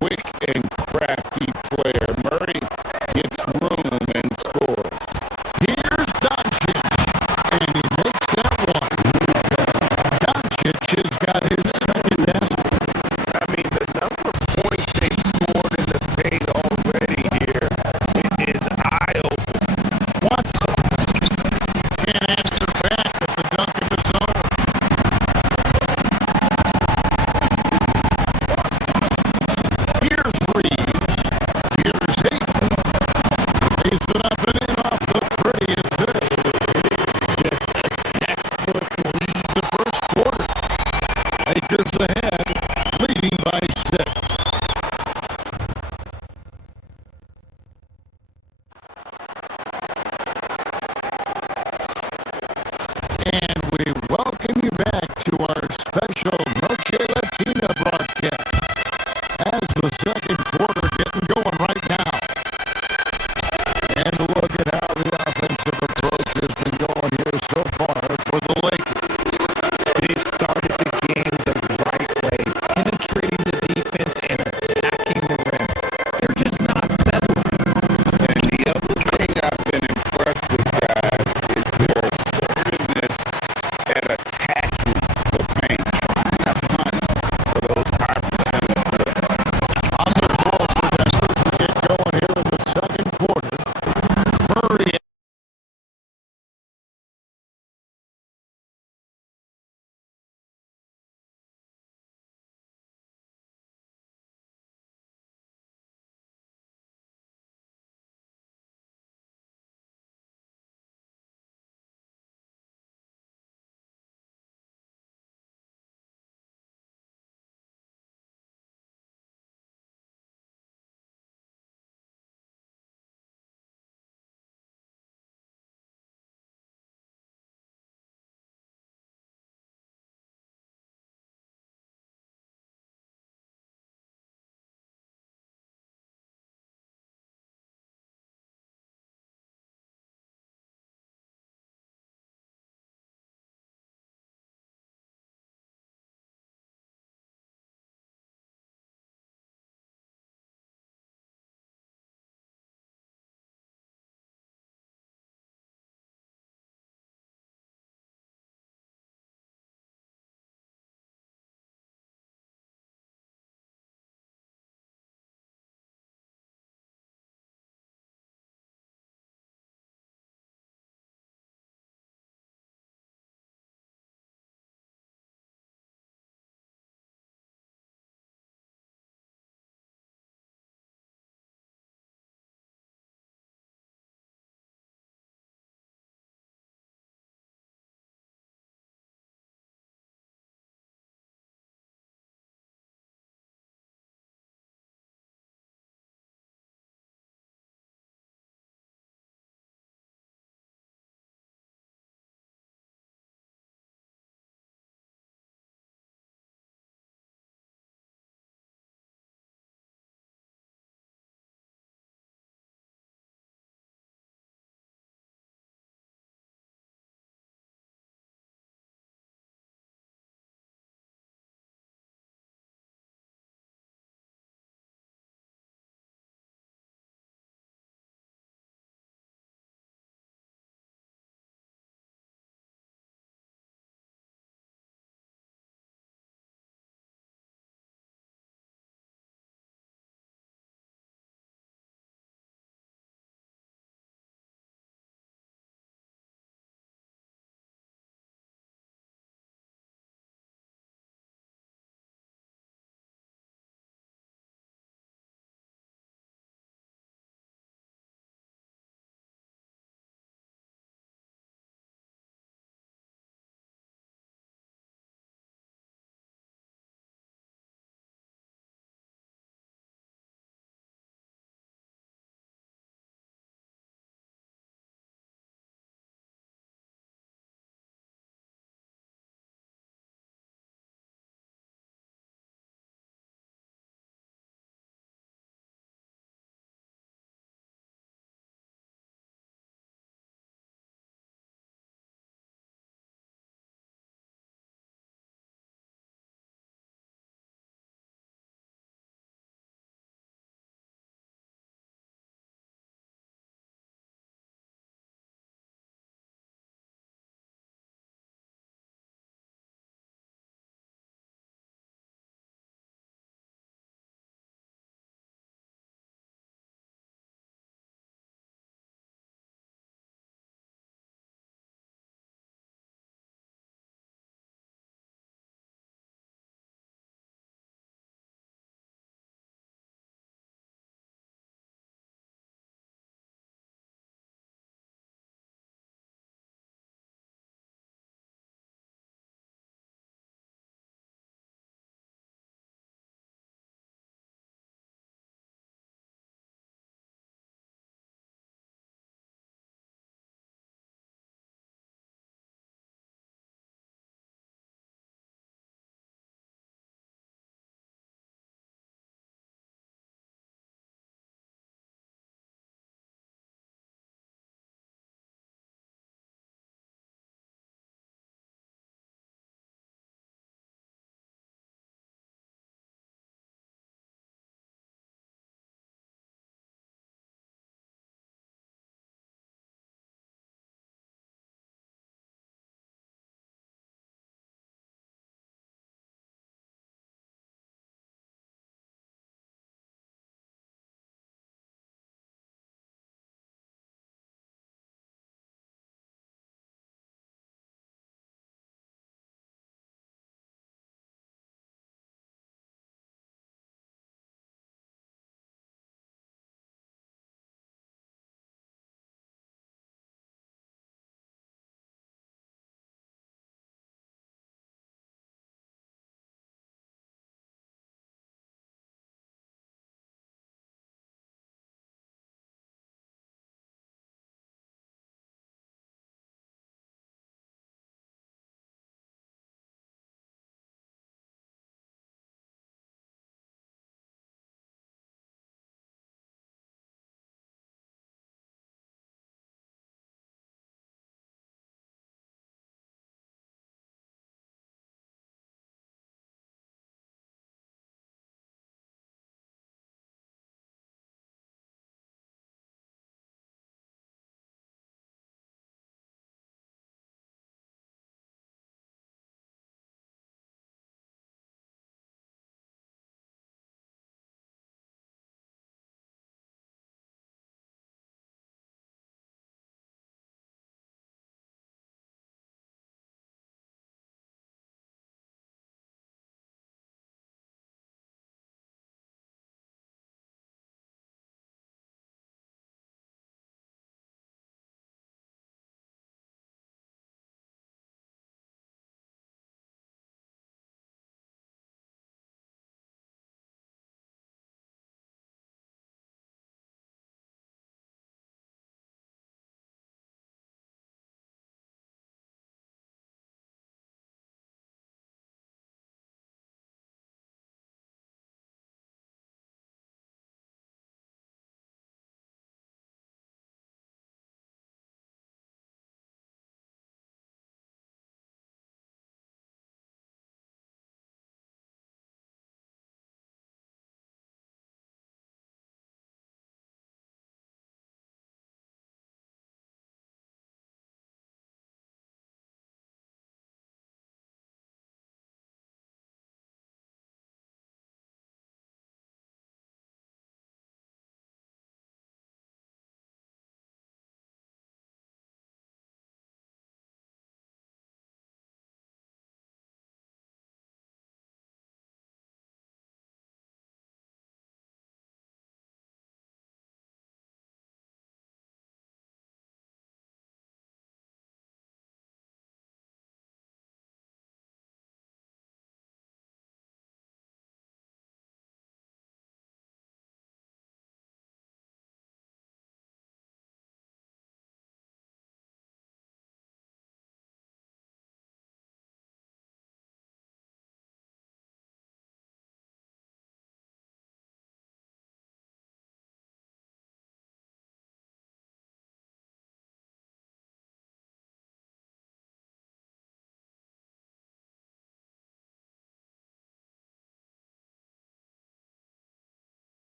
quick and crafty player. Murray gets room and scores. Here's Doncic, and he makes that one. Doncic has got his second basket. I mean, the number of points they scored in the paint already here is eye-opening. Watson can't answer back at the dunk of his own. Here's Reeves. Here's Ayton. Lays it up and in off the pretty assist. Just a textbook Lead the first quarter. Lakers ahead, leading by 6. And we welcome you back to our special Noche Latina broadcast. As the second quarter getting going right now. And look at how the offensive approach has been going here so far for the Lakers. They've started the game the right way, penetrating the defense and attacking the rim. They're just not settling. And the other thing I've been impressed with, guys, is their assertiveness at attacking the paint, trying to hunt for those high percentage threats. On the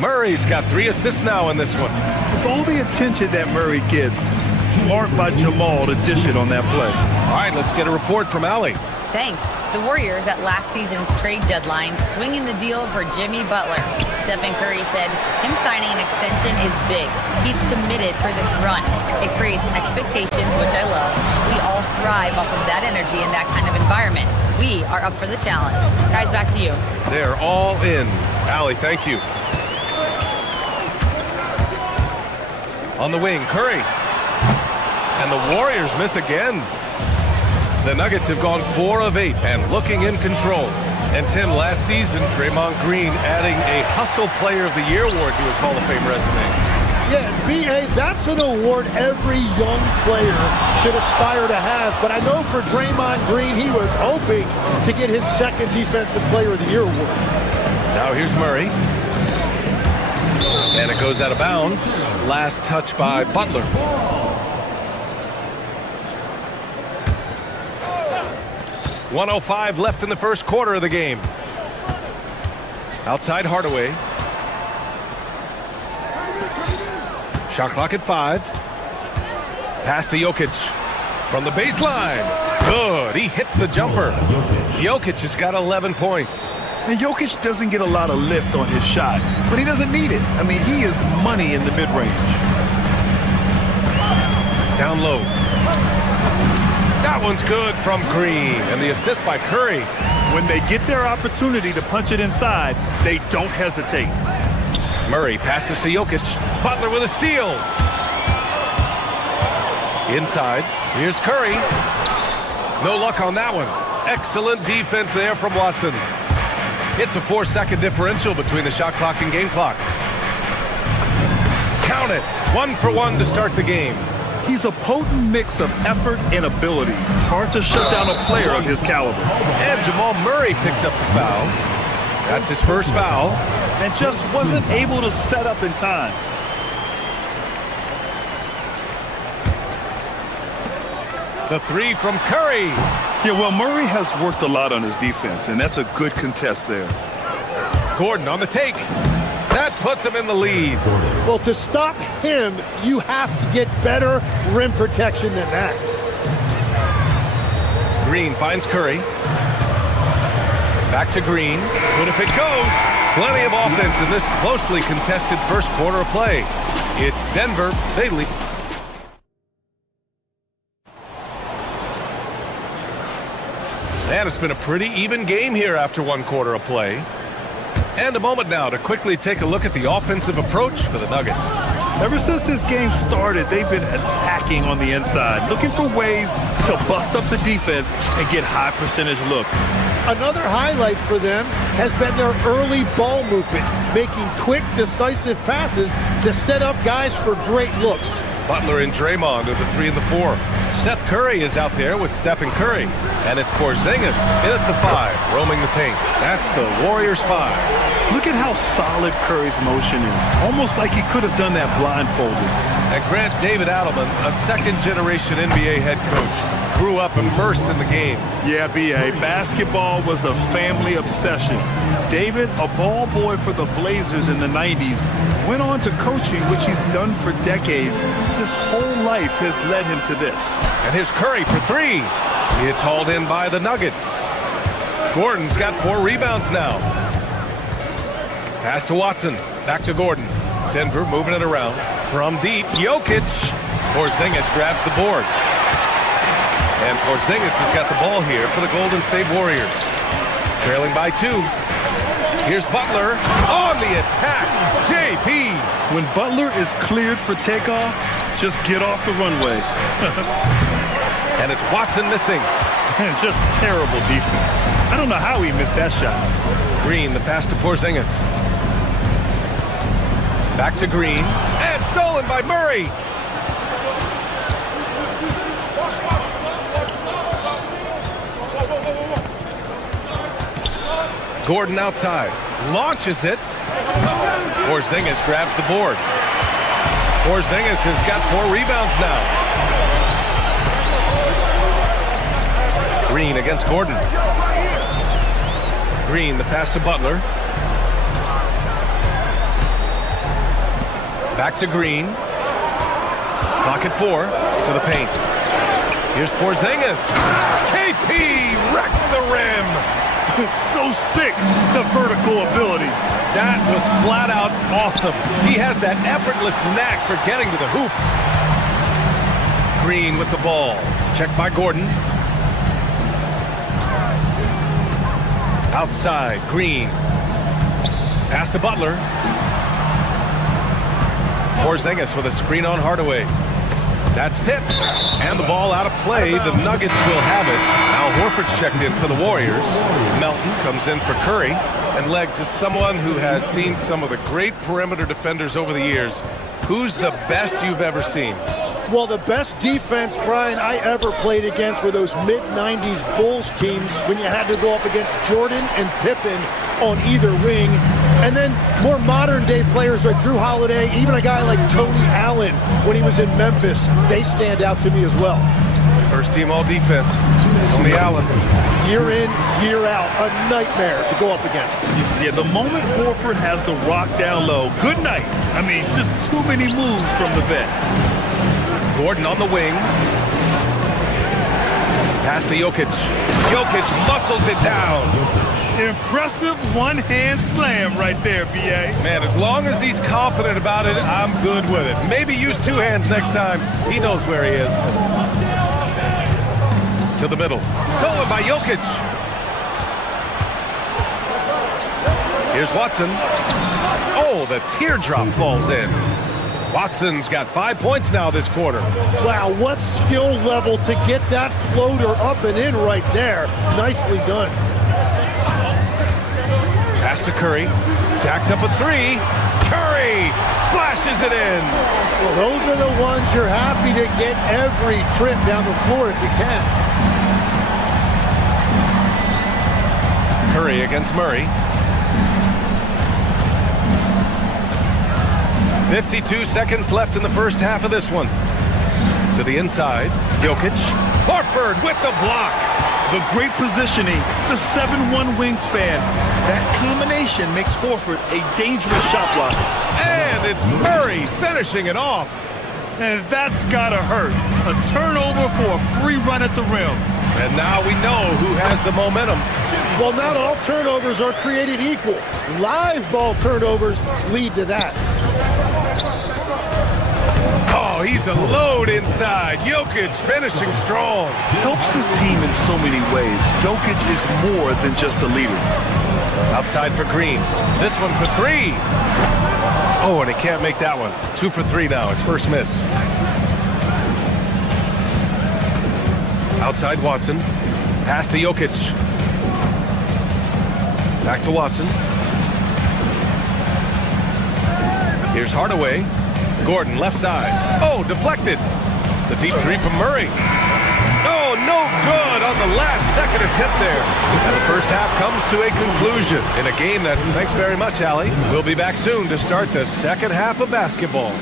Murray's got 3 assists now in this one. With all the attention that Murray gets, smart by Jamal to dish it on that play. All right, let's get a report from Allie. Thanks. The Warriors at last season's trade deadline swinging the deal for Jimmy Butler. Stephen Curry said him signing an extension is big. He's committed for this run. It creates expectations, which I love. We all thrive off of that energy in that kind of environment. We are up for the challenge. Guys, back to you. They're all in. Allie, thank you. On the wing, Curry. And the Warriors miss again. The Nuggets have gone 4 of 8 and looking in control. And Tim, last season, Draymond Green adding a Hustle Player of the Year award to his Hall of Fame resume. Yeah, B.A., that's an award every young player should aspire to have. But I know for Draymond Green, he was hoping to get his second Defensive Player of the Year award. Now here's Murray. And it goes out of bounds. Last touch by Butler. .105 left in the first quarter of the game. Outside Hardaway. Shot clock at 5. Pass to Jokic. From the baseline. Good. He hits the jumper. Jokic has got 11 points. And Jokic doesn't get a lot of lift on his shot, but he doesn't need it. I mean, he is money in the mid-range. Down low. That one's good from Green. And the assist by Curry. When they get their opportunity to punch it inside, they don't hesitate. Murray passes to Jokic. Butler with a steal. Inside. Here's Curry. No luck on that one. Excellent defense there from Watson. It's a 4-second differential between the shot clock and game clock. Count it. 1 for 1 to start the game. He's a potent mix of effort and ability. Hard to shut down a player of his caliber. And Jamal Murray picks up the foul. That's his first foul. And just wasn't able to set up in time. The 3 from Curry. Yeah, well, Murray has worked a lot on his defense, and that's a good contest there. Gordon on the take. That puts him in the lead. Well, to stop him, you have to get better rim protection than that. Green finds Curry. Back to Green. But if it goes, plenty of offense in this closely contested first quarter of play. It's Denver. They lead. And it's been a pretty even game here after 1 quarter of play. And a moment now to quickly take a look at the offensive approach for the Nuggets. Ever since this game started, they've been attacking on the inside, looking for ways to bust up the defense and get high percentage looks. Another highlight for them has been their early ball movement, making quick, decisive passes to set up guys for great looks. Butler and Draymond are the 3 and the 4. Seth Curry is out there with Stephen Curry. And it's Porzingis in at the 5, roaming the paint. That's the Warriors 5. Look at how solid Curry's motion is. Almost like he could have done that blindfolded. And Grant David Adelman, a second-generation NBA head coach, grew up immersed in the game. Yeah, B.A., basketball was a family obsession. David, a ball boy for the Blazers in the 90s, went on to coaching, which he's done for decades. His whole life has led him to this. And here's Curry for 3. It's hauled in by the Nuggets. Gordon's got 4 rebounds now. Pass to Watson. Back to Gordon. Denver moving it around. From deep, Jokic. Porzingis grabs the board. And Porzingis has got the ball here for the Golden State Warriors. Trailing by 2. Here's Butler on the attack. JP. When Butler is cleared for takeoff, just get off the runway. And it's Watson missing. Just terrible defense. I don't know how he missed that shot. Green, the pass to Porzingis. Back to Green. And stolen by Murray. Gordon outside. Launches it. Porzingis grabs the board. Porzingis has got 4 rebounds now. Green against Gordon. Green, the pass to Butler. Back to Green. Clock at 4 to the paint. Here's Porzingis. KP wrecks the rim. So sick, the vertical ability. That was flat out awesome. He has that effortless knack for getting to the hoop. Green with the ball. Checked by Gordon. Outside, Green. Pass to Butler. Porzingis with a screen on Hardaway. That's tipped. And the ball out of play. The Nuggets will have it. Al Horford's checked in for the Warriors. Melton comes in for Curry. And Legs is someone who has seen some of the great perimeter defenders over the years. Who's the best you've ever seen? Well, the best defense, Brian, I ever played against were those mid-90s Bulls teams when you had to go up against Jordan and Pippen on either wing. And then more modern-day players like Drew Holiday, even a guy like Tony Allen when he was in Memphis, they stand out to me as well. First team all defense. Tony Allen. Year in, year out, a nightmare to go up against. Yeah, the moment Horford has the rock down low, good night. I mean, just too many moves from the vet. Gordon on the wing. Pass to Jokic. Jokic muscles it down. Impressive one-hand slam right there, B.A. Man, as long as he's confident about it, I'm good with it. Maybe use two hands next time. He knows where he is. To the middle. Stolen by Jokic. Here's Watson. Oh, the teardrop falls in. Watson's got 5 points now this quarter. Wow, what skill level to get that floater up and in right there. Nicely done. Pass to Curry. Jacks up a three. Curry splashes it in. Well, those are the ones you're happy to get every trip down the floor if you can. Curry against Murray. 52 seconds left in the first half of this one. To the inside, Jokic. Horford with the block. The great positioning, the 7'1" wingspan. That combination makes Horford a dangerous shot blocker. And it's Murray finishing it off. And that's gotta hurt. A turnover for a free run at the rim. And now we know who has the momentum. Well, not all turnovers are created equal. Live ball turnovers lead to that. Oh, he's a load inside. Jokic finishing strong. Helps his team in so many ways. Jokic is more than just a leader. Outside for Green. This one for three. Oh, and he can't make that one. 2 for 3 now. His first miss. Outside Watson. Pass to Jokic. Back to Watson. Here's Hardaway. Gordon, left side. Oh, deflected. The deep three from Murray. Oh, no good on the last second attempt there. And the first half comes to a conclusion in a game that's... Thanks very much, Allie. We'll be back soon to start the second half of basketball.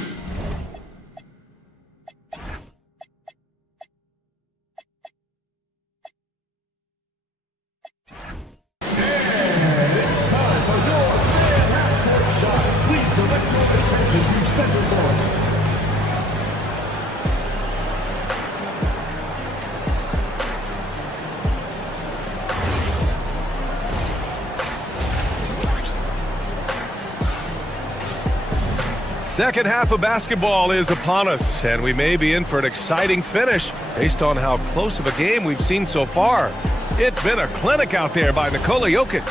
Second half of basketball is upon us, and we may be in for an exciting finish based on how close of a game we've seen so far. It's been a clinic out there by Nikola Jokic.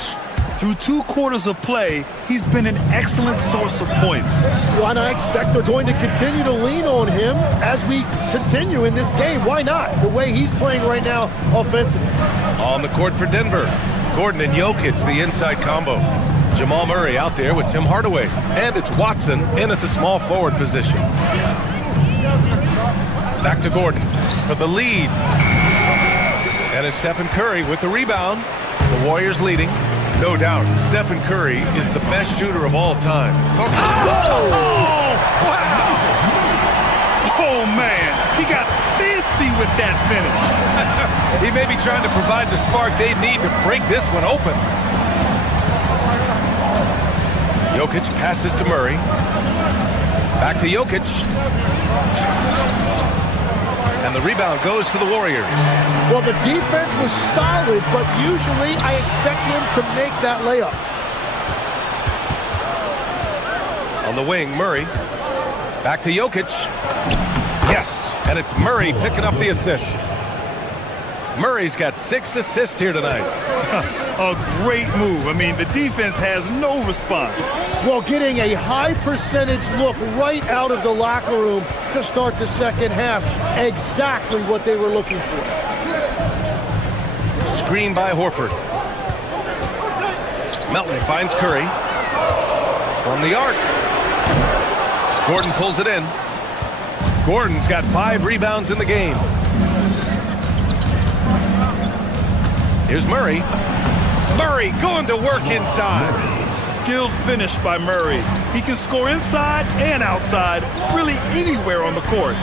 Through 2 quarters of play, he's been an excellent source of points. Well, and I expect they're going to continue to lean on him as we continue in this game. Why not? The way he's playing right now offensively. On the court for Denver, Gordon and Jokic, the inside combo. Jamal Murray out there with Tim Hardaway. And it's Watson in at the small forward position. Back to Gordon for the lead. And it's Stephen Curry with the rebound. The Warriors leading. No doubt, Stephen Curry is the best shooter of all time. Wow! Oh, man. He got fancy with that finish. He may be trying to provide the spark they need to break this one open. Jokic passes to Murray. Back to Jokic. And the rebound goes to the Warriors. Well, the defense was solid, but usually I expect him to make that layup. On the wing, Murray. Back to Jokic. Yes, and it's Murray picking up the assist. Murray's got 6 assists here tonight. A great move. I mean, the defense has no response. Well, getting a high percentage look right out of the locker room to start the second half. Exactly what they were looking for. Screen by Horford. Melton finds Curry. From the arc. Gordon pulls it in. Gordon's got 5 rebounds in the game. Here's Murray. Murray going to work inside. Skilled finish by Murray. He can score inside and outside, really anywhere on the court.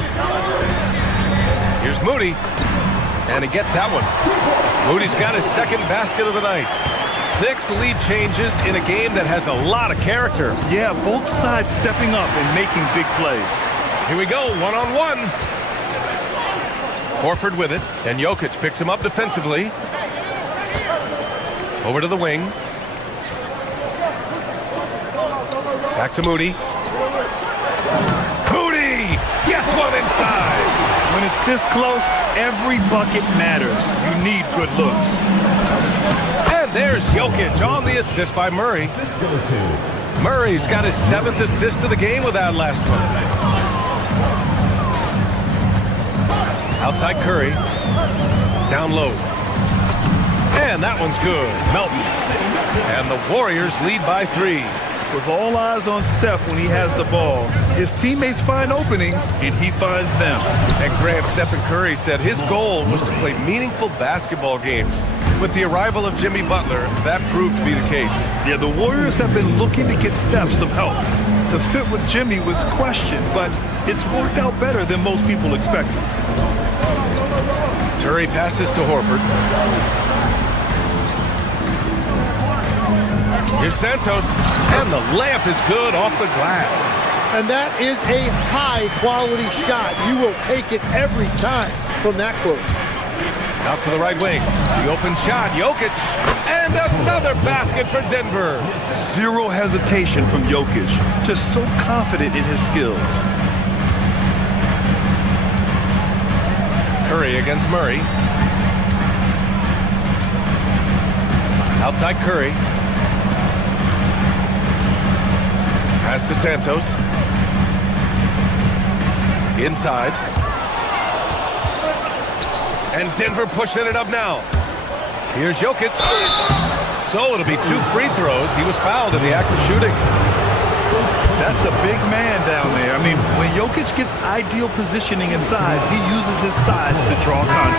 Here's Moody. And he gets that one. Moody's got his second basket of the night. 6 lead changes in a game that has a lot of character. Yeah, both sides stepping up and making big plays. Here we go, one-on-one. Horford with it, and Jokic picks him up defensively. Over to the wing. Back to Moody. Moody gets one inside. When it's this close, every bucket matters. You need good looks. And there's Jokic on the assist by Murray. Murray's got his 7th assist of the game with that last one. Outside Curry. Down low. And that one's good. Melton. And the Warriors lead by 3. With all eyes on Steph when he has the ball, his teammates find openings, and he finds them. And Grant, Stephen Curry said his goal was to play meaningful basketball games. With the arrival of Jimmy Butler, that proved to be the case. Yeah, the Warriors have been looking to get Steph some help. The fit with Jimmy was questioned, but it's worked out better than most people expected. Curry passes to Horford. Here's Santos, and the layup is good off the glass. And that is a high-quality shot. You will take it every time from that close. Out to the right wing. The open shot, Jokic, and another basket for Denver. Zero hesitation from Jokic. Just so confident in his skills. Curry against Murray. Outside Curry. Pass to Santos. Inside. And Denver pushing it up now. Here's Jokic. So it'll be 2 free throws. He was fouled in the act of shooting. That's a big man down there. I mean, when Jokic gets ideal positioning inside, he uses his size to draw contact.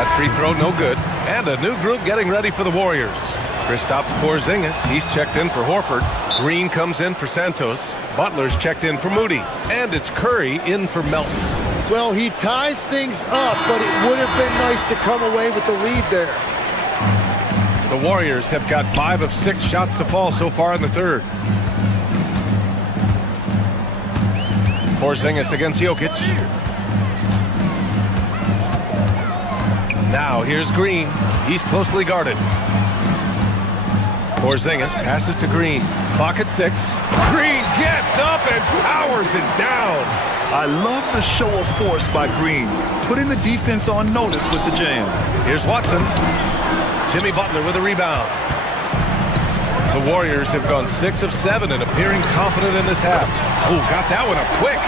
That free throw no good. And a new group getting ready for the Warriors. Kristaps Porzingis, he's checked in for Horford. Green comes in for Santos. Butler's checked in for Moody. And it's Curry in for Melton. Well, he ties things up, but it would have been nice to come away with the lead there. The Warriors have got 5 of 6 shots to fall so far in the third. Porzingis against Jokic. Now here's Green. He's closely guarded. Porzingis passes to Green. Clock at 6. Green gets up and powers it down. I love the show of force by Green, putting the defense on notice with the jam. Here's Watson. Jimmy Butler with a rebound. The Warriors have gone 6 of 7 and appearing confident in this half. Oh, got that one up quick.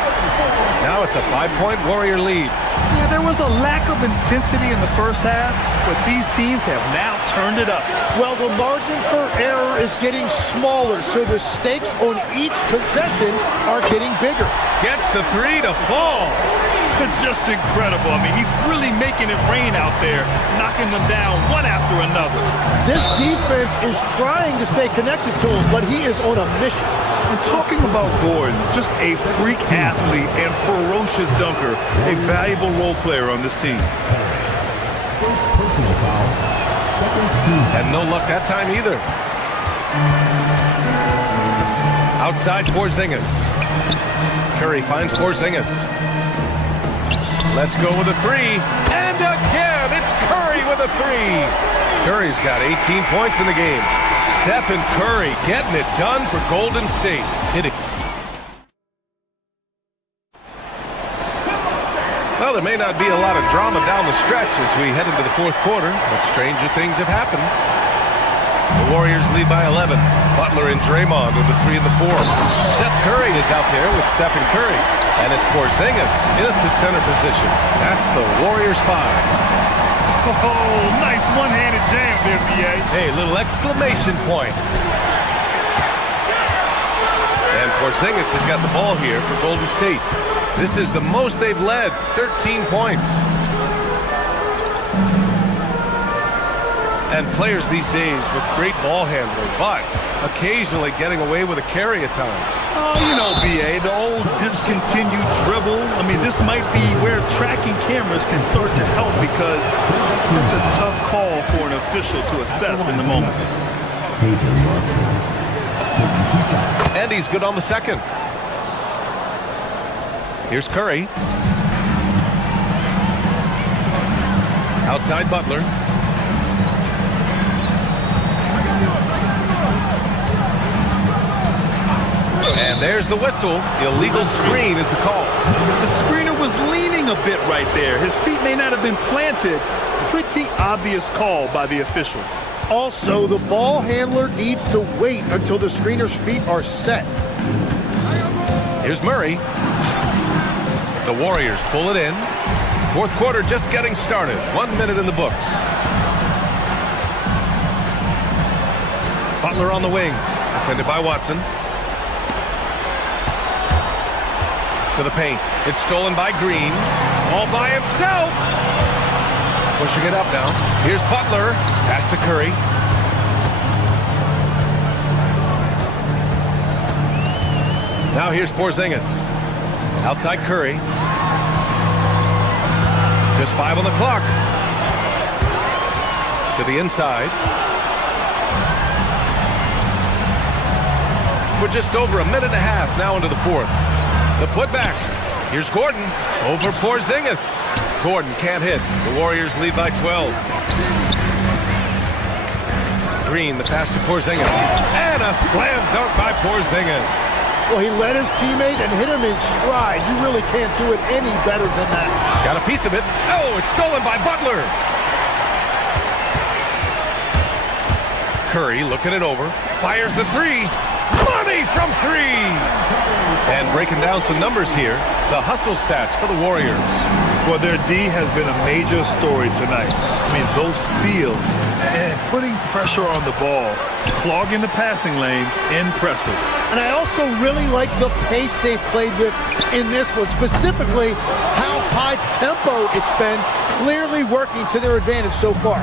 Now it's a 5-point Warrior lead. Yeah, there was a lack of intensity in the first half, but these teams have now turned it up. Well, the margin for error is getting smaller, so the stakes on each possession are getting bigger. Gets the 3 to fall. Just incredible. I mean, he's really making it rain out there, knocking them down one after another. This defense is trying to stay connected to him, but he is on a mission. And talking about Gordon, just a freak athlete and ferocious dunker, a valuable role player on this team. First personal foul, second team. And no luck that time either. Outside Porzingis. Curry finds Porzingis. Let's go with a three. And again, it's Curry with a three. Curry's got 18 points in the game. Stephen Curry getting it done for Golden State. Hitting. Well, there may not be a lot of drama down the stretch as we head into the fourth quarter, but stranger things have happened. The Warriors lead by 11. Butler and Draymond are the 3 and the 4. Seth Curry is out there with Stephen Curry. And it's Porzingis in at the center position. That's the Warriors 5. Oh, nice one-handed jam there, B.A. Hey, little exclamation point. And Porzingis has got the ball here for Golden State. This is the most they've led, 13 points. And players these days with great ball handling, but occasionally getting away with a carry at times. Oh, you know, B.A., the old discontinued dribble. I mean, this might be where tracking cameras can start to help because it's such a tough call for an official to assess in the moment. And he's good on the second. Here's Curry. Outside Butler. And there's the whistle. Illegal screen is the call. The screener was leaning a bit right there. His feet may not have been planted. Pretty obvious call by the officials. Also, the ball handler needs to wait until the screener's feet are set. Here's Murray. The Warriors pull it in. Fourth quarter just getting started. 1 minute in the books. Butler on the wing. Defended by Watson. To the paint. It's stolen by Green. All by himself. Pushing it up now. Here's Butler. Pass to Curry. Now here's Porzingis. Outside Curry. Just 5 on the clock. To the inside. We're just over a minute and a half now into the fourth. The putback. Here's Gordon over Porzingis. Gordon can't hit. The Warriors lead by 12. Green, the pass to Porzingis. And a slam dunk by Porzingis. Well, he led his teammate and hit him in stride. You really can't do it any better than that. Got a piece of it. Oh, it's stolen by Butler. Curry looking it over. Fires the three. Money from three. And breaking down some numbers here. The hustle stats for the Warriors. Well, their D has been a major story tonight. I mean, those steals and putting pressure on the ball, clogging the passing lanes, impressive. And I also really like the pace they've played with in this one, specifically how high tempo it's been, clearly working to their advantage so far.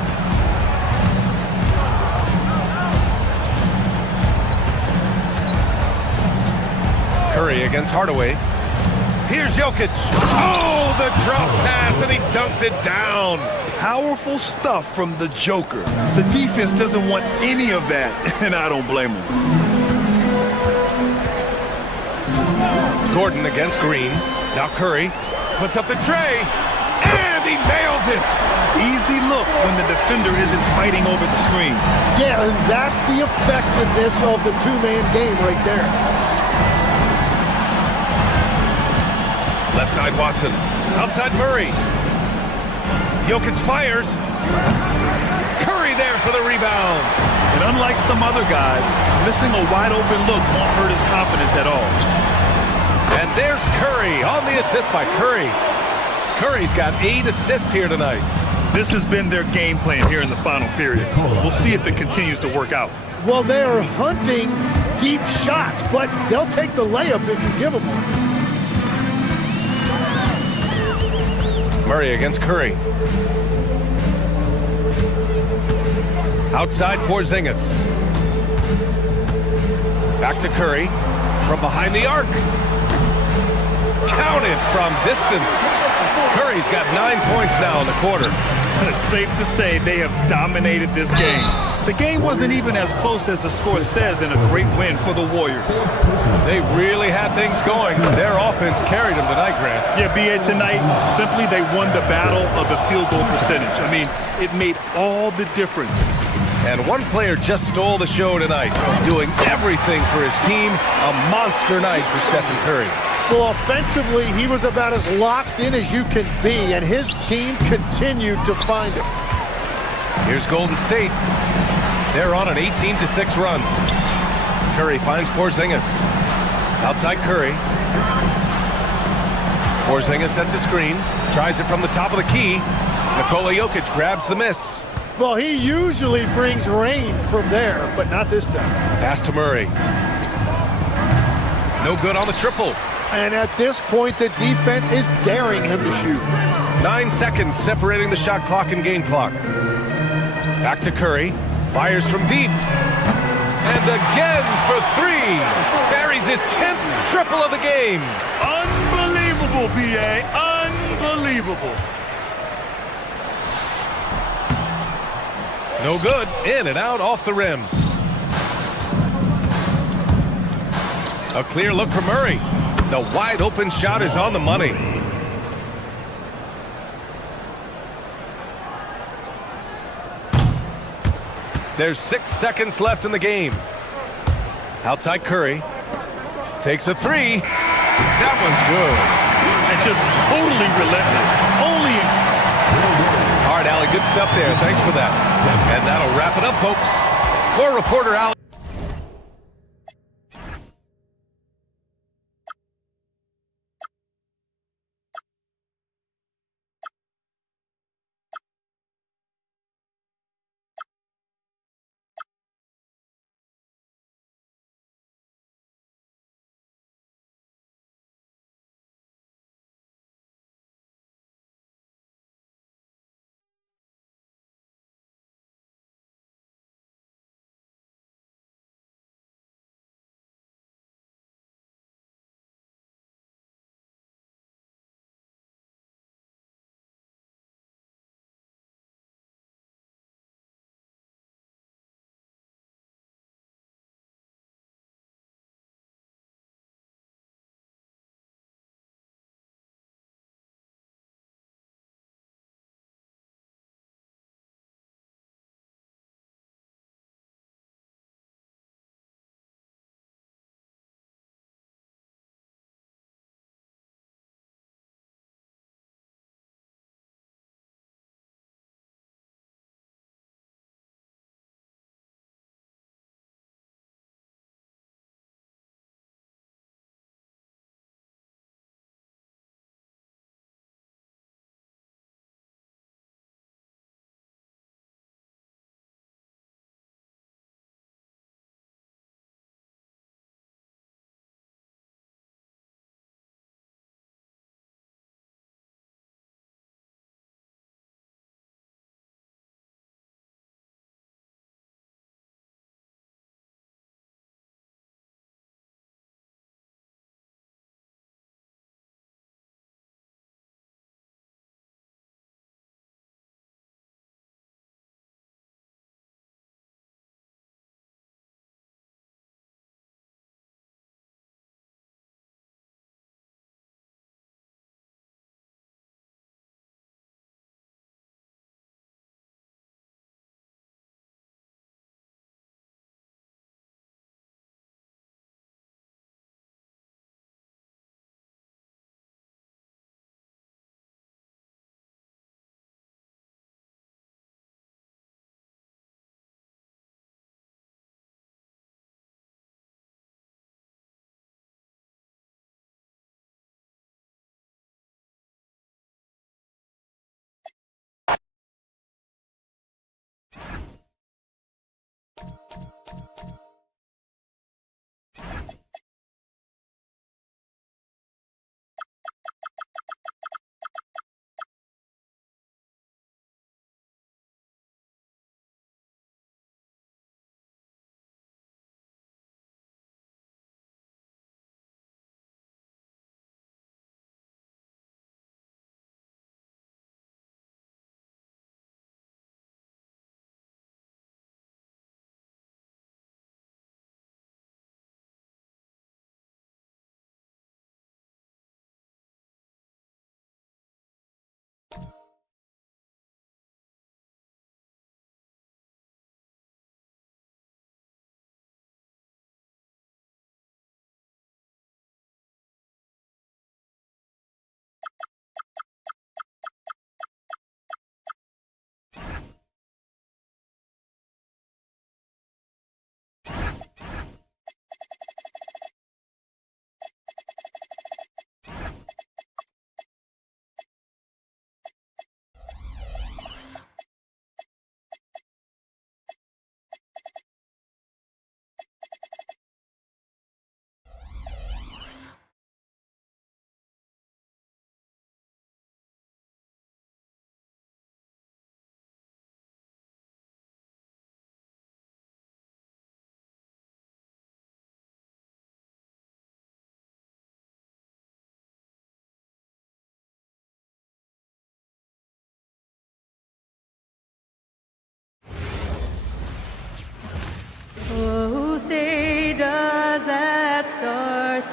Curry against Hardaway. Here's Jokic. Oh, the drop pass, and he dunks it down. Powerful stuff from the Joker. The defense doesn't want any of that, and I don't blame them. Gordon against Green. Now Curry puts up the tray, and he nails it. Easy look when the defender isn't fighting over the screen. Yeah, and that's the effectiveness of the two-man game right there. Left side Watson. Outside Murray. Jokic fires. Curry there for the rebound. And unlike some other guys, missing a wide open look won't hurt his confidence at all. And there's Curry on the assist by Curry. Curry's got 8 assists here tonight. This has been their game plan here in the final period. We'll see if it continues to work out. Well, they are hunting deep shots, but they'll take the layup if you give them one. Murray against Curry. Outside Porzingis. Back to Curry. From behind the arc. Counted from distance. Curry's got 9 points now in the quarter. It's safe to say they have dominated this game. The game wasn't even as close as the score says, and a great win for the Warriors. They really had things going. Their offense carried them tonight, Grant. Yeah, B.A., tonight, simply they won the battle of the field goal percentage. I mean, it made all the difference. And one player just stole the show tonight, doing everything for his team. A monster night for Stephen Curry. Well, offensively, he was about as locked in as you can be, and his team continued to find him. Here's Golden State. They're on an 18-6 run. Curry finds Porzingis. Outside Curry. Porzingis sets a screen. Tries it from the top of the key. Nikola Jokic grabs the miss. Well, he usually brings rain from there, but not this time. Pass to Murray. No good on the triple. And at this point, the defense is daring him to shoot. 9 seconds separating the shot clock and game clock. Back to Curry. Fires from deep. And again for three. Buries his 10th triple of the game. Unbelievable, B.A. Unbelievable. No good. In and out off the rim. A clear look for Murray. The wide open shot is on the money. There's 6 seconds left in the game. Outside Curry. Takes a three. That one's good. And just totally relentless. Only All right, Allie, good stuff there. Thanks for that. And that'll wrap it up, folks. For reporter Allie.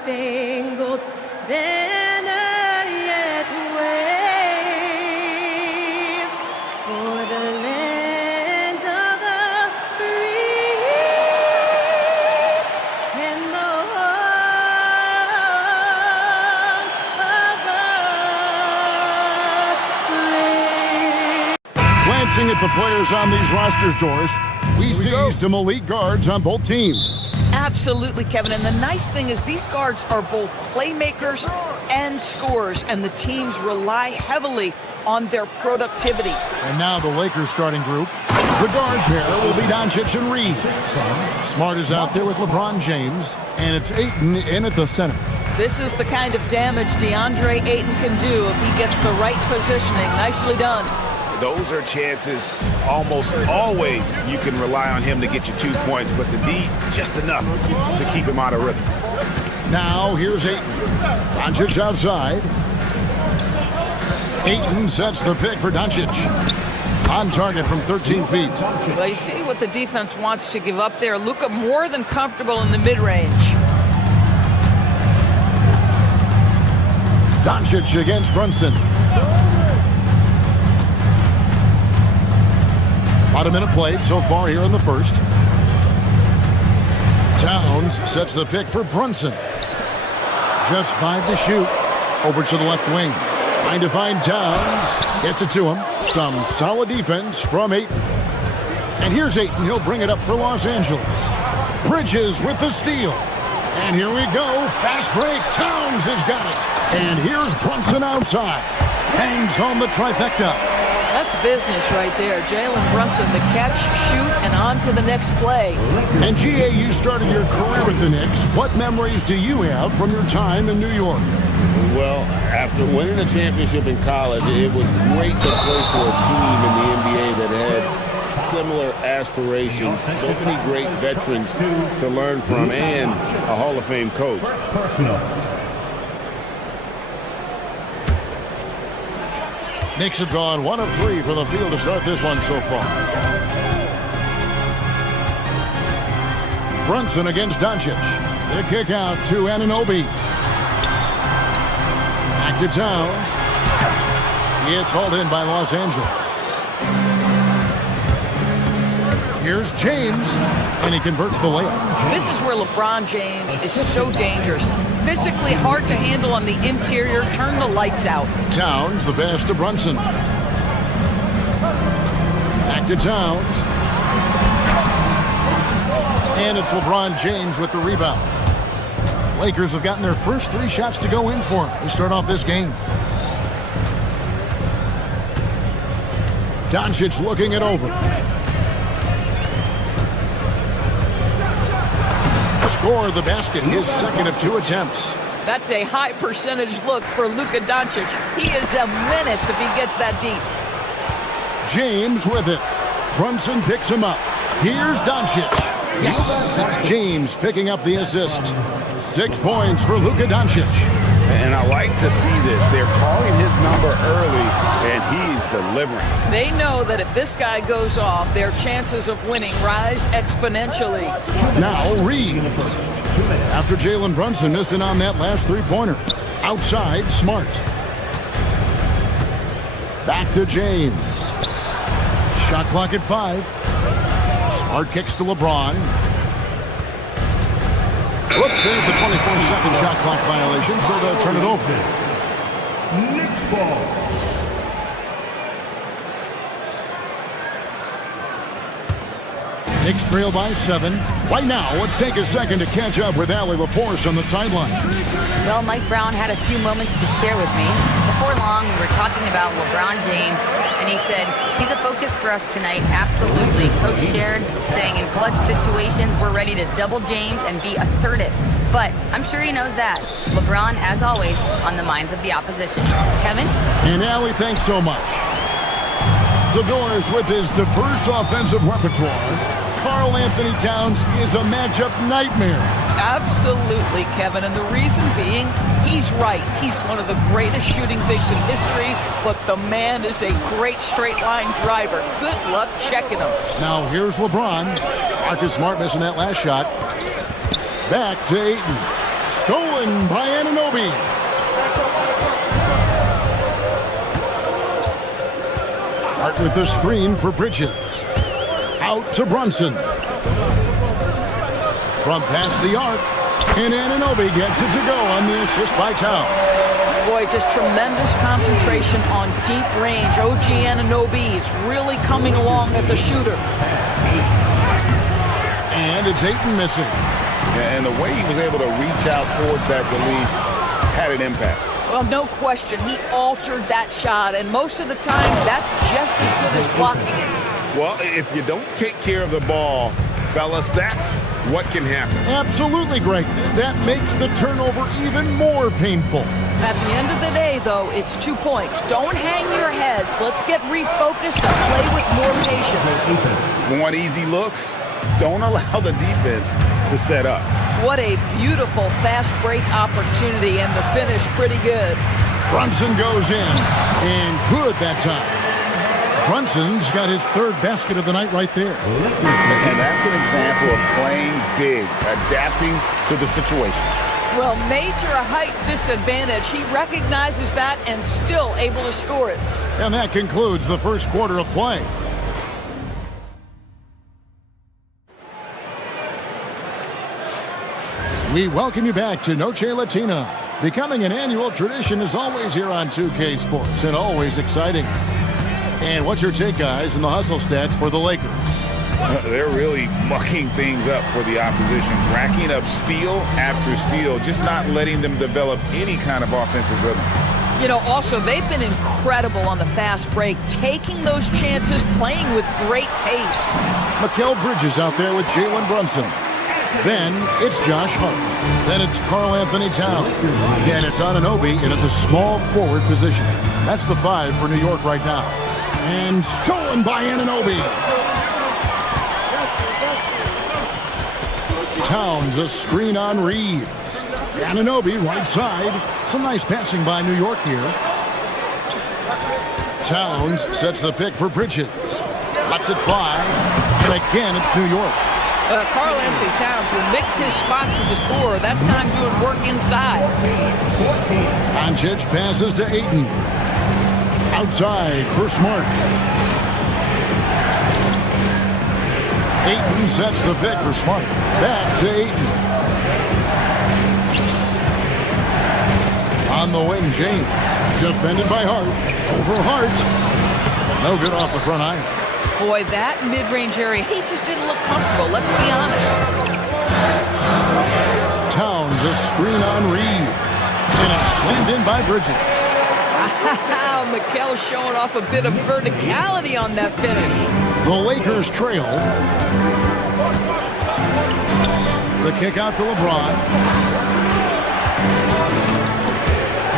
star-spangled banner yet wave for the land of the free and the home of the brave. Glancing at the players on these rosters, Doris, we see some elite guards on both teams. Absolutely, Kevin. And the nice thing is these guards are both playmakers and scorers, and the teams rely heavily on their productivity. And now the Lakers starting group. The guard pair will be Doncic and Reed. Smart is out there with LeBron James, and it's Ayton in at the center. This is the kind of damage DeAndre Ayton can do if he gets the right positioning. Nicely done. Those are chances almost always you can rely on him to get you 2 points, but the D, just enough to keep him out of rhythm. Now here's Ayton. Doncic outside. Ayton sets the pick for Doncic. On target from 13 feet. Well, you see what the defense wants to give up there. Luka more than comfortable in the mid-range. Doncic against Brunson. About a minute played so far here in the first. Towns sets the pick for Brunson. Just 5 to shoot. Over to the left wing. Trying to find Towns. Gets it to him. Some solid defense from Ayton. And here's Ayton. He'll bring it up for Los Angeles. Bridges with the steal. And here we go. Fast break. Towns has got it. And here's Brunson outside. Hangs home the trifecta. That's business right there. Jalen Brunson, the catch, shoot, and on to the next play. And GA, you started your career with the Knicks. What memories do you have from your time in New York? Well, after winning a championship in college, it was great to play for a team in the NBA that had similar aspirations, so many great veterans to learn from, and a Hall of Fame coach. Knicks have gone 1 of 3 from the field to start this one so far. Brunson against Doncic. The kick out to Anunoby. Back to Towns. It's hauled in by Los Angeles. Here's James, and he converts the layup. This is where LeBron James is so dangerous. Physically hard to handle on the interior. Turn the lights out. Towns, the pass to Brunson. Back to Towns. And it's LeBron James with the rebound. Lakers have gotten their first 3 shots to go in for him to start off this game. Doncic looking it over. Score the basket, his second of 2 attempts. That's a high percentage look for Luka Doncic. He is a menace if he gets that deep. James with it. Brunson picks him up. Here's Doncic. Yes, it's James picking up the assist. 6 points for Luka Doncic. And I like to see this. They're calling his number early, and he's delivering. They know that if this guy goes off, their chances of winning rise exponentially. Now Reed. After Jalen Brunson missed it on that last 3-pointer. Outside, Smart. Back to James. Shot clock at 5. Smart kicks to LeBron. Whoops, there's the 24-second shot clock violation, so they'll turn it over. Knicks ball. Knicks trail by 7. Right now, let's take a second to catch up with Allie LaForce on the sideline. Well, Mike Brown had a few moments to share with me. Before long, we were talking about LeBron James, and he said, he's a focus for us tonight. Absolutely. Coach shared, saying in clutch situations, we're ready to double James and be assertive. But I'm sure he knows that. LeBron, as always, on the minds of the opposition. Kevin? And Allie, thanks so much. So Doris, with his diverse offensive repertoire, Karl Anthony Towns is a matchup nightmare. Absolutely, Kevin. And the reason being, he's right. He's one of the greatest shooting bigs in history, but the man is a great straight-line driver. Good luck checking him. Now here's LeBron. Marcus Smart missing that last shot. Back to Ayton. stolen by Anunoby. Hart with the screen for Bridges. Out to Brunson. From past the arc, and Anunoby gets it to go on the assist by Towns. Boy, just tremendous concentration on deep range. OG Anunoby is really coming along as a shooter. And it's Ayton missing. Yeah, and the way he was able to reach out towards that release had an impact. Well, no question. He altered that shot, and most of the time, that's just as good as blocking it. Well, if you don't take care of the ball, fellas, that's what can happen. Absolutely, Greg. That makes the turnover even more painful. At the end of the day, though, it's 2 points. Don't hang your heads. Let's get refocused and play with more patience. Want easy looks? Don't allow the defense to set up. What a beautiful fast break opportunity, and the finish pretty good. Brunson goes in, and good that time. Brunson's got his third basket of the night right there. And that's an example of playing big, adapting to the situation. Well, major height disadvantage. He recognizes that and still able to score it. And that concludes the first quarter of play. We welcome you back to Noche Latina. Becoming an annual tradition is always here on 2K Sports and always exciting. And what's your take, guys, in the hustle stats for the Lakers? They're really mucking things up for the opposition, racking up steal after steal, just not letting them develop any kind of offensive rhythm. You know, also, they've been incredible on the fast break, taking those chances, playing with great pace. Mikal Bridges out there with Jalen Brunson. Then it's Josh Hart. Then it's Karl Anthony Towns. Then it's Anunoby in at the small forward position. That's the 5 for New York right now. And stolen by Anunoby. Towns a screen on Reeves. Anunoby right side. Some nice passing by New York here. Towns sets the pick for Bridges. Lets it fly. And again, it's New York. Karl Anthony Towns will mix his spots as a scorer, that time doing work inside. Doncic passes to Ayton. Outside for Smart. Ayton sets the pick for Smart. Back to Ayton. On the wing, James. Defended by Hart. Over Hart. No good off the front iron. Boy, that mid-range area, he just didn't look comfortable, let's be honest. Towns a screen on Reeves. And it's slammed in by Bridges. Wow, Mikal showing off a bit of verticality on that finish. The Lakers trail. The kick out to LeBron.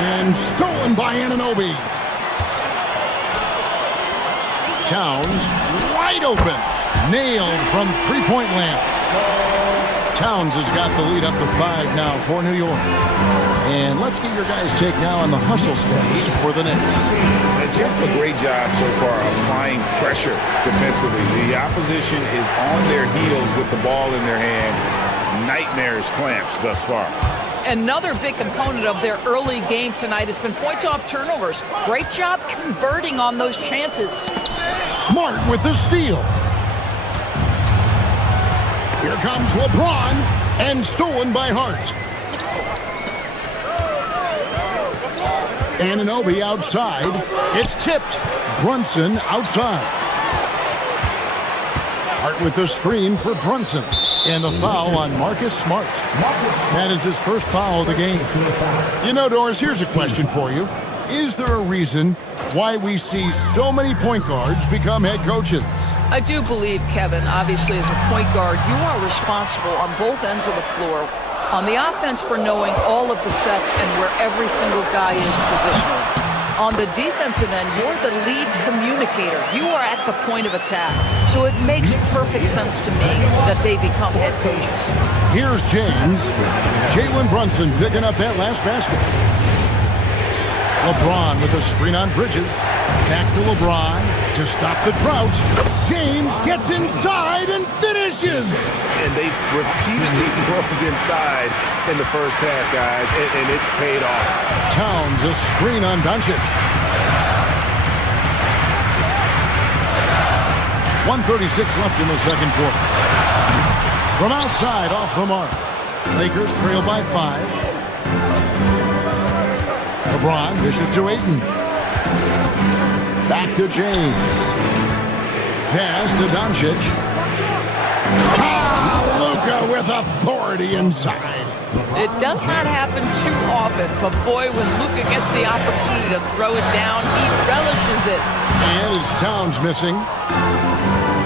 And stolen by Anunoby. Towns wide open. Nailed from three-point land. Towns has got the lead up to 5 now for New York. And let's get your guys' take now on the hustle stats for the Knicks. Just a great job so far applying pressure defensively. The opposition is on their heels with the ball in their hand. Nightmares clamps thus far. Another big component of their early game tonight has been points off turnovers. Great job converting on those chances. Smart with the steal. Here comes LeBron, and stolen by Hart. Anunoby outside. It's tipped. Brunson outside. Hart with the screen for Brunson. And the foul on Marcus Smart. That is his first foul of the game. You know, Doris, here's a question for you. Is there a reason why we see so many point guards become head coaches? I do believe, Kevin, obviously as a point guard, you are responsible on both ends of the floor. On the offense for knowing all of the sets and where every single guy is positionally. On the defensive end, you're the lead communicator. You are at the point of attack. So it makes perfect sense to me that they become head coaches. Here's James. Jalen Brunson picking up that last basket. LeBron with a screen on Bridges. Back to LeBron to stop the drought. James gets inside and finishes. finishes. And they've repeatedly broke inside in the first half, guys, and it's paid off. Towns a screen on Doncic. 1:36 left in the second quarter. From outside, off the mark. Lakers trail by 5. LeBron dishes to Ayton. Back to James. Pass to Doncic. Luka with authority inside. It does not happen too often, but boy, when Luka gets the opportunity to throw it down, he relishes it. And it's Towns missing.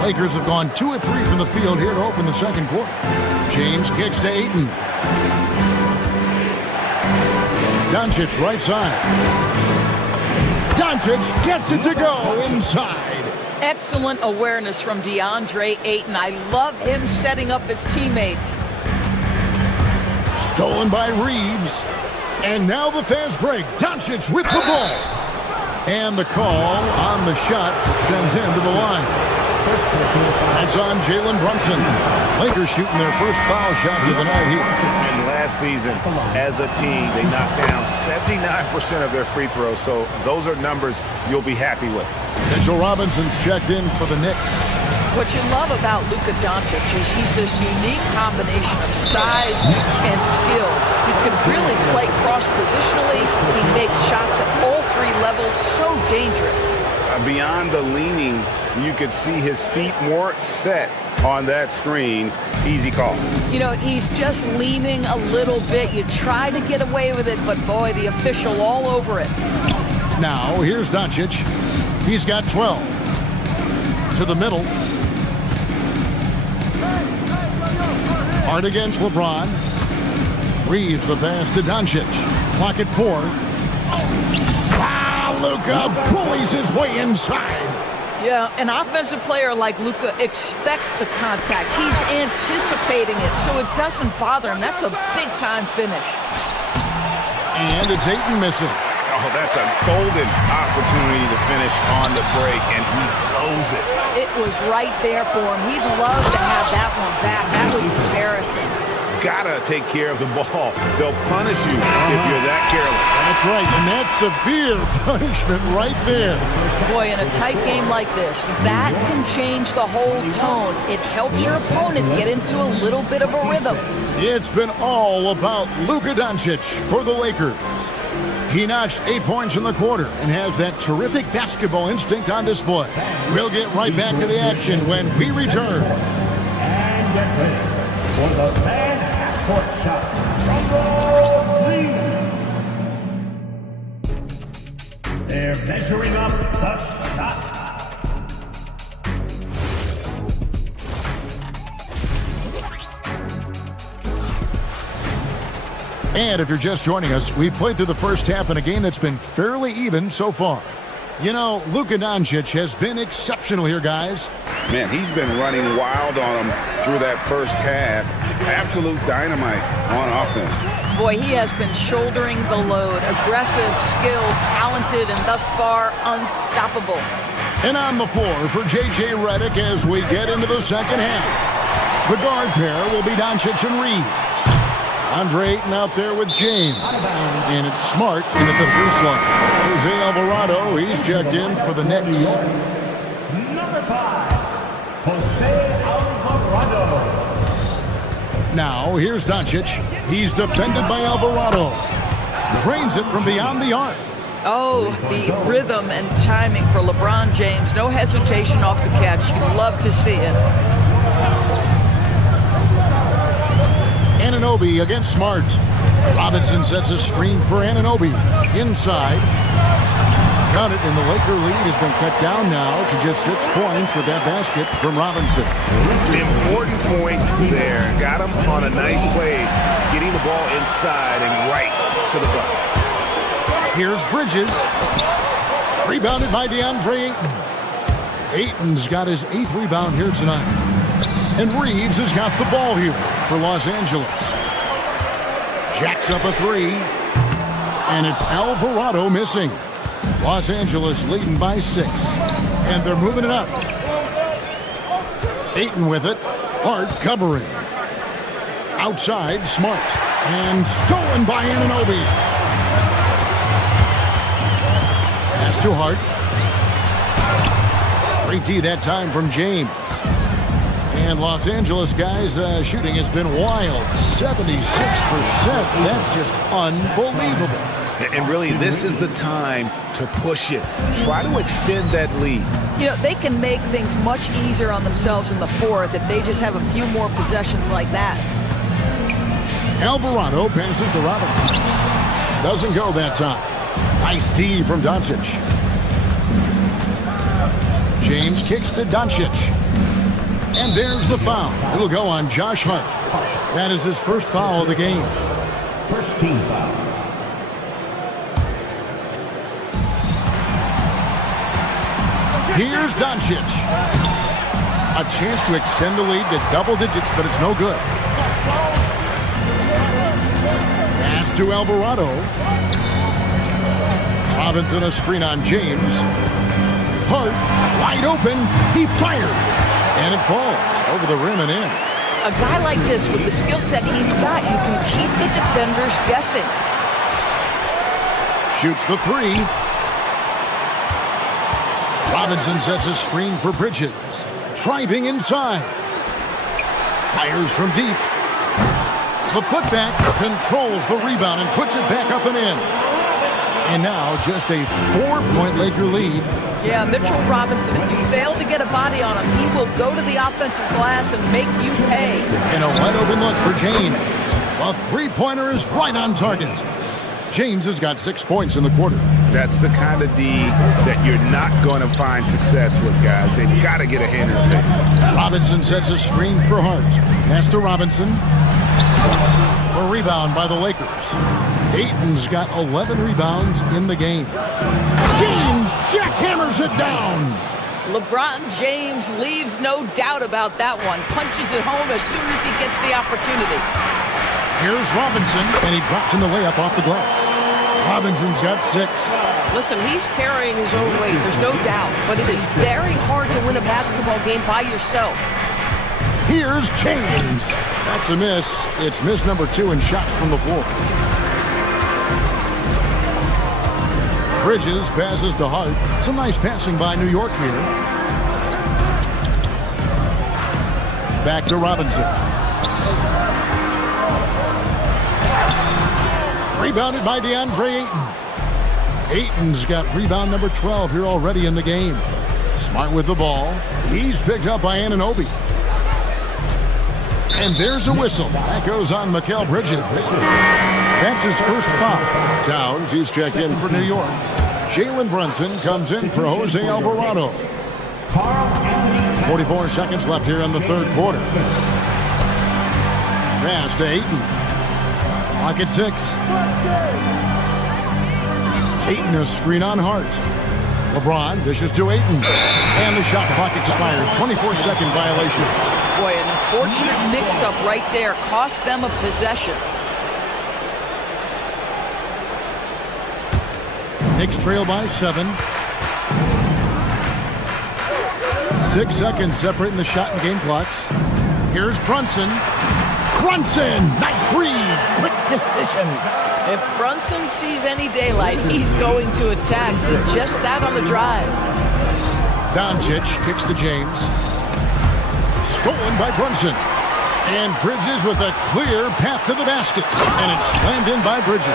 Lakers have gone 2 of 3 from the field here to open the second quarter. James kicks to Ayton. Doncic right side. Doncic gets it to go inside. Excellent awareness from DeAndre Ayton. I love him setting up his teammates. Stolen by Reeves. And now the fast break. Doncic with the ball. And the call on the shot that sends him to the line. That's on Jalen Brunson. Lakers shooting their first foul shots of the night here. And last season, as a team, they knocked down 79% of their free throws, so those are numbers you'll be happy with. Mitchell Robinson's checked in for the Knicks. What you love about Luka Doncic is he's this unique combination of size and skill. He can really play cross-positionally. He makes shots at all 3 levels, so dangerous. Beyond the leaning, you could see his feet more set on that screen. Easy call. You know, he's just leaning a little bit. You try to get away with it, but boy, the official all over it. Now, here's Doncic. He's got 12. To the middle. Hard against LeBron. Reeves the pass to Doncic. Clock at 4. Luka bullies his way inside. Yeah, an offensive player like Luka expects the contact. He's anticipating it, so it doesn't bother him. That's a big-time finish. And it's Ayton missing. Oh, that's a golden opportunity to finish on the break, and he blows it. It was right there for him. He'd love to have that one back. That was embarrassing. Gotta take care of the ball. They'll punish you if you're that careless. That's right, and that's severe punishment right there. Boy, in a tight game like this, that can change the whole tone. It helps your opponent get into a little bit of a rhythm. It's been all about Luka Doncic for the Lakers. He notched 8 points in the quarter and has that terrific basketball instinct on display. We'll get right back to the action when we return. And get ready for the fan half-court shot. Drum roll, please. They're measuring up the shot. And if you're just joining us, we've played through the first half in a game that's been fairly even so far. You know, Luka Doncic has been exceptional here, guys. Man, he's been running wild on them through that first half. Absolute dynamite on offense. Boy, he has been shouldering the load. Aggressive, skilled, talented, and thus far, unstoppable. And on the floor for J.J. Redick as we get into the second half. The guard pair will be Doncic and Reeves. Andre Ayton out there with James. And it's Smart in at the 3 slot. Jose Alvarado, he's checked in for the Knicks. Number 5, Jose Alvarado. Now, here's Doncic. He's defended by Alvarado. Drains it from beyond the arc. Oh, the rhythm and timing for LeBron James. No hesitation off the catch. You'd love to see it. Anunoby against Smart. Robinson sets a screen for Anunoby. Inside. Got it, and the Laker lead has been cut down now to just 6 points with that basket from Robinson. Important point there. Got him on a nice play, getting the ball inside and right to the bucket. Here's Bridges. Rebounded by DeAndre Ayton. Ayton's got his 8th rebound here tonight. And Reeves has got the ball here for Los Angeles. Jacks up a 3. And it's Alvarado missing. Los Angeles leading by 6. And they're moving it up. Ayton with it. Hart covering. Outside, Smart. And stolen by Anunoby. Pass to Hart. Great D that time from James. And Los Angeles guys shooting has been wild. 76%. That's just unbelievable. And really, this is the time to push it. Try to extend that lead. You know, they can make things much easier on themselves in the fourth if they just have a few more possessions like that. Alvarado passes to Robinson. Doesn't go that time. Nice D from Doncic. James kicks to Doncic. And there's the foul. It'll go on Josh Hart. That is his first foul of the game. First team foul. Here's Doncic. A chance to extend the lead to double digits, but it's no good. Pass to Alvarado. Robinson a screen on James. Hart wide open. He fires. And it falls over the rim and in. A guy like this with the skill set he's got, you can keep the defenders guessing. Shoots the three. Robinson sets a screen for Bridges. Driving inside. Fires from deep. The putback controls the rebound and puts it back up and in. And now just a 4-point Laker lead. Yeah, Mitchell Robinson, if you fail to get a body on him, he will go to the offensive glass and make you pay. And a wide open look for James. A three-pointer is right on target. James has got 6 points in the quarter. That's the kind of D that you're not going to find success with, guys. They've got to get a hand in the face. Robinson sets a screen for Hart. Pass to Robinson. A rebound by the Lakers. Ayton's got 11 rebounds in the game. James jackhammers it down. LeBron James leaves no doubt about that one. Punches it home as soon as he gets the opportunity. Here's Robinson, and he drops in the layup off the glass. Robinson's got 6. Listen, he's carrying his own weight, there's no doubt. But it is very hard to win a basketball game by yourself. Here's James. That's a miss. It's miss number 2 in shots from the floor. Bridges passes to Hart. Some nice passing by New York here. Back to Robinson. Rebounded by DeAndre Ayton. Ayton's got rebound number 12 here already in the game. Smart with the ball. He's picked up by Anunoby. And there's a whistle. That goes on Mikal Bridges. That's his first foul. Towns, he's checked in for New York. Jalen Brunson comes in for Jose Alvarado. 44 seconds left here in the third quarter. Pass to Ayton. Clock at 6. Ayton a screen on Hart. LeBron dishes to Ayton. And the shot clock expires. 24-second violation. Boy, an unfortunate mix-up right there cost them a possession. Knicks trail by 7. 6 seconds separating the shot and game clocks. Here's Brunson. Brunson! Nice read! Quick decision. If Brunson sees any daylight, he's going to attack. Did just that on the drive. Doncic kicks to James. Stolen by Brunson. And Bridges with a clear path to the basket. And it's slammed in by Bridges.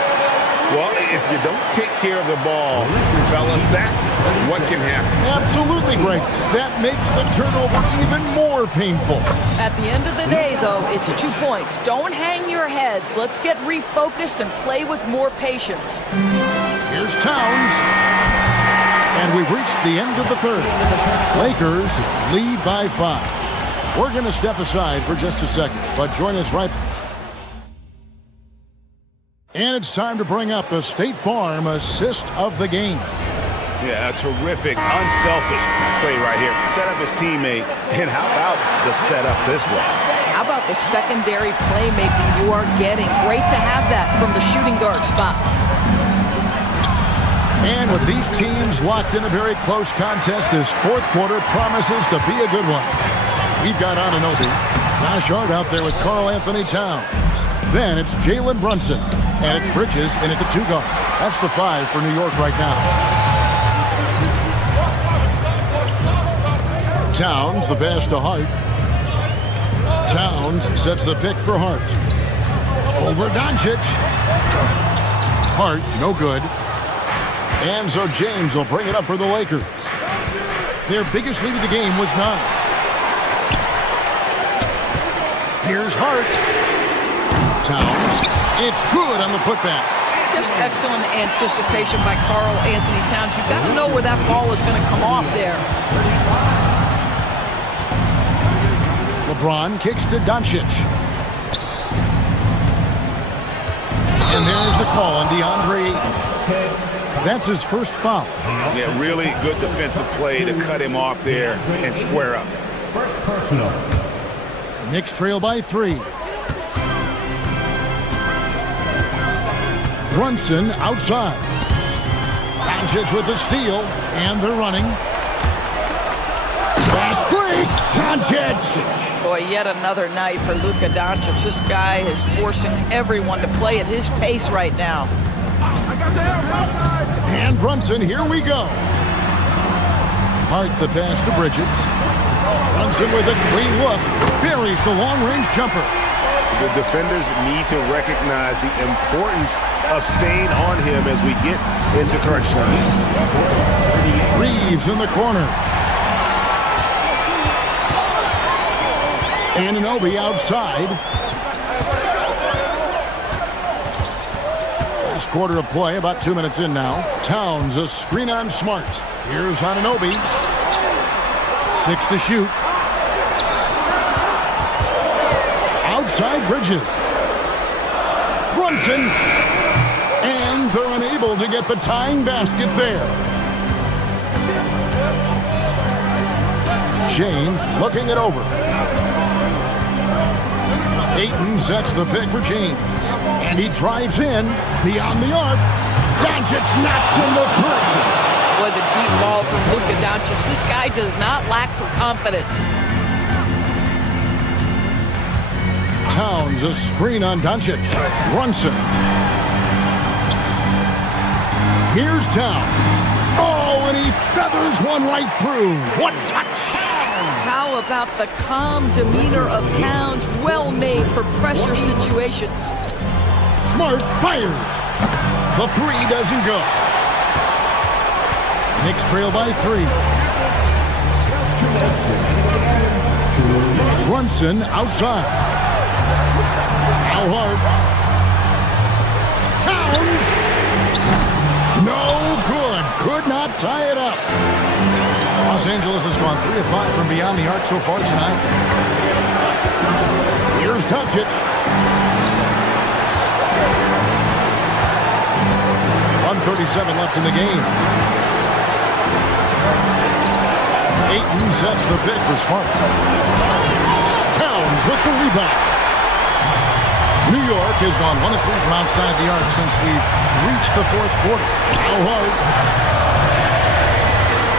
Well, if you don't take care of the ball, fellas, that's what can happen. Absolutely, Greg. That makes the turnover even more painful. At the end of the day, though, it's 2 points. Don't hang your heads. Let's get refocused and play with more patience. Here's Towns. And we've reached the end of the third. Lakers lead by 5. We're going to step aside for just a second, but join us right. And it's time to bring up the State Farm assist of the game. Yeah, a terrific, unselfish play right here. Set up his teammate, and how about the setup this way? How about the secondary playmaking you are getting? Great to have that from the shooting guard spot. And with these teams locked in a very close contest, this fourth quarter promises to be a good one. We've got Anunoby. Josh Hart out there with Karl Anthony Towns. Then it's Jalen Brunson. And it's Bridges in at the 2 guard. That's the 5 for New York right now. Towns, the pass to Hart. Towns sets the pick for Hart. Over Doncic. Hart, no good. And so James will bring it up for the Lakers. Their biggest lead of the game was 9. Here's Hart. Towns. It's good on the putback. Just excellent anticipation by Karl Anthony Towns. You've got to know where that ball is going to come off there. LeBron kicks to Doncic. And there's the call on DeAndre Ayton. That's his first foul. Yeah, really good defensive play to cut him off there and square up. First personal. Knicks trail by 3. Brunson outside. Doncic with the steal, and they're running. Fast break, Doncic. Boy, yet another night for Luka Doncic. This guy is forcing everyone to play at his pace right now. And Brunson, here we go. Hart the pass to Bridges. Brunson with a clean look. Buries the long-range jumper. The defenders need to recognize the importance of staying on him as we get into crunch time. Reeves in the corner. Anunoby outside. Last quarter of play, about 2 minutes in now. Towns, a screen on Smart. Here's Anunoby. 6 to shoot. Outside Bridges. Brunson. And they're unable to get the tying basket there. James looking it over. Ayton sets the pick for James. And he drives in beyond the arc. Doncic knocks in the 3. Boy, the deep ball from Luka Doncic. This guy does not lack for confidence. Towns, a screen on Doncic. Brunson. Here's Towns. Oh, and he feathers one right through. What touch! How about the calm demeanor of Towns? Well made for pressure situations. Smart fires. The 3 doesn't go. Knicks trail by 3. Brunson outside. Al Hart. Towns. No good. Could not tie it up. Los Angeles has gone 3 of 5 from beyond the arc so far tonight. Here's Doncic. 1:37 left in the game. Ayton sets the pick for Smart. Towns with the rebound. New York has gone 1 of 3 from outside the arc since we've reached the 4th quarter. Al Hart.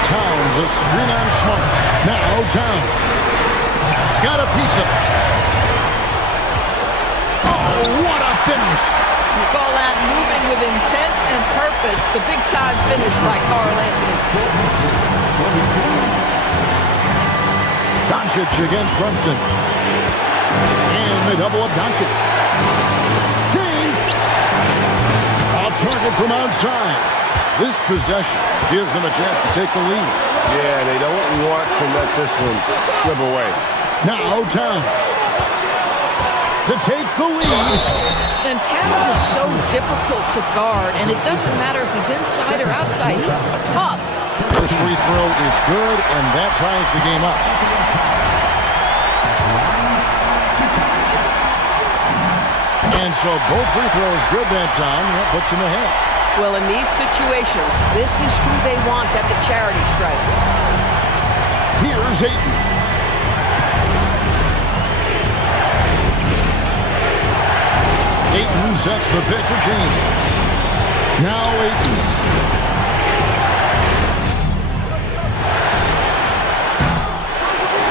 Towns, a screen on Smart. Now Towns. Got a piece of it. Oh, what a finish. You call that moving with intent and purpose. The big-time finish by Karl Anthony. Doncic against Brunson. And they double up Doncic. James. Off target from outside. This possession gives them a chance to take the lead. Yeah, they don't want to let this one slip away. Now Towns. To take the lead. And Towns is so difficult to guard, and it doesn't matter if he's inside or outside. He's tough. This free throw is good, and that ties the game up. And so both free throws good that time. That puts him ahead. Well, in these situations, this is who they want at the charity stripe. Here's Ayton. Ayton sets the pick for James. Now Ayton.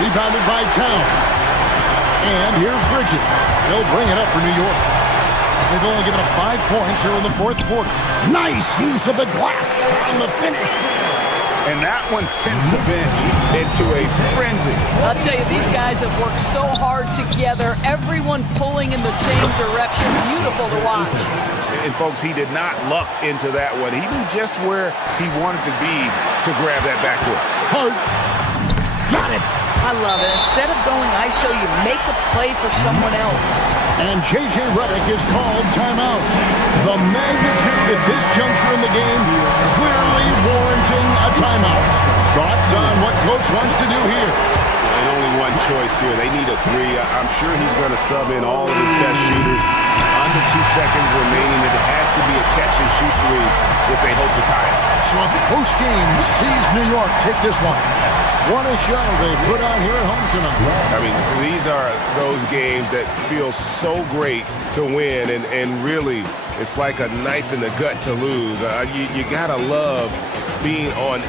Rebounded by Towns. And here's Bridges. He'll bring it up for New York. They've only given up 5 points here in the fourth quarter. Nice use of the glass on the finish. And that one sends the bench into a frenzy. I'll tell you, these guys have worked so hard together, everyone pulling in the same direction. Beautiful to watch. And folks, he did not luck into that one. He knew just where he wanted to be to grab that backboard. Hart. Got it. I love it. Instead of going ISO, you make a play for someone else. And J.J. Redick is called timeout. The magnitude at this juncture in the game clearly warranting a timeout. Thoughts on what Coach wants to do here? And only one choice here. They need a three. I'm sure he's going to sub in all of his best shooters. Under 2 seconds remaining. It has to be a catch-and-shoot three if they hope to tie it. So a close game sees New York take this one. What a show they put on here at home tonight. I mean, these are those games that feel so great to win, and really, it's like a knife in the gut to lose. You gotta love being on.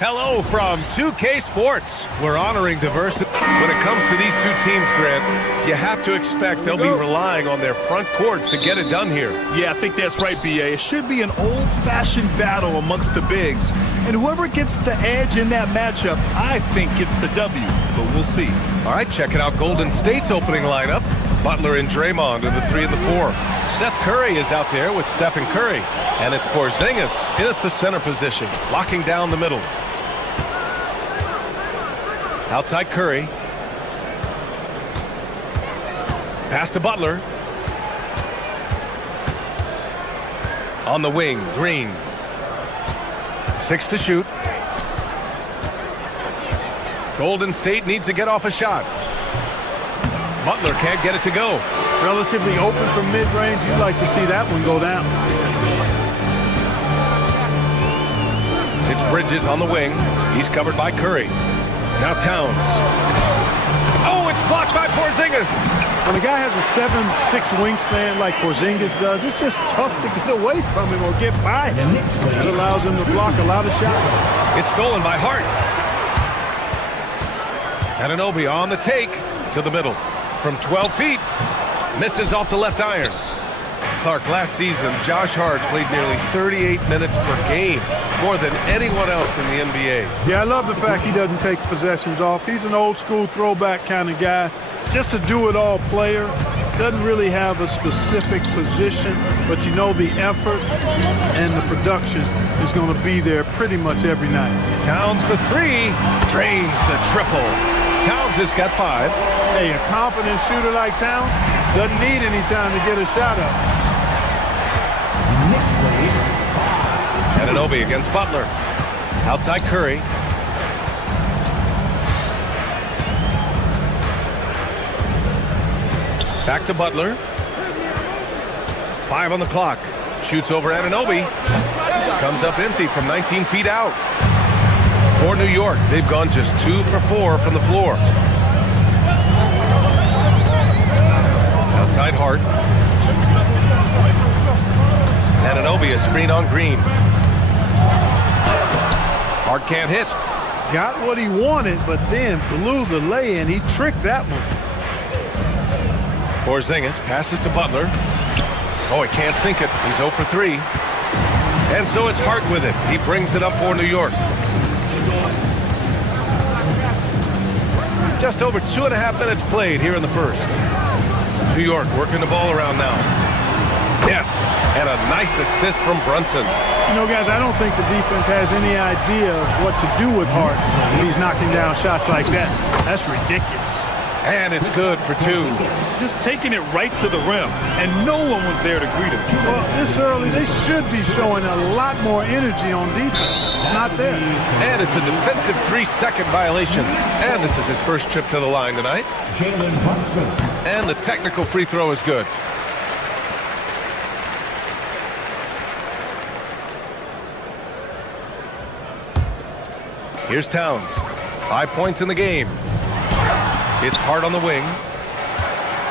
Hello from 2K Sports. We're honoring diversity. When it comes to these two teams, Grant, you have to expect they'll be relying on their front courts to get it done here. Yeah, I think that's right, B.A. It should be an old-fashioned battle amongst the bigs. And whoever gets the edge in that matchup, I think gets the W. But we'll see. All right, checking out Golden State's opening lineup. Butler and Draymond are the 3 and the 4. Seth Curry is out there with Stephen Curry. And it's Porzingis in at the center position, locking down the middle. Outside Curry. Pass to Butler. On the wing, Green. 6 to shoot. Golden State needs to get off a shot. Butler can't get it to go. Relatively open from mid-range. You'd like to see that one go down. It's Bridges on the wing. He's covered by Curry. Now Towns. Oh, it's blocked by Porzingis. When a guy has a 7'6" wingspan like Porzingis does, it's just tough to get away from him or get by him. It allows him to block a lot of shots. It's stolen by Hart. Anunoby on the take to the middle. From 12 feet. Misses off the left iron. Clark, last season, Josh Hart played nearly 38 minutes per game, more than anyone else in the NBA. Yeah, I love the fact he doesn't take possessions off. He's an old-school throwback kind of guy. Just a do-it-all player. Doesn't really have a specific position, but you know the effort and the production is going to be there pretty much every night. Towns for 3. Drains the triple. Towns has got 5. Hey, a confident shooter like Towns doesn't need any time to get a shot up. Anunoby against Butler. Outside Curry. Back to Butler. 5 on the clock. Shoots over Anunoby. Comes up empty from 19 feet out. For New York, they've gone just 2 for 4 from the floor. Outside Hart. Anunoby, a screen on Green. Hart can't hit. Got what he wanted, but then blew the lay-in. He tricked that one. Porzingis passes to Butler. Oh, he can't sink it. He's 0 for 3. And so it's Hart with it. He brings it up for New York. Just over 2.5 minutes played here in the first. New York working the ball around now. Yes, and a nice assist from Brunson. You know, guys, I don't think the defense has any idea of what to do with Hart when he's knocking down shots like that. That's ridiculous. And it's good for 2. Just taking it right to the rim, and no one was there to greet him. Well, this early, they should be showing a lot more energy on defense. It's not there. And it's a defensive 3-second violation. And this is his first trip to the line tonight. And the technical free throw is good. Here's Towns. 5 points in the game. It's Hart on the wing.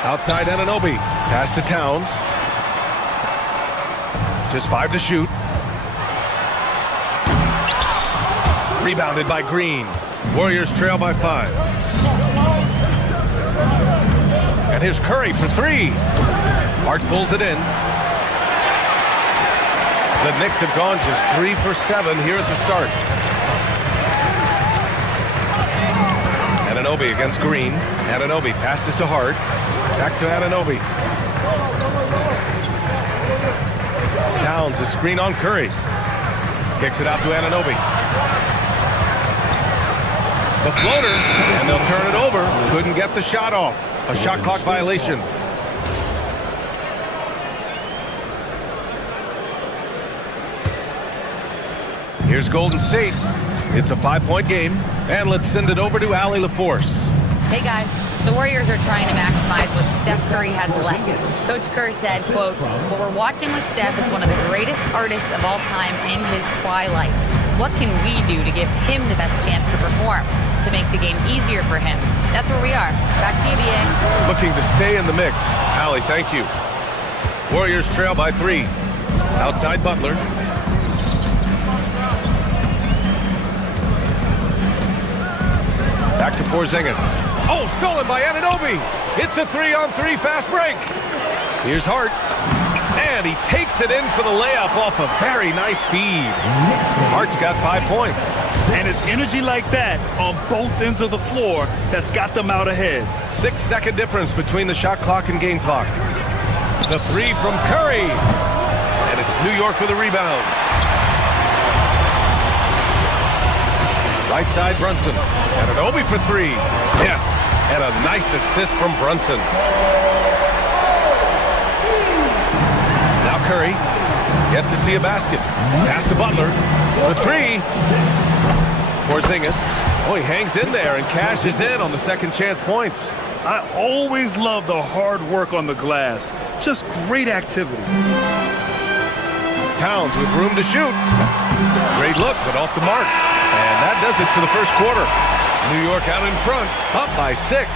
Outside Anunoby. Pass to Towns. Just 5 to shoot. Rebounded by Green. Warriors trail by 5. And here's Curry for 3. Hart pulls it in. The Knicks have gone just 3 for 7 here at the start. Anunoby against Green. Anunoby passes to Hart. Back to Anunoby. Towns, a screen on Curry. Kicks it out to Anunoby. The floater, and they'll turn it over. Couldn't get the shot off. A shot clock violation. Here's Golden State. It's a 5-point game, and let's send it over to Allie LaForce. Hey guys, the Warriors are trying to maximize what Steph Curry has left. Coach Kerr said, quote, "What we're watching with Steph is one of the greatest artists of all time in his twilight. What can we do to give him the best chance to perform, to make the game easier for him?" That's where we are. Back to you, BA. Looking to stay in the mix. Allie, thank you. Warriors trail by 3. Outside Butler. Back to Porzingis. Oh, stolen by Anunoby. It's a 3-on-3 fast break. Here's Hart. And he takes it in for the layup off a very nice feed. Hart's got 5 points. And it's energy like that on both ends of the floor that's got them out ahead. 6-second difference between the shot clock and game clock. The 3 from Curry. And it's New York with a rebound. Right side, Brunson. Anunoby for 3. Yes, and a nice assist from Brunson. Now Curry, yet to see a basket. Pass to Butler for 3. Porzingis. Oh, he hangs in there and cashes in on the second chance points. I always love the hard work on the glass. Just great activity. Towns with room to shoot. Great look, but off the mark. And that does it for the first quarter. New York out in front, up by 6.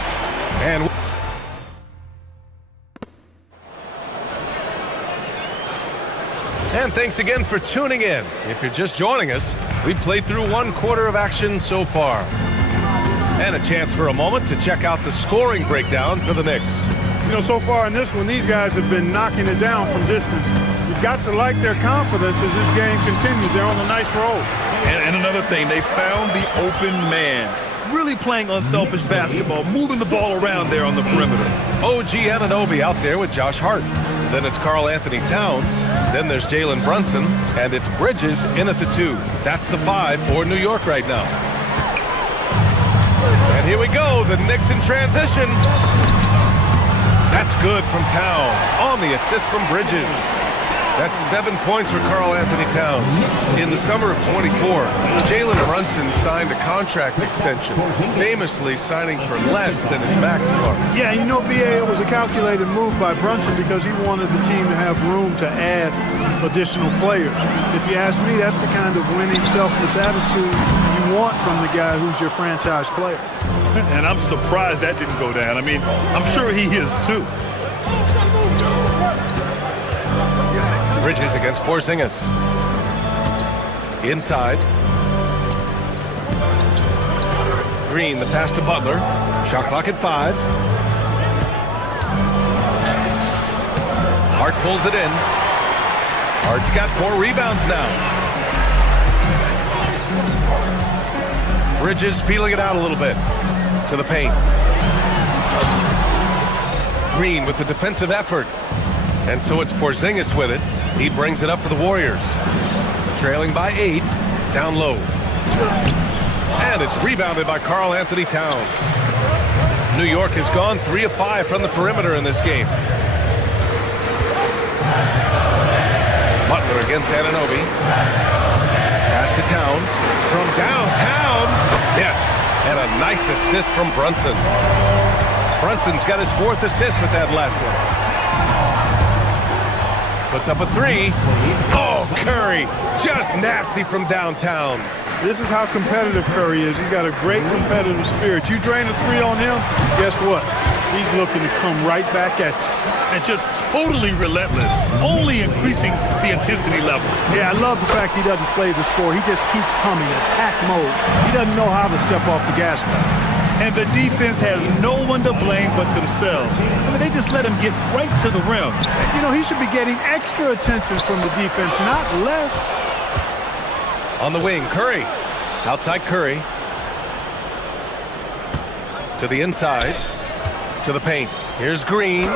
And thanks again for tuning in. If you're just joining us, we've played through 1 quarter of action so far. And a chance for a moment to check out the scoring breakdown for the Knicks. You know, so far in this one, these guys have been knocking it down from distance. You've got to like their confidence as this game continues. They're on a nice roll. And another thing, they found the open man. Really playing unselfish basketball, moving the ball around there on the perimeter. OG Anunoby out there with Josh Hart. Then it's Karl Anthony Towns. Then there's Jalen Brunson. And it's Bridges in at the 2. That's the 5 for New York right now. And here we go, the Knicks in transition. That's good from Towns on the assist from Bridges. That's 7 points for Karl Anthony Towns. In the summer of 24, Jalen Brunson signed a contract extension, famously signing for less than his max clause. Yeah, you know, BA, it was a calculated move by Brunson because he wanted the team to have room to add additional players. If you ask me, that's the kind of winning, selfless attitude you want from the guy who's your franchise player. And I'm surprised that didn't go down. I mean, I'm sure he is too. Bridges against Porzingis. Inside. Green, the pass to Butler. Shot clock at 5. Hart pulls it in. Hart's got 4 rebounds now. Bridges feeling it out a little bit. To the paint. Green with the defensive effort. And so it's Porzingis with it. He brings it up for the Warriors. Trailing by 8, down low. And it's rebounded by Karl Anthony Towns. New York has gone 3 of 5 from the perimeter in this game. Butler against Anunoby. Pass to Towns. From downtown. Yes, and a nice assist from Brunson. Brunson's got his 4th assist with that last one. Puts up a 3. Oh, Curry, just nasty from downtown. This is how competitive Curry is. He's got a great competitive spirit. You drain a 3 on him, guess what? He's looking to come right back at you. And just totally relentless, only increasing the intensity level. Yeah, I love the fact he doesn't play the score. He just keeps coming, attack mode. He doesn't know how to step off the gas pedal. And the defense has no one to blame but themselves. I mean, they just let him get right to the rim. You know, he should be getting extra attention from the defense, not less. On the wing, Curry. Outside Curry. To the inside. To the paint. Here's Green.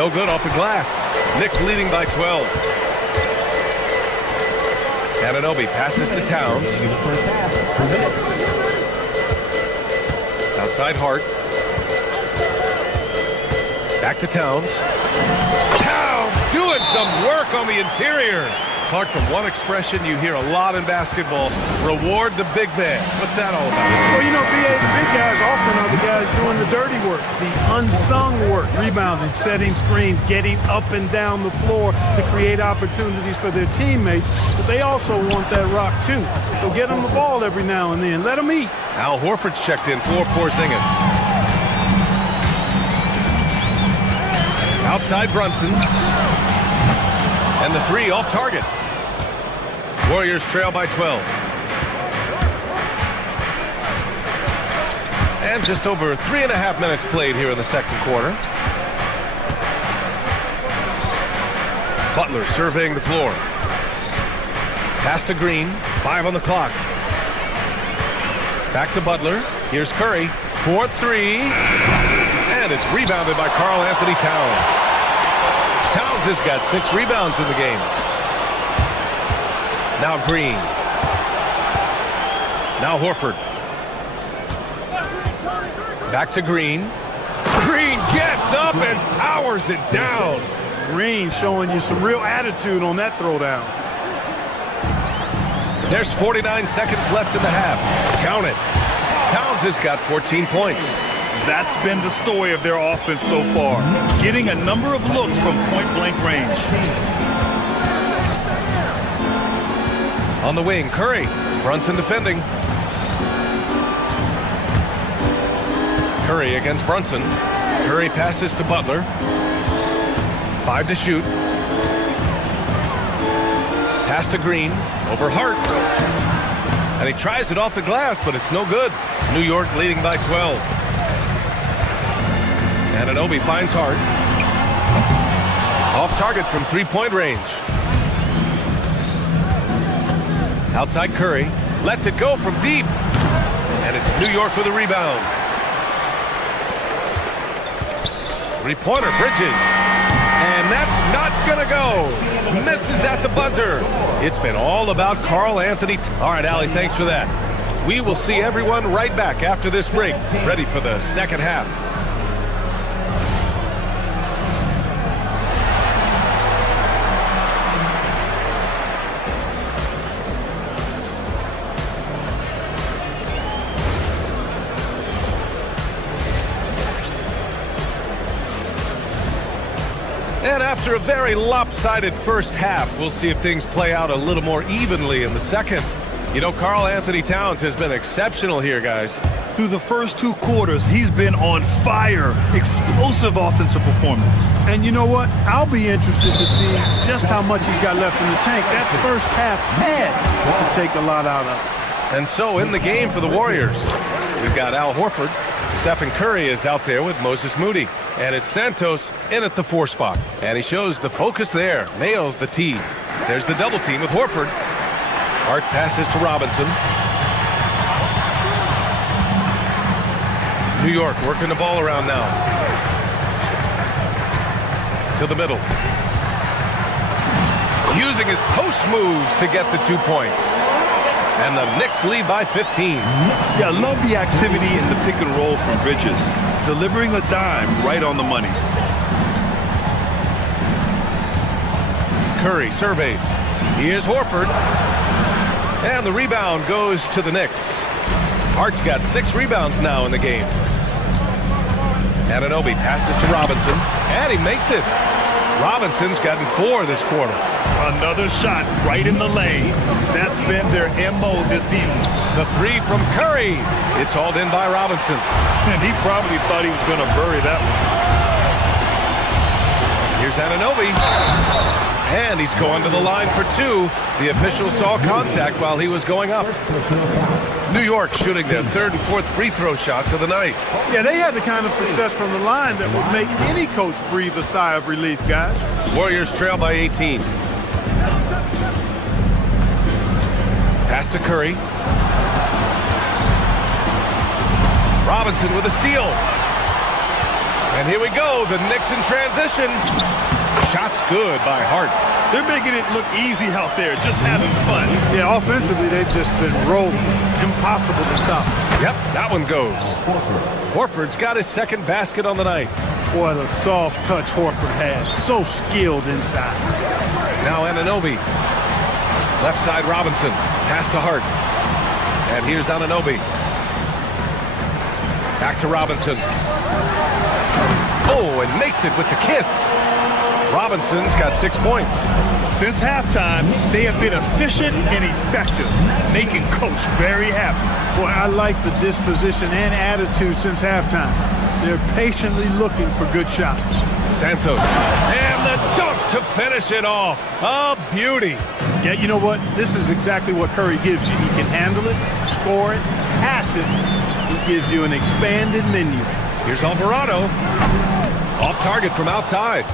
No good off the glass. Knicks leading by 12. Anunoby passes to Towns. Outside Hart. Back to Towns. Towns doing some work on the interior. Clark, the one expression you hear a lot in basketball, reward the big man. What's that all about? Well, you know, BA, the big guys often are the guys doing the dirty work, the unsung work, rebounding, setting screens, getting up and down the floor to create opportunities for their teammates. But they also want that rock, too. So get them the ball every now and then. Let them eat. Al Horford's checked in for Porzingis. Outside Brunson. And the 3 off target. Warriors trail by 12. And just over 3.5 minutes played here in the second quarter. Butler surveying the floor. Pass to Green, 5 on the clock. Back to Butler. Here's Curry, 4-3. And it's rebounded by Karl Anthony Towns. Towns has got 6 rebounds in the game. Now Green. Now Horford. Back to Green. Green gets up and powers it down. Green showing you some real attitude on that throwdown. There's 49 seconds left in the half. Count it. Towns has got 14 points. That's been the story of their offense so far. Getting a number of looks from point-blank range. On the wing, Curry. Brunson defending. Curry against Brunson. Curry passes to Butler. 5 to shoot. Pass to Green. Over Hart. And he tries it off the glass, but it's no good. New York leading by 12. Anunoby finds Hart. Off target from 3-point range. Outside Curry. Lets it go from deep. And it's New York with a rebound. 3-pointer, Bridges. And that's not gonna go. Misses at the buzzer. It's been all about Karl Anthony. All right, Allie, thanks for that. We will see everyone right back after this break, ready for the second half. And after a very lopsided first half, we'll see if things play out a little more evenly in the second. You know, Karl Anthony Towns has been exceptional here, guys. Through the first 2 quarters, he's been on fire. Explosive offensive performance. And you know what? I'll be interested to see just how much he's got left in the tank. That first half had to take a lot out of it. And so in the game for the Warriors, we've got Al Horford. Stephen Curry is out there with Moses Moody. And it's Santos in at the 4 spot. And he shows the focus there. Nails the tee. There's the double team with Horford. Hart passes to Robinson. New York working the ball around now. To the middle. Using his post moves to get the 2 points. And the Knicks lead by 15. Yeah, I love the activity in the pick and roll from Bridges. Delivering a dime right on the money. Curry surveys. Here's Horford. And the rebound goes to the Knicks. Hart's got 6 rebounds now in the game. Anunoby passes to Robinson. And he makes it. Robinson's gotten 4 this quarter. Another shot right in the lane. That's been their MO this evening. The 3 from Curry. It's hauled in by Robinson. And he probably thought he was going to bury that one. Here's Anunoby. And he's going to the line for 2. The official saw contact while he was going up. New York shooting their 3rd and 4th free throw shots of the night. Yeah, they had the kind of success from the line that would make any coach breathe a sigh of relief, guys. Warriors trail by 18. Pass to Curry. Robinson with a steal. And here we go, the Knicks in transition. Shot's good by Hart. They're making it look easy out there, just having fun. Yeah, offensively, they've just been rolling. Impossible to stop. Yep, that one goes. Horford's got his 2nd basket on the night. What a soft touch Horford has. So skilled inside. Now Anunoby. Left side Robinson. Pass to Hart. And here's Anunoby. Back to Robinson. Oh, and makes it with the kiss. Robinson's got 6 points. Since halftime, they have been efficient and effective, making Coach very happy. Boy, I like the disposition and attitude since halftime. They're patiently looking for good shots. Santos. And the dunk to finish it off. A beauty. Yeah, you know what? This is exactly what Curry gives you. He can handle it, score it, pass it, He gives you an expanded menu. Here's Alvarado. Off target from outside.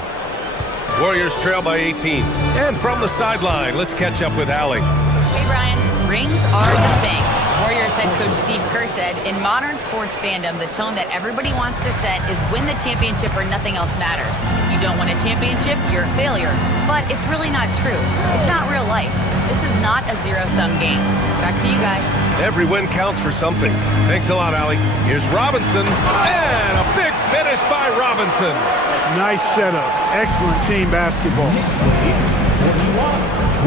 Warriors trail by 18. And from the sideline, let's catch up with Allie. Hey, Brian. Rings are the thing. Warriors head coach Steve Kerr said, in modern sports fandom, the tone that everybody wants to set is win the championship or nothing else matters. You don't win a championship, you're a failure. But it's really not true. It's not real life. This is not a zero-sum game. Back to you guys. Every win counts for something. Thanks a lot, Allie. Here's Robinson. And a big finish by Robinson. Nice setup. Excellent team basketball.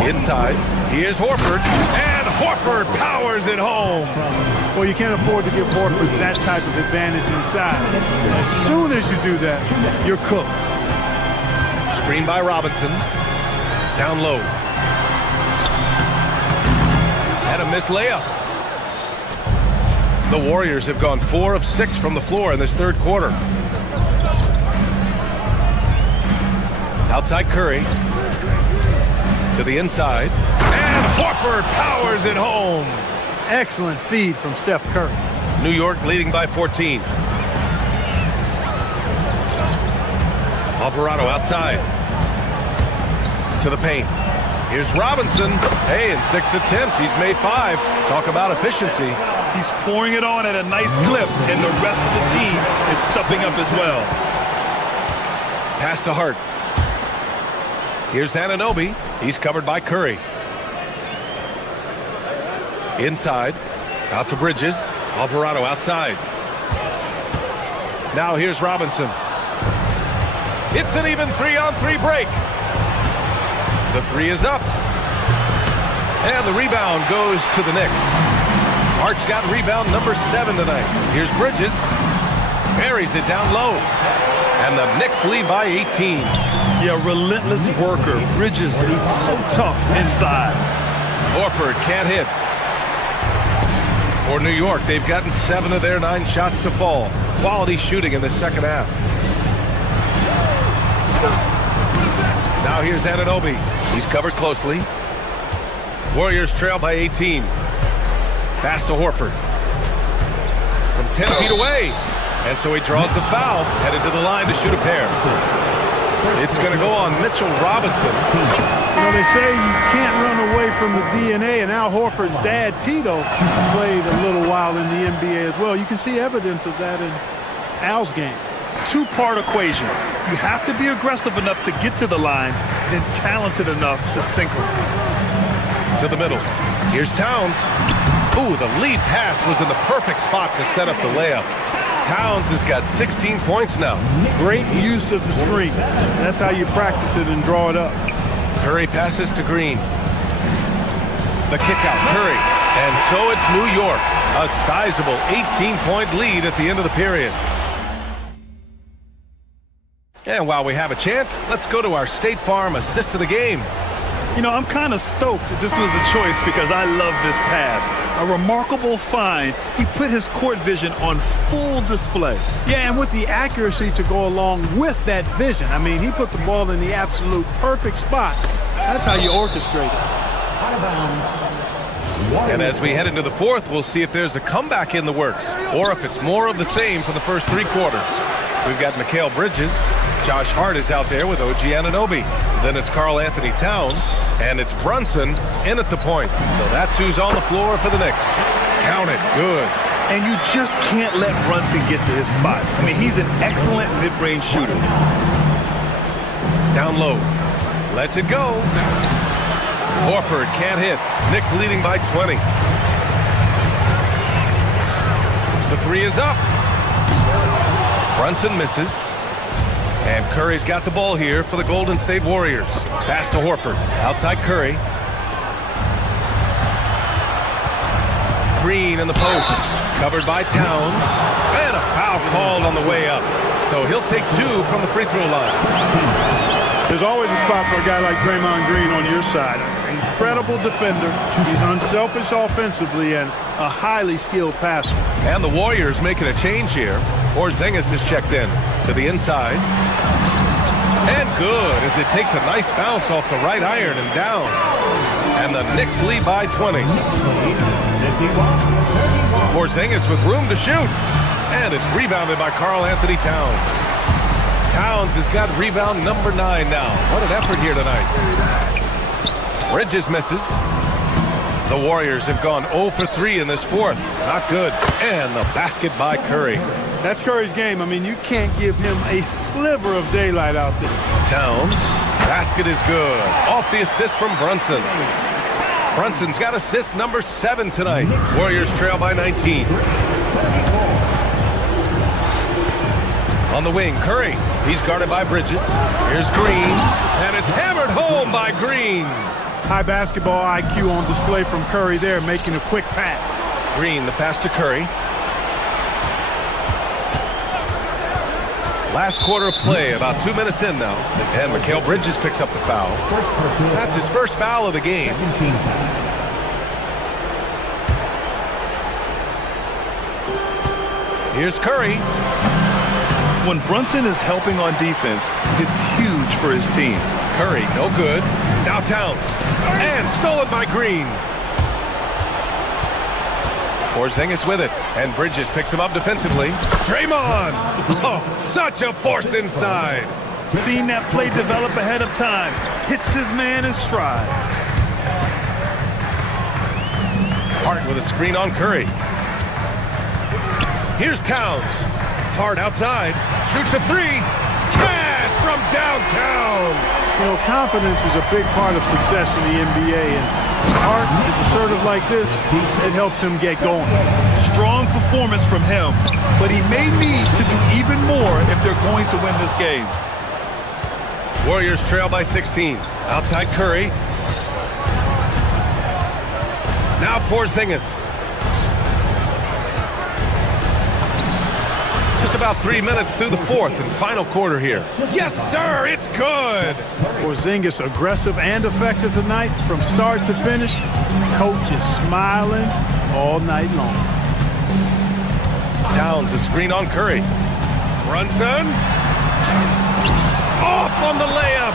Inside, here's Horford. And Horford powers it home. Well, you can't afford to give Horford that type of advantage inside. As soon as you do that, you're cooked. Screen by Robinson. Down low. And a missed layup. The Warriors have gone 4 of 6 from the floor in this third quarter. Outside Curry. To the inside. And Horford powers it home. Excellent feed from Steph Curry. New York leading by 14. Alvarado outside. To the paint. Here's Robinson. Hey, in 6 attempts, he's made 5. Talk about efficiency. He's pouring it on at a nice clip, and the rest of the team is stepping up as well. Pass to Hart. Here's Anunoby. He's covered by Curry. Inside. Out to Bridges. Alvarado outside. Now here's Robinson. It's an even 3-on-3 break. The 3 is up. And the rebound goes to the Knicks. Hart's got rebound number 7 tonight. Here's Bridges. Buries it down low. And the Knicks lead by 18. Yeah, relentless worker. Bridges, so tough inside. Horford can't hit. For New York, they've gotten 7 of their 9 shots to fall. Quality shooting in the second half. Now here's Anunoby. He's covered closely. Warriors trail by 18. Pass to Horford. From 10 feet away. And so he draws the foul, headed to the line to shoot a pair. It's going to go on Mitchell Robinson. You know, they say you can't run away from the DNA, and Al Horford's dad, Tito, played a little while in the NBA as well. You can see evidence of that in Al's game. Two-part equation. You have to be aggressive enough to get to the line, then talented enough to sink them. To the middle. Here's Towns. Ooh, the lead pass was in the perfect spot to set up the layup. Towns has got 16 points now. Great use of the screen. That's how you practice it and draw it up. Curry passes to Green. The kick out, Curry. And so it's New York. A sizable 18-point lead at the end of the period. And while we have a chance, let's go to our State Farm assist of the game. You know, I'm kind of stoked that this was a choice because I love this pass. A remarkable find. He put his court vision on full display. Yeah, and with the accuracy to go along with that vision. I mean, he put the ball in the absolute perfect spot. That's how you orchestrate it. Out of bounds. And as we head into the fourth, we'll see if there's a comeback in the works or if it's more of the same for the first 3 quarters. We've got Mikal Bridges. Josh Hart is out there with OG Anunoby. Then it's Karl Anthony Towns. And it's Brunson in at the point. So that's who's on the floor for the Knicks. Count it. Good. And you just can't let Brunson get to his spots. I mean, he's an excellent mid-range shooter. Down low. Lets it go. Horford can't hit. Knicks leading by 20. The 3 is up. Brunson misses. And Curry's got the ball here for the Golden State Warriors. Pass to Horford. Outside Curry. Green in the post. Covered by Towns. And a foul called on the way up. So he'll take 2 from the free throw line. There's always a spot for a guy like Draymond Green on your side. Incredible defender. He's unselfish offensively and a highly skilled passer. And the Warriors making a change here. Porzingis is checked in to the inside. And good as it takes a nice bounce off the right iron and down. And And the Knicks lead by 20. Porzingis with room to shoot. And it's rebounded by Karl Anthony Towns. Towns has got rebound number 9 now. What an effort here tonight. Bridges misses. The Warriors have gone 0 for 3 in this fourth. Not good. And the basket by Curry. That's Curry's game. I mean, you can't give him a sliver of daylight out there. Towns. Basket is good. Off the assist from Brunson. Brunson's got assist number 7 tonight. Warriors trail by 19. On the wing, Curry. He's guarded by Bridges. Here's Green. And it's hammered home by Green. High basketball IQ on display from Curry there, making a quick pass. Green, the pass to Curry. Last quarter of play, about 2 minutes in now. And Mikal Bridges picks up the foul. That's his first foul of the game. Here's Curry. When Brunson is helping on defense, it's huge for his team. Curry, no good. Now Towns. And stolen by Green. Porzingis with it. And Bridges picks him up defensively. Draymond! Oh, such a force inside. Seen that play develop ahead of time. Hits his man in stride. Hart with a screen on Curry. Here's Towns. Hart outside. Shoots a 3. Cash from downtown. You know, confidence is a big part of success in the NBA, and Hart is assertive like this. It helps him get going. Strong performance from him, but he may need to do even more if they're going to win this game. Warriors trail by 16. Outside Curry. Now Porzingis. Just about 3 minutes through the fourth and final quarter here. Yes, sir, it's good. Porzingis aggressive and effective tonight from start to finish. Coach is smiling all night long. Towns a screen on Curry. Brunson. Off on the layup.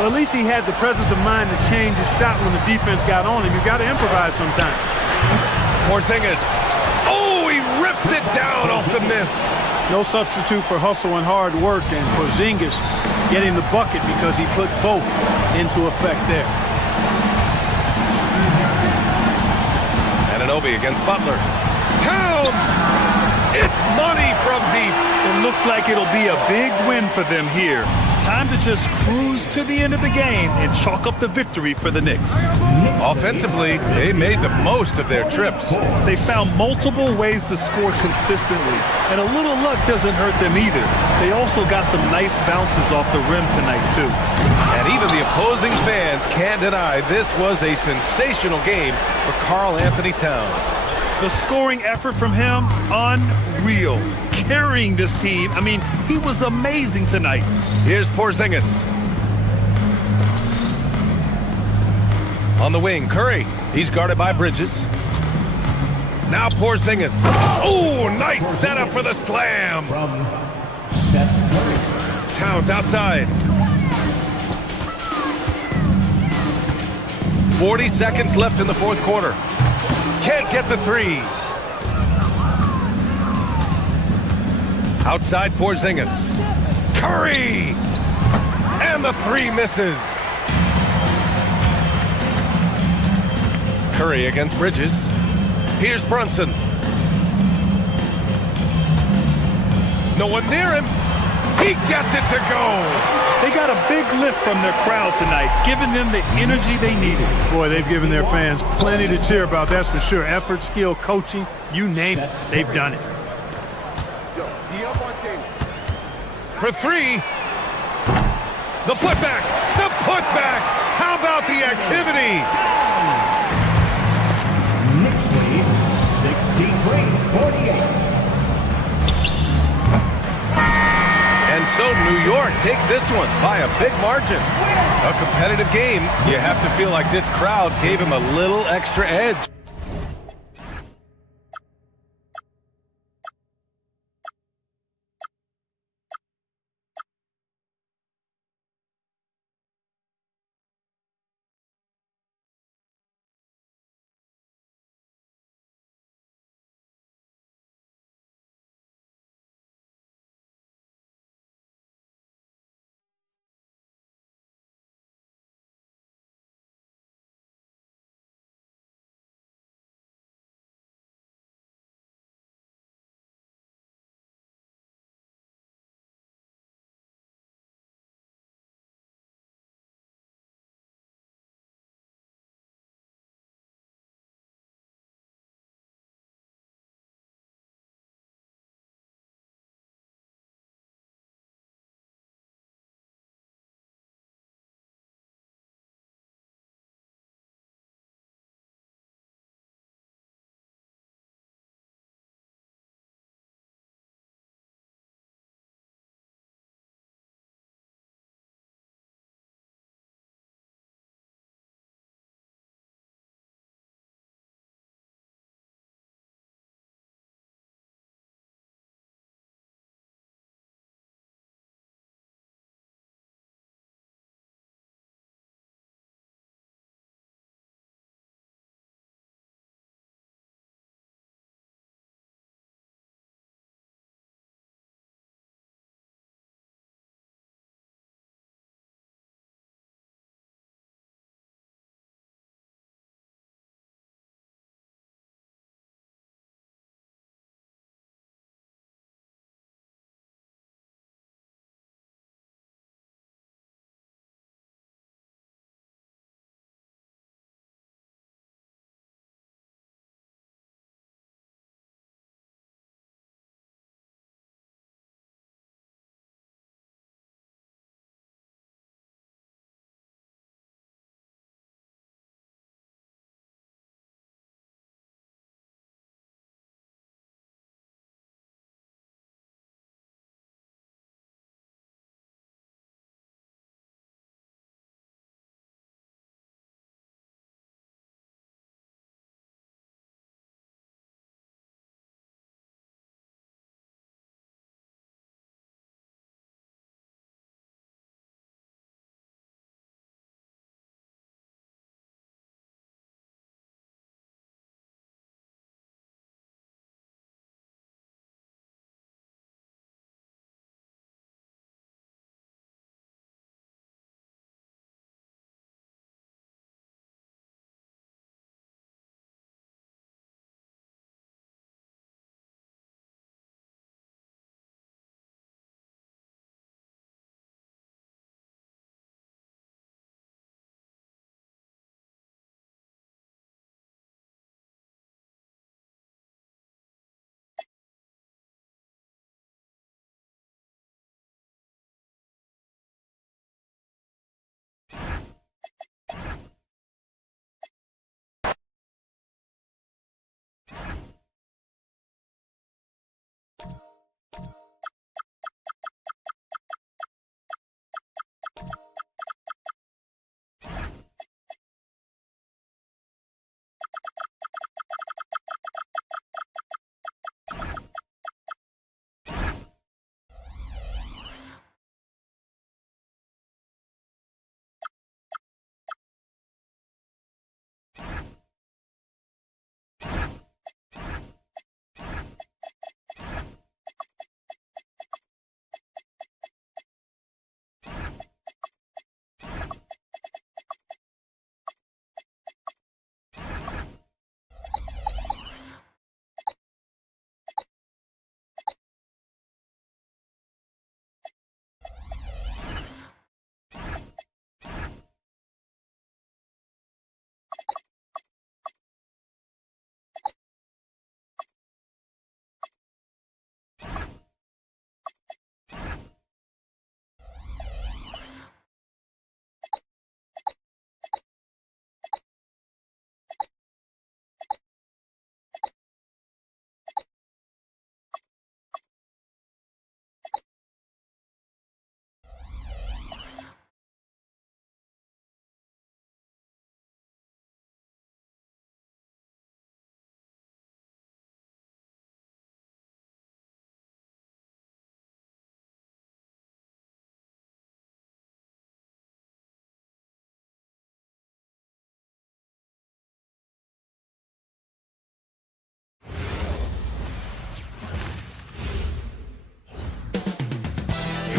Well, at least he had the presence of mind to change his shot when the defense got on him. You've got to improvise sometimes. Porzingis. Oh, he rips it down off the miss. No substitute for hustle and hard work, and Porzingis getting the bucket because he put both into effect there. Anunoby against Butler. Towns! It's money from deep. It looks like it'll be a big win for them here. Time to just cruise to the end of the game and chalk up the victory for the Knicks. Offensively, they made the most of their trips. They found multiple ways to score consistently, and a little luck doesn't hurt them either. They also got some nice bounces off the rim tonight, too. And even the opposing fans can't deny this was a sensational game for Karl Anthony Towns. The scoring effort from him, unreal. Carrying this team, I mean, he was amazing tonight. Here's Porzingis. On the wing, Curry. He's guarded by Bridges. Now Porzingis. Oh, nice setup for the slam. Towns outside. 40 seconds left in the fourth quarter. Can't get the 3. Outside Porzingis. Curry! And the 3 misses. Curry against Bridges. Here's Brunson. No one near him. He gets it to go. They got a big lift from their crowd tonight, giving them the energy they needed. Boy, they've given their fans plenty to cheer about, that's for sure. Effort, skill, coaching, you name it, they've done it. For 3. The putback. The putback. How about the activity? Knicks lead 63-48. And so New York takes this one by a big margin. A competitive game. You have to feel like this crowd gave him a little extra edge.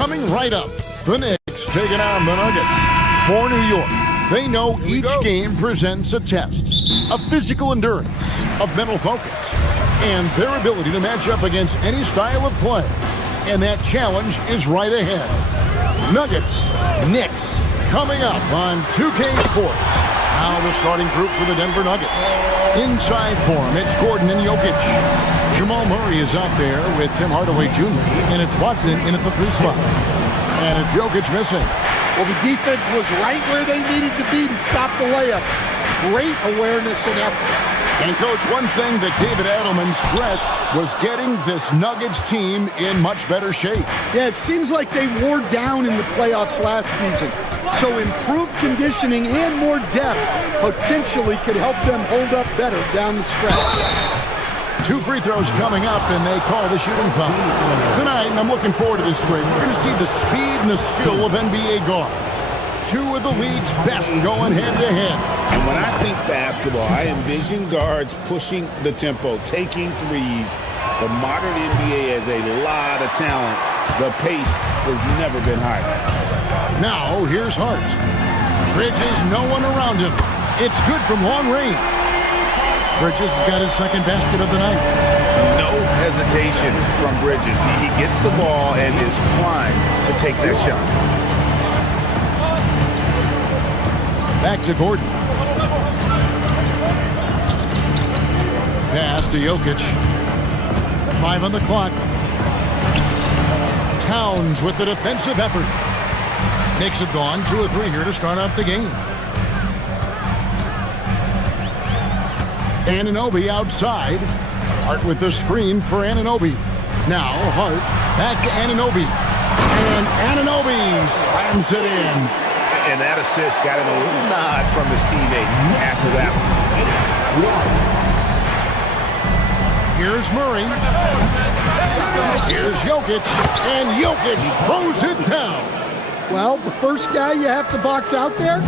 Coming right up, the Knicks taking on the Nuggets. For New York, they know each game presents a test of physical endurance, of mental focus, and their ability to match up against any style of play. And that challenge is right ahead. Nuggets, Knicks, coming up on 2K Sports. Now the starting group for the Denver Nuggets. Inside for him, it's Gordon and Jokic. Jamal Murray is out there with Tim Hardaway Jr., and it's Watson in at the 3 spot. And it's Jokic missing. Well, the defense was right where they needed to be to stop the layup. Great awareness and effort. And, Coach, one thing that David Adelman stressed was getting this Nuggets team in much better shape. Yeah, it seems like they wore down in the playoffs last season. So improved conditioning and more depth potentially could help them hold up better down the stretch. 2 free throws coming up, and they call the shooting foul. Tonight, and I'm looking forward to this break, we're going to see the speed and the skill of NBA guards. 2 of the league's best going head-to-head. And when I think basketball, I envision guards pushing the tempo, taking threes. The modern NBA has a lot of talent. The pace has never been higher. Now, here's Hart. Bridges, no one around him. It's good from long range. Bridges has got his second basket of the night. No hesitation from Bridges. He gets the ball and is primed to take that shot. Back to Gordon. Pass to Jokic. 5 on the clock. Towns with the defensive effort. Knicks have gone 2 of 3 here to start out the game. Anunoby outside. Hart with the screen for Anunoby. Now Hart back to Anunoby. And Anunoby slams it in. And that assist got him a little nod from his teammate after that one. Here's Murray. Here's Jokic. And Jokic throws it down. Well, the first guy you have to box out there,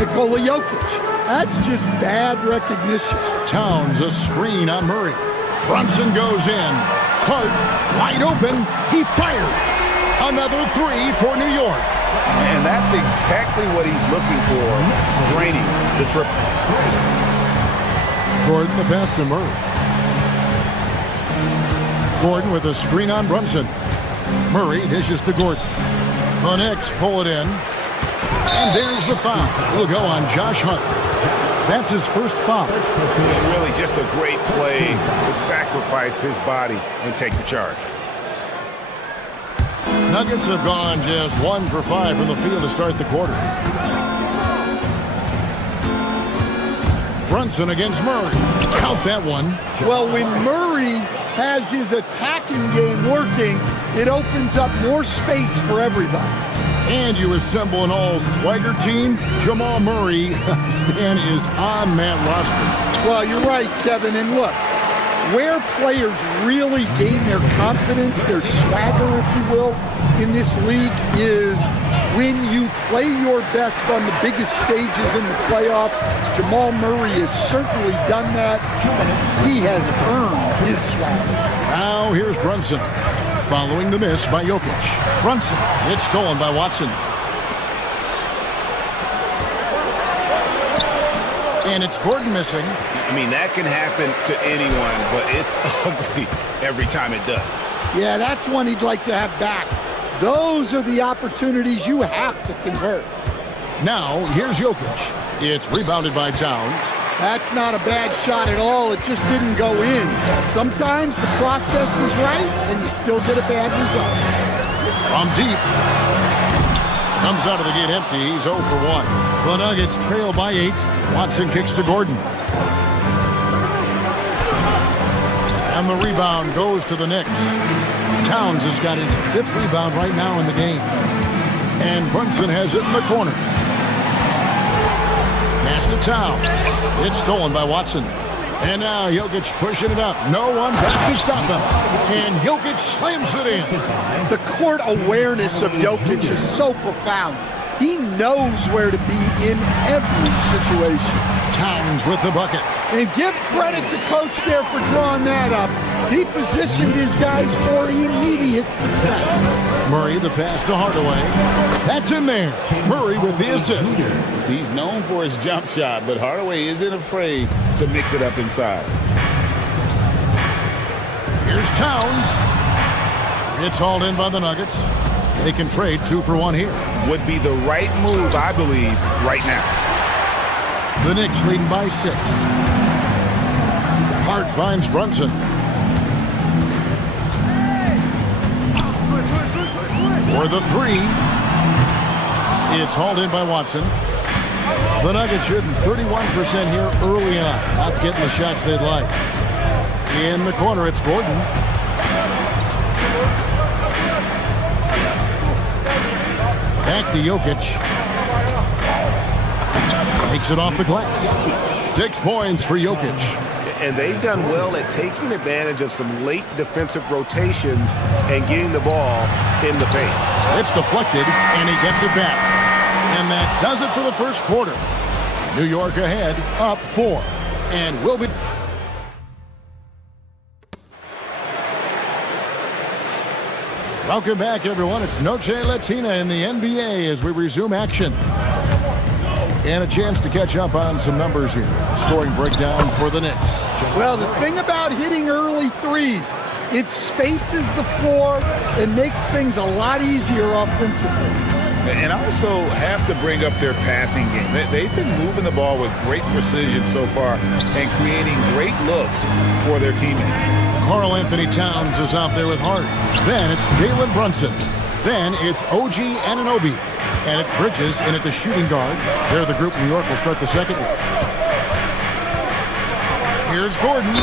Nikola Jokic. That's just bad recognition. Towns a screen on Murray. Brunson goes in. Hart wide open. He fires. Another 3 for New York. And that's exactly what he's looking for, draining the triple. Gordon the pass to Murray. Gordon with a screen on Brunson. Murray dishes to Gordon. The Knicks pull it in. And there's the foul. It'll go on Josh Hart. That's his first foul. Really just a great play to sacrifice his body and take the charge. Nuggets have gone just 1 for 5 from the field to start the quarter. Brunson against Murray. Count that one. Well, when Murray has his attacking game working, it opens up more space for everybody. And you assemble an all-swagger team. Jamal Murray, Stan, is on that roster. Well, you're right, Kevin. And look, where players really gain their confidence, their swagger, if you will, in this league is when you play your best on the biggest stages in the playoffs. Jamal Murray has certainly done that. He has earned his swagger. Now here's Brunson. Following the miss by Jokic. Brunson, it's stolen by Watson. And it's Gordon missing. I mean, that can happen to anyone, but it's ugly every time it does. Yeah, that's one he'd like to have back. Those are the opportunities you have to convert. Now, here's Jokic. It's rebounded by Towns. That's not a bad shot at all. It just didn't go in. Sometimes the process is right, and you still get a bad result. From deep. Comes out of the gate empty. He's 0 for 1. The Nuggets trail by 8. Watson kicks to Gordon. And the rebound goes to the Knicks. Towns has got his 5th rebound right now in the game. And Brunson has it in the corner. Pass to Towns. It's stolen by Watson. And now Jokic pushing it up. No one back to stop him. And Jokic slams it in. The court awareness of Jokic is so profound. He knows where to be in every situation. Towns with the bucket. And give credit to Coach there for drawing that up. He positioned his guys for immediate success. Murray, the pass to Hardaway. That's in there. Murray with the assist. He's known for his jump shot, but Hardaway isn't afraid to mix it up inside. Here's Towns. It's hauled in by the Nuggets. They can trade 2 for 1 here. Would be the right move, I believe, right now. The Knicks leading by 6. Hart finds Brunson. For the 3. It's hauled in by Watson. The Nuggets shooting 31% here early on. Not getting the shots they'd like. In the corner, it's Gordon. Back to Jokic. Takes it off the glass. 6 points for Jokic. And they've done well at taking advantage of some late defensive rotations and getting the ball in the paint. It's deflected, and he gets it back. And that does it for the first quarter. New York ahead, up 4. And will be... Welcome back, everyone. It's Noche Latina in the NBA as we resume action. And a chance to catch up on some numbers here. Scoring breakdown for the Knicks. Well, the thing about hitting early threes, it spaces the floor and makes things a lot easier offensively. And also have to bring up their passing game. They've been moving the ball with great precision so far and creating great looks for their teammates. Karl Anthony Towns is out there with Hart. Then it's Jalen Brunson. Then it's OG Anunoby. And it's Bridges in at the shooting guard. They're the group New York will start the second with. Here's Gordon.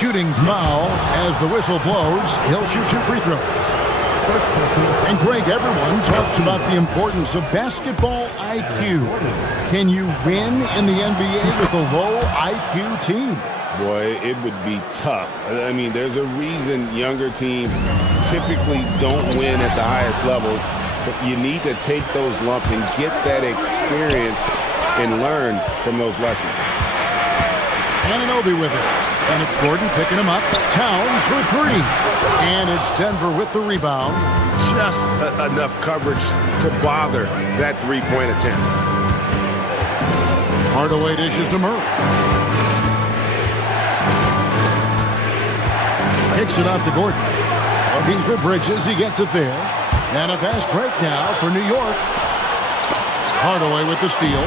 Shooting foul as the whistle blows. He'll shoot 2 free throws. And Greg, everyone talks about the importance of basketball IQ. Can you win in the NBA with a low IQ team? Boy, it would be tough. I mean, there's a reason younger teams typically don't win at the highest level. But you need to take those lumps and get that experience and learn from those lessons. Anunoby with it. And it's Gordon picking him up. Towns for 3. And it's Denver with the rebound. Just enough coverage to bother that three-point attempt. Hardaway dishes to Murray. Kicks it out to Gordon. Looking for Bridges. He gets it there. And a fast break now for New York. Hardaway with the steal.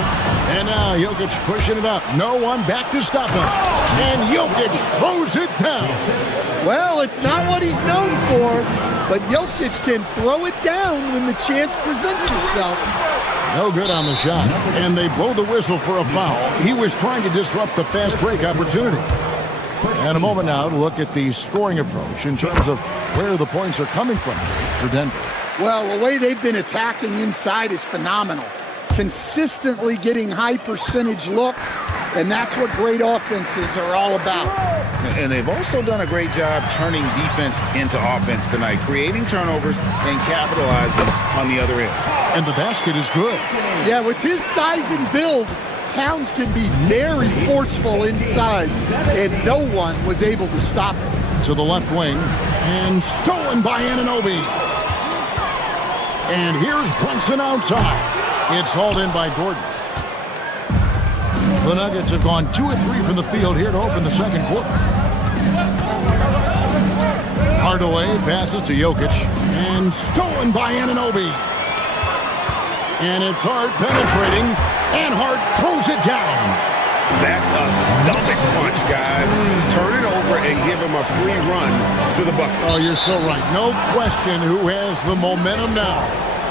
And now Jokic pushing it up. No one back to stop him. And Jokic throws it down. Well, it's not what he's known for, but Jokic can throw it down when the chance presents itself. No good on the shot. And they blow the whistle for a foul. He was trying to disrupt the fast break opportunity. And a moment now to look at the scoring approach in terms of where the points are coming from for Denver. Well, the way they've been attacking inside is phenomenal. Consistently getting high percentage looks, and that's what great offenses are all about. And they've also done a great job turning defense into offense tonight, creating turnovers and capitalizing on the other end. And the basket is good. Yeah, with his size and build, Towns can be very forceful inside, and no one was able to stop it. To the left wing, and stolen by Anunoby. And here's Brunson outside. It's hauled in by Gordon. The Nuggets have gone 2 of 3 from the field here to open the second quarter. Hardaway passes to Jokic, and stolen by Anunoby. And it's Hart penetrating, and Hart throws it down. That's a stomach punch, guys. Turn it over and give him a free run to the bucket. Oh, you're so right. No question who has the momentum now.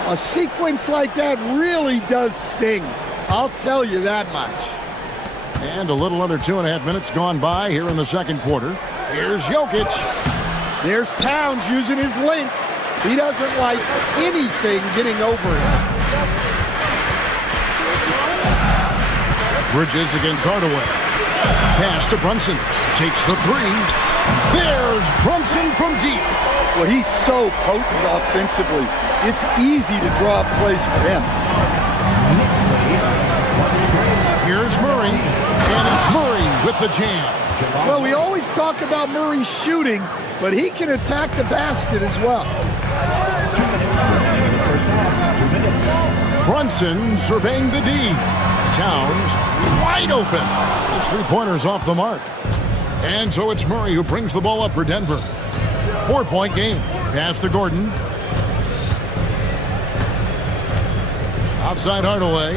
A sequence like that really does sting. I'll tell you that much. And a little under 2.5 minutes gone by here in the second quarter. Here's Jokic. There's Towns using his length. He doesn't like anything getting over him. Bridges against Hardaway. Pass to Brunson. Takes the 3. There's Brunson from deep. Well, he's so potent offensively. It's easy to draw up plays for him. Here's Murray, and it's Murray with the jam. Well, we always talk about Murray shooting, but he can attack the basket as well. Brunson surveying the D. Towns wide open. His three-pointer's off the mark. And so it's Murray who brings the ball up for Denver. 4-point game. Pass to Gordon. Outside Hardaway.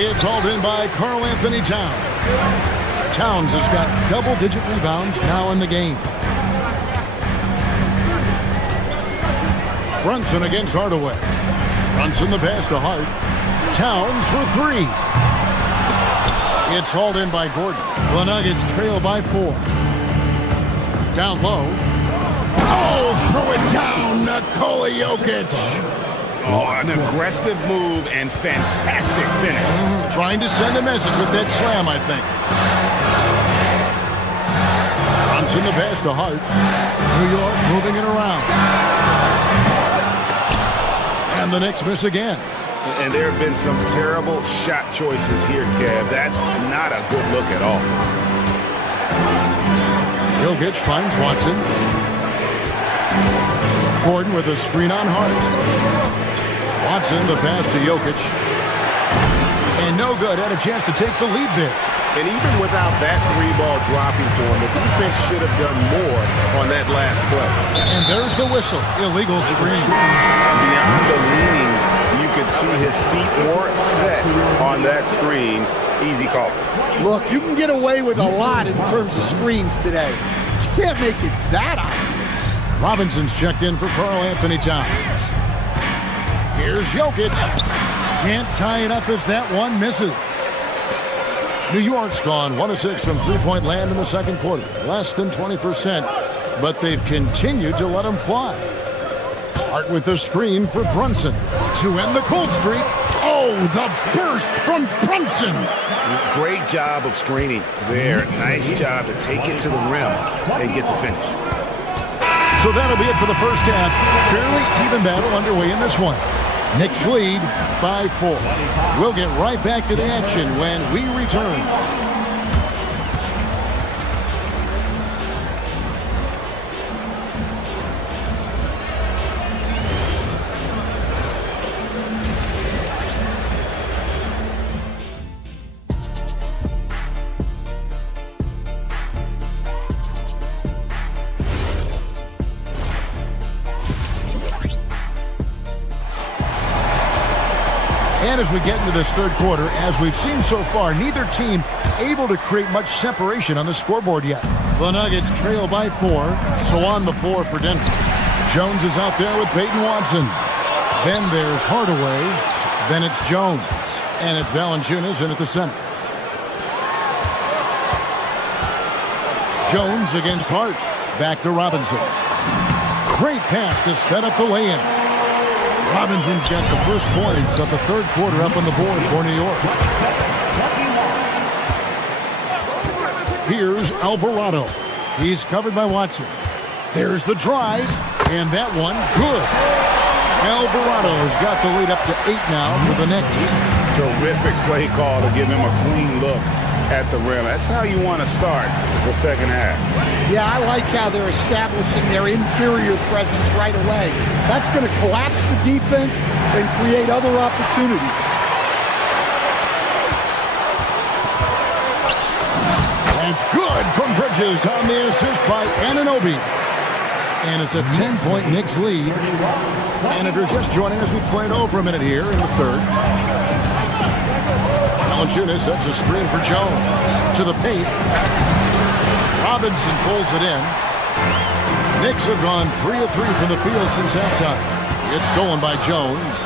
It's hauled in by Karl Anthony Towns. Towns has got double-digit rebounds now in the game. Brunson against Hardaway. Brunson the pass to Hart. Towns for three. It's hauled in by Gordon. The Nuggets trail by 4. Down low. Oh, throw it down, Nikola Jokic. Oh, an aggressive move and fantastic finish. Trying to send a message with that slam, I think. Brunson the pass to Hart. New York moving it around. And the Knicks miss again. And there have been some terrible shot choices here, Kev. That's not a good look at all. Jokic finds Watson. Gordon with a screen on Hart. Watson the pass to Jokic. And no good. Had a chance to take the lead there. And even without that three-ball dropping for him, the defense should have done more on that last play. And there's the whistle. Illegal screen. Beyond the leaning, you could see his feet more set on that screen. Easy call. Look, you can get away with a lot in terms of screens today. But you can't make it that obvious. Robinson's checked in for Karl Anthony Towns. Here's Jokic. Can't tie it up as that one misses. New York's gone 1 of 6 from three-point land in the second quarter. Less than 20%, but they've continued to let them fly. Hart with the screen for Brunson to end the cold streak. Oh, the burst from Brunson. Great job of screening there. Nice job to take it to the rim and get the finish. So that'll be it for the first half. Fairly even battle underway in this one. Knicks lead by 4. We'll get right back to the action when we return. And as we get into this third quarter, as we've seen so far, neither team able to create much separation on the scoreboard yet. The Nuggets trail by 4, so on the floor for Denver. Jones is out there with Peyton Watson. Then there's Hardaway. Then it's Jones. And it's Valanciunas in at the center. Jones against Hart. Back to Robinson. Great pass to set up the lay-in. Robinson's got the first points of the third quarter up on the board for New York. Here's Alvarado. He's covered by Watson. There's the drive, and that one, good. Alvarado's got the lead up to 8 now for the Knicks. Terrific play call to give him a clean look at the rim. That's how you want to start the second half. Yeah, I like how they're establishing their interior presence right away. That's going to collapse the defense and create other opportunities. That's good from Bridges on the assist by Anunoby. And it's a 10-point Knicks lead. And if you're just joining us, we played over a minute here in the third. Valanciunas sets a screen for Jones. To the paint. Robinson pulls it in. Knicks have gone 3 of 3 from the field since halftime. It's stolen by Jones.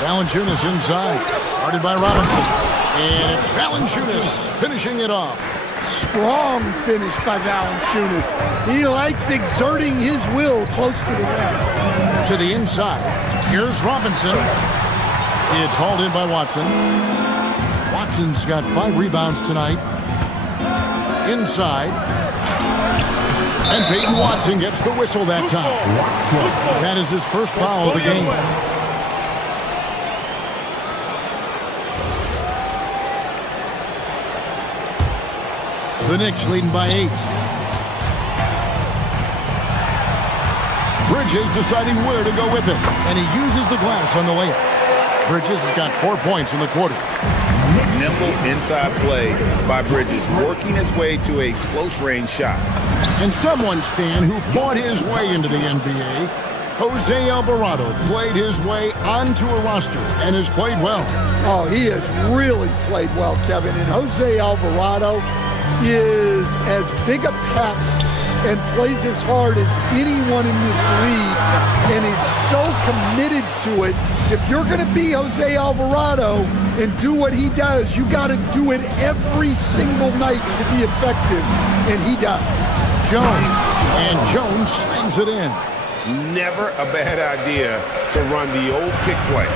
Valanciunas inside. Guarded by Robinson. And it's Valanciunas finishing it off. Strong finish by Valanciunas. He likes exerting his will close to the rim. To the inside. Here's Robinson. It's hauled in by Watson. Watson's got 5 rebounds tonight. Inside. And Peyton Watson gets the whistle that time. That is his first foul of the game. The Knicks leading by 8. Bridges deciding where to go with it. And he uses the glass on the layup. Bridges has got 4 points in the quarter. Nimble inside play by Bridges, working his way to a close-range shot. And someone, Stan, who fought his way into the NBA, Jose Alvarado, played his way onto a roster and has played well. Oh, he has really played well, Kevin. And Jose Alvarado is as big a pest and plays as hard as anyone in this league, and is so committed to it. If you're going to be Jose Alvarado and do what he does, you got to do it every single night to be effective, and he does. Jones, and Jones slams it in. Never a bad idea to run the old pick play.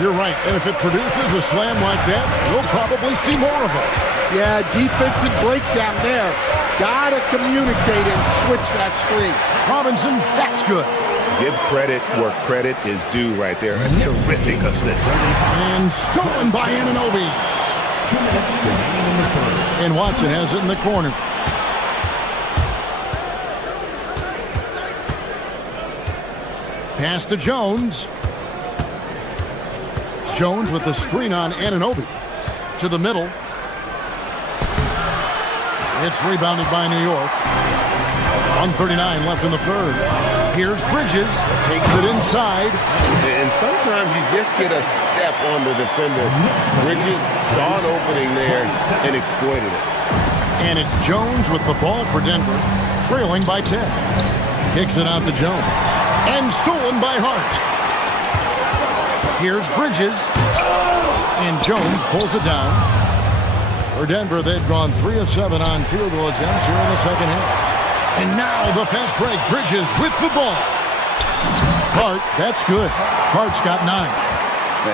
You're right. And if it produces a slam like that, we'll probably see more of it. Yeah, defensive breakdown there. Gotta communicate and switch that screen. Robinson, that's good. Give credit where credit is due right there. A terrific assist. And stolen by Anunoby. 2 minutes remaining in the third. And Watson has it in the corner. Pass to Jones. Jones with the screen on Anunoby. To the middle. It's rebounded by New York. 1:39 left in the third. Here's Bridges. Takes it inside. And sometimes you just get a step on the defender. Bridges saw an opening there and exploited it. And it's Jones with the ball for Denver, trailing by 10. Kicks it out to Jones. And stolen by Hart. Here's Bridges. And Jones pulls it down. For Denver, they've gone 3 of 7 on field goal attempts here in the second half. And now the fast break. Bridges with the ball. Hart, that's good. Hart's got 9.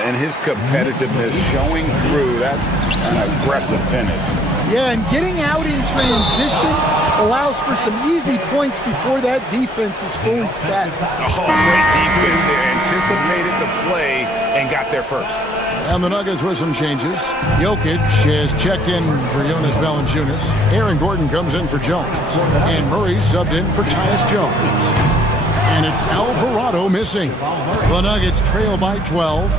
And his competitiveness showing through. That's an aggressive finish. Yeah, and getting out in transition allows for some easy points before that defense is fully set. Oh, great defense there. Anticipated the play and got there first. And the Nuggets with some changes. Jokic has checked in for Jonas Valanciunas. Aaron Gordon comes in for Jones. And Murray subbed in for Tyus Jones. And it's Alvarado missing. The Nuggets trail by 12.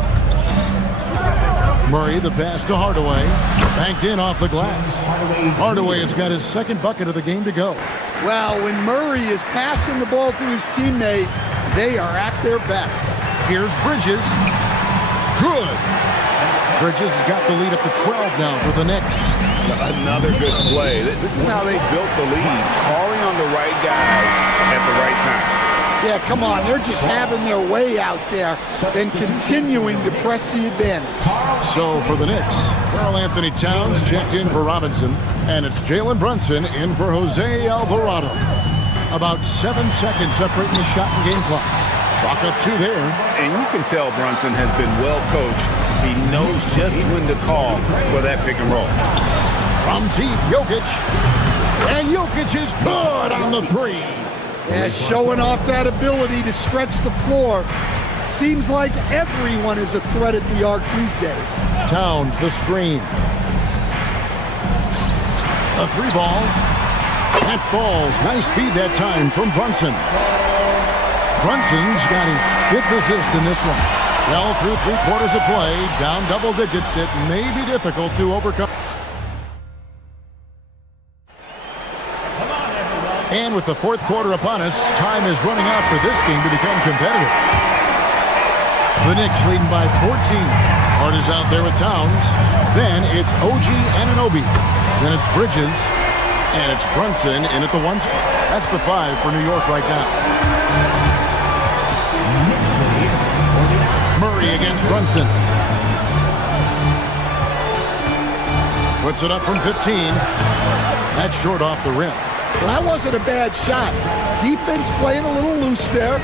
Murray, the pass to Hardaway. Banked in off the glass. Hardaway has got his second bucket of the game to go. Well, when Murray is passing the ball to his teammates, they are at their best. Here's Bridges. Good. Bridges has got the lead up to 12 now for the Knicks. Another good play. This is how they built the lead. Calling on the right guys at the right time. Yeah, come on. They're just having their way out there and continuing to press the advantage. So for the Knicks, Karl Anthony Towns checked in for Robinson, and it's Jalen Brunson in for Jose Alvarado. About 7 seconds separating the shot and game clocks. Chalk up 2 there. And you can tell Brunson has been well coached. He knows just when to call for that pick and roll. From deep, Jokic. And Jokic is good on the 3. Yeah, showing off that ability to stretch the floor. Seems like everyone is a threat at the arc these days. Towns, the screen. A 3 ball. That falls. Nice feed that time from Brunson. Brunson's got his 5th assist in this one. Well, through 3 quarters of play, down double digits, it may be difficult to overcome. And with the 4th quarter upon us, time is running out for this game to become competitive. The Knicks leading by 14. Hart is out there with Towns. Then it's OG Anunoby. Then it's Bridges. And it's Brunson in at the 1 spot. That's the 5 for New York right now. Murray against Brunson. Puts it up from 15. That's short off the rim. Well, that wasn't a bad shot. Defense playing a little loose there.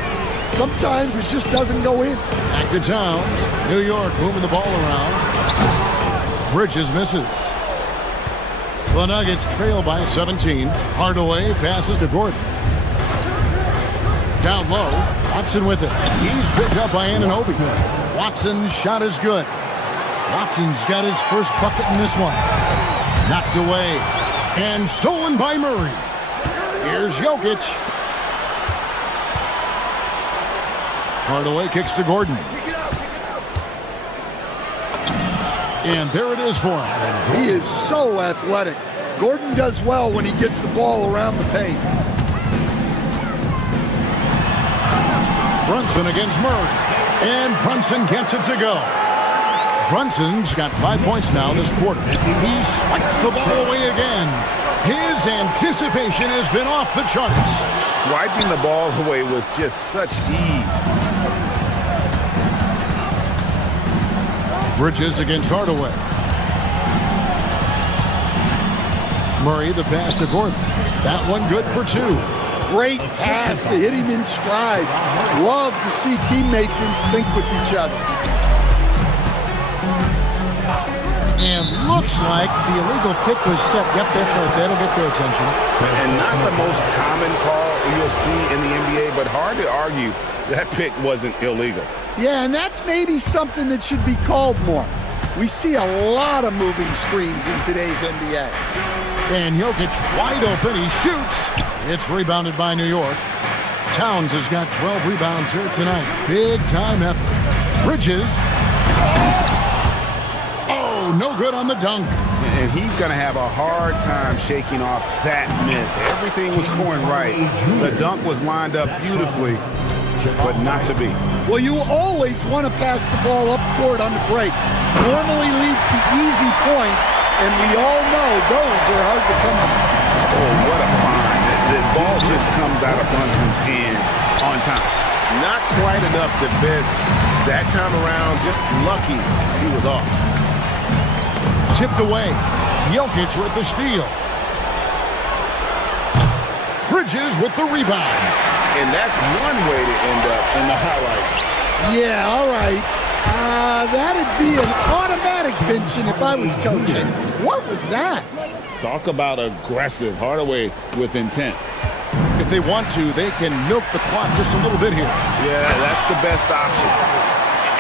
sometimes it just doesn't go in. Back to Towns. New York moving the ball around. Bridges misses. The Nuggets trail by 17. Hardaway passes to Gordon. Down low. Watson with it. He's picked up by Anunoby. Watson's shot is good. Watson's got his first bucket in this one. Knocked away. And stolen by Murray. Here's Jokic. Hardaway kicks to Gordon. And there it is for him. He is so athletic. Gordon does well when he gets the ball around the paint. Brunson against Murray. And Brunson gets it to go. Brunson's got 5 points now this quarter. He swipes the ball away again. His anticipation has been off the charts. Swiping the ball away with just such ease. Bridges against Hardaway. Murray the pass to Gordon. That one good for two. Great pass to hit him in stride. Love to see teammates in sync with each other. And looks like the illegal kick was set. Yep, that's right. That'll get their attention. And not the most common call you'll see in the NBA, but hard to argue that pick wasn't illegal. Yeah, and that's maybe something that should be called more. We see a lot of moving screens in today's NBA. And Jokic wide open. He shoots. It's rebounded by New York. Towns has got 12 rebounds here tonight. Big time effort. Bridges. Oh, no good on the dunk. And he's going to have a hard time shaking off that miss. Everything was going right. The dunk was lined up beautifully, but not to be. Well, you always want to pass the ball up court on the break. Normally leads to easy points, and we all know those are hard to come by. Oh, what a find. The ball just comes out of Brunson's hands on time. Not quite enough defense that time around. Just lucky he was off. Tipped away. Jokic with the steal. Bridges with the rebound. And that's one way to end up in the highlights. Yeah, all right. That'd be an automatic benching if I was coaching. What was that? Talk about aggressive. Hardaway with intent. If they want to, they can milk the clock just a little bit here. Yeah, that's the best option.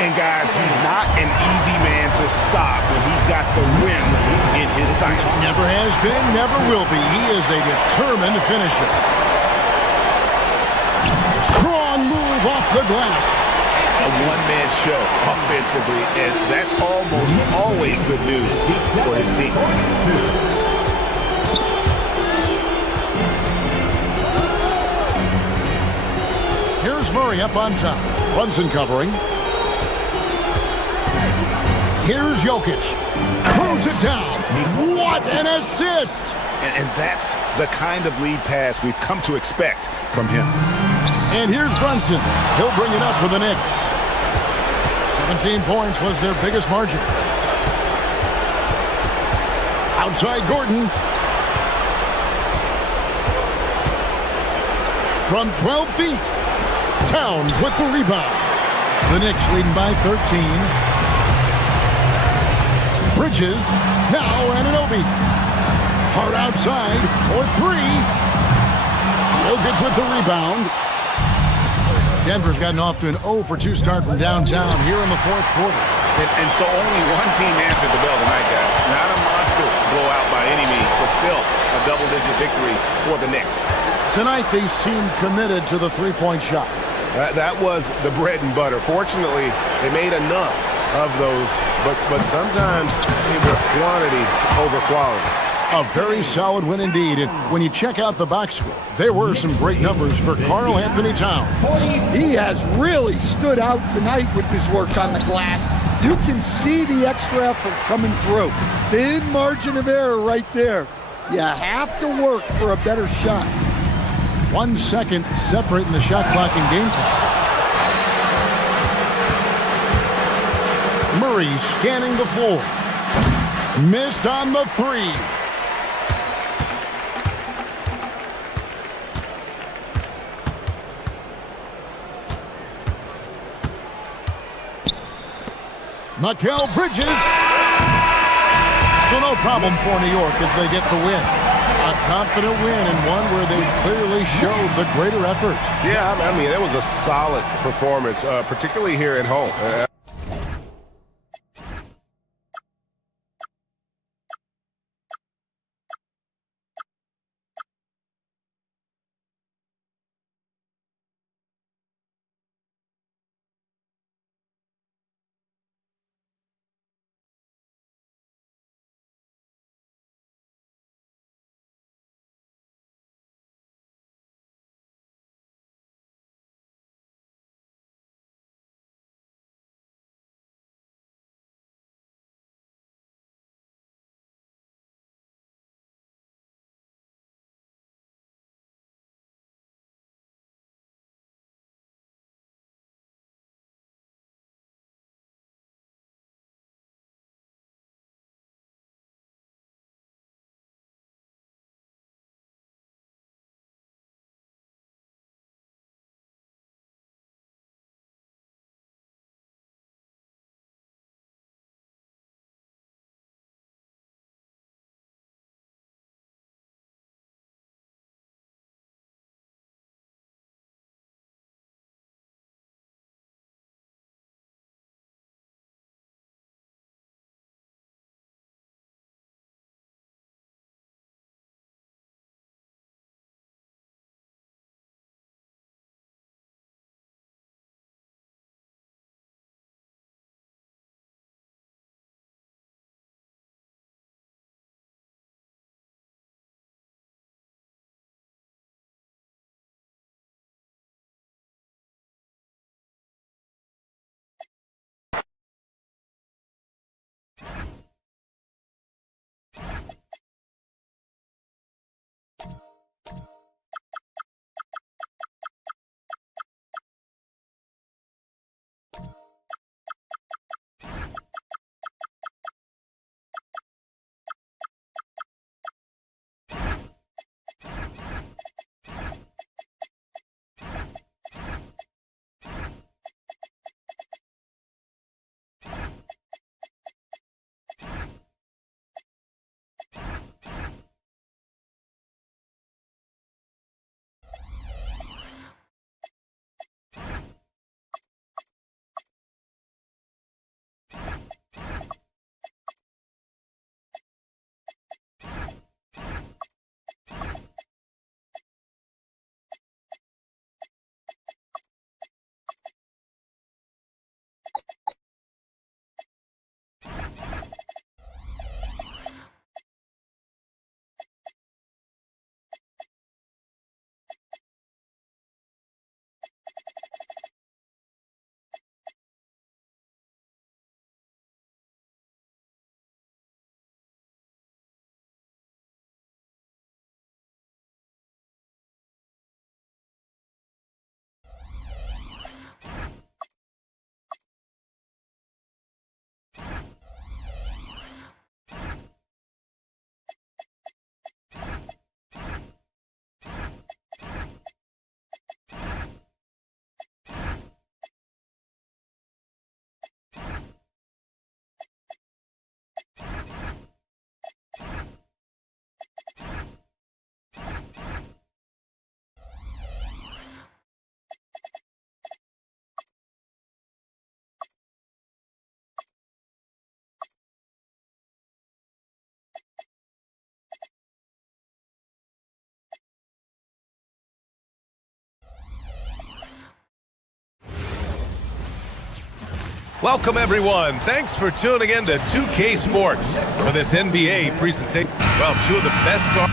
And guys, he's not an easy man to stop when he's got the rim in his sights. Never has been, never will be. He is a determined finisher. Strong move off the glass. A one-man show offensively, and that's almost always good news for his team. Here's Murray up on top. Brunson covering. Here's Jokic. Throws it down. What an assist! And that's the kind of lead pass we've come to expect from him. And here's Brunson. He'll bring it up for the Knicks. 17 points was their biggest margin. Outside Gordon. From 12 feet. Towns with the rebound. The Knicks leading by 13. Bridges. Now Anunoby. Hard outside for three. Jokic with the rebound. Denver's gotten off to an 0-for-2 start from downtown here in the fourth quarter. And so only one team answered the bell tonight, guys. Not a monster blowout by any means, but still a double-digit victory for the Knicks. Tonight they seem committed to the three-point shot. That was the bread and butter. Fortunately, they made enough of those, but sometimes it was quantity over quality. A very solid win indeed. And when you check out the box score, there were some great numbers for Karl Anthony Towns. He has really stood out tonight with his work on the glass. You can see the extra effort coming through. Thin margin of error right there. You have to work for a better shot. 1 second separating the shot clock and game time. Murray scanning the floor. Missed on the three. Mikal Bridges. So no problem for New York as they get the win. A confident win and one where they clearly showed the greater effort. Yeah, I mean, it was a solid performance, particularly here at home. Welcome, everyone. Thanks for tuning in to 2K Sports for this NBA presentation. Well, two of the best guards.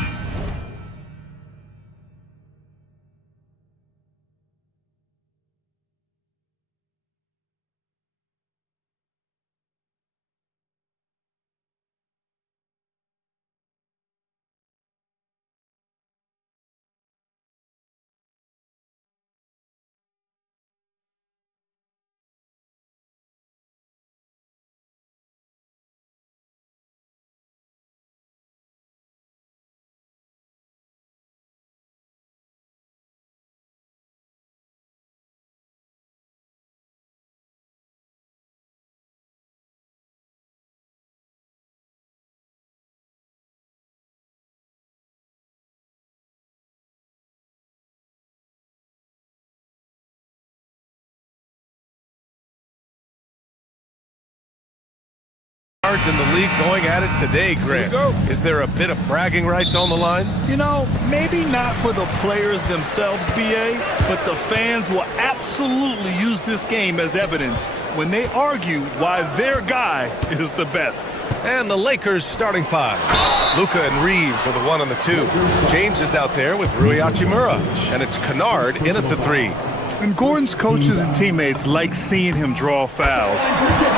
teams in the league going at it today, Grant. Is there a bit of bragging rights on the line? You know, maybe not for the players themselves, BA, but the fans will absolutely use this game as evidence when they argue why their guy is the best. And the Lakers starting five. Luka and Reeves are the 1 and the 2. James is out there with Rui Hachimura. And it's Kennard in at the 3. And Gordon's coaches and teammates like seeing him draw fouls,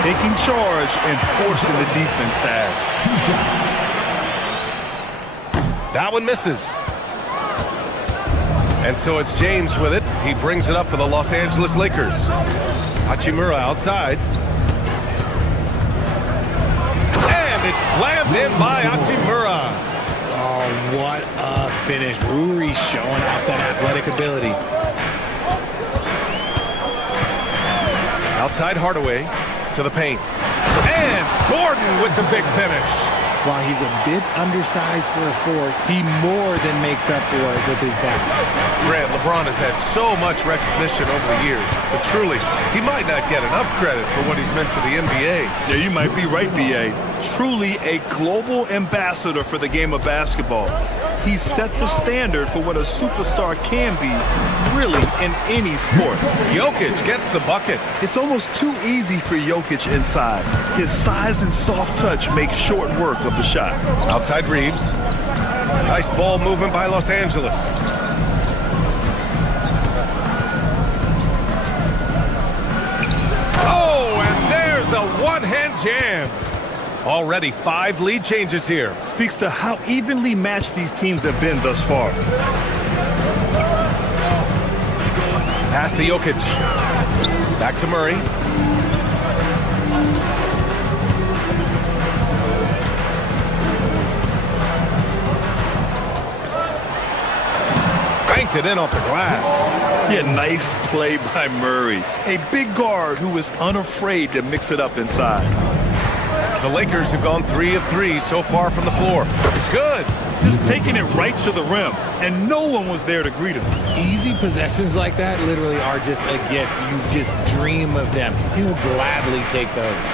taking charge and forcing the defense to act. That one misses. And so it's James with it. He brings it up for the Los Angeles Lakers. Hachimura outside. And it's slammed in by Hachimura. Oh, what a finish. Rui showing off that athletic ability. Outside Hardaway to the paint. And Gordon with the big finish. While he's a bit undersized for a 4, he more than makes up for it with his balance. Grant, LeBron has had so much recognition over the years, but truly, he might not get enough credit for what he's meant to the NBA. Yeah, you might be right, BA. Truly a global ambassador for the game of basketball. He set the standard for what a superstar can be, really, in any sport. Jokic gets the bucket. It's almost too easy for Jokic inside. His size and soft touch make short work of the shot. Outside Reeves. Nice ball movement by Los Angeles. Oh, and there's a one-hand jam. Already 5 lead changes here. Speaks to how evenly matched these teams have been thus far. Pass to Jokic. Back to Murray. Banked it in off the glass. Yeah, nice play by Murray. A big guard who is unafraid to mix it up inside. The Lakers have gone 3 of 3 so far from the floor. It's good. Just taking it right to the rim, and no one was there to greet him. Easy possessions like that literally are just a gift. You just dream of them. He'll gladly take those.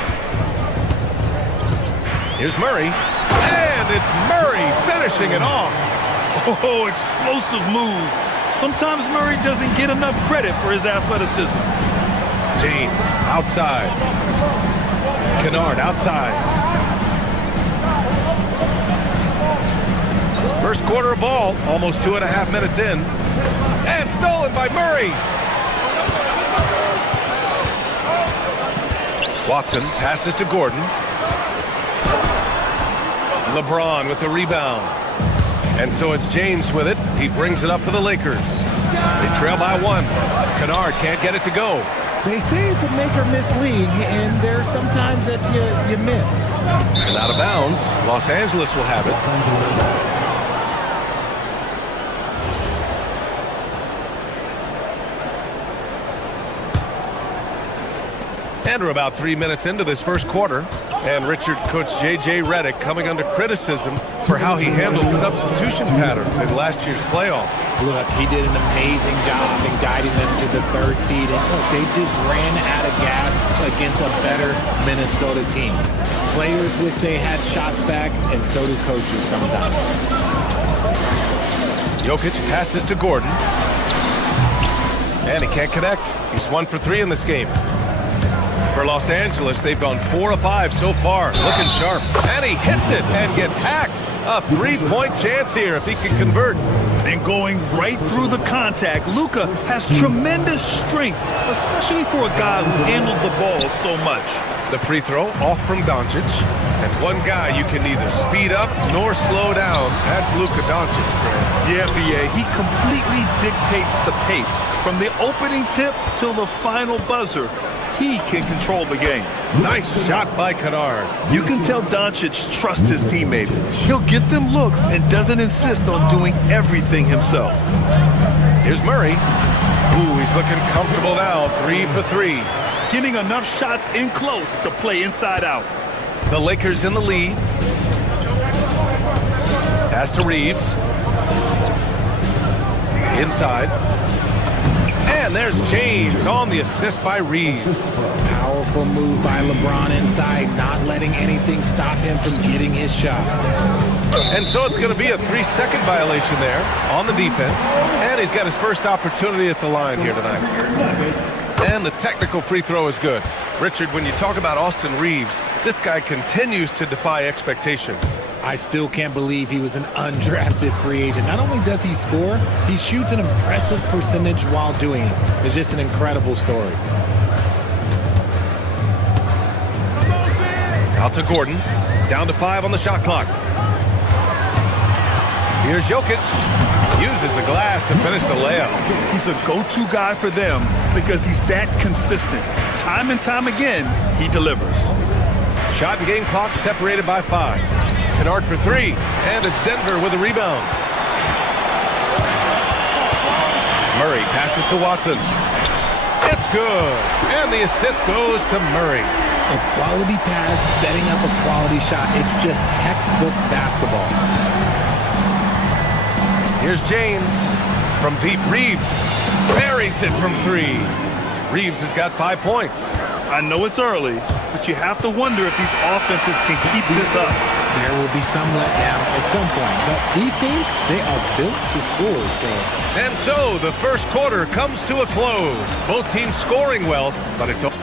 Here's Murray. And it's Murray finishing it off. Oh, explosive move. Sometimes Murray doesn't get enough credit for his athleticism. James outside. Kennard outside. First quarter of ball, almost 2.5 minutes in. And stolen by Murray. Watson passes to Gordon. LeBron with the rebound. And so it's James with it. He brings it up for the Lakers. They trail by 1. Kennard can't get it to go. They say it's a make or miss league, and there's sometimes that you miss. And out of bounds, Los Angeles will have it. And we're about 3 minutes into this first quarter. And Richard, Coach J.J. Redick coming under criticism for how he handled substitution patterns in last year's playoffs. Look, he did an amazing job in guiding them to the 3rd seed. And look, they just ran out of gas against a better Minnesota team. Players wish they had shots back, and so do coaches sometimes. Jokic passes to Gordon. And he can't connect. He's 1 for 3 in this game. For Los Angeles, they've gone 4 of 5 so far. Looking sharp. And he hits it and gets hacked. A 3-point chance here if he can convert. And going right through the contact, Luka has tremendous strength, especially for a guy who handles the ball so much. The free throw off from Doncic. And one guy you can neither speed up nor slow down. That's Luka Doncic. Yeah, BA, he completely dictates the pace. From the opening tip till the final buzzer, he can control the game. Nice shot by Kennard. You can tell Doncic trusts his teammates. He'll get them looks and doesn't insist on doing everything himself. Here's Murray. Ooh, he's looking comfortable now. 3 for 3. Getting enough shots in close to play inside out. The Lakers in the lead. Pass to Reeves. Inside. And there's James on the assist by Reeves. Power powerful move by LeBron inside, not letting anything stop him from getting his shot. And so it's going to be a 3-second violation there on the defense. And he's got his first opportunity at the line here tonight. And the technical free throw is good. Richard, when you talk about Austin Reeves, this guy continues to defy expectations. I still can't believe he was an undrafted free agent. Not only does he score, he shoots an impressive percentage while doing it. It's just an incredible story. Out to Gordon. Down to 5 on the shot clock. Here's Jokic. Uses the glass to finish the layup. He's a go-to guy for them because he's that consistent. Time and time again, he delivers. Shot and game clock separated by 5. Kennard for 3, and it's Denver with a rebound. Murray passes to Watson. It's good, and the assist goes to Murray. A quality pass, setting up a quality shot. It's just textbook basketball. Here's James from deep. Reeves buries it from 3. Reeves has got 5 points. I know it's early, but you have to wonder if these offenses can keep this up. There will be some letdown at some point, but these teams, they are built to score. And so the first quarter comes to a close. Both teams scoring well, but it's over.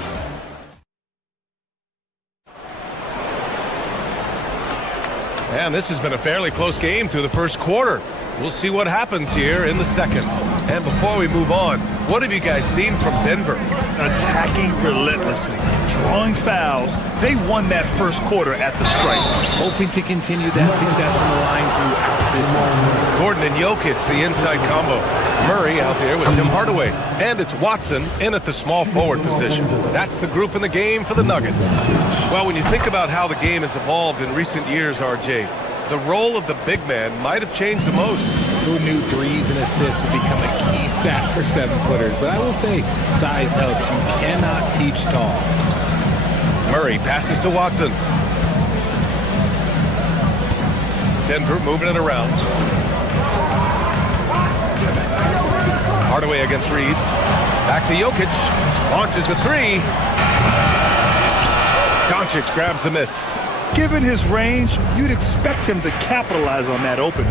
And this has been a fairly close game through the first quarter. We'll see what happens here in the second. And before we move on, what have you guys seen from Denver? Attacking relentlessly, drawing fouls. They won that first quarter at the stripe. Hoping to continue that success from the line throughout this one. Gordon and Jokic, the inside combo. Murray out there with Tim Hardaway. And it's Watson in at the small forward position. That's the group in the game for the Nuggets. Well, when you think about how the game has evolved in recent years, RJ, the role of the big man might have changed the most. Who knew threes and assists would become a key stat for 7-footers? But I will say, size helps. You cannot teach tall. Murray passes to Watson. Denver moving it around. Hardaway against Reeves. Back to Jokic. Launches a 3. Doncic grabs the miss. Given his range, you'd expect him to capitalize on that opening.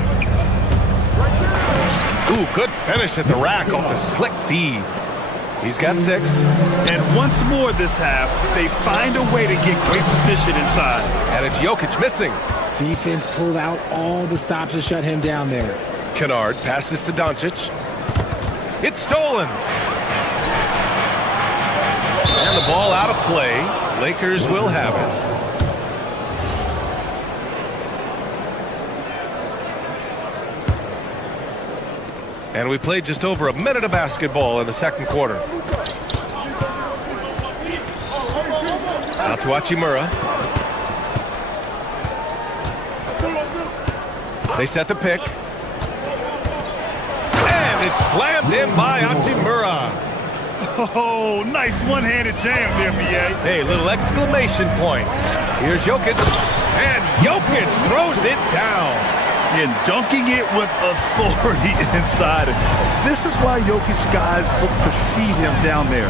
Ooh, good finish at the rack off the slick feed. He's got 6. And once more this half, they find a way to get great position inside. And it's Jokic missing. Defense pulled out all the stops to shut him down there. Kennard passes to Doncic. It's stolen. And the ball out of play. Lakers will have it. And we played just over a minute of basketball in the second quarter. Out to Hachimura. They set the pick. And it's slammed in by Hachimura. Oh, nice one-handed jam there, B.A. Hey, little exclamation point. Here's Jokic. And Jokic throws it down. And dunking it with authority inside. This is why Jokic guys look to feed him down there.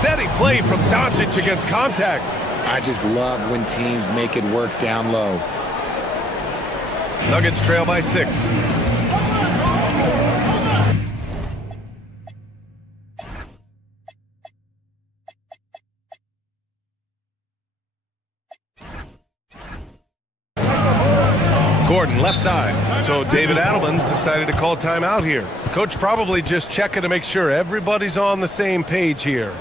Steady play from Doncic against contact. I just love when teams make it work down low. Nuggets trail by 6. Gordon left side. So David Adelman's decided to call timeout here. Coach probably just checking to make sure everybody's on the same page here.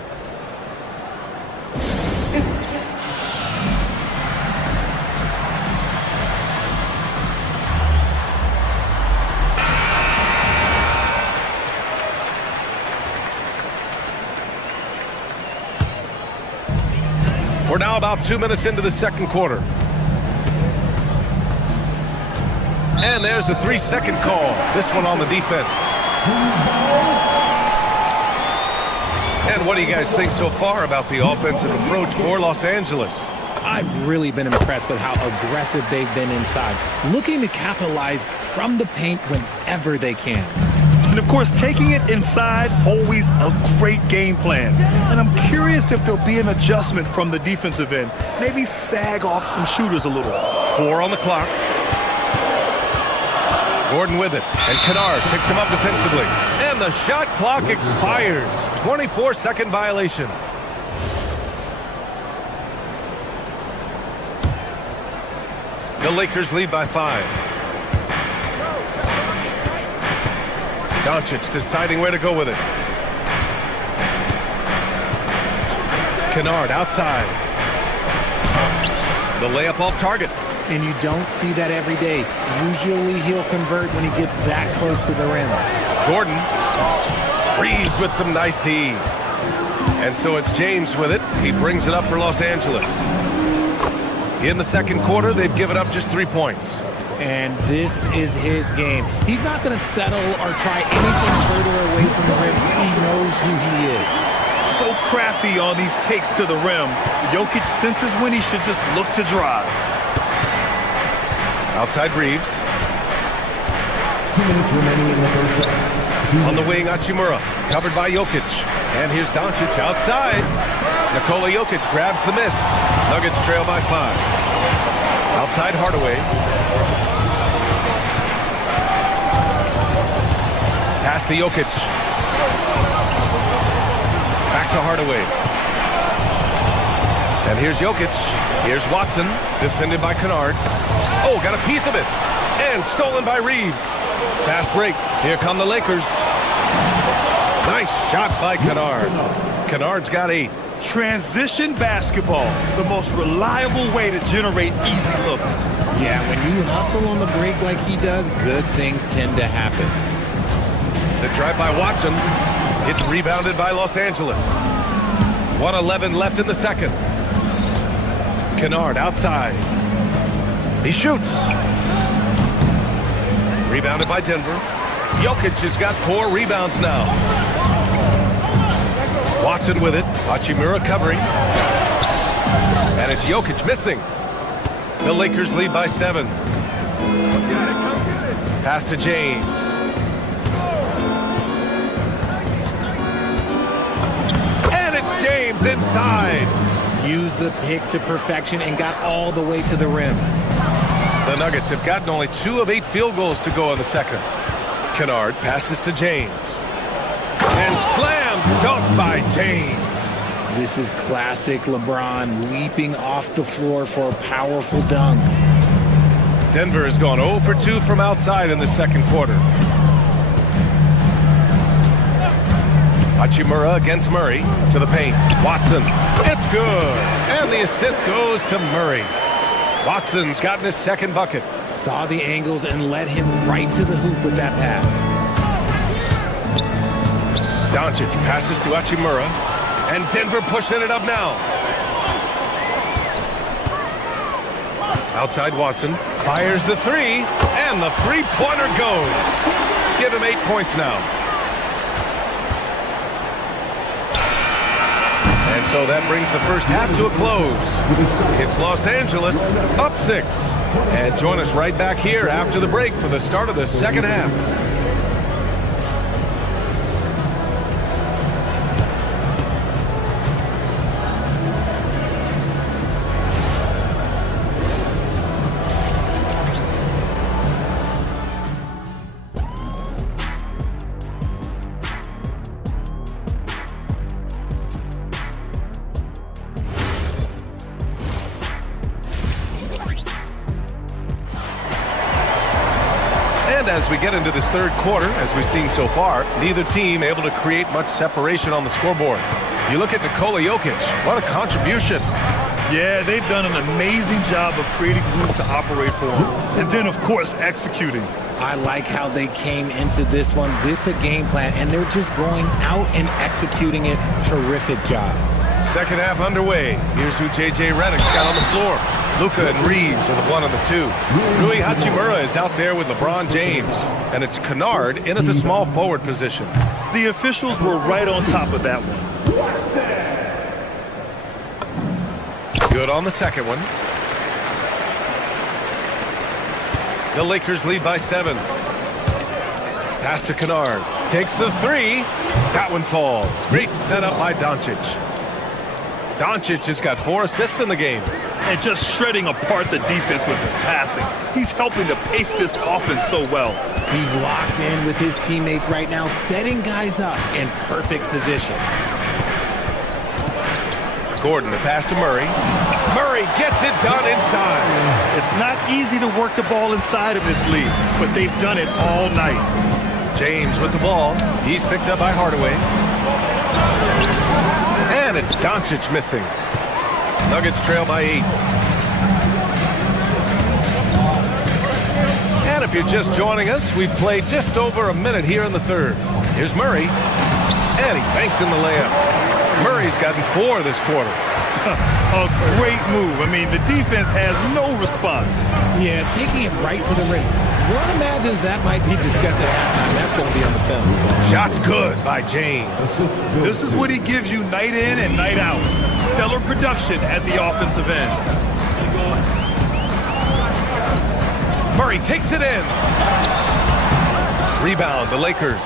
We're now about 2 minutes into the second quarter. And there's a 3-second call. This one on the defense. And what do you guys think so far about the offensive approach for Los Angeles? I've really been impressed with how aggressive they've been inside, looking to capitalize from the paint whenever they can. And of course, taking it inside, always a great game plan. And I'm curious if there'll be an adjustment from the defensive end. Maybe sag off some shooters a little. 4 on the clock. Gordon with it, and Kennard picks him up defensively. And the shot clock expires. 24-second violation. The Lakers lead by 5. Doncic deciding where to go with it. Kennard outside. The layup off target. And you don't see that every day. Usually he'll convert when he gets that close to the rim. Gordon. Reeves with some nice D. And so it's James with it. He brings it up for Los Angeles. In the second quarter, they've given up just 3 points. And this is his game. He's not going to settle or try anything further away from the rim. He knows who he is. So crafty on these takes to the rim. Jokic senses when he should just look to drive. Outside Reeves. 2 minutes remaining in the first half. On the wing, Hachimura, covered by Jokic. And here's Doncic outside. Nikola Jokic grabs the miss. Nuggets trail by 5. Outside Hardaway. Pass to Jokic. Back to Hardaway. And here's Jokic. Here's Watson, defended by Kennard. Oh, got a piece of it. And stolen by Reeves. Fast break. Here come the Lakers. Nice shot by Kennard. Kennard's got 8. Transition basketball, the most reliable way to generate easy looks. Yeah, when you hustle on the break like he does, good things tend to happen. The drive by Watson. It's rebounded by Los Angeles. 1:11 left in the second. Kennard outside. He shoots. Rebounded by Denver. Jokic has got 4 rebounds now. Watson with it. Hachimura covering. And it's Jokic missing. The Lakers lead by 7. Pass to James. And it's James inside. Used the pick to perfection and got all the way to the rim. The Nuggets have gotten only 2 of 8 field goals to go in the second. Kennard passes to James. And slam dunk by James. This is classic LeBron leaping off the floor for a powerful dunk. Denver has gone 0 for 2 from outside in the second quarter. Hachimura against Murray to the paint. Watson. It's good. And the assist goes to Murray. Watson's gotten his second bucket. Saw the angles and led him right to the hoop with that pass. Doncic passes to Hachimura. And Denver pushing it up now. Outside Watson. Fires the 3. And the three-pointer goes. Give him 8 points now. And so that brings the first half to a close. It's Los Angeles up 6. And join us right back here after the break for the start of the second half. As we get into this third quarter, as we've seen so far, neither team able to create much separation on the scoreboard. You look at Nikola Jokic, what a contribution. Yeah, they've done an amazing job of creating room to operate for him. And then, of course, executing. I like how they came into this one with a game plan, and they're just going out and executing it. Terrific job. Second half underway. Here's who J.J. Redick's got on the floor. Luka and Reeves are the 1 and the 2. Rui Hachimura is out there with LeBron James. And it's Kennard in at the small forward position. The officials were right on top of that one. Good on the second one. The Lakers lead by 7. Pass to Kennard. Takes the three. That one falls. Great setup by Doncic. Doncic has got 4 assists in the game. And just shredding apart the defense with his passing. He's helping to pace this offense so well. He's locked in with his teammates right now, setting guys up in perfect position. Gordon, the pass to Murray. Murray gets it done inside. It's not easy to work the ball inside of this league, but they've done it all night. James with the ball. He's picked up by Hardaway. And it's Doncic missing. Nuggets trail by 8. And if you're just joining us, we've played just over a minute here in the third. Here's Murray. And he banks in the layup. Murray's gotten 4 this quarter. A great move. I mean, the defense has no response. Yeah, taking it right to the rim. One imagines that might be discussed at halftime. That's going to be on the film. Shot's good by James. This is what he gives you night in and night out. Stellar production at the offensive end. Murray takes it in. Rebound, the Lakers.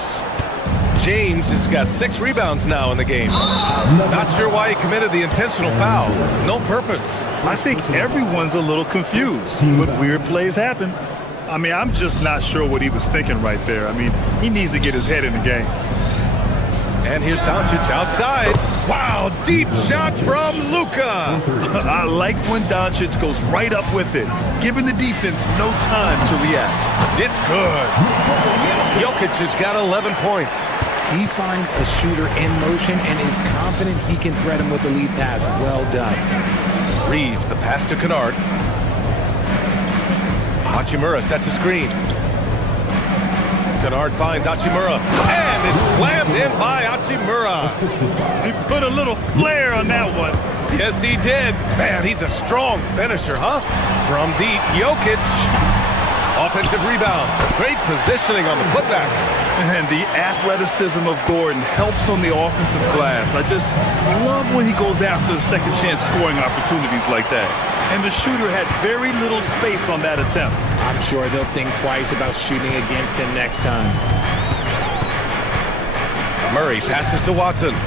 James has got 6 rebounds now in the game. Not sure why he committed the intentional foul. No purpose. I think everyone's a little confused, but weird plays happen. I mean, I'm just not sure what he was thinking right there. I mean, he needs to get his head in the game. And here's Doncic outside. Wow, deep shot from Luka. I like when Doncic goes right up with it, giving the defense no time to react. It's good. Jokic has got 11 points. He finds a shooter in motion and is confident he can thread him with the lead pass. Well done. Reeves, the pass to Kennard. Hachimura sets a screen. Kennard finds Hachimura. And it's slammed in by Hachimura. He put a little flair on that one. Yes, he did. Man, he's a strong finisher, huh? From deep, Jokic. Offensive rebound. Great positioning on the putback. And the athleticism of Gordon helps on the offensive glass. I just love when he goes after second chance scoring opportunities like that. And the shooter had very little space on that attempt. I'm sure they'll think twice about shooting against him next time. Murray passes to Watson.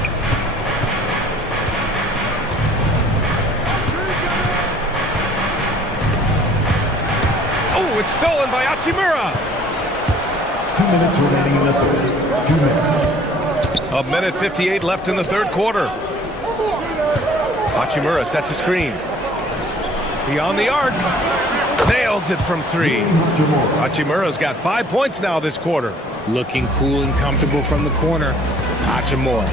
Oh, it's stolen by Hachimura. 2 minutes remaining in the third. 2 minutes. A minute 58 left in the third quarter. Hachimura sets a screen. Beyond the arc. Nails it from 3. Hachimura's got 5 points now this quarter. Looking cool and comfortable from the corner is Hachimura.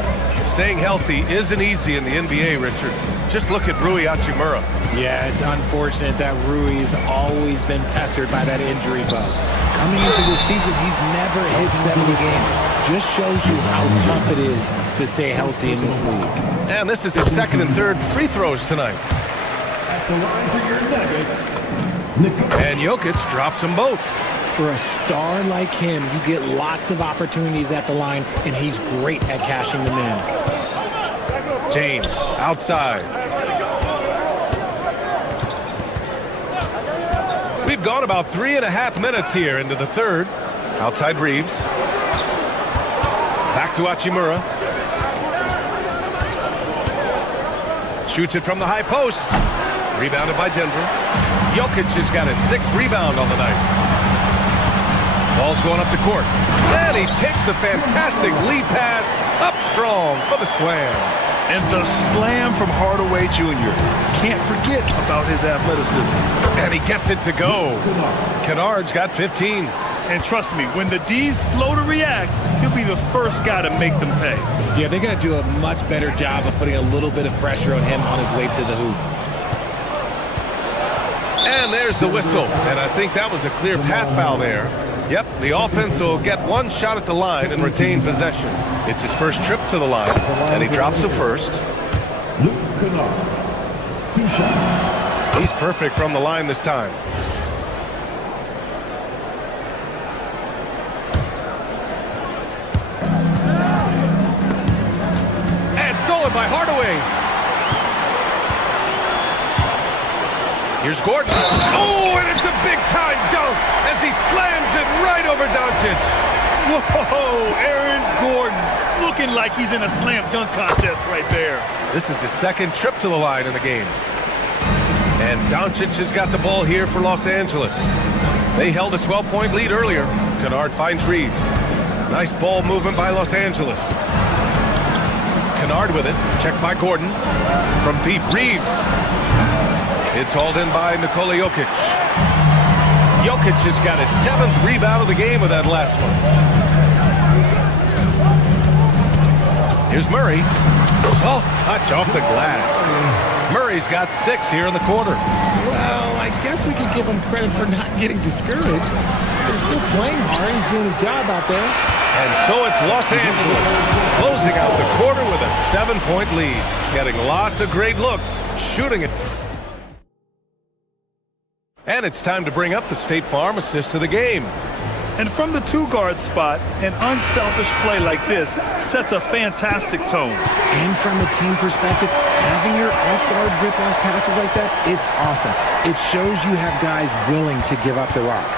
Staying healthy isn't easy in the NBA, Richard. Just look at Rui Hachimura. Yeah, it's unfortunate that Rui has always been pestered by that injury bug. Coming into this season, he's never hit 70 games. Just shows you how tough it is to stay healthy in this league. And this is his second and third free throws tonight. At the line for your Nuggets. And Jokic drops them both. For a star like him, you get lots of opportunities at the line, and he's great at cashing them in. James outside. We've gone about 3.5 minutes here into the third. Outside Reeves. Back to Hachimura. Shoots it from the high post. Rebounded by Denver. Jokic has got his 6th rebound on the night. Ball's going up the court. And he takes the fantastic lead pass up strong for the slam. And the slam from Hardaway Jr. Can't forget about his athleticism. And he gets it to go. Kennard's got 15. And trust me, when the D's slow to react, he'll be the first guy to make them pay. Yeah, they're going to do a much better job of putting a little bit of pressure on him on his way to the hoop. And there's the whistle. And I think that was a clear path foul there. Yep, the offense will get one shot at the line and retain possession. It's his first trip to the line, and he drops the first. Luke Kennard. 2 shots. He's perfect from the line this time. And stolen by Hardaway. Here's Gordon. Oh, and it's a big-time dunk as he slams it right over Doncic. Whoa, Aaron Gordon looking like he's in a slam dunk contest right there. This is his second trip to the line in the game. And Doncic has got the ball here for Los Angeles. They held a 12-point lead earlier. Kennard finds Reeves. Nice ball movement by Los Angeles. Kennard with it. Checked by Gordon. From deep, Reeves. It's hauled in by Nikola Jokic. Jokic has got his 7th rebound of the game with that last one. Here's Murray. Soft touch off the glass. Murray's got 6 here in the quarter. Well, I guess we could give him credit for not getting discouraged. He's still playing hard. He's doing his job out there. And so it's Los Angeles closing out the quarter with a 7-point lead. Getting lots of great looks, shooting it. And it's time to bring up the State Farm assist to the game. And from the 2-guard spot, an unselfish play like this sets a fantastic tone. And from the team perspective, having your off-guard rip-off passes like that, it's awesome. It shows you have guys willing to give up the rock.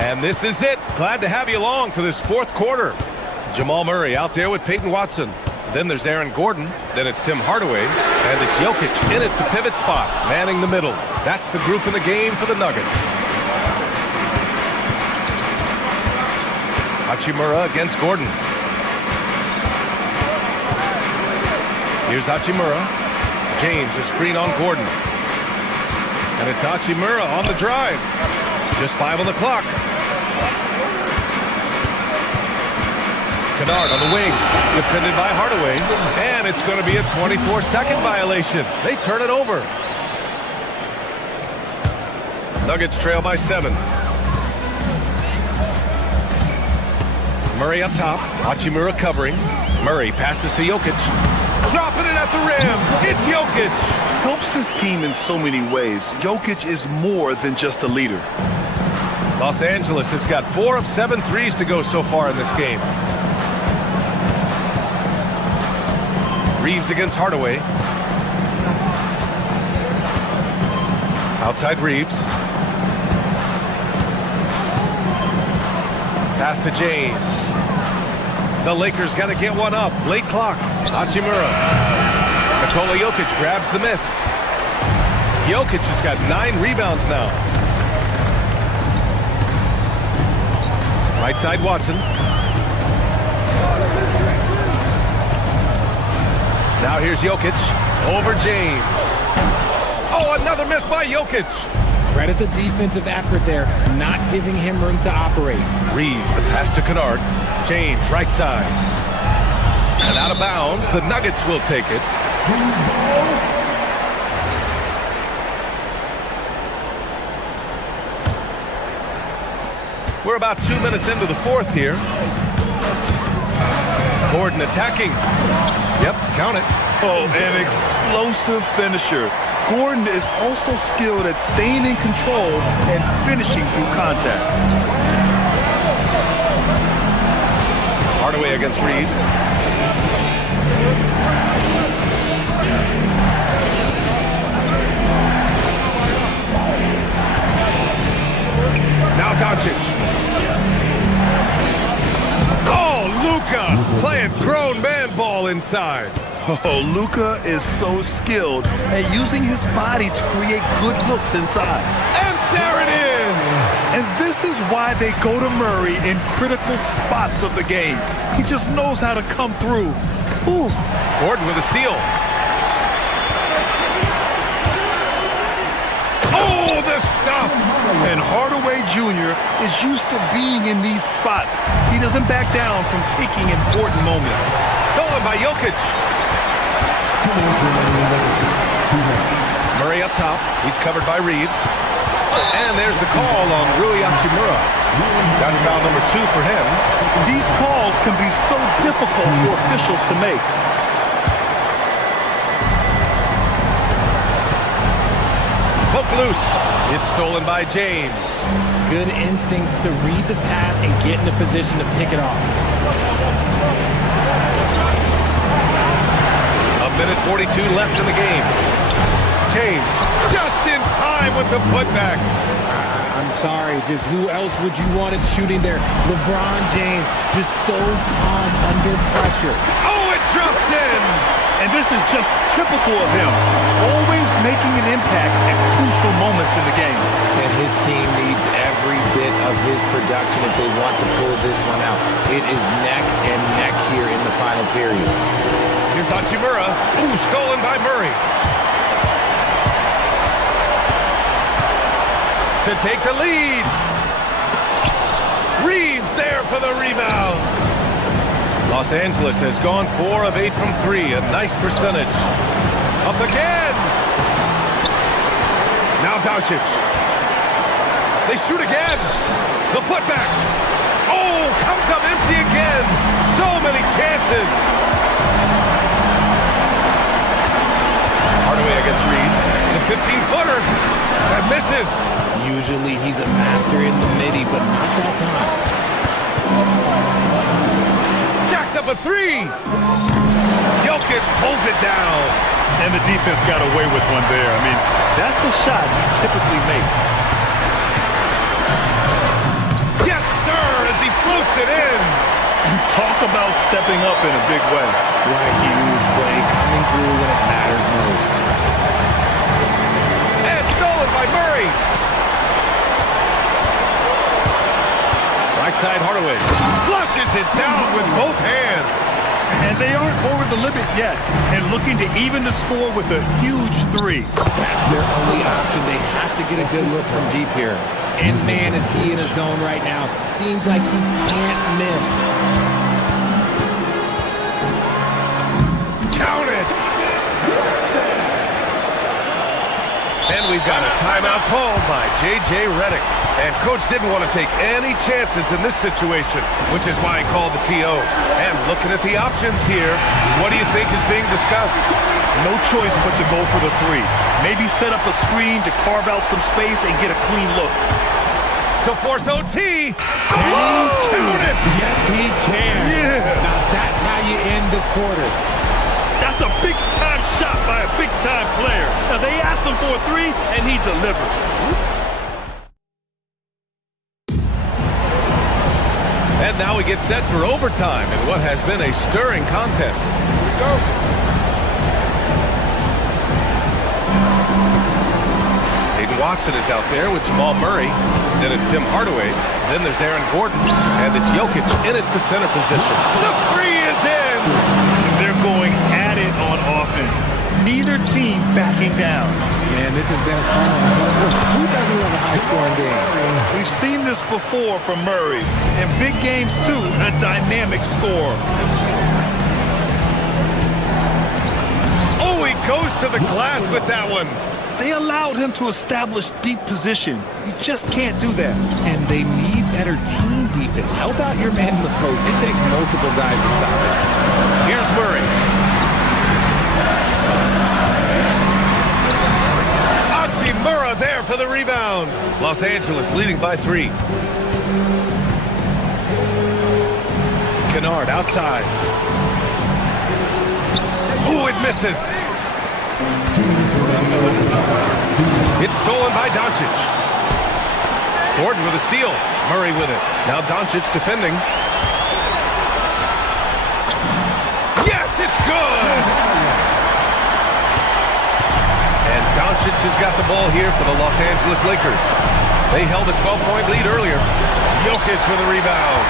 And this is it. Glad to have you along for this 4th quarter. Jamal Murray out there with Peyton Watson. Then there's Aaron Gordon. Then it's Tim Hardaway. And it's Jokic in at the pivot spot, manning the middle. That's the group in the game for the Nuggets. Hachimura against Gordon. Here's Hachimura. James, a screen on Gordon. And it's Hachimura on the drive. Just 5 on the clock. Kennard on the wing, defended by Hardaway, and it's going to be a 24-second violation. They turn it over. Nuggets trail by 7. Murray up top, Hachimura covering. Murray passes to Jokic, dropping it at the rim. It's Jokic. Helps his team in so many ways. Jokic is more than just a leader. Los Angeles has got 4 of 7 threes to go so far in this game. Reeves against Hardaway. Outside Reeves. Pass to James. The Lakers got to get one up. Late clock. Hachimura. Nikola Jokic grabs the miss. Jokic has got 9 rebounds now. Right side Watson. Now here's Jokic over James. Oh, another miss by Jokic. Credit the defensive effort there, not giving him room to operate. Reeves, the pass to Kennard. James, right side. And out of bounds, the Nuggets will take it. We're about 2 minutes into the 4th here. Gordon attacking. Yep, count it. Oh, an explosive finisher. Gordon is also skilled at staying in control and finishing through contact. Hardaway against Reeves. Now Doncic. Oh, Luka playing grown man ball inside. Oh, Luka is so skilled at using his body to create good looks inside. And there it is! And this is why they go to Murray in critical spots of the game. He just knows how to come through. Ooh. Gordon with a steal. Oh, the stuff! And Hardaway Jr. is used to being in these spots. He doesn't back down from taking important moments. Stolen by Jokic. Murray up top. He's covered by Reeves. And there's the call on Rui Hachimura. That's foul number 2 for him. These calls can be so difficult for officials to make. Poke loose. It's stolen by James. Good instincts to read the path and get in a position to pick it off. A minute 42 left in the game. James just in time with the putback. I'm sorry, just who else would you want it shooting there? LeBron James, just so calm under pressure. Oh, it drops in! And this is just typical of him, always making an impact at crucial moments in the game. And his team needs every bit of his production if they want to pull this one out. It is neck and neck here in the final period. Here's Hachimura. Ooh, stolen by Murray. To take the lead. Reeves there for the rebound. Los Angeles has gone 4 of 8 from 3. A nice percentage. Up again. Now Doncic. They shoot again. The putback. Oh, comes up empty again. So many chances. Hardaway against Reeves. The 15-footer. That misses. Usually he's a master in the midi, but not that time. Jacks up a 3. Jokic pulls it down. And the defense got away with one there. I mean, that's a shot he typically makes. Yes, sir, as he floats it in. Talk about stepping up in a big way. What a huge play coming through when it matters most. And stolen by Murray. Right side Hardaway. Flushes it down with both hands. And they aren't over the limit yet, and looking to even the score with a huge 3. That's their only option. They have to get a good look from deep here. And man, is he in a zone right now. Seems like he can't miss. Count it. And we've got a timeout called by J.J. Redick. And coach didn't want to take any chances in this situation, which is why he called the TO. And looking at the options here, what do you think is being discussed? No choice but to go for the 3. Maybe set up a screen to carve out some space and get a clean look. To force OT. Oh, count it. Yes, he can. Yeah. Now that's how you end the quarter. That's a big-time shot by a big-time player. Now, they asked him for a 3, and he delivered. And now we get set for overtime in what has been a stirring contest. Here we go. Hayden Watson is out there with Jamal Murray. Then it's Tim Hardaway. Then there's Aaron Gordon. And it's Jokic in at the center position. The 3 is in! They're going at it on offense. Neither team backing down. Man, this has been a fun one. Who doesn't love a high-scoring game? We've seen this before from Murray. In big games, too, a dynamic score. Oh, he goes to the glass with that one. They allowed him to establish deep position. You just can't do that. And they need better team defense. How about your man in the post? It takes multiple guys to stop it. Here's Murray. Hachimura there for the rebound. Los Angeles leading by 3. Kennard outside. Ooh, it misses. It's stolen by Doncic. Gordon with a steal. Murray with it. Now Doncic defending. Yes, it's good! And Doncic has got the ball here for the Los Angeles Lakers. They held a 12-point lead earlier. Jokic with a rebound.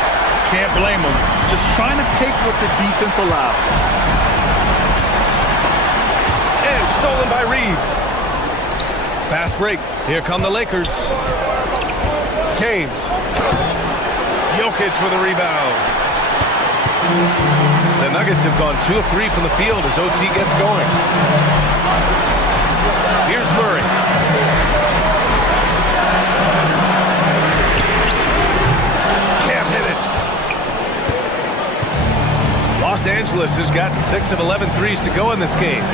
Can't blame them. Just trying to take what the defense allows. And stolen by Reeves. Fast break. Here come the Lakers. James. Jokic with a rebound. The Nuggets have gone 2 of 3 from the field as OT gets going. Here's Murray. Can't hit it. Los Angeles has got 6 of 11 threes to go in this game.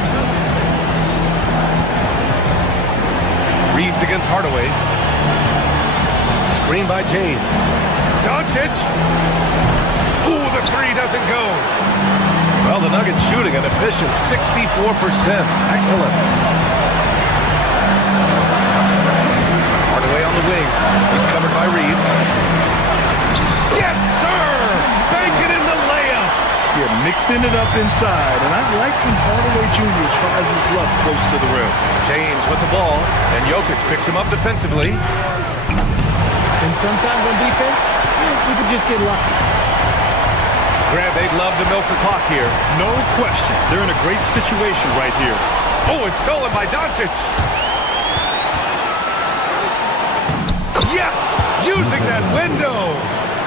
Reeves against Hardaway. Screen by James. Doncic. Ooh, the 3 doesn't go. Well, the Nuggets shooting an efficient 64%. Excellent. Hardaway on the wing. mixing it up inside, and I like when Hardaway Jr. tries his luck close to the rim. James with the ball, and Jokic picks him up defensively. And sometimes on defense, you could just get lucky. Grant, they'd love to milk the clock here. No question. They're in a great situation right here. Oh, it's stolen by Doncic. Yes! Using that window.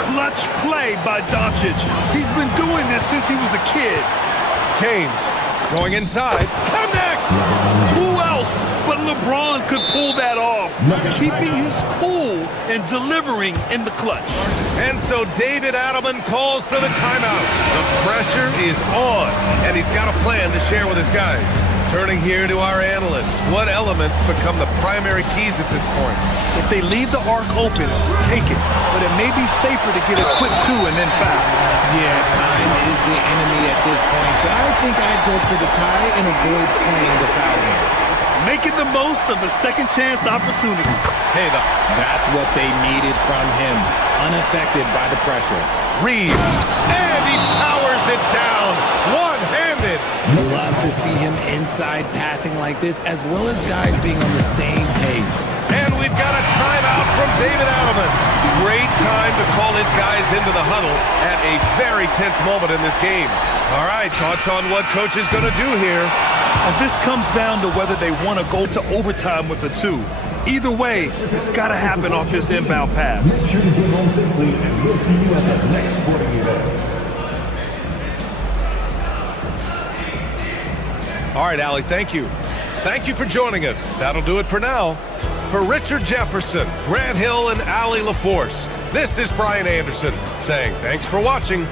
Clutch play by Doncic. He's been doing this since he was a kid. James going inside. Connects! Who else but LeBron could pull that off? Keeping his cool and delivering in the clutch. And so David Adelman calls for the timeout. The pressure is on, and he's got a plan to share with his guys. Turning here to our analyst. What elements become the primary keys at this point? If they leave the arc open, take it. But it may be safer to get a quick two and then foul. Yeah, time is the enemy at this point, so I think I'd go for the tie and avoid playing the foul game. Making the most of the second chance opportunity. Hey, That's what they needed from him. Unaffected by the pressure. Reeves, and he powers it down, one-handed. Love to see him inside passing like this, as well as guys being on the same page. And we've got a timeout from David Adelman. Great time to call his guys into the huddle at a very tense moment in this game. All right, thoughts on what coach is going to do here? And this comes down to whether they want to go to overtime with a two. Either way, it's got to happen off this inbound pass. Make sure to get home safely, and we'll see you at the next sporting event. All right, Allie, thank you. Thank you for joining us. That'll do it for now. For Richard Jefferson, Grant Hill, and Allie LaForce, this is Brian Anderson saying thanks for watching.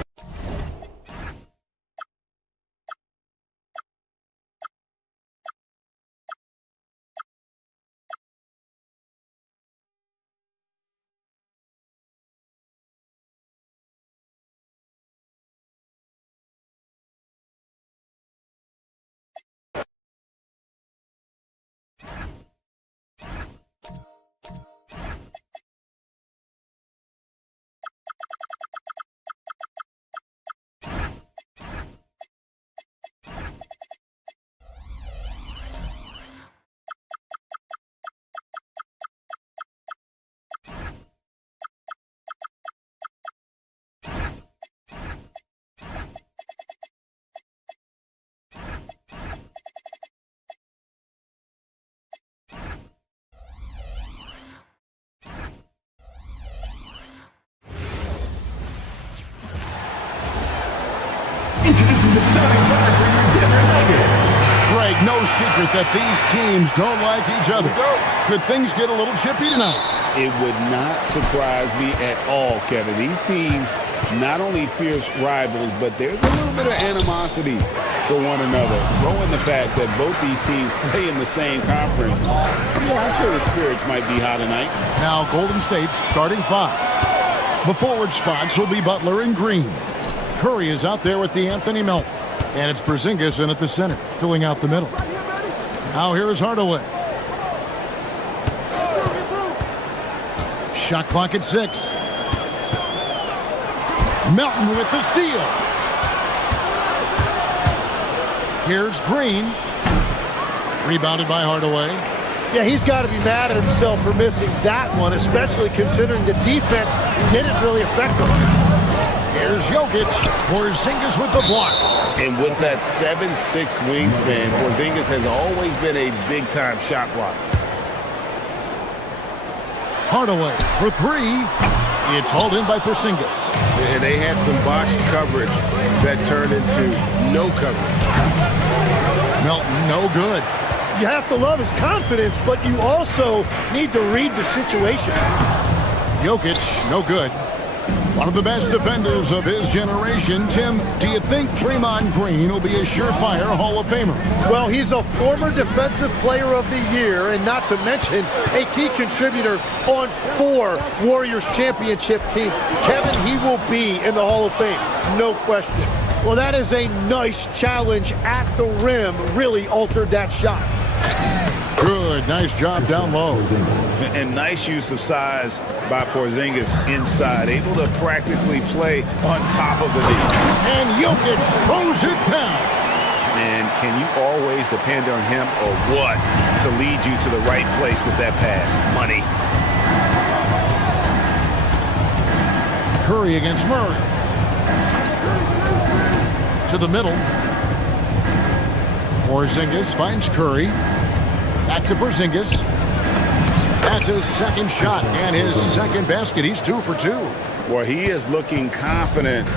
Introducing the starting five for your Denver Nuggets. Greg, no secret that these teams don't like each other. Could things get a little chippy tonight? It would not surprise me at all, Kevin. These teams, not only fierce rivals, but there's a little bit of animosity for one another. Throw in the fact that both these teams play in the same conference. Yeah, I'm sure the spirits might be high tonight. Now Golden State's starting five. The forward spots will be Butler and Green. Curry is out there with the Anthony Melton. And it's Porzingis in at the center, filling out the middle. Now here is Hardaway. Shot clock at 6. Melton with the steal. Here's Green. Rebounded by Hardaway. Yeah, he's got to be mad at himself for missing that one, especially considering the defense didn't really affect him. Here's Jokic. Porzingis with the block. And with that 7'6" wingspan, Porzingis has always been a big-time shot blocker. Hardaway for 3. It's hauled in by Porzingis. And they had some botched coverage that turned into no coverage. Melton, no good. You have to love his confidence, but you also need to read the situation. Jokic, no good. One of the best defenders of his generation. Tim, do you think Draymond Green will be a surefire Hall of Famer? Well, he's a former Defensive Player of the Year, and not to mention a key contributor on 4 Warriors championship teams. Kevin, he will be in the Hall of Fame, no question. Well, that is a nice challenge at the rim. Really altered that shot. Good, nice job down low. And nice use of size by Porzingis inside, able to practically play on top of the D. And Jokic throws it down. And can you always depend on him or what to lead you to the right place with that pass? Money. Curry against Murray. To the middle. Porzingis finds Curry. Back to Porzingis. That's his second shot and his second basket. He's 2 for 2. Well, he is looking confident.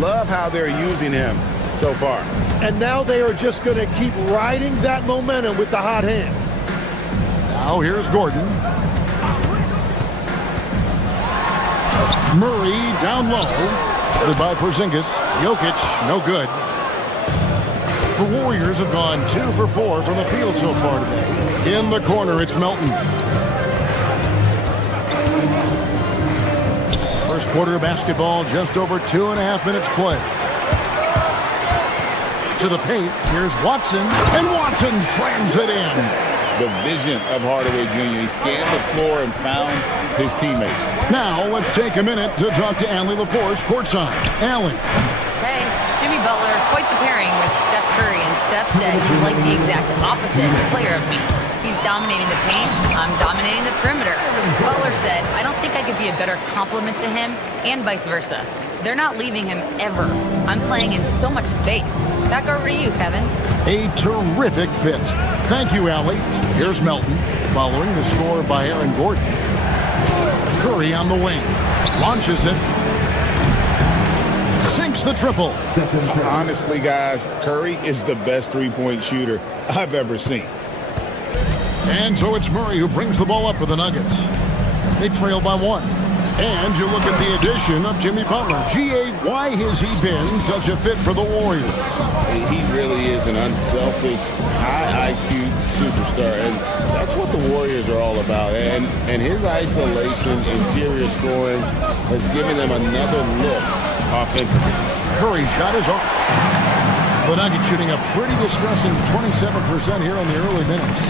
Love how they're using him so far. And now they are just going to keep riding that momentum with the hot hand. Now here's Gordon. Murray down low. By Porzingis. Jokic, no good. The Warriors have gone 2 for 4 from the field so far today. In the corner, it's Melton. First quarter of basketball, just over 2.5 minutes play. To the paint, here's Watson, and Watson slams it in. The vision of Hardaway Jr. He scanned the floor and found his teammate. Now, let's take a minute to talk to Allie LaForce courtside. Allie. Hey, Jimmy Butler, quite the pairing with Steph Curry, and Steph said he's like the exact opposite player of me. He's dominating the paint, I'm dominating the perimeter. Butler said, I don't think I could be a better complement to him, and vice versa. They're not leaving him ever. I'm playing in so much space. Back over to you, Kevin. A terrific fit. Thank you, Allie. Here's Melton, following the score by Aaron Gordon. Curry on the wing. Launches it. Sinks the triple. Honestly, guys, Curry is the best three-point shooter I've ever seen. And so it's Murray who brings the ball up for the Nuggets. They trail by 1. And you look at the addition of Jimmy Butler. G.A., why has he been such a fit for the Warriors? He really is an unselfish, high IQ superstar, and that's what the Warriors are all about. And his isolation, interior scoring has given them another look offensively. Curry shot is off. The Nuggets shooting a pretty distressing 27% here in the early minutes.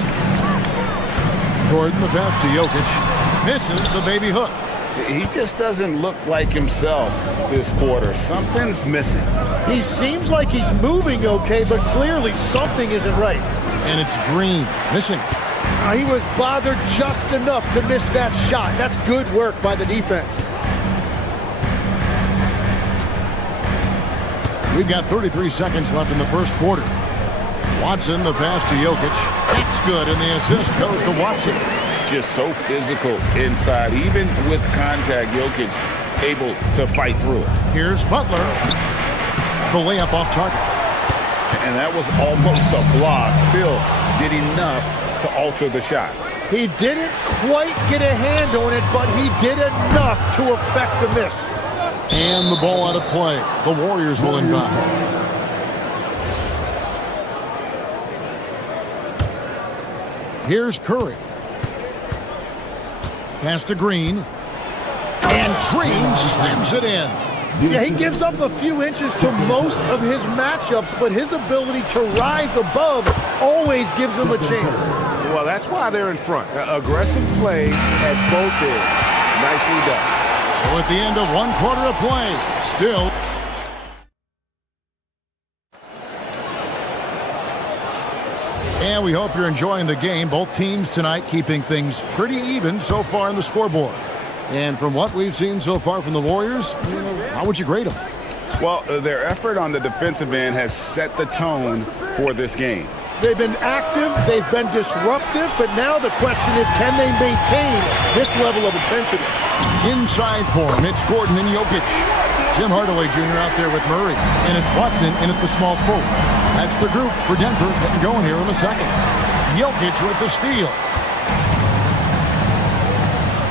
Gordon, the pass to Jokic. Misses the baby hook. He just doesn't look like himself this quarter. Something's missing. He seems like he's moving okay, but clearly something isn't right. And it's Green, missing. He was bothered just enough to miss that shot. That's good work by the defense. We've got 33 seconds left in the first quarter. Watson, the pass to Jokic. That's good, and the assist goes to Watson. Just so physical inside. Even with contact, Jokic able to fight through it. Here's Butler. The layup off target. And that was almost a block. Still did enough to alter the shot. He didn't quite get a hand on it, but he did enough to affect the miss. And the ball out of play. The Warriors will inbound. Here's Curry. Pass to Green. And Green slams it in. Yeah, he gives up a few inches to most of his matchups, but his ability to rise above always gives him a chance. Well, that's why they're in front. Aggressive play at both ends. Nicely done. So at the end of 1 quarter of play, still. And we hope you're enjoying the game. Both teams tonight keeping things pretty even so far in the scoreboard. And from what we've seen so far from the Warriors, how would you grade them? Well, their effort on the defensive end has set the tone for this game. They've been active, they've been disruptive, but now the question is, can they maintain this level of intensity? Inside for him, it's Gordon and Jokic. Tim Hardaway Jr. out there with Murray. And it's Watson in at the small forward. That's the group for Denver getting going here in the second. Jokic with the steal.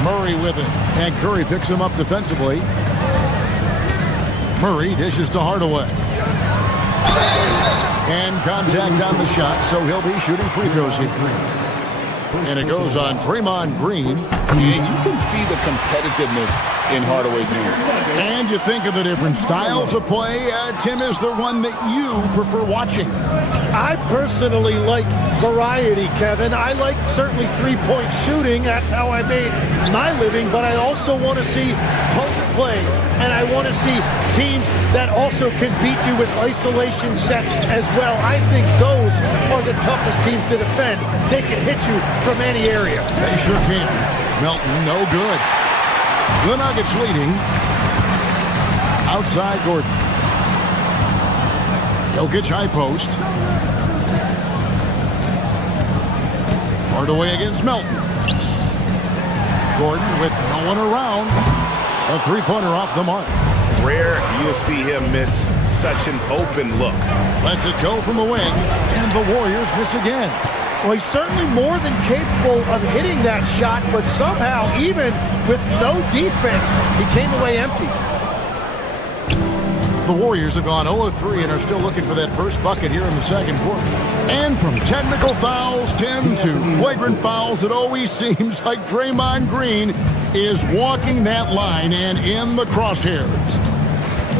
Murray with it. And Curry picks him up defensively. Murray dishes to Hardaway. And contact on the shot, so he'll be shooting free throws here. And it goes on Draymond Green. And you can see the competitiveness in Hardaway Jr. And you think of the different styles of play. Tim, is there one that you prefer watching? I personally like variety, Kevin. I like certainly three-point shooting. That's how I made my living. But I also want to see post play. And I want to see teams that also can beat you with isolation sets as well. I think those are the toughest teams to defend. They can hit you from any area. They sure can. Melton, no good. The Nuggets leading. Outside Gordon. Jokic high post. Hardaway against Melton. Gordon with no one around. A three-pointer off the mark. Rare you'll see him miss such an open look. Lets it go from the wing, and the Warriors miss again. Well, he's certainly more than capable of hitting that shot, but somehow, even with no defense, he came away empty. The Warriors have gone 0-3 and are still looking for that first bucket here in the second quarter. And from technical fouls, Tim, to flagrant fouls, it always seems like Draymond Green is walking that line and in the crosshairs.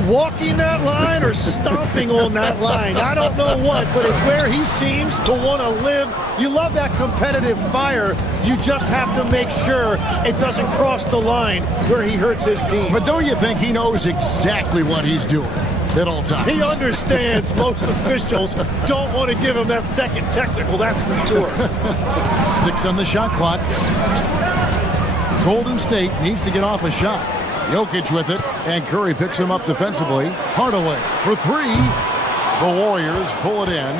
Walking that line or stomping on that line. I don't know what, but it's where he seems to want to live. You love that competitive fire. You just have to make sure it doesn't cross the line where he hurts his team. But don't you think he knows exactly what he's doing at all times? He understands most officials don't want to give him that second technical, that's for sure. 6 on the shot clock. Golden State needs to get off a shot. Jokic with it, and Curry picks him up defensively. Hardaway for 3. The Warriors pull it in.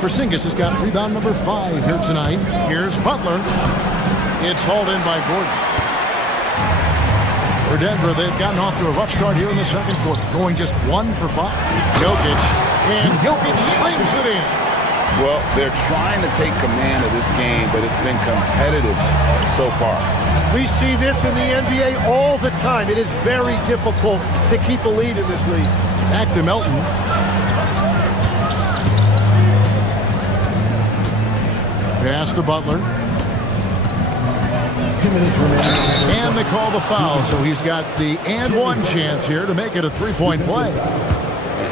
Porzingis has got rebound number 5 here tonight. Here's Butler. It's hauled in by Gordon. For Denver, they've gotten off to a rough start here in the second quarter, going just 1 for 5. Jokic, and Jokic slams it in. Well, they're trying to take command of this game, but it's been competitive so far. We see this in the NBA all the time. It is very difficult to keep a lead in this league. Back to Melton. Pass to Butler. 2 minutes remaining. And they call the foul, so he's got the and one chance here to make it a three-point play.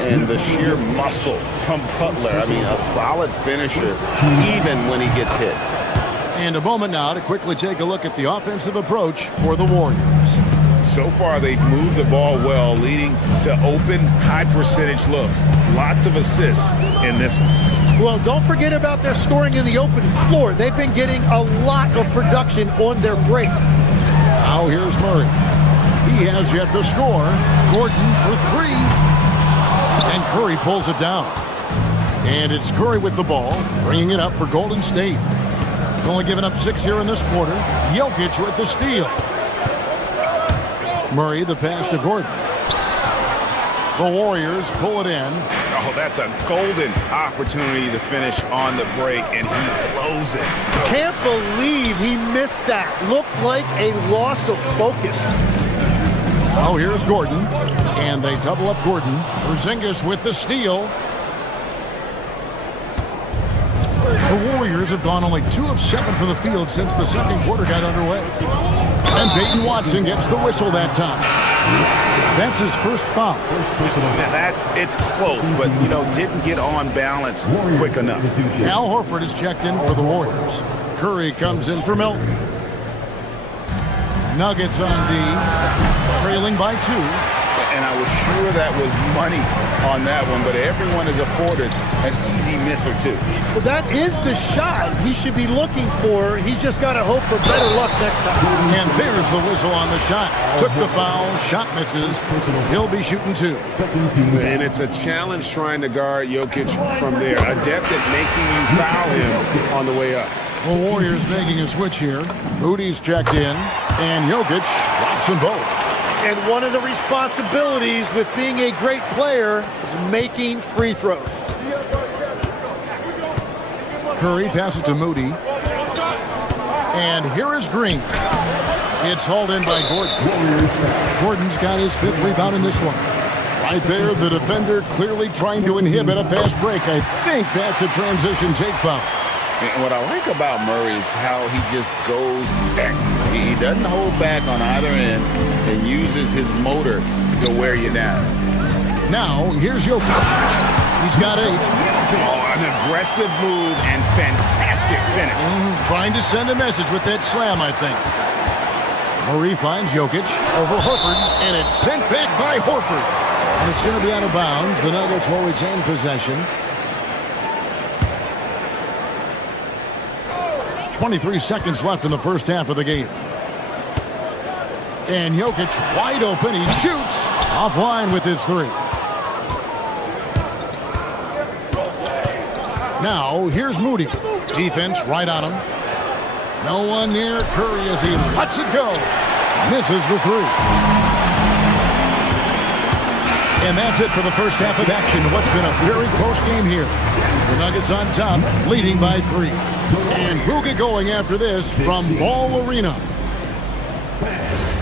And the sheer muscle from Butler. I mean, a solid finisher, even when he gets hit. And a moment now to quickly take a look at the offensive approach for the Warriors. So far, they've moved the ball well, leading to open, high-percentage looks. Lots of assists in this one. Well, don't forget about their scoring in the open floor. They've been getting a lot of production on their break. Now here's Murray. He has yet to score. Gordon for 3. And Curry pulls it down. And it's Curry with the ball, bringing it up for Golden State. Only giving up 6 here in this quarter. Jokic with the steal. Murray the pass to Gordon. The Warriors pull it in. Oh, that's a golden opportunity to finish on the break, and he blows it. Can't believe he missed that. Looked like a loss of focus. Now here's Gordon. And they double up Gordon. Porzingis with the steal. The Warriors have gone only 2 of 7 from the field since the second quarter got underway. And Peyton Watson gets the whistle that time. That's his first foul. Now it's close, but, didn't get on balance quick enough. Al Horford is checked in for the Warriors. Curry comes in for Melton. Nuggets on D, trailing by 2. And I was sure that was money on that one, but everyone is afforded an easy miss or 2. Well, that is the shot he should be looking for. He's just got to hope for better luck next time. And there's the whistle on the shot. Took the foul, shot misses. He'll be shooting 2. And it's a challenge trying to guard Jokic from there. Adept at making you foul him on the way up. The Warriors making a switch here. Moody's checked in, and Jokic drops them both. And one of the responsibilities with being a great player is making free throws. Curry passes to Moody. And here is Green. It's hauled in by Gordon. Gordon's got his 5th rebound in this one. Right there, the defender clearly trying to inhibit a fast break. I think that's a transition take foul. And what I like about Murray is how he just goes back. He doesn't hold back on either end and uses his motor to wear you down. Now, here's Jokic. He's got 8. Oh, an aggressive move and fantastic finish. Trying to send a message with that slam, I think. Murray finds Jokic over Horford, and it's sent back by Horford. And it's going to be out of bounds. The Nuggets will retain possession. 23 seconds left in the first half of the game. And Jokic wide open. He shoots offline with his 3. Now, here's Moody. Defense right on him. No one near Curry as he lets it go. Misses the 3. And that's it for the first half of action. What's been a very close game here. The Nuggets on top, leading by 3. And we'll get going after this from Ball Arena.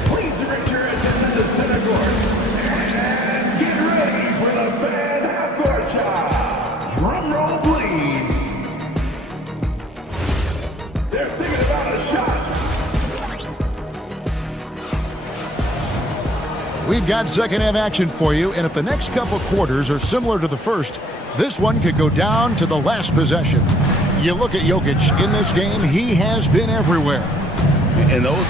Please direct your attention to center court. And get ready for the fan half-court shot. Drum roll, please. They're thinking about a shot. We've got second half action for you, and if the next couple quarters are similar to the first, this one could go down to the last possession. You look at Jokic in this game, he has been everywhere. And those...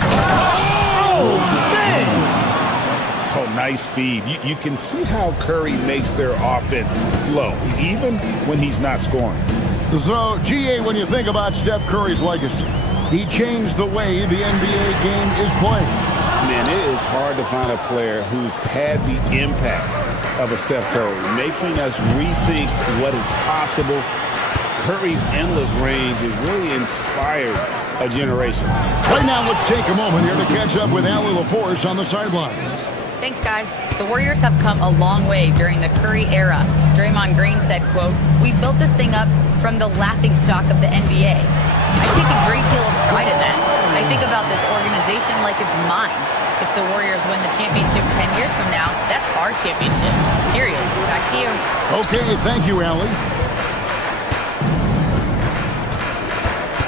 Oh, nice feed. You can see how Curry makes their offense flow, even when he's not scoring. So, GA, when you think about Steph Curry's legacy, he changed the way the NBA game is played. Man, it is hard to find a player who's had the impact of a Steph Curry, making us rethink what is possible. Curry's endless range has really inspired a generation. Right now, let's take a moment here to catch up with Allie LaForce on the sidelines. Thanks, guys. The Warriors have come a long way during the Curry era. Draymond Green said, quote, "We built this thing up from the laughingstock of the NBA. I take a great deal of pride in that. I think about this organization like it's mine. If the Warriors win the championship 10 years from now, that's our championship. Period." Back to you. Okay, thank you, Allie.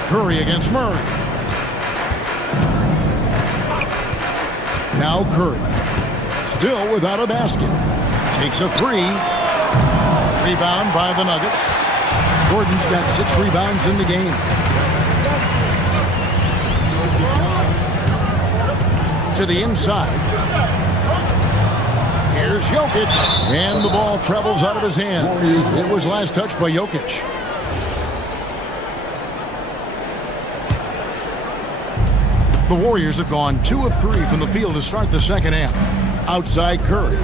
Curry against Murray. Now Curry. Still without a basket. Takes a 3. Rebound by the Nuggets. Gordon's got 6 rebounds in the game. To the inside. Here's Jokic. And the ball travels out of his hands. It was last touched by Jokic. The Warriors have gone 2 of 3 from the field to start the second half. Outside Curry.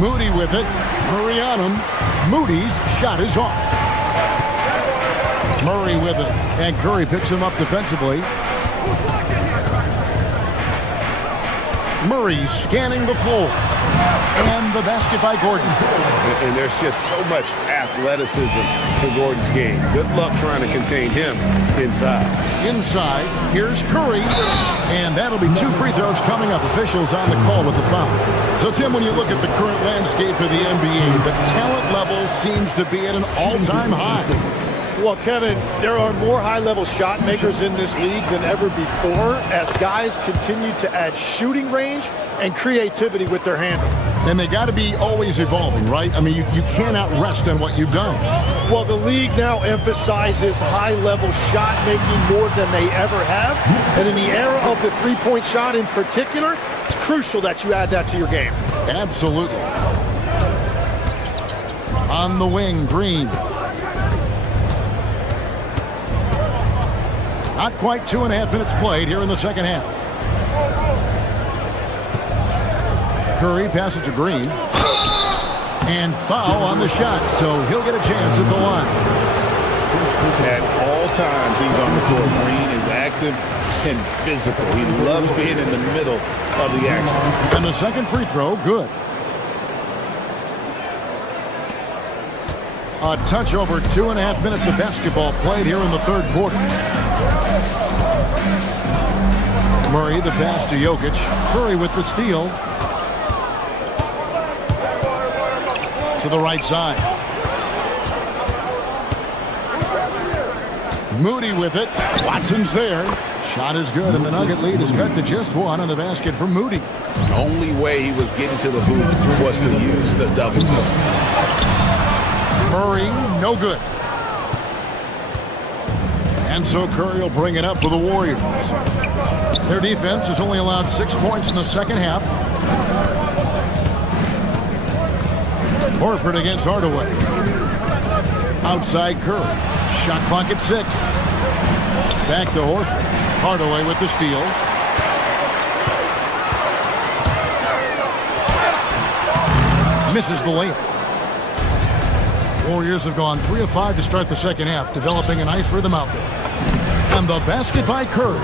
Moody with it. Murray on him. Moody's shot is off. Murray with it. And Curry picks him up defensively. Murray scanning the floor. And the basket by Gordon. And there's just so much athleticism to Gordon's game. Good luck trying to contain him inside. Inside, here's Curry. And that'll be 2 free throws coming up. Officials on the call with the foul. So, Tim, when you look at the current landscape of the NBA, the talent level seems to be at an all-time high. Well, Kevin, there are more high-level shot makers in this league than ever before as guys continue to add shooting range and creativity with their handle. And they got to be always evolving, right? I mean, you cannot rest on what you've done. Well, the league now emphasizes high-level shot making more than they ever have. And in the era of the three-point shot in particular, it's crucial that you add that to your game. Absolutely. On the wing, Green. Not quite 2.5 minutes played here in the second half. Curry passes to Green. And foul on the shot, so he'll get a chance at the line. At all times he's on the court. Green is active and physical. He loves being in the middle of the action. And the second free throw, good. A touch over 2.5 minutes of basketball played here in the third quarter. Murray the pass to Jokic. Curry with the steal. To the right side. Moody with it. Watson's there. Shot is good, and the Nugget lead is cut to just one on the basket for Moody. The only way he was getting to the hoop was to use the double hook. Murray, no good. And so Curry will bring it up for the Warriors. Their defense has only allowed 6 points in the second half. Horford against Hardaway. Outside Curry. Shot clock at 6. Back to Horford. Hardaway with the steal. Misses the layup. Warriors have gone 3 of 5 to start the second half, developing a nice rhythm out there. And the basket by Curry.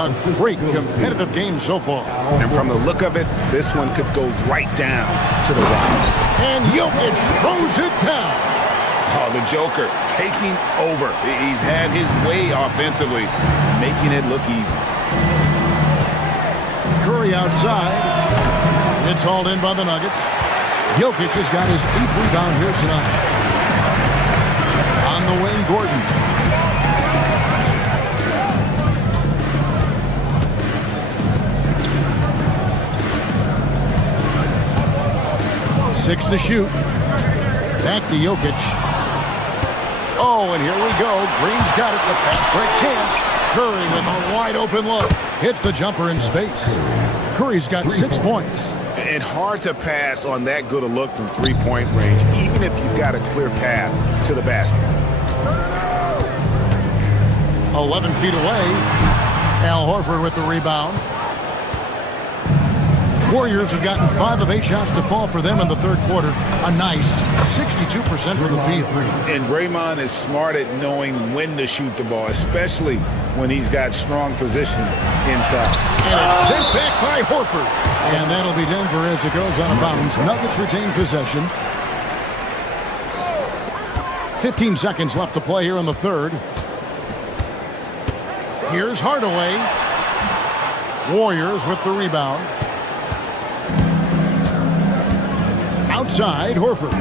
A great competitive game so far. And from the look of it, this one could go right down to the right. And Jokic throws it down. Oh, the Joker taking over. He's had his way offensively, making it look easy. Curry outside. It's hauled in by the Nuggets. Jokic has got his 8th rebound here tonight. On the wing, Gordon. Six to shoot. Back to Jokic. Oh, and here we go. Green's got it. The fast break chance. Curry with a wide open look. Hits the jumper in space. Curry's got 6 points. And hard to pass on that good a look from three-point range, even if you've got a clear path to the basket. 11 feet away. Al Horford with the rebound. Warriors have gotten 5 of 8 shots to fall for them in the third quarter. A nice 62% from the field. And Draymond is smart at knowing when to shoot the ball, especially when he's got strong position inside. And it's sent back by Horford. And that'll be Denver as it goes out of bounds. Nuggets retain possession. 15 seconds left to play here in the third. Here's Hardaway. Warriors with the rebound. Outside, Horford.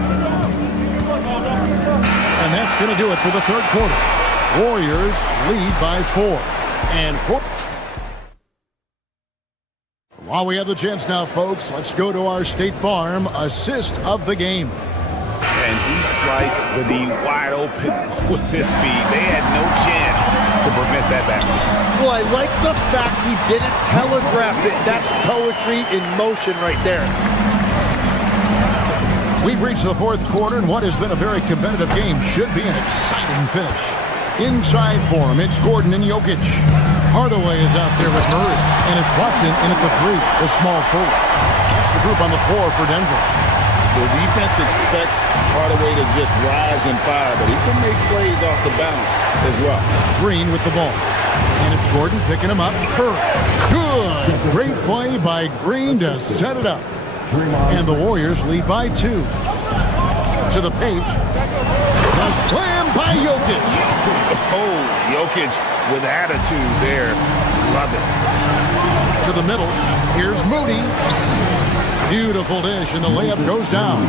And that's going to do it for the third quarter. Warriors lead by 4. And 4. While we have the chance now, folks, let's go to our State Farm assist of the game. And he sliced the D wide open with his feet. They had no chance to prevent that basket. Well, I like the fact he didn't telegraph it. That's poetry in motion right there. We've reached the fourth quarter, and what has been a very competitive game should be an exciting finish. Inside for him, it's Gordon and Jokic. Hardaway is out there with Murray, and it's Watson in at the 3, the small forward. That's the group on the floor for Denver. The defense expects Hardaway to just rise and fire, but he can make plays off the bounce as well. Green with the ball. And it's Gordon picking him up. Curry. Good. Great play by Green to set it up. And the Warriors lead by 2. To the paint. The slam by Jokic. Oh, Jokic with attitude there. Love it. To the middle. Here's Moody. Beautiful dish, and the layup goes down.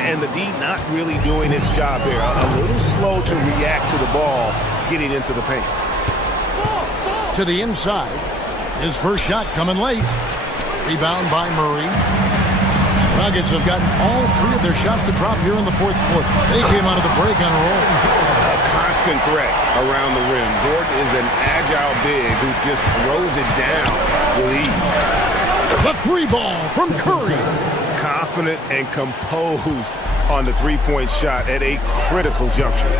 And the D not really doing its job there. A little slow to react to the ball getting into the paint. To the inside. His first shot coming late. Rebound by Murray. Nuggets have gotten all 3 of their shots to drop here in the fourth quarter. They came out of the break on a roll. A constant threat around the rim. Gordon is an agile big who just throws it down with ease. The 3 ball from Curry. Confident and composed on the three-point shot at a critical juncture.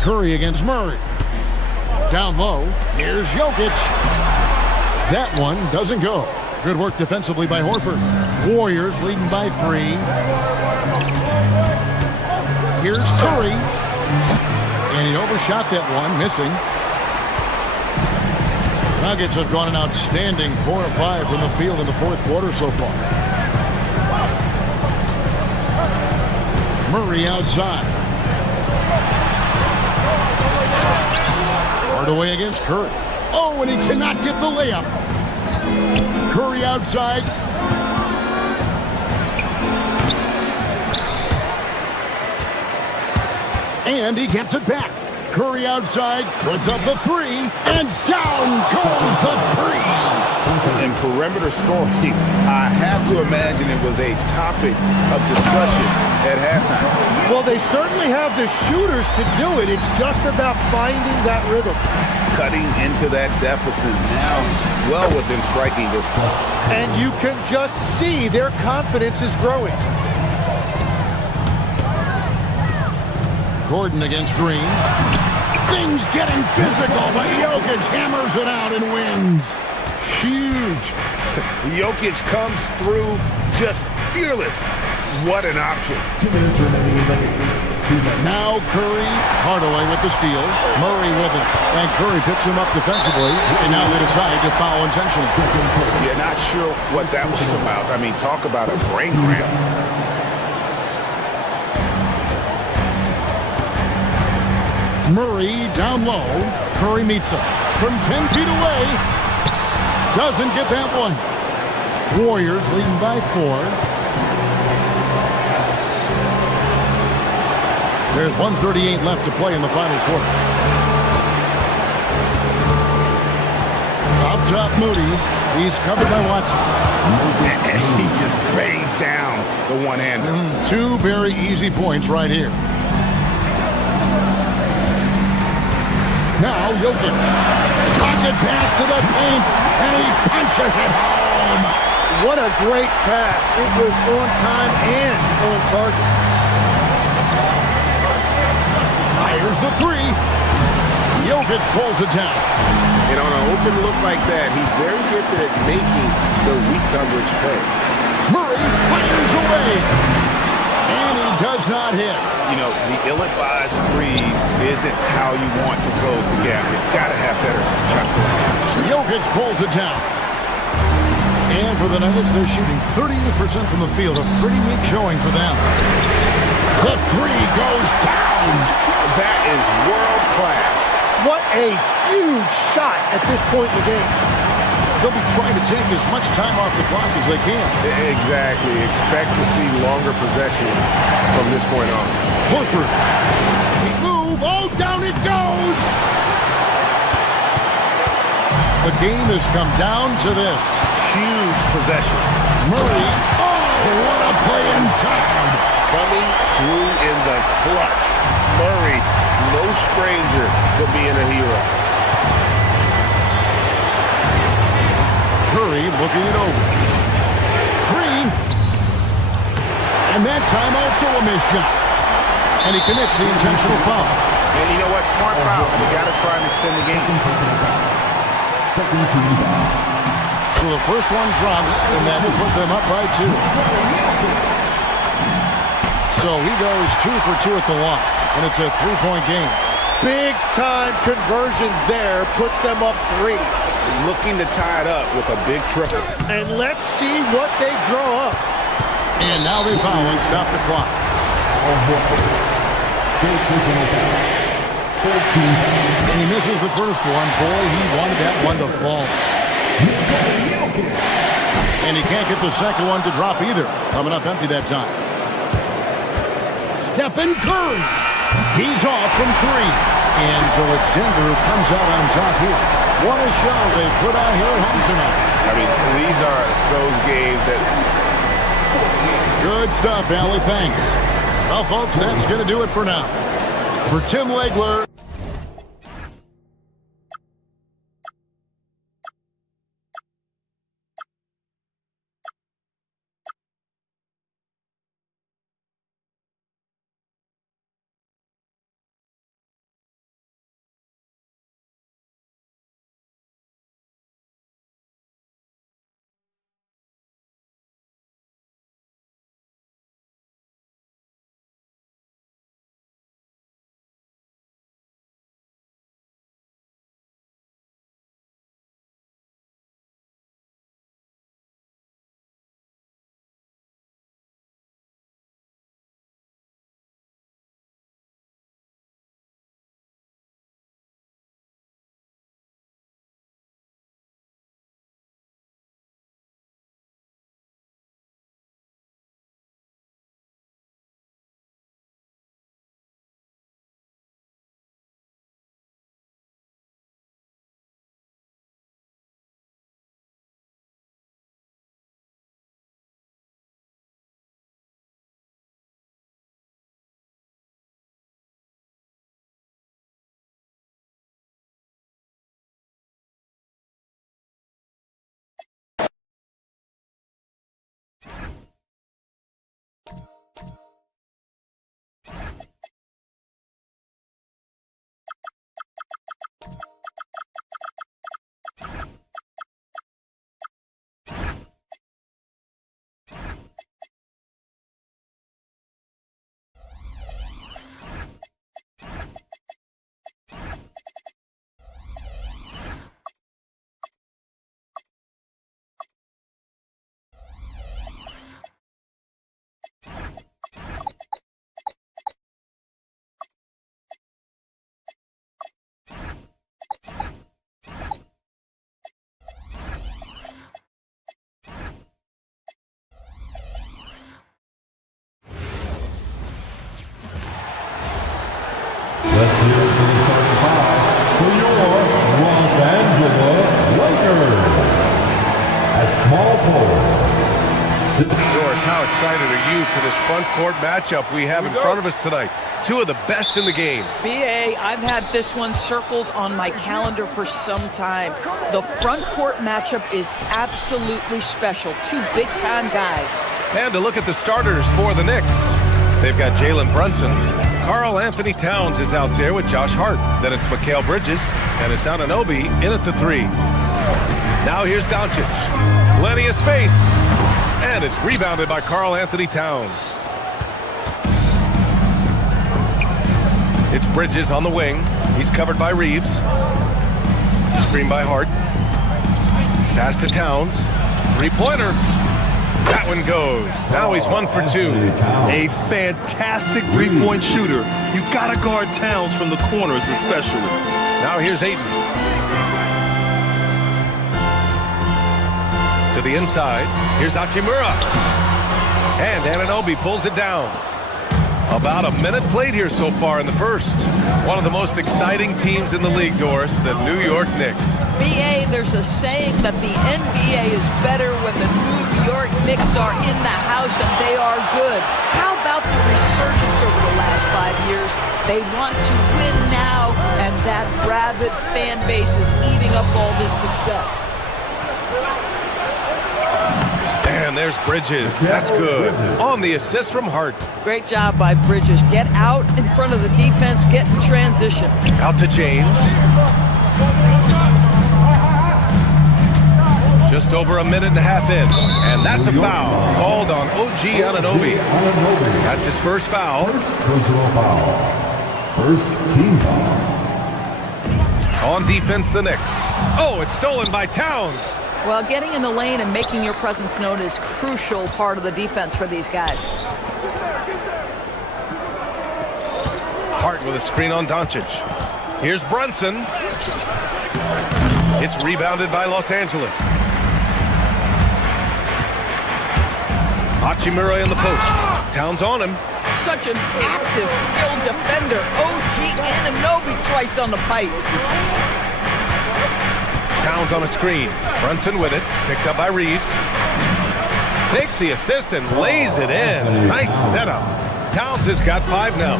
Curry against Murray. Down low. Here's Jokic. That one doesn't go. Good work defensively by Horford. Warriors leading by 3. Here's Curry. And he overshot that one, missing. Nuggets have gone an outstanding 4 of 5 from the field in the fourth quarter so far. Murray outside. Hardaway against Curry. Oh, and he cannot get the layup. Curry outside. And he gets it back. Curry outside, puts up the three, and down goes the three. In perimeter scoring, I have to imagine it was a topic of discussion at halftime. Well, they certainly have the shooters to do it. It's just about finding that rhythm. Cutting into that deficit now, well within striking distance. And you can just see their confidence is growing. Gordon against Green. Things getting physical, but Jokic hammers it out and wins. Huge. Jokic comes through just fearless. What an option. 2 minutes remaining in the game. Now Curry, Hardaway with the steal, Murray with it, and Curry picks him up defensively, and now they decide to foul intentionally. Yeah, not sure what that was about. I mean, talk about a brain cramp. Murray down low, Curry meets him from 10 feet away, doesn't get that one. Warriors leading by 4. There's 1:38 left to play in the final quarter. Up top, Moody. He's covered by Watson. He just bangs down the one-hander. 2 very easy points right here. Now Jokic. Pocket pass to the paint, and he punches it home. What a great pass. It was on time and on target. Fires the three. Jokic pulls it down. And on an open look like that, he's very gifted at making the weak coverage pay. Murray fires away. And he does not hit. You know, the ill-advised threes isn't how you want to close the gap. You've got to have better shot selection. Jokic pulls it down. And for the Nuggets, they're shooting 38% from the field. A pretty weak showing for them. The three goes down. That is world class. What a huge shot at this point in the game. They'll be trying to take as much time off the clock as they can. Exactly. Expect to see longer possessions from this point on. Horford. Sweet move. Oh, down it goes. The game has come down to this. Huge possession. Murray. Oh, what a play inside. Coming through in the clutch. Murray, no stranger to being a hero. Curry looking it over. Green. And that time also a missed shot. And he commits the intentional foul. And you know what? Smart foul. You got to try and extend the game. So the first one drops, and that will put them up by 2. So he goes 2 for 2 at the line, and it's a 3-point game. Big time conversion there puts them up 3. Looking to tie it up with a big triple. And let's see what they draw up. And now they foul and stop the clock. And he misses the first one. Boy, he wanted that one to fall. And he can't get the second one to drop either. Coming up empty that time. Stephen Curry. He's off from 3. And so it's Denver who comes out on top here. What a show they put on here at home tonight. I mean, these are those games that... Good stuff, Allie. Thanks. Well, folks, that's going to do it for now. For Tim Legler. excited are you for this front court matchup we have in front of us tonight? Two of the best in the game. BA, I've had this one circled on my calendar for some time. The front court matchup is absolutely special. Two big-time guys. And to look at the starters for the Knicks. They've got Jalen Brunson. Karl Anthony Towns is out there with Josh Hart. Then it's Mikal Bridges, and it's Anunoby in at the 3. Now here's Doncic. Plenty of space. And it's rebounded by Karl Anthony Towns. It's Bridges on the wing. He's covered by Reeves. Screen by Hart. Pass to Towns. Three-pointer. That one goes. Now he's 1 for 2. A fantastic three-point shooter. You gotta guard Towns from the corners especially. Now here's Ayton. To the inside. Here's Hachimura. And Anunoby pulls it down. About a minute played here so far in the first. One of the most exciting teams in the league, Doris, the New York Knicks. BA, there's a saying that the NBA is better when the New York Knicks are in the house and they are good. How about the resurgence over the last 5 years? They want to win now, and that rabid fan base is eating up all this success. And there's Bridges. That's good. On the assist from Hart. Great job by Bridges. Get out in front of the defense, get in transition. Out to James. Just over a minute and a half in. And that's a foul called on OG Anunoby. That's his first foul. Personal foul. First team foul. On defense, the Knicks. Oh, it's stolen by Towns. Well, getting in the lane and making your presence known is crucial part of the defense for these guys. Hart with a screen on Doncic. Here's Brunson. It's rebounded by Los Angeles. Hachimura in the post. Towns on him. Such an active, skilled defender. OG Anunoby twice on the pipe. Towns on a screen. Brunson with it. Picked up by Reeves. Takes the assist and lays it in. Nice setup. Towns has got 5 now.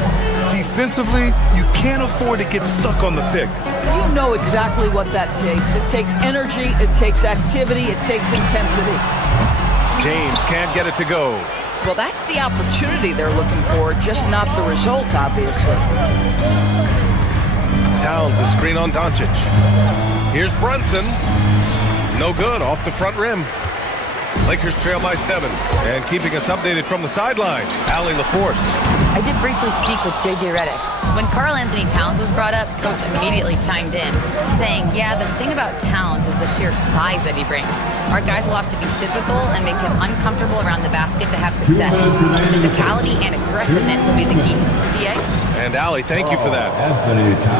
Defensively, you can't afford to get stuck on the pick. You know exactly what that takes. It takes energy, it takes activity, it takes intensity. James can't get it to go. Well, that's the opportunity they're looking for, just not the result, obviously. Towns a screen on Doncic. Here's Brunson. No good, off the front rim. Lakers trail by 7. And keeping us updated from the sideline, Allie LaForce. I did briefly speak with J.J. Redick. When Karl Anthony Towns was brought up, Coach immediately chimed in, saying, yeah, the thing about Towns is the sheer size that he brings. Our guys will have to be physical and make him uncomfortable around the basket to have success. Physicality and aggressiveness will be the key. B.A.? And Allie, thank you for that.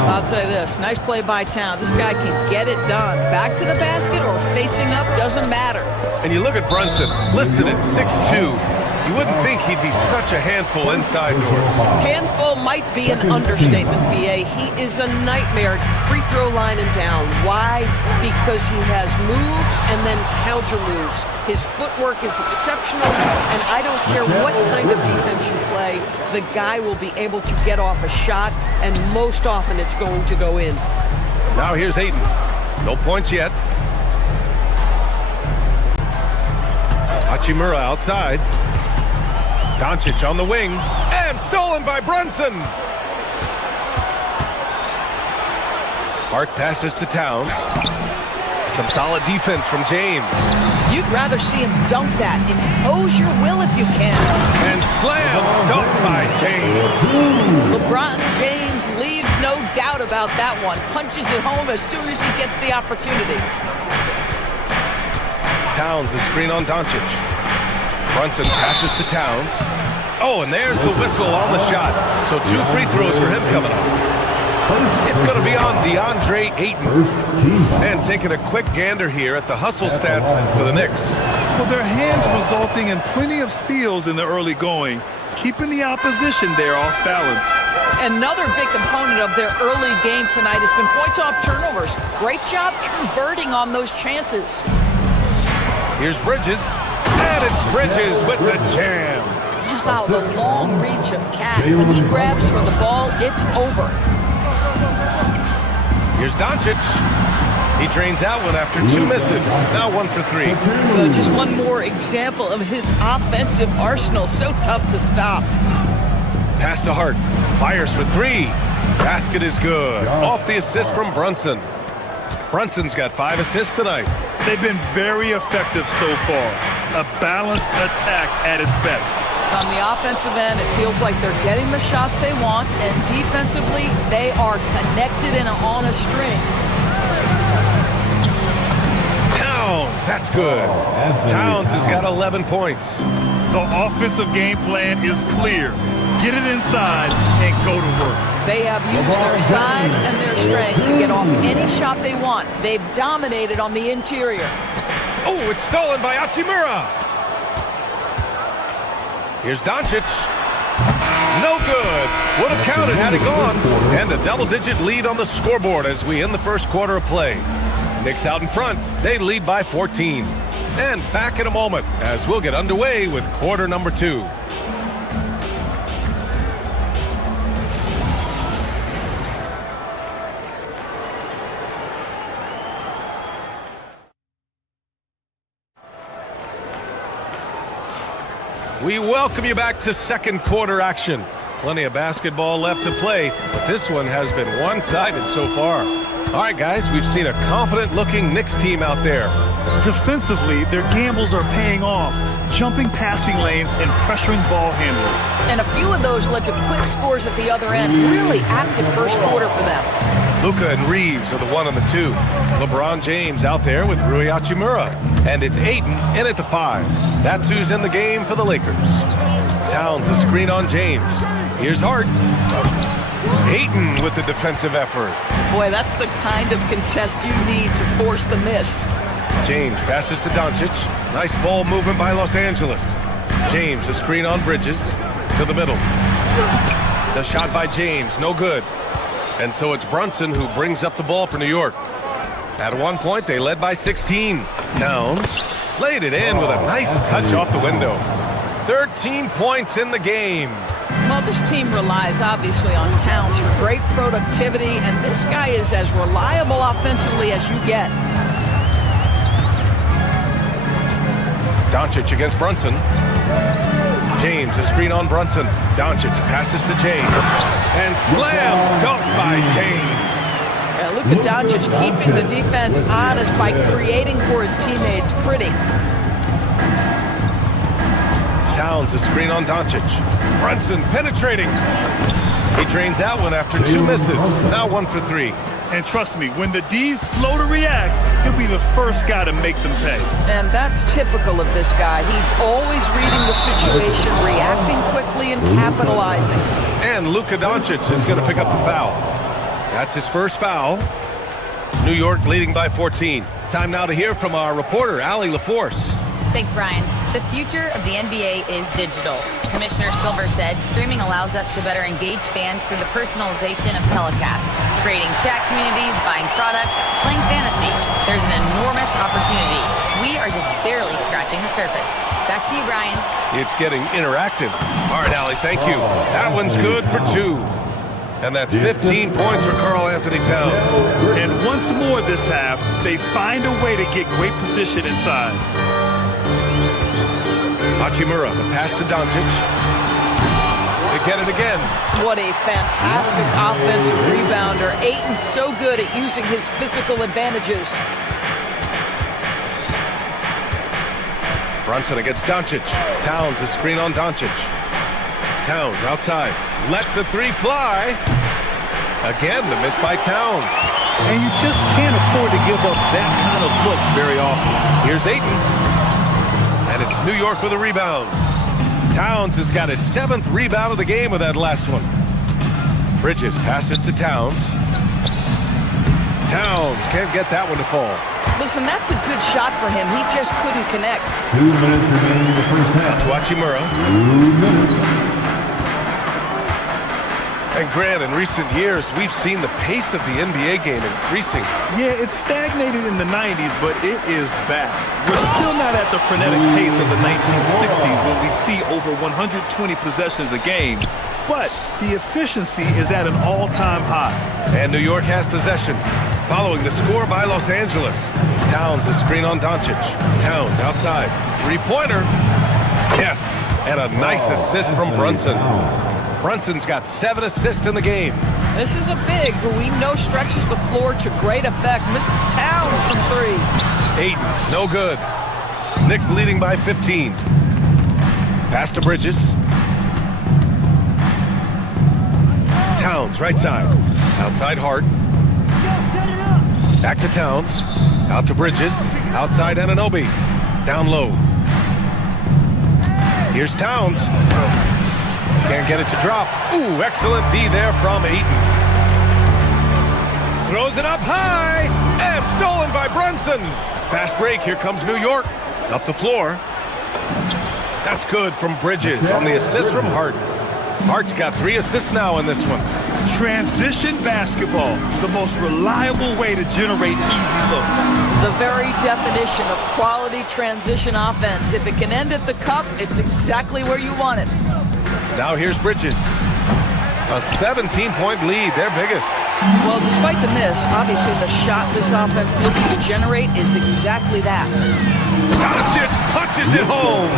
I'll say this, nice play by Towns. This guy can get it done. Back to the basket or facing up, doesn't matter. And you look at Brunson, listed at 6'2". You wouldn't think he'd be such a handful inside doors. Handful might be an understatement, B.A. He is a nightmare, free throw line and down. Why? Because he has moves and then counter moves. His footwork is exceptional, and I don't care what kind of defense you play, the guy will be able to get off a shot, and most often it's going to go in. Now here's Ayton. No points yet. Hachimura outside. Doncic on the wing, and stolen by Brunson. Hart passes to Towns. Some solid defense from James. You'd rather see him dunk that. Impose your will if you can. And slam dunk by James. LeBron James leaves no doubt about that one. Punches it home as soon as he gets the opportunity. Towns a screen on Doncic. Brunson passes to Towns. Oh, and there's the whistle on the shot. So 2 free throws for him coming up. It's going to be on DeAndre Ayton. And taking a quick gander here at the hustle stats for the Knicks. Well, their hands resulting in plenty of steals in the early going, keeping the opposition there off balance. Another big component of their early game tonight has been points off turnovers. Great job converting on those chances. Here's Bridges. And it's Bridges with the jam. Wow, the long reach of Cat. When he grabs for the ball, it's over. Here's Doncic. He drains that one after 2 misses. Now 1 for 3. Just one more example of his offensive arsenal. So tough to stop. Pass to Hart. Fires for 3. Basket is good. Off the assist from Brunson. Brunson's got 5 assists tonight. They've been very effective so far. A balanced attack at its best. On the offensive end, it feels like they're getting the shots they want, and defensively, they are connected and on a string. Towns, that's good. Towns has got 11 points. The offensive game plan is clear. Get it inside and go to work. They have used their size and their strength to get off any shot they want. They've dominated on the interior. Oh, it's stolen by Hachimura. Here's Doncic. No good. Would have counted had it gone. And a double-digit lead on the scoreboard as we end the first quarter of play. Knicks out in front. They lead by 14. And back in a moment as we'll get underway with quarter number 2. We welcome you back to second quarter action. Plenty of basketball left to play, but this one has been one-sided so far. All right, guys, we've seen a confident-looking Knicks team out there. Defensively, their gambles are paying off, jumping passing lanes and pressuring ball handlers. And a few of those led to quick scores at the other end. Really active first quarter for them. Luka and Reeves are the 1 and the 2. LeBron James out there with Rui Hachimura. And it's Ayton in at the 5. That's who's in the game for the Lakers. Towns a screen on James. Here's Hart. Ayton with the defensive effort. Boy, that's the kind of contest you need to force the miss. James passes to Doncic. Nice ball movement by Los Angeles. James a screen on Bridges. To the middle. The shot by James, no good. And so it's Brunson who brings up the ball for New York. At one point, they led by 16. Towns laid it in with a nice touch off the window. 13 points in the game. Well, this team relies obviously on Towns for great productivity, and this guy is as reliable offensively as you get. Doncic against Brunson. James, a screen on Brunson. Doncic passes to James. And slam dunk by James. Yeah, Luka Doncic keeping the defense honest by creating for his teammates. Pretty. Towns, a screen on Doncic. Brunson penetrating. He drains that one after 2 misses. Now 1 for 3. And trust me, when the D's slow to react, he'll be the first guy to make them pay. And that's typical of this guy. He's always reading the situation, reacting quickly, and capitalizing. And Luka Doncic is going to pick up the foul. That's his first foul. New York leading by 14. Time now to hear from our reporter, Allie LaForce. Thanks, Brian. The future of the NBA is digital. Commissioner Silver said streaming allows us to better engage fans through the personalization of telecasts, creating chat communities, buying products, playing fantasy. There's an enormous opportunity. We are just barely scratching the surface. Back to you, Brian. It's getting interactive. All right, Allie, thank you. That one's good for 2. And that's 15 points for Karl Anthony Towns. And once more this half, they find a way to get great position inside. Hachimura, the pass to Doncic. They get it again. What a fantastic offensive rebounder. Ayton's so good at using his physical advantages. Brunson against Doncic. Towns, a screen on Doncic. Towns outside. Lets the 3 fly. Again, the miss by Towns. And you just can't afford to give up that kind of look very often. Here's Ayton. And it's New York with a rebound. Towns has got his 7th rebound of the game with that last one. Bridges passes to Towns. Towns can't get that one to fall. Listen, that's a good shot for him. He just couldn't connect. 2 minutes remaining in the first half. To Hachimura. And Grant, in recent years, we've seen the pace of the NBA game increasing. Yeah, it's stagnated in the 90s, but it is back. We're still not at the frenetic pace of the 1960s when we'd see over 120 possessions a game, but the efficiency is at an all-time high. And New York has possession. Following the score by Los Angeles. Towns a screen on Doncic. Towns outside. Three-pointer. Yes, and a nice assist from Brunson. Brunson's got 7 assists in the game. This is a big who we know stretches the floor to great effect. Mr. Towns from 3. Ayton, no good. Knicks leading by 15. Pass to Bridges. Towns, right side. Outside Hart. Back to Towns. Out to Bridges. Outside Anunoby. Down low. Here's Towns. Can't get it to drop. Ooh, excellent D there from Ayton. Throws it up high. And stolen by Brunson. Fast break. Here comes New York. Up the floor. That's good from Bridges on the assist from Hart. Hart's got 3 assists now in this one. Transition basketball, the most reliable way to generate easy looks. The very definition of quality transition offense. If it can end at the cup, it's exactly where you want it. Now here's Bridges. A 17-point lead, their biggest. Well, despite the miss, obviously the shot this offense looking to generate is exactly that. Doncic punches it home.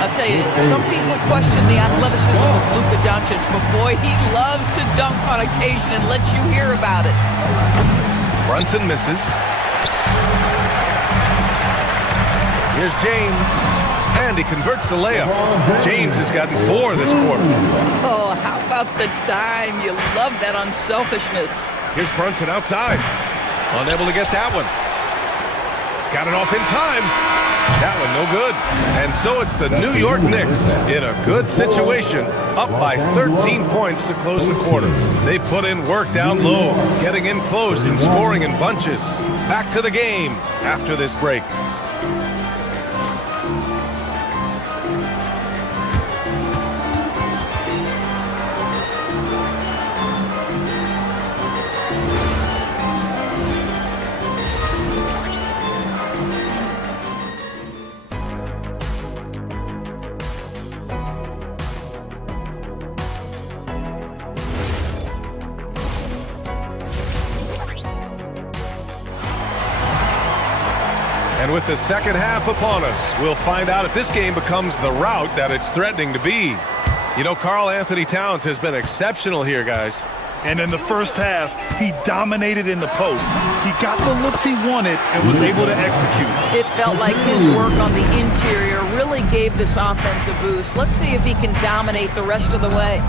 I'll tell you, some people question the athleticism of Luka Doncic, but boy, he loves to dunk on occasion and let you hear about it. Brunson misses. Here's James. And he converts the layup. James has gotten 4 this quarter. Oh, how about the dime? You love that unselfishness. Here's Brunson outside. Unable to get that one. Got it off in time. That one no good. And so it's the New York Knicks in a good situation, up by 13 points to close the quarter. They put in work down low, getting in close and scoring in bunches. Back to the game after this break. And with the second half upon us, we'll find out if this game becomes the rout that it's threatening to be. You know, Karl Anthony Towns has been exceptional here, guys. And in the first half, he dominated in the post. He got the looks he wanted and was able to execute. It felt like his work on the interior really gave this offense a boost. Let's see if he can dominate the rest of the way.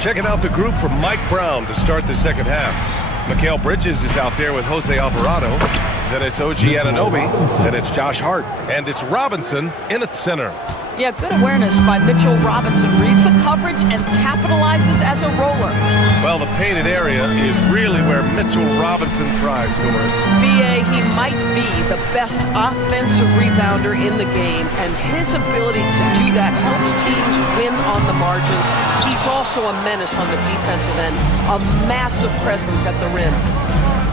Checking out the group from Mike Brown to start the second half. Mikal Bridges is out there with Jose Alvarado. Then it's OG Anunoby. Then it's Josh Hart. And it's Robinson in at center. Yeah, good awareness by Mitchell Robinson. Reads the coverage and capitalizes as a roller. Well, the painted area is really where Mitchell Robinson thrives, Doris. BA, he might be the best offensive rebounder in the game, and his ability to do that helps teams win on the margins. He's also a menace on the defensive end, a massive presence at the rim.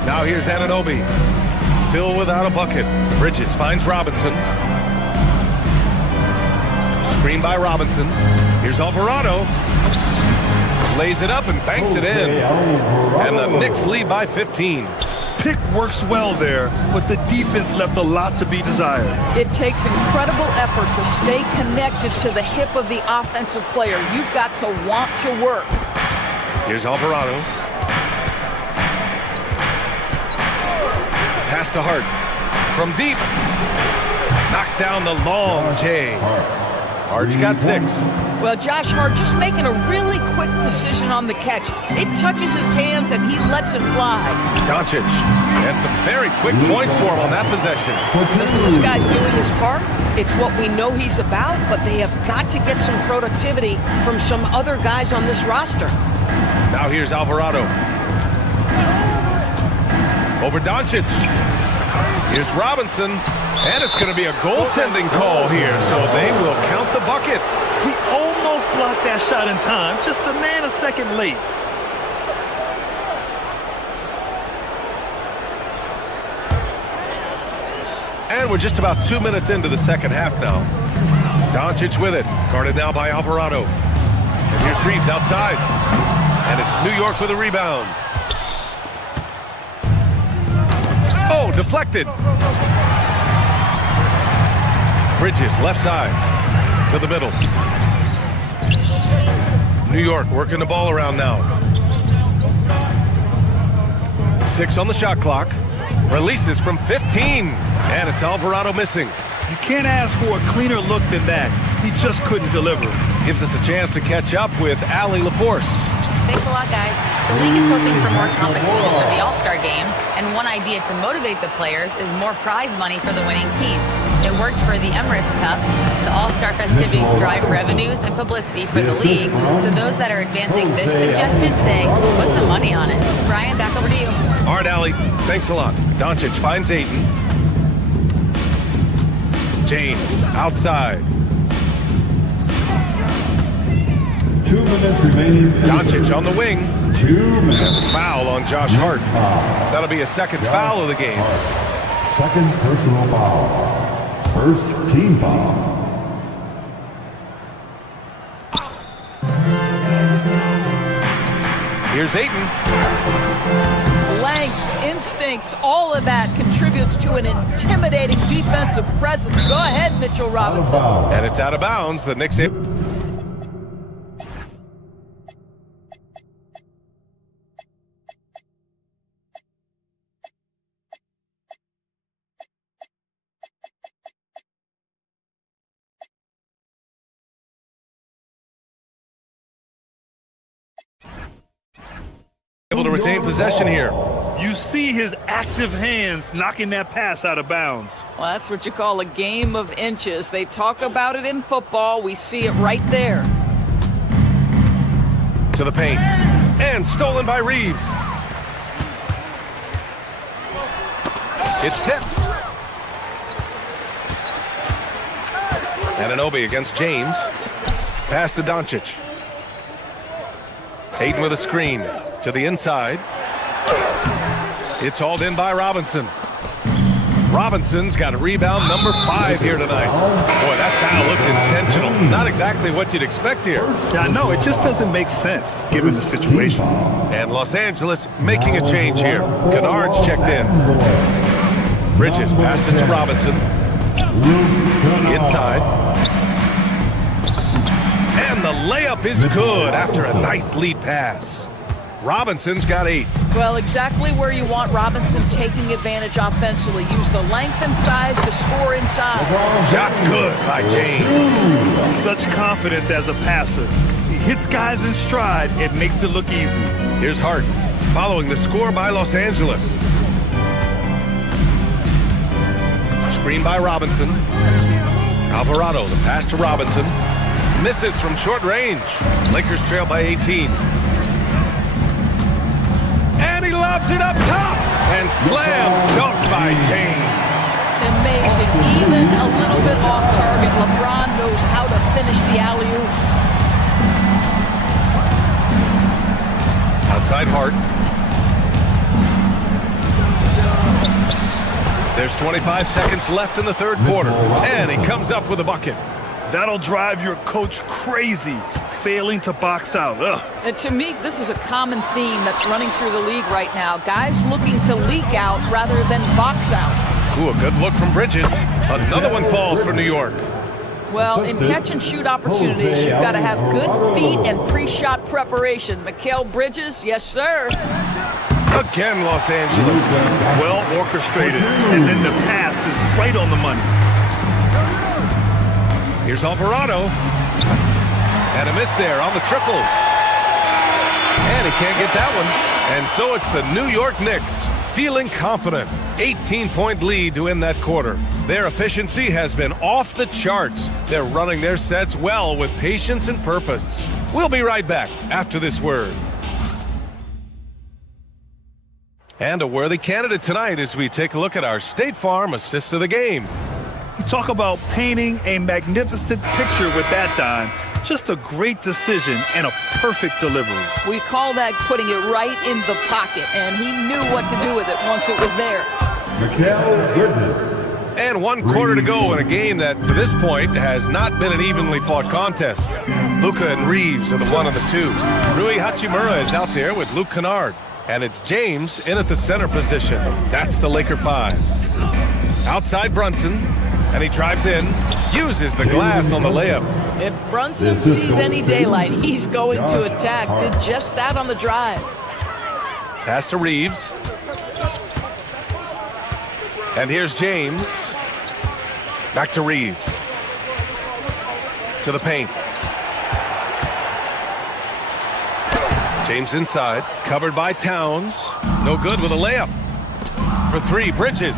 Now here's Anunoby. Still without a bucket. Bridges finds Robinson. Screen by Robinson. Here's Alvarado. Lays it up and banks it in. And the Knicks lead by 15. Pick works well there, but the defense left a lot to be desired. It takes incredible effort to stay connected to the hip of the offensive player. You've got to want to work. Here's Alvarado. Pass to Hart. From deep. Knocks down the long J. Hart's got 6. Well, Josh Hart just making a really quick decision on the catch. It touches his hands and he lets it fly. Doncic. And some very quick points for him on that possession. Listen, this guy's doing his part. It's what we know he's about, but they have got to get some productivity from some other guys on this roster. Now here's Alvarado. Over Doncic. Here's Robinson. And it's going to be a goaltending call here, so they will count the bucket. He almost blocked that shot in time, just a nanosecond late. And we're just about 2 minutes into the second half now. Doncic with it. Guarded now by Alvarado. And here's Reeves outside. And it's New York with a rebound. Oh, deflected. Bridges, left side. To the middle. New York working the ball around now. 6 on the shot clock. Releases from 15. And it's Alvarado missing. You can't ask for a cleaner look than that. He just couldn't deliver. Gives us a chance to catch up with Allie LaForce. Thanks a lot, guys. The league is hoping for more competition for the All-Star game, and one idea to motivate the players is more prize money for the winning team. It worked for the Emirates Cup. The All-Star festivities drive revenues and publicity for the league, so those that are advancing this suggestion say, put some money on it. Brian, back over to you. All right, Allie. Thanks a lot. Doncic finds Ayton. James outside. 2 minutes remaining. Doncic on the wing. 2 minutes. And a foul on Josh Hart. That'll be a second foul of the game. Second personal foul. First team foul. Here's Ayton. Length, instincts, all of that contributes to an intimidating defensive presence. Go ahead, Mitchell Robinson. And it's out of bounds. The Knicks... able to retain possession here. You see his active hands knocking that pass out of bounds. Well, that's what you call a game of inches. They talk about it in football. We see it right there. To the paint. And stolen by Reeves. It's tipped. Anunoby against James. Pass to Doncic. Ayton with a screen to the inside. It's hauled in by Robinson. Robinson's got a rebound number 5 here tonight. Boy, that foul looked intentional. Not exactly what you'd expect here. Yeah, no, it just doesn't make sense given the situation. And Los Angeles making a change here. Kennard's checked in. Bridges passes to Robinson. Inside. And the layup is good after a nice lead pass. Robinson's got 8. Well, exactly where you want Robinson taking advantage offensively. Use the length and size to score inside. Shot's good by James. Such confidence as a passer. He hits guys in stride. It makes it look easy. Here's Hart following the score by Los Angeles. Screen by Robinson. Alvarado, the pass to Robinson. Misses from short range. Lakers trail by 18. And he lobs it up top. And slam dunked by James. Amazing. Even a little bit off target. LeBron knows how to finish the alley-oop. Outside Hart. There's 25 seconds left in the third quarter. And he comes up with a bucket. That'll drive your coach crazy, failing to box out. Ugh. And to me, this is a common theme that's running through the league right now. Guys looking to leak out rather than box out. Ooh, a good look from Bridges. Another one falls for New York. Well, in catch-and-shoot opportunities, you've got to have good feet and pre-shot preparation. Mikal Bridges, yes, sir. Again, Los Angeles. Well orchestrated, and then the pass is right on the money. Here's Alvarado. And a miss there on the triple. And he can't get that one. And so it's the New York Knicks feeling confident. 18-point lead to win that quarter. Their efficiency has been off the charts. They're running their sets well with patience and purpose. We'll be right back after this word. And a worthy candidate tonight as we take a look at our State Farm assist of the game. Talk about painting a magnificent picture with that dime. Just a great decision and a perfect delivery. We call that putting it right in the pocket, and he knew what to do with it once it was there. And 1 quarter to go in a game that, to this point, has not been an evenly fought contest. Luka and Reeves are the 1 of the 2. Rui Hachimura is out there with Luke Kennard. And it's James in at the center position. That's the Laker 5. Outside Brunson, and he drives in, uses the glass on the layup. If Brunson sees any daylight, he's going to attack. Did just that on the drive. Pass to Reeves. And here's James. Back to Reeves. To the paint. James inside, covered by Towns. No good with a layup. For 3, Bridges.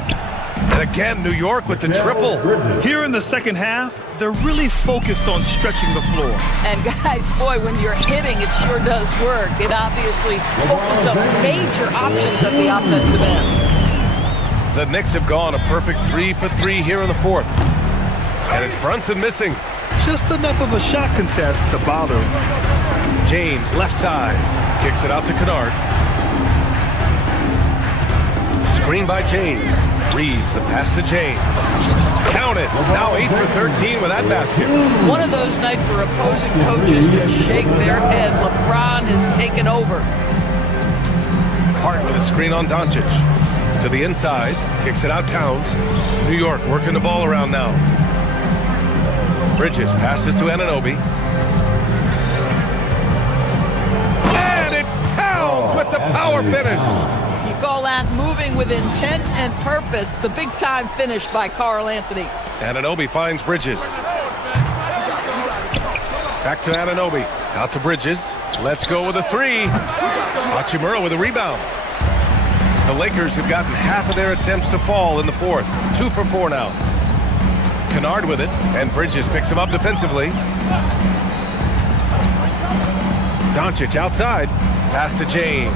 And again, New York with the triple. Here in the second half, they're really focused on stretching the floor. And guys, boy, when you're hitting, it sure does work. It obviously opens up major options at the offensive end. The Knicks have gone a perfect 3 for 3 here in the 4th. And it's Brunson missing. Just enough of a shot contest to bother him. James, left side. Kicks it out to Kennard. Screen by James. Reeves, the pass to James. Count it. Now 8 for 13 with that basket. One of those nights where opposing coaches just shake their head. LeBron has taken over. Hart with a screen on Doncic. To the inside. Kicks it out Towns. New York working the ball around now. Bridges passes to Anunoby. And it's Towns with the power finish. You call that moving with intent and purpose. The big-time finish by Karl Anthony. Anunoby finds Bridges. Back to Anunoby. Out to Bridges. Let's go with a 3. Hachimura with a rebound. The Lakers have gotten half of their attempts to fall in the 4th. 2 for 4 now. Kennard with it, and Bridges picks him up defensively. Doncic outside. Pass to James.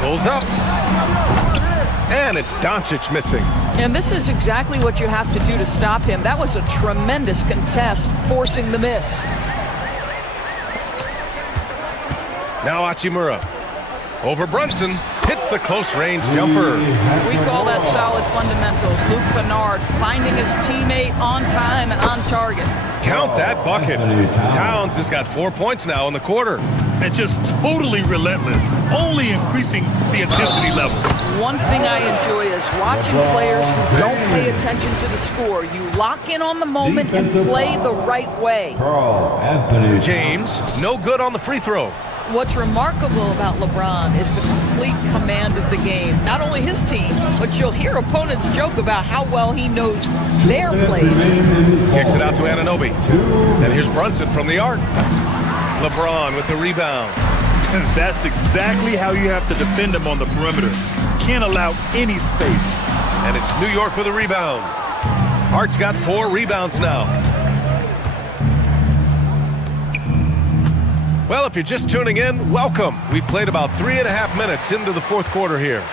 Pulls up. And it's Doncic missing. And this is exactly what you have to do to stop him. That was a tremendous contest, forcing the miss. Now Hachimura. Over Brunson. Hits the close-range jumper. We call that solid fundamentals. Luke Kennard finding his teammate on time and on target. Count that bucket. Towns has got 4 points now in the quarter. And just totally relentless, only increasing the intensity level. One thing I enjoy is watching players who don't pay attention to the score. You lock in on the moment and play the right way. James, no good on the free throw. What's remarkable about LeBron is the complete command of the game. Not only his team, but you'll hear opponents joke about how well he knows their plays. Kicks it out to Anunoby. And here's Brunson from the arc. LeBron with the rebound. And that's exactly how you have to defend him on the perimeter. Can't allow any space. And it's New York with a rebound. Hart's got 4 rebounds now. Well, if you're just tuning in, welcome. We've played about 3.5 minutes into the 4th quarter here.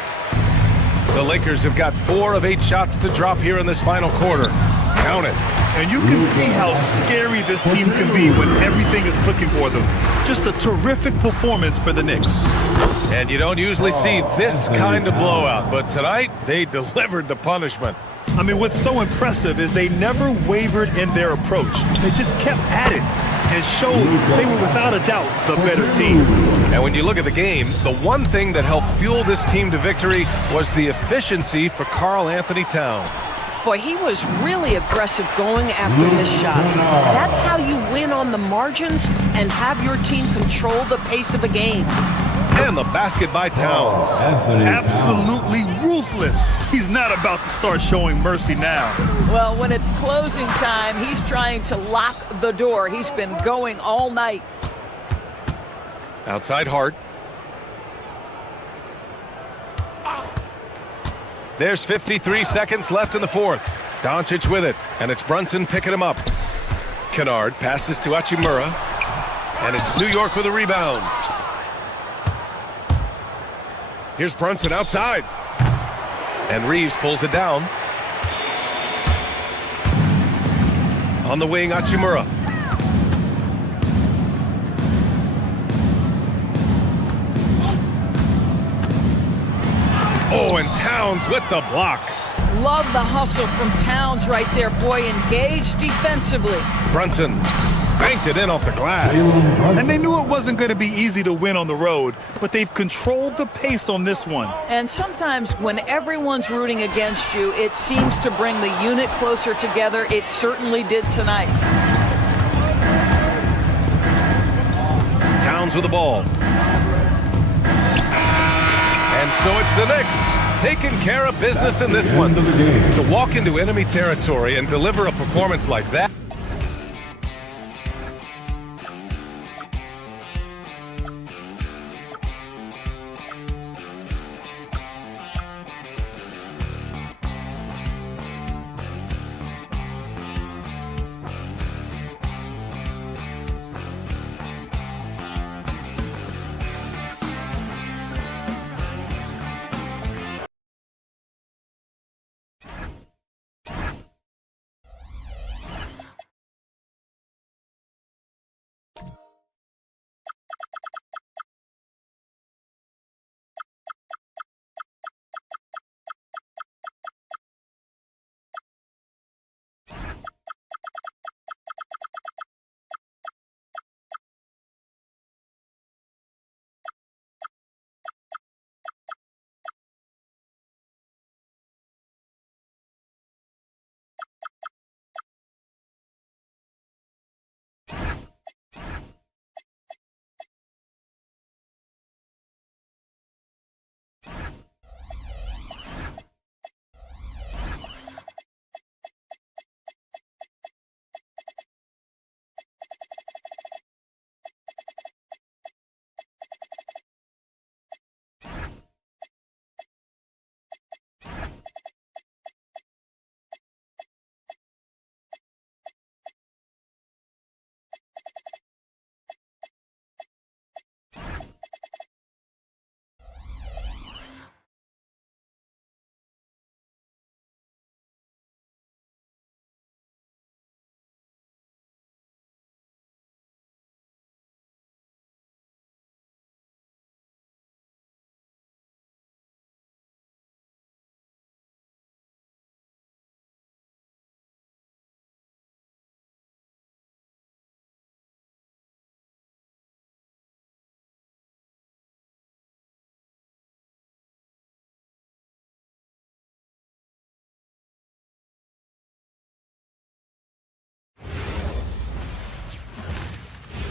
The Lakers have got 4 of 8 shots to drop here in this final quarter. Count it. And you can see how scary this team can be when everything is clicking for them. Just a terrific performance for the Knicks. And you don't usually see this kind of blowout, but tonight they delivered the punishment. I mean, what's so impressive is they never wavered in their approach. They just kept at it and showed they were without a doubt the better team. And when you look at the game, the one thing that helped fuel this team to victory was the efficiency for Karl Anthony Towns. Boy, he was really aggressive going after his shots. That's how you win on the margins and have your team control the pace of a game. And the basket by Towns. Absolutely ruthless. He's not about to start showing mercy now. Well, when it's closing time, he's trying to lock the door. He's been going all night. Outside Hart. There's 53 seconds left in the 4th. Doncic with it, and it's Brunson picking him up. Kennard passes to Hachimura, and it's New York with a rebound. Here's Brunson outside. And Reeves pulls it down. On the wing, Hachimura. Oh, and Towns with the block. Love the hustle from Towns right there. Boy, engaged defensively. Brunson banked it in off the glass. And they knew it wasn't going to be easy to win on the road, but they've controlled the pace on this one. And sometimes when everyone's rooting against you, it seems to bring the unit closer together. It certainly did tonight. Towns with the ball. And so it's the Knicks taking care of business in this one. To walk into enemy territory and deliver a performance like that.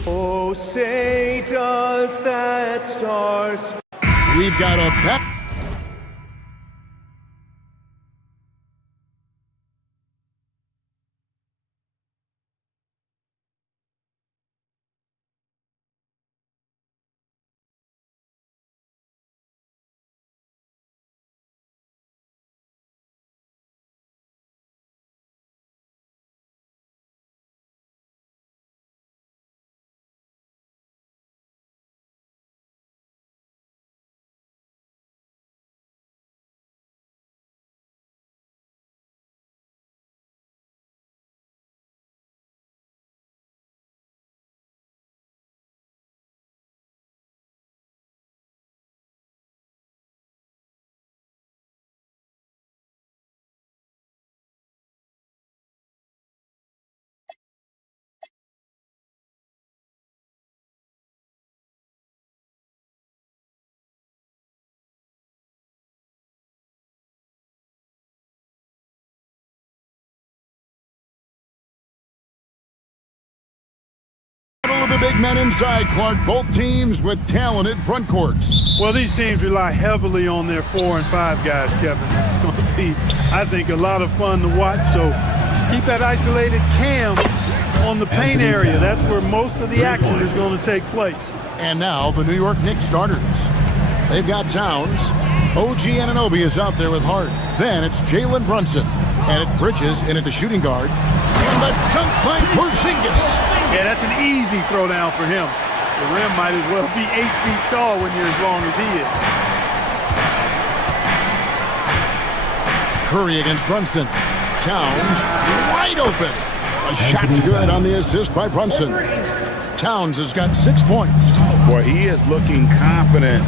Oh, say does that star We've got a back. Of the big men inside, Clark. Both teams with talented front courts. Well, these teams rely heavily on their 4 and 5 guys, Kevin. It's going to be, I think, a lot of fun to watch. So keep that isolated cam on the paint area. That's where most of the action is going to take place. And now the New York Knicks starters. They've got Towns. OG Anunoby is out there with Hart. Then it's Jalen Brunson. And it's Bridges in at the shooting guard. And the dunk by Porzingis. Yeah, that's an easy throwdown for him. The rim might as well be 8 feet tall when you're as long as he is. Curry against Brunson. Towns wide open. A shot's good on the assist by Brunson. Towns has got 6 points. Boy, he is looking confident.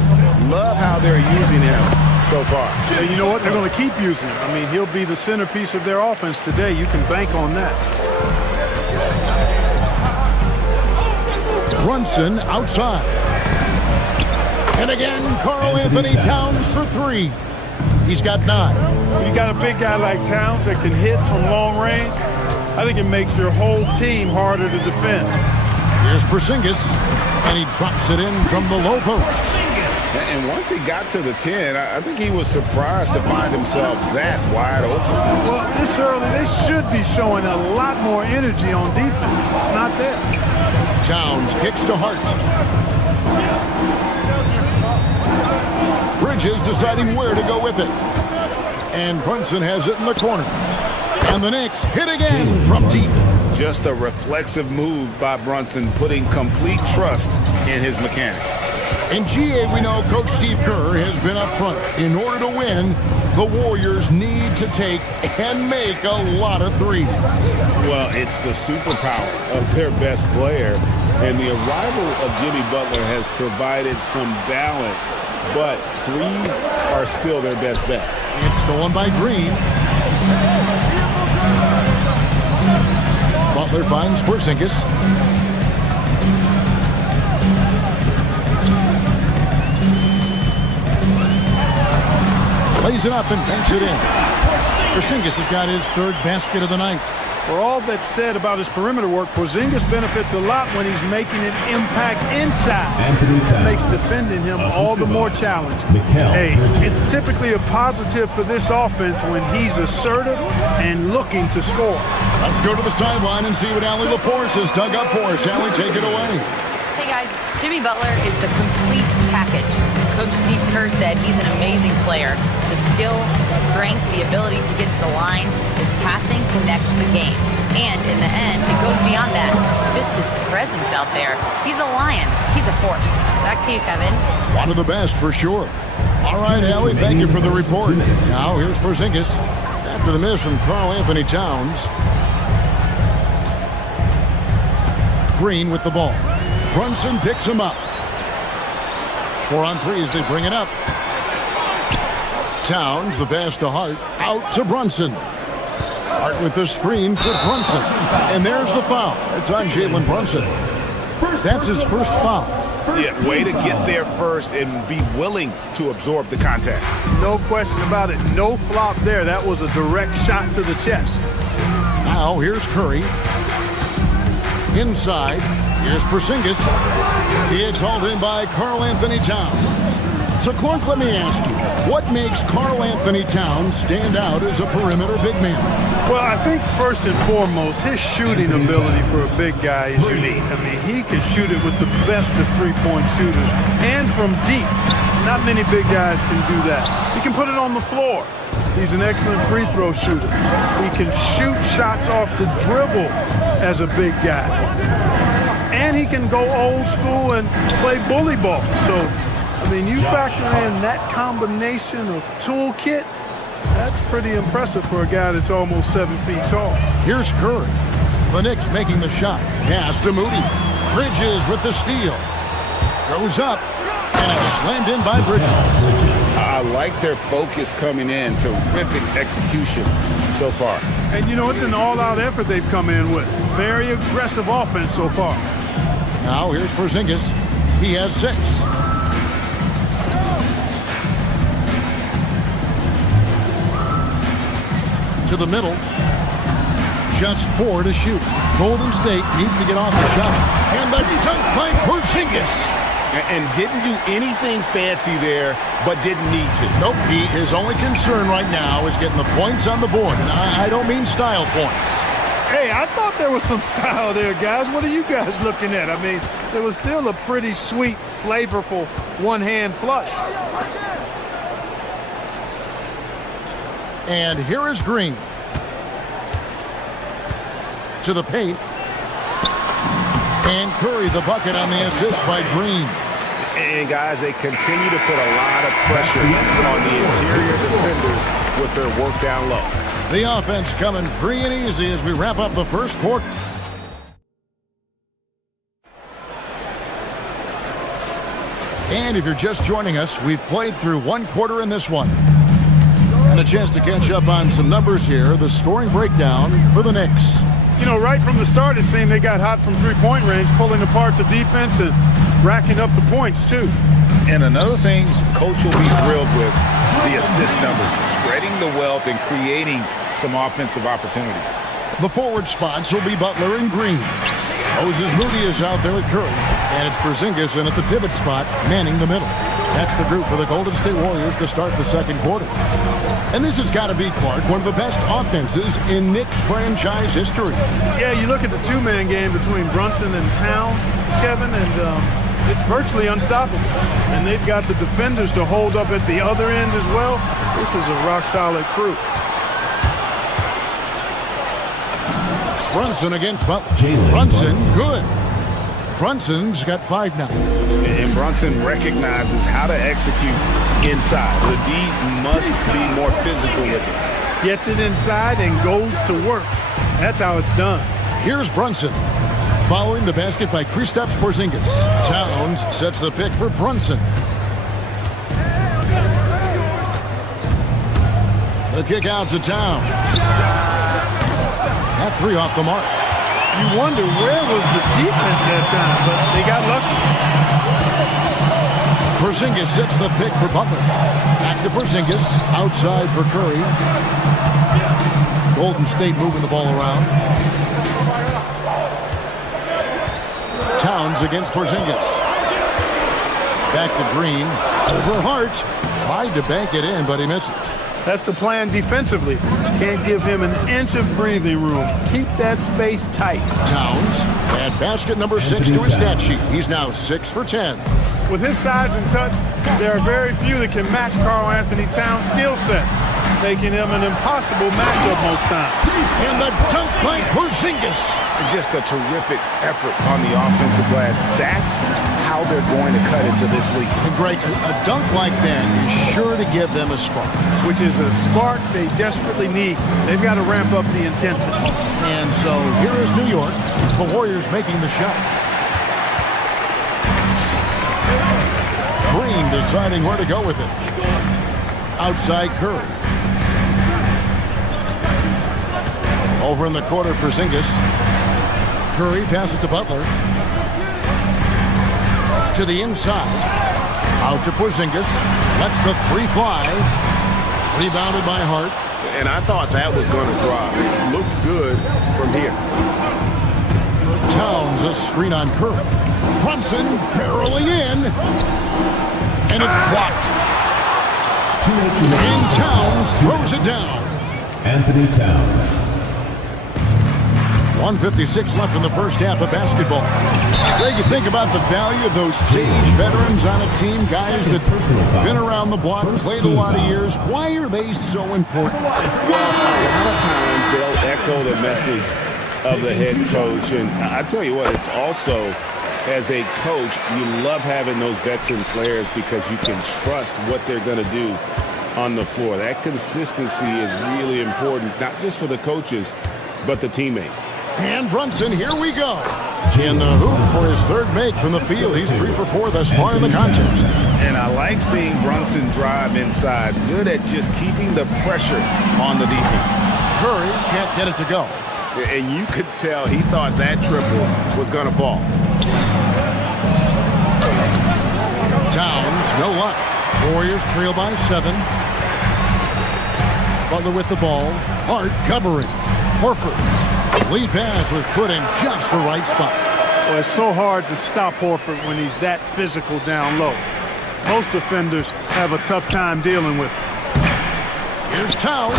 Love how they're using him. so far. And you know what? They're going to keep using him. I mean, he'll be the centerpiece of their offense today. You can bank on that. Brunson outside. And again, Karl Anthony Towns for 3. He's got 9. When you got a big guy like Towns that can hit from long range, I think it makes your whole team harder to defend. Here's Porzingis, and he drops it in from the low post. And once he got to the 10, I think he was surprised to find himself that wide open. Well, this early, they should be showing a lot more energy on defense. It's not there. Towns kicks to Hart. Bridges deciding where to go with it. And Brunson has it in the corner. And the Knicks hit again from deep. Just a reflexive move by Brunson, putting complete trust in his mechanics. In GA, we know Coach Steve Kerr has been up front. In order to win, the Warriors need to take and make a lot of threes. Well, it's the superpower of their best player, and the arrival of Jimmy Butler has provided some balance, but threes are still their best bet. It's stolen by Green. Butler finds Porzingis. Plays it up and banks it in. Porzingis has got his 3rd basket of the night. For all that's said about his perimeter work, Porzingis benefits a lot when he's making an impact inside. It makes defending him all the more challenging. Hey, it's typically a positive for this offense when he's assertive and looking to score. Let's go to the sideline and see what Allie LaForce has dug up for us. Allie, take it away. Hey guys, Jimmy Butler is the complete package. Coach Steve Kerr said he's an amazing player. The skill, the strength, the ability to get to the line, his passing connects the game. And in the end, it goes beyond that. Just his presence out there. He's a lion. He's a force. Back to you, Kevin. One of the best for sure. All right, Allie, thank you for the report. Now here's Porzingis. After the miss from Karl Anthony Towns. Green with the ball. Brunson picks him up. 4 on 3 as they bring it up. Towns, the pass to Hart, out to Brunson. Hart with the screen for Brunson. And there's the foul. It's on Jalen Brunson. That's his first foul. Yeah, way to get there first and be willing to absorb the contact. No question about it. No flop there. That was a direct shot to the chest. Now here's Curry. Inside. Here's Porzingis. It's hauled in by Karl Anthony Towns. So, Clark, let me ask you, what makes Karl Anthony Towns stand out as a perimeter big man? Well, I think first and foremost, his shooting ability for a big guy is unique. I mean, he can shoot it with the best of three-point shooters and from deep. Not many big guys can do that. He can put it on the floor. He's an excellent free throw shooter. He can shoot shots off the dribble as a big guy. And he can go old school and play bully ball. So, I mean, you factor in that combination of toolkit, that's pretty impressive for a guy that's almost 7 feet tall. Here's Curry. The Knicks making the shot. Pass to Moody. Bridges with the steal. Goes up. And it's slammed in by Bridges. I like their focus coming in. Terrific execution so far. And, you know, it's an all-out effort they've come in with. Very aggressive offense so far. Now here's Porzingis. He has 6. To the middle. Just 4 to shoot. Golden State needs to get off the shot. And the dunk by Porzingis. And didn't do anything fancy there, but didn't need to. Nope, his only concern right now is getting the points on the board. And I don't mean style points. Hey, I thought there was some style there, guys. What are you guys looking at? I mean, it was still a pretty sweet, flavorful one-hand flush. And here is Green. To the paint. And Curry the bucket on the assist by Green. And guys, they continue to put a lot of pressure on the interior defenders with their work down low. The offense coming free and easy as we wrap up the first quarter. And if you're just joining us, we've played through one quarter in this one. And a chance to catch up on some numbers here. The scoring breakdown for the Knicks. You know, right from the start, it seemed they got hot from three-point range, pulling apart the defense and racking up the points, too. And another thing Coach will be thrilled with, the assist numbers, spreading the wealth and creating some offensive opportunities. The forward spots will be Butler and Green. Moses Moody is out there with Curry. And it's Porzingis in at the pivot spot, manning the middle. That's the group for the Golden State Warriors to start the second quarter. And this has got to be, Clark, one of the best offenses in Knicks franchise history. Yeah, you look at the two-man game between Brunson and Town, Kevin, and it's virtually unstoppable. And they've got the defenders to hold up at the other end as well. This is a rock-solid crew. Brunson against Butler. Brunson, good. Brunson's got 5 now. And Brunson recognizes how to execute inside. The D must be more physical with it. Gets it inside and goes to work. That's how it's done. Here's Brunson. Following the basket by Kristaps Porzingis. Towns sets the pick for Brunson. The kick out to Town. That 3 off the mark. You wonder where was the defense that time, but they got lucky. Porzingis sets the pick for Butler. Back to Porzingis. Outside for Curry. Golden State moving the ball around. Towns against Porzingis. Back to Green. For Hart. Tried to bank it in, but he misses. That's the plan defensively. Can't give him an inch of breathing room. Keep that space tight. Towns at basket number 6 to his stat sheet. He's now 6 for 10. With his size and touch, there are very few that can match Karl Anthony Towns' skill set, making him an impossible matchup most times. And the dunk by Porzingis. Just a terrific effort on the offensive glass. That's how they're going to cut into this league. And Greg, a dunk like that is sure to give them a spark. Which is a spark they desperately need. They've got to ramp up the intensity. And so here is New York. The Warriors making the shot. Green deciding where to go with it. Outside Curry. Over in the corner, Porzingis. Curry passes to Butler. To the inside. Out to Porzingis. Lets the 3 fly. Rebounded by Hart. And I thought that was going to drop. It looked good from here. Towns a screen on Curry. Brunson barreling in. And it's blocked. And Towns throws it down. Anthony Towns. 1:56 left in the first half of basketball. Greg, you think about the value of those sage veterans on a team, guys that been around the block, played a lot of years. Why are they so important? Well, a lot of times they'll echo the message of the head coach. And I tell you what, it's also, as a coach, you love having those veteran players because you can trust what they're going to do on the floor. That consistency is really important, not just for the coaches, but the teammates. And Brunson, here we go. In the hoop for his 3rd make from the field. He's 3 for 4 thus far in the contest. And I like seeing Brunson drive inside. Good at just keeping the pressure on the defense. Curry can't get it to go. And you could tell he thought that triple was going to fall. Towns, no luck. Warriors trail by 7. Butler with the ball. Hart covering. Horford. Lead pass was put in just the right spot. Well, it's so hard to stop Horford when he's that physical down low. Most defenders have a tough time dealing with him. Here's Towns,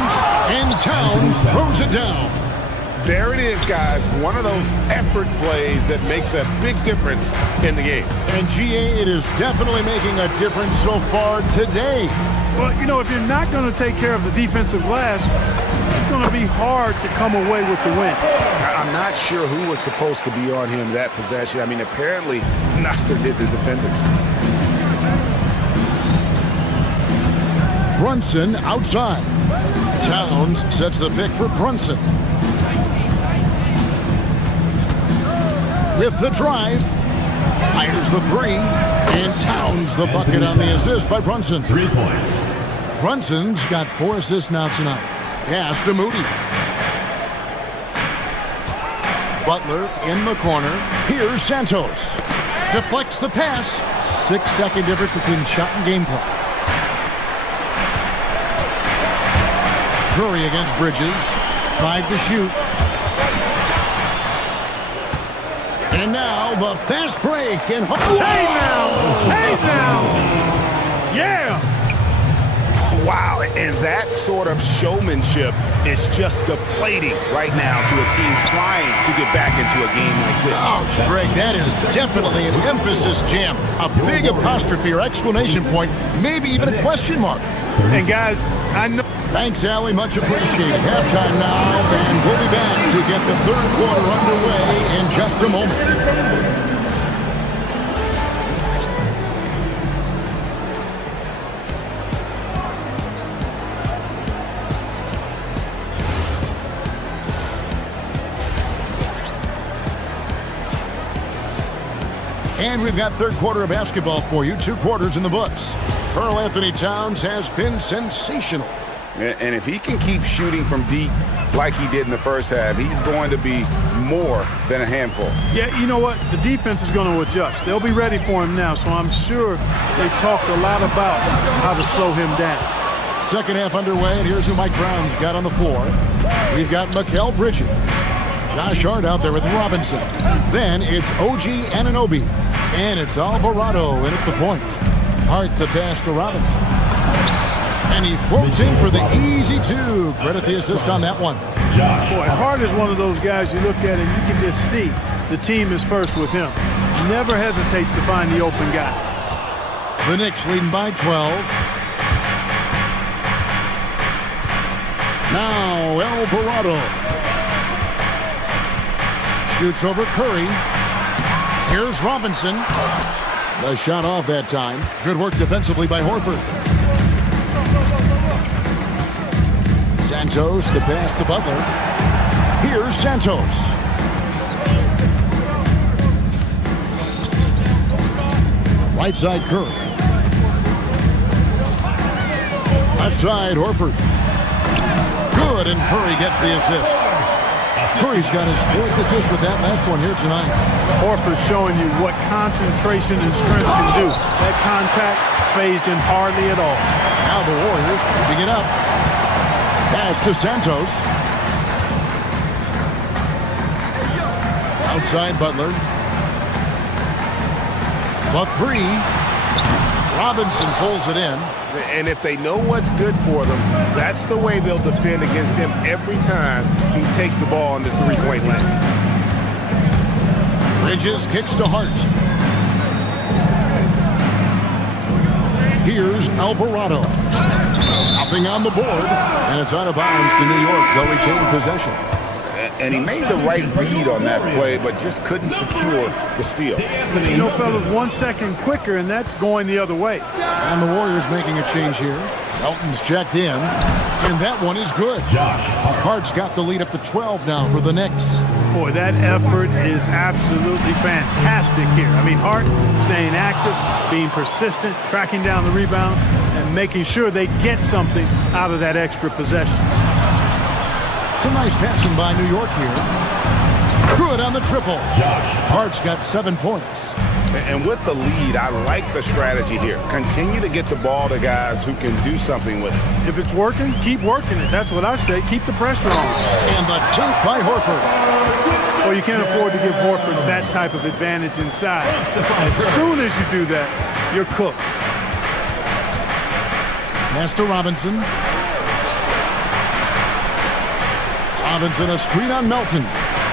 and Towns throws it down. There it is, guys. One of those effort plays that makes a big difference in the game. And GA, it is definitely making a difference so far today. Well, you know, if you're not going to take care of the defensive glass, it's going to be hard to come away with the win. I'm not sure who was supposed to be on him that possession. I mean, apparently neither did the defenders. Brunson outside. Towns sets the pick for Brunson. With the drive, Fires the three. And Towns the bucket on the assist by Brunson. 3 points. Brunson's got 4 assists now tonight. Pass to Moody. Butler in the corner. Here's Santos. Deflects the pass. 6-second difference between shot and game clock. Curry against Bridges. 5 to shoot. And now the fast break. And Hey now! Yeah! Wow, and that sort of showmanship is just deflating right now to a team trying to get back into a game like this. Ouch, Greg, that is definitely an emphasis jam. A big apostrophe or exclamation point, maybe even a question mark. And guys, I know. Thanks, Allie. Much appreciated. Halftime now, and we'll be back to get the third quarter underway in just a moment. And we've got third quarter of basketball for you. 2 quarters in the books. Karl Anthony Towns has been sensational. And if he can keep shooting from deep like he did in the first half, he's going to be more than a handful. Yeah, you know what? The defense is going to adjust. They'll be ready for him now, so I'm sure they talked a lot about how to slow him down. Second half underway, and here's who Mike Brown's got on the floor. We've got Mikal Bridges. Josh Hart out there with Robinson. Then it's OG Anunoby. And it's Alvarado in at the point. Hart the pass to Robinson. And he floats in for the easy 2. Credit the assist on that one. Boy, Hart is one of those guys you look at and you can just see the team is first with him. Never hesitates to find the open guy. The Knicks leading by 12. Now Alvarado. Shoots over Curry. Here's Robinson. The shot off that time. Good work defensively by Horford. Santos, the pass to Butler. Here's Santos. Right side Curry. Left side Horford. Good, and Curry gets the assist. Curry's got his 4th assist with that last one here tonight. Horford showing you what concentration and strength can do. That contact phased him hardly at all. Now the Warriors keeping it up. Pass to Santos. Outside Butler. The 3. Robinson pulls it in. And if they know what's good for them, that's the way they'll defend against him every time he takes the ball in the 3-point line. Bridges kicks to Hart. Here's Alvarado. Nothing on the board, and it's out of bounds to New York. They'll retain possession. And he made the right read on that play, but just couldn't secure the steal. You know, fellas, 1 second quicker, and that's going the other way. And the Warriors making a change here. Elton's checked in, and that one is good. Hart's got the lead up to 12 now for the Knicks. Boy, that effort is absolutely fantastic here. I mean, Hart staying active, being persistent, tracking down the rebound, and making sure they get something out of that extra possession. Some nice passing by New York here. Good on the triple. Hart's got 7 points. And with the lead, I like the strategy here. Continue to get the ball to guys who can do something with it. If it's working, keep working it. That's what I say. Keep the pressure on. And the dunk by Horford. Well, you can't afford to give Horford that type of advantage inside. As soon as you do that, you're cooked. Master Robinson. Robinson, a screen on Melton.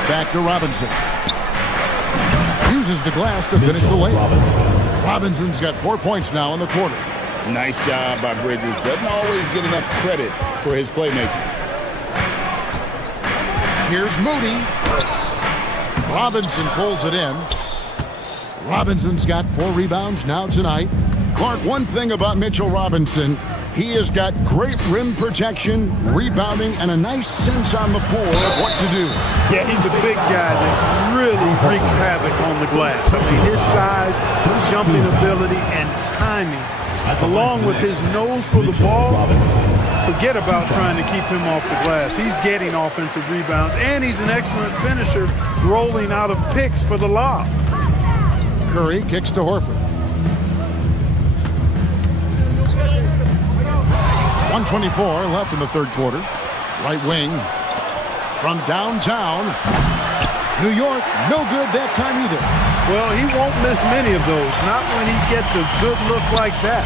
Back to Robinson. Uses the glass to finish the way. Robinson's got 4 points now in the quarter. Nice job by Bridges. Doesn't always get enough credit for his playmaking. Here's Moody. Robinson pulls it in. Robinson's got 4 rebounds now tonight. Clark, one thing about Mitchell Robinson, He has got great rim protection, rebounding, and a nice sense on the floor of what to do. Yeah, he's a big guy that really wreaks havoc on the glass. I mean, his size, jumping ability, and timing, along with his nose for the ball, forget about trying to keep him off the glass. He's getting offensive rebounds, and he's an excellent finisher, rolling out of picks for the lob. Curry kicks to Horford. 1:24 left in the third quarter. Right wing from downtown. New York, no good that time either. Well, he won't miss many of those, not when he gets a good look like that.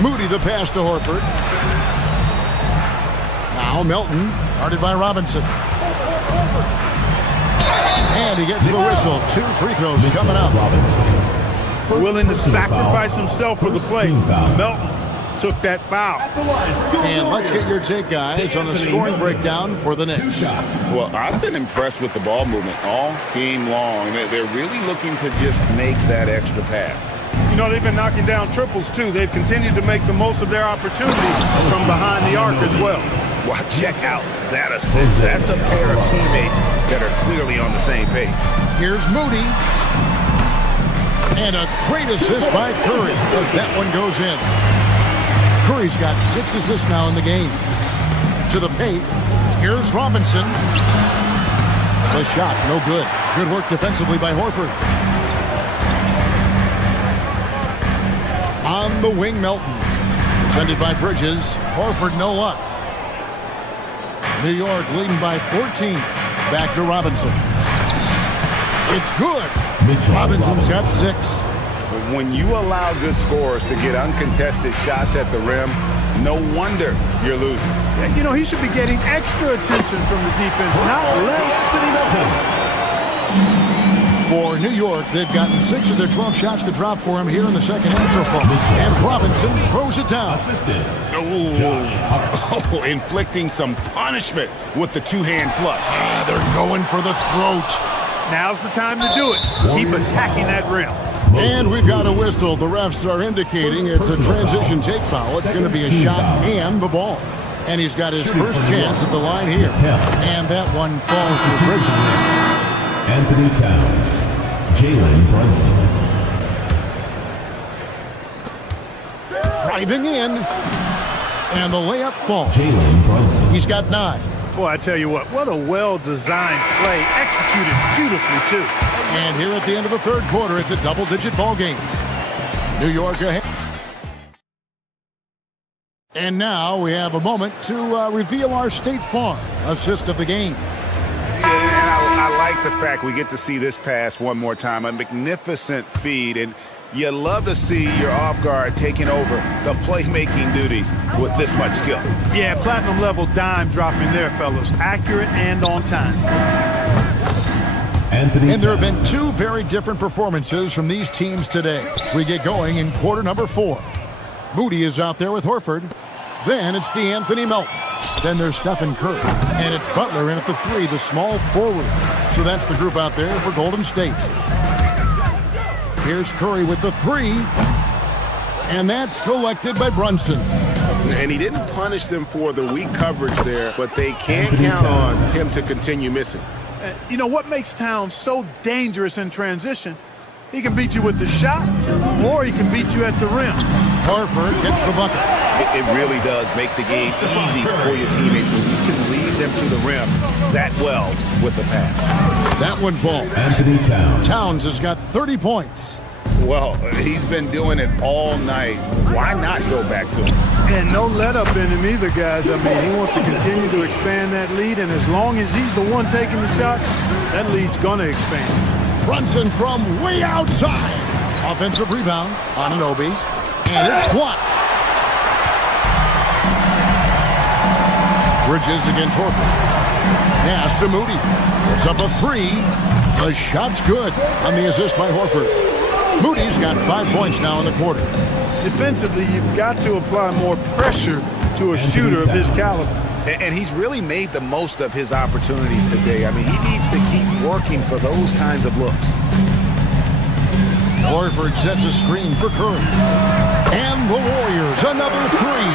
Moody the pass to Horford. Now Melton, guarded by Robinson. And he gets the whistle. 2 free throws coming up. Willing to sacrifice himself for the play. Melton took that foul. And let's get your take, guys, on the scoring breakdown for the Knicks. Well, I've been impressed with the ball movement all game long. They're really looking to just make that extra pass. You know, they've been knocking down triples, too. They've continued to make the most of their opportunities from behind the arc as well. Well, check out that assist. That's a pair of teammates that are clearly on the same page. Here's Moody. And a great assist by Curry as that one goes in. Curry's got 6 assists now in the game. To the paint. Here's Robinson. The shot, no good. Good work defensively by Horford. On the wing, Melton. Defended by Bridges. Horford, no luck. New York leading by 14. Back to Robinson. It's good. Robinson's got 6. When you allow good scorers to get uncontested shots at the rim, no wonder you're losing. You know, he should be getting extra attention from the defense, not less. For New York, they've gotten 6 of their 12 shots to drop for him here in the second half so far. And Robinson throws it down. Oh, inflicting some punishment with the 2-hand flush. They're going for the throat. Now's the time to do it. Keep attacking that rim. And we've got a whistle. The refs are indicating it's a transition take foul. It's going to be a shot and the ball. And he's got his first chance at the line here. And that one falls to Bridges. Anthony Towns, Jalen Brunson. Driving in. And the layup falls. Jalen Brunson. He's got 9. Boy, I tell you what a well-designed play. Executed beautifully, too. And here at the end of the third quarter, it's a double-digit ball game. New York ahead. And now we have a moment to reveal our State Farm assist of the game. Yeah, and I like the fact we get to see this pass one more time. A magnificent feed, and you love to see your off guard taking over the playmaking duties with this much skill. Yeah, platinum-level dime dropping there, fellas. Accurate and on time. And there have been 2 very different performances from these teams today. We get going in quarter number 4. Moody is out there with Horford. Then it's DeAnthony Melton. Then there's Stephen Curry. And it's Butler in at the 3, the small forward. So that's the group out there for Golden State. Here's Curry with the 3. And that's collected by Brunson. And he didn't punish them for the weak coverage there, but they can't count on him to continue missing. You know what makes Towns so dangerous in transition? He can beat you with the shot, or he can beat you at the rim. Horford gets the bucket. It really does make the game easy for your teammates when you can lead them to the rim that well with the pass. That one falls. Anthony Towns. Towns has got 30 points. Well, he's been doing it all night. Why not go back to him? And no let up in him either, guys. I mean, he wants to continue to expand that lead, and as long as he's the one taking the shots, that lead's going to expand. Brunson from way outside. Offensive rebound on Anunoby, and it's blocked. Bridges against Horford. Pass to Moody. Puts up a 3. The shot's good on the assist by Horford. Moody's got 5 points now in the quarter. Defensively, you've got to apply more pressure to a shooter of his caliber. And he's really made the most of his opportunities today. I mean, he needs to keep working for those kinds of looks. Horford sets a screen for Curry. And the Warriors, another three.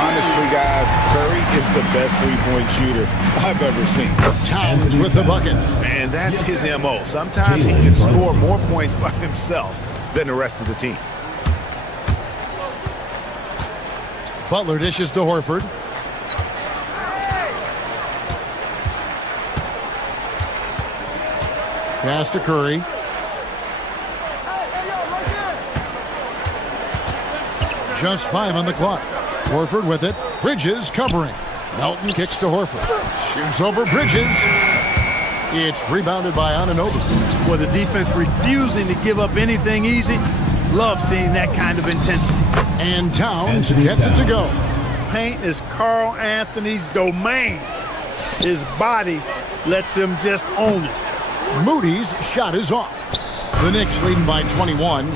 Honestly, guys, Curry is the best three-point shooter I've ever seen. Towns with the buckets. And that's his MO. Sometimes he can score more points by himself than the rest of the team. Butler dishes to Horford. Pass to Curry. Just 5 on the clock. Horford with it. Bridges covering. Melton kicks to Horford. Shoots over Bridges. It's rebounded by Anunoby. Well, the defense refusing to give up anything easy. Love seeing that kind of intensity. And Towns gets it to go. Paint is Carl Anthony's domain. His body lets him just own it. Moody's shot is off. The Knicks leading by 21.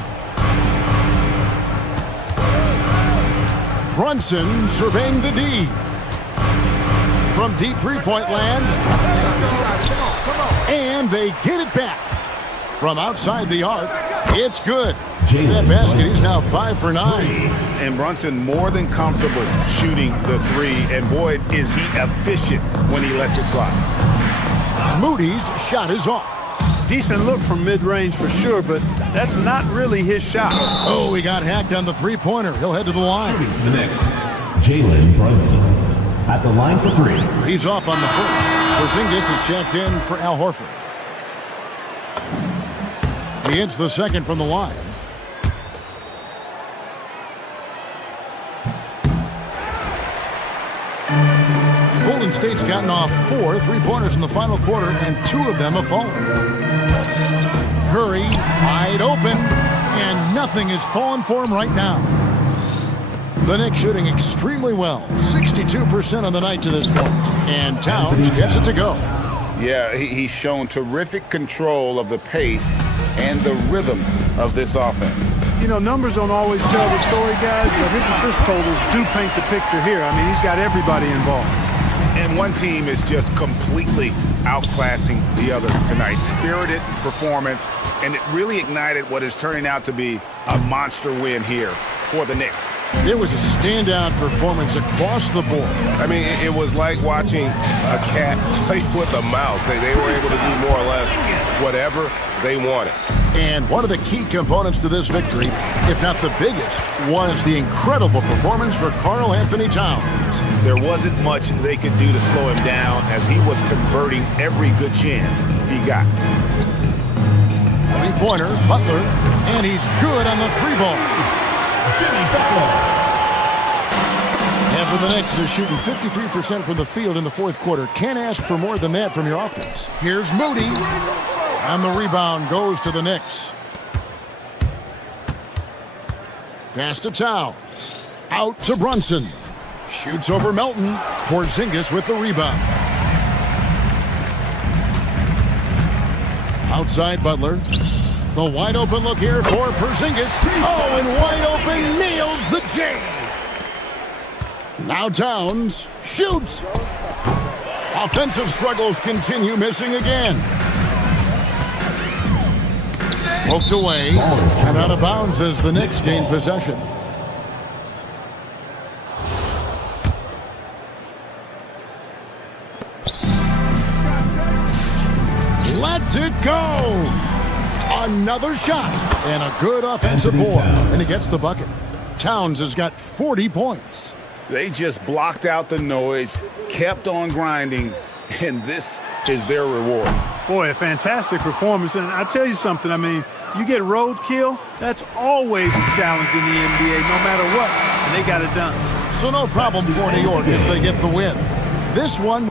Brunson surveying the D. From deep three-point land. And they get it back. From outside the arc, it's good. That basket is now 5 for 9. And Brunson more than comfortable shooting the three. And boy, is he efficient when he lets it fly. Moody's shot is off. Decent look from mid-range for sure, but that's not really his shot. Oh, he got hacked on the three-pointer. He'll head to the line. The next, Jalen Brunson at the line for 3. He's off on the first. Porzingis is checked in for Al Horford. He hits the second from the line. Golden State's gotten off 4 three-pointers in the final quarter, and 2 of them have fallen. Curry wide open, and nothing is falling for him right now. The Knicks shooting extremely well, 62% on the night to this point, and Towns gets it to go. Yeah, he's shown terrific control of the pace and the rhythm of this offense. You know, numbers don't always tell the story, guys, but his assist totals do paint the picture here. I mean, he's got everybody involved. And one team is just completely outclassing the other tonight. Spirited performance, and it really ignited what is turning out to be a monster win here for the Knicks. It was a standout performance across the board. I mean, it was like watching a cat play with a mouse. They were able to do more or less whatever they wanted. And one of the key components to this victory, if not the biggest, was the incredible performance for Karl Anthony Towns. There wasn't much they could do to slow him down as he was converting every good chance he got. Three-pointer, Butler, and he's good on the three ball. Jimmy Butler. And for the Knicks, they're shooting 53% from the field in the fourth quarter. Can't ask for more than that from your offense. Here's Moody. And the rebound goes to the Knicks. Pass to Towns. Out to Brunson. Shoots over Melton. Porzingis with the rebound. Outside Butler. The wide open look here for Porzingis. Oh, and wide open nails the J. Now Towns shoots. Offensive struggles continue, missing again. Poked away and out of bounds as the Knicks gain possession. Lets it go. Another shot and a good offensive board, and he gets the bucket. Towns has got 40 points. They just blocked out the noise, kept on grinding, and this is their reward. Boy, a fantastic performance. And I tell you something, I mean, you get roadkill, that's always a challenge in the NBA, no matter what. And they got it done. So no problem for New York as they get the win. This one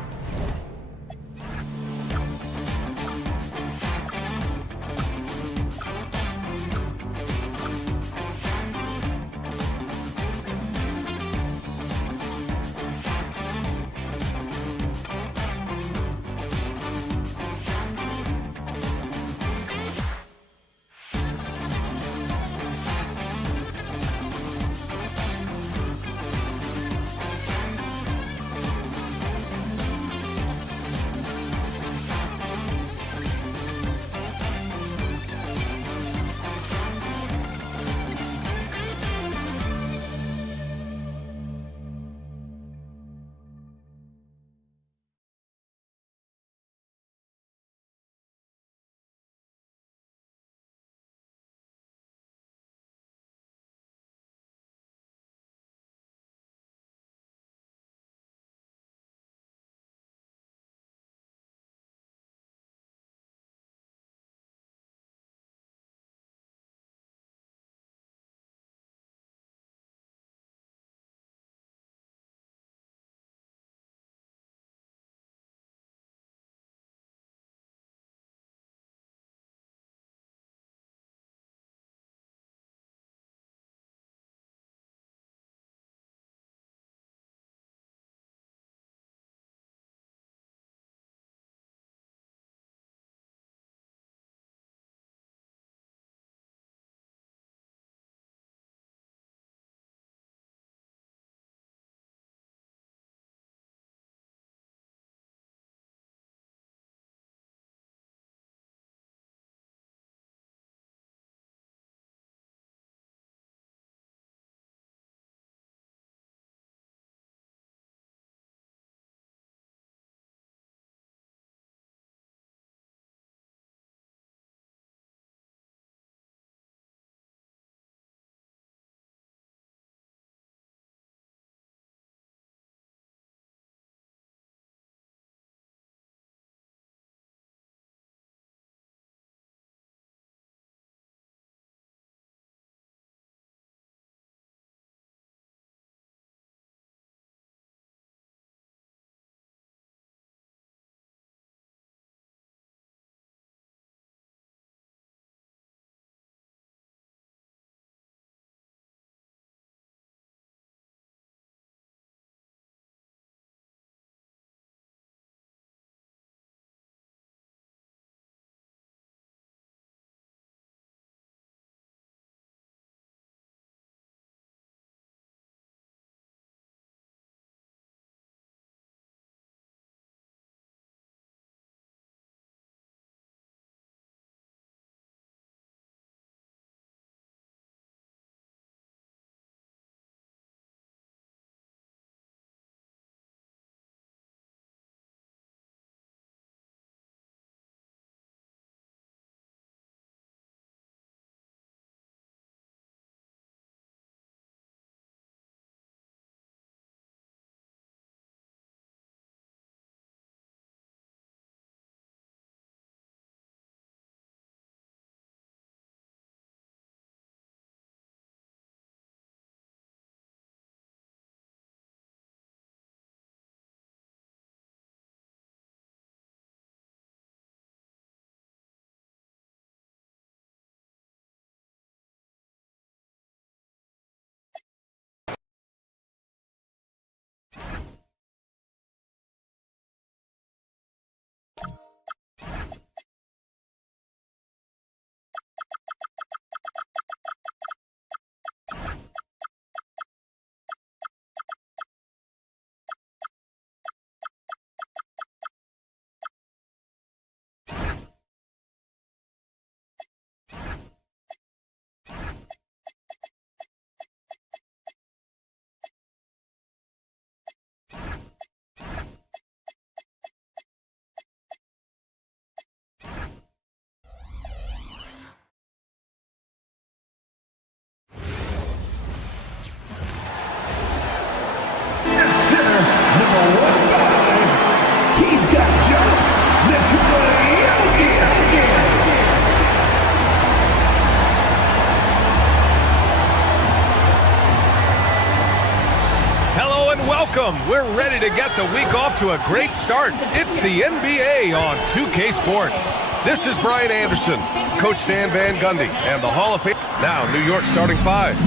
welcome. We're ready to get the week off to a great start. It's the NBA on 2K Sports. This is Brian Anderson, Coach Stan Van Gundy, and the Hall of Fame. Now, New York starting five.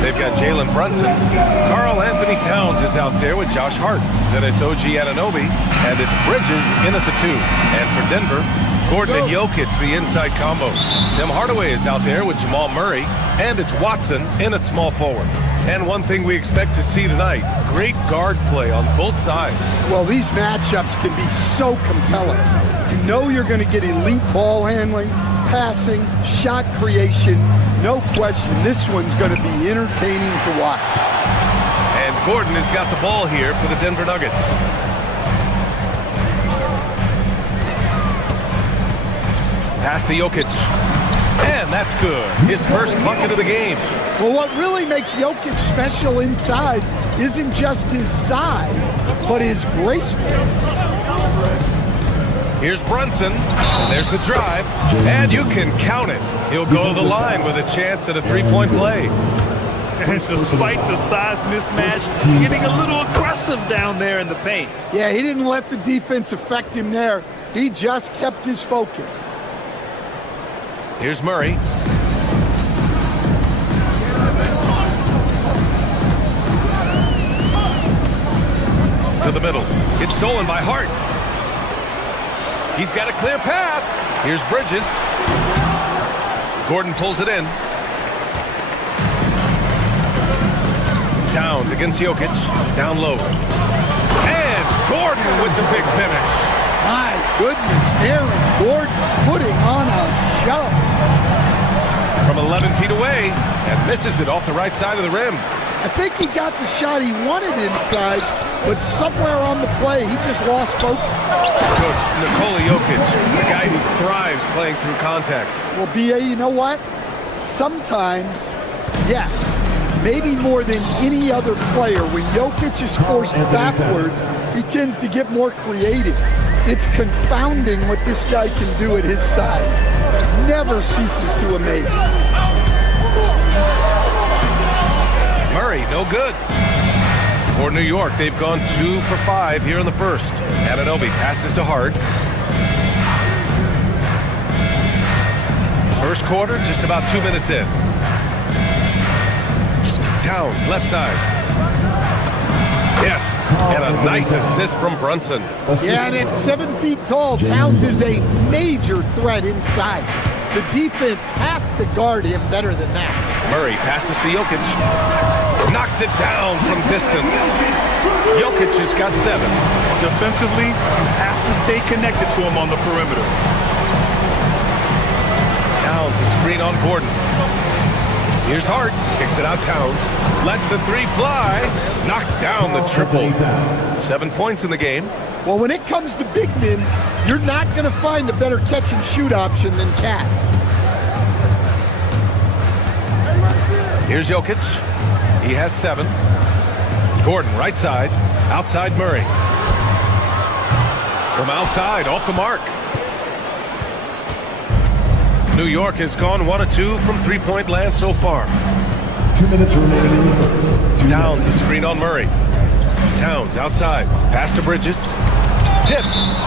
They've got Jalen Brunson. Karl Anthony Towns is out there with Josh Hart. Then it's OG Anunoby, and it's Bridges in at the 2. And for Denver, Gordon and Jokic, the inside combo. Tim Hardaway is out there with Jamal Murray, and it's Watson in at small forward. And one thing we expect to see tonight, great guard play on both sides. Well, these matchups can be so compelling. You know you're going to get elite ball handling, passing, shot creation. No question, this one's going to be entertaining to watch. And Gordon has got the ball here for the Denver Nuggets. Pass to Jokic. And that's good. His first bucket of the game. Well, what really makes Jokic special inside isn't just his size, but his gracefulness. Here's Brunson, and there's the drive, and you can count it. He'll go to the line with a chance at a three-point play. And despite the size mismatch, getting a little aggressive down there in the paint. Yeah, he didn't let the defense affect him there. He just kept his focus. Here's Murray. To the middle. It's stolen by Hart. He's got a clear path. Here's Bridges. Gordon pulls it in. Towns against Jokic. Down low. And Gordon with the big finish. My goodness, Aaron Gordon putting on a show. From 11 feet away, and misses it off the right side of the rim. I think he got the shot he wanted inside, but somewhere on the play, he just lost focus. Coach Nikola Jokic, a guy who thrives playing through contact. Well, B.A., you know what? Sometimes, yes, maybe more than any other player, when Jokic is forced backwards, he tends to get more creative. It's confounding what this guy can do at his size. Never ceases to amaze. Murray, no good. For New York, they've gone 2 for 5 here in the first. Anunoby passes to Hart. First quarter, just about 2 minutes in. Towns, left side. Yes, and a nice assist from Brunson. Yeah, and at 7 feet tall, Towns is a major threat inside. The defense has to guard him better than that. Murray passes to Jokic. Knocks it down from distance. Jokic has got 7. Defensively, you have to stay connected to him on the perimeter. Towns, a screen on Gordon. Here's Hart. Kicks it out Towns. Lets the 3 fly. Knocks down the triple. 7 points in the game. Well, when it comes to big men, you're not going to find a better catch-and-shoot option than Cat. Here's Jokic. He has 7. Gordon, right side. Outside Murray. From outside, off the mark. New York has gone 1 of 2 from three-point land so far. 2 minutes remaining in the first. Towns, a screen on Murray. Towns, outside. Pass to Bridges. Tipped.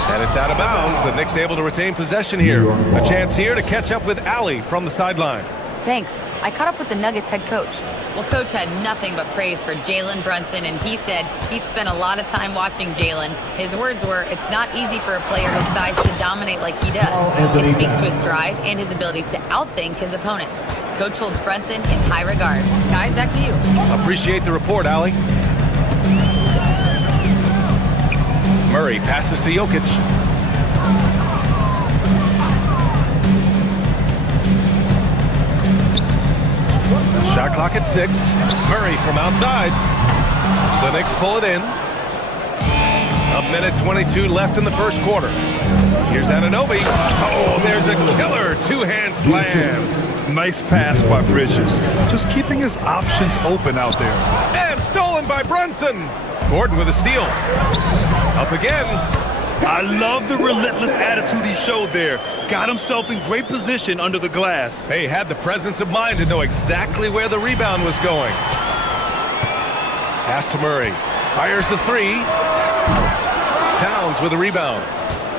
And it's out of bounds. The Knicks able to retain possession here. A chance here to catch up with Allie from the sideline. Thanks. I caught up with the Nuggets head coach. Well, Coach had nothing but praise for Jalen Brunson, and he said he spent a lot of time watching Jalen. His words were, it's not easy for a player his size to dominate like he does. It speaks to his drive and his ability to outthink his opponents. Coach holds Brunson in high regard. Guys, back to you. Appreciate the report, Allie. Murray passes to Jokic. Shot clock at 6. Murray from outside. The Knicks pull it in. 1:22 left in the first quarter. Here's Anunoby. Oh, there's a killer two-hand slam. Nice pass by Bridges. Just keeping his options open out there. And stolen by Brunson. Gordon with a steal. Up again. I love the relentless attitude he showed there. Got himself in great position under the glass. He had the presence of mind to know exactly where the rebound was going. Pass to Murray. Fires the three. Towns with a rebound.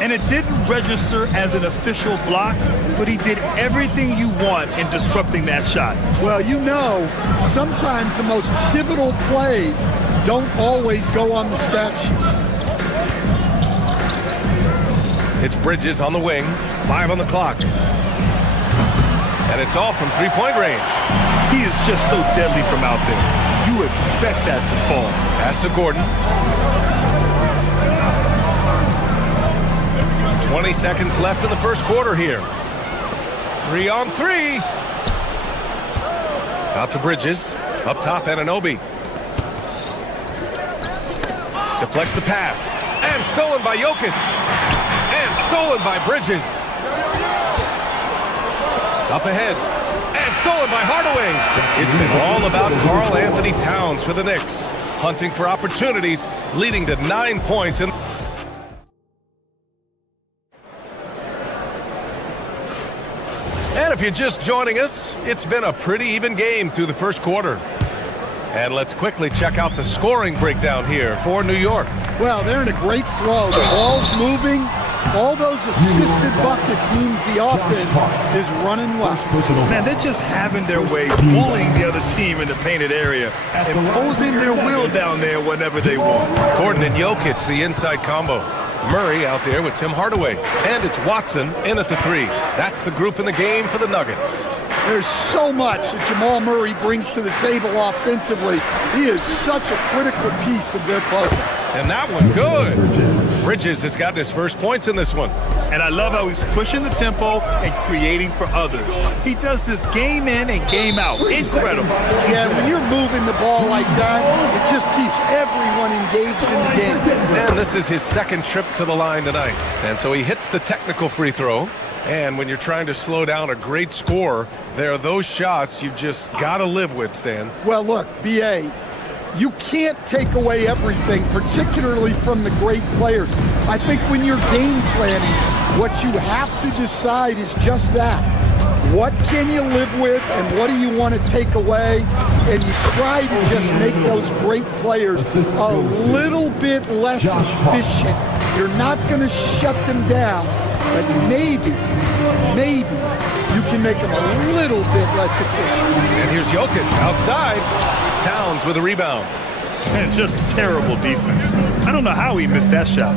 And it didn't register as an official block, but he did everything you want in disrupting that shot. Well, you know, sometimes the most pivotal plays don't always go on the stat sheet. It's Bridges on the wing. 5 on the clock. And it's all from three-point range. He is just so deadly from out there. You expect that to fall. Pass to Gordon. 20 seconds left in the first quarter here. 3 on 3. Out to Bridges. Up top, Anunoby. Deflects the pass. And stolen by Jokic. And stolen by Bridges. Up ahead. And stolen by Hardaway. It's been all about Karl Anthony Towns for the Knicks. Hunting for opportunities, leading to 9 points in. And if you're just joining us, it's been a pretty even game through the first quarter. And let's quickly check out the scoring breakdown here for New York. Well, they're in a great flow. The ball's moving. All those assisted buckets means the offense is running well. Man, they're just having their way, bullying the other team in the painted area, imposing their will down there whenever they want. Gordon and Jokic, the inside combo. Murray out there with Tim Hardaway. And it's Watson in at the three. That's the group in the game for the Nuggets. There's so much that Jamal Murray brings to the table offensively. He is such a critical piece of their puzzle. And that one good. Bridges has gotten his first points in this one. And I love how he's pushing the tempo and creating for others. He does this game in and game out. Incredible. Yeah, when you're moving the ball like that, it just keeps everyone engaged in the game. And this is his second trip to the line tonight. And so he hits the technical free throw. And when you're trying to slow down a great score, there are those shots you've just got to live with, Stan. Well, look, B.A., you can't take away everything, particularly from the great players. I think when you're game planning, what you have to decide is just that. What can you live with and what do you want to take away? And you try to just make those great players a little bit less efficient. You're not going to shut them down, but maybe you can make them a little bit less efficient. And here's Jokic outside. Towns with a rebound. And just terrible defense. I don't know how he missed that shot.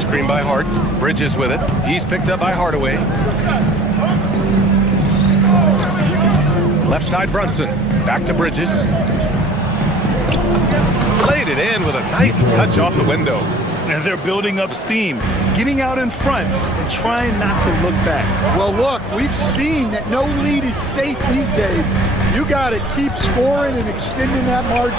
Screen by Hart. Bridges with it. He's picked up by Hardaway. Left side Brunson. Back to Bridges. Played it in with a nice touch off the window. And they're building up steam, getting out in front and trying not to look back. Well, look, we've seen that no lead is safe these days. You got to keep scoring and extending that margin.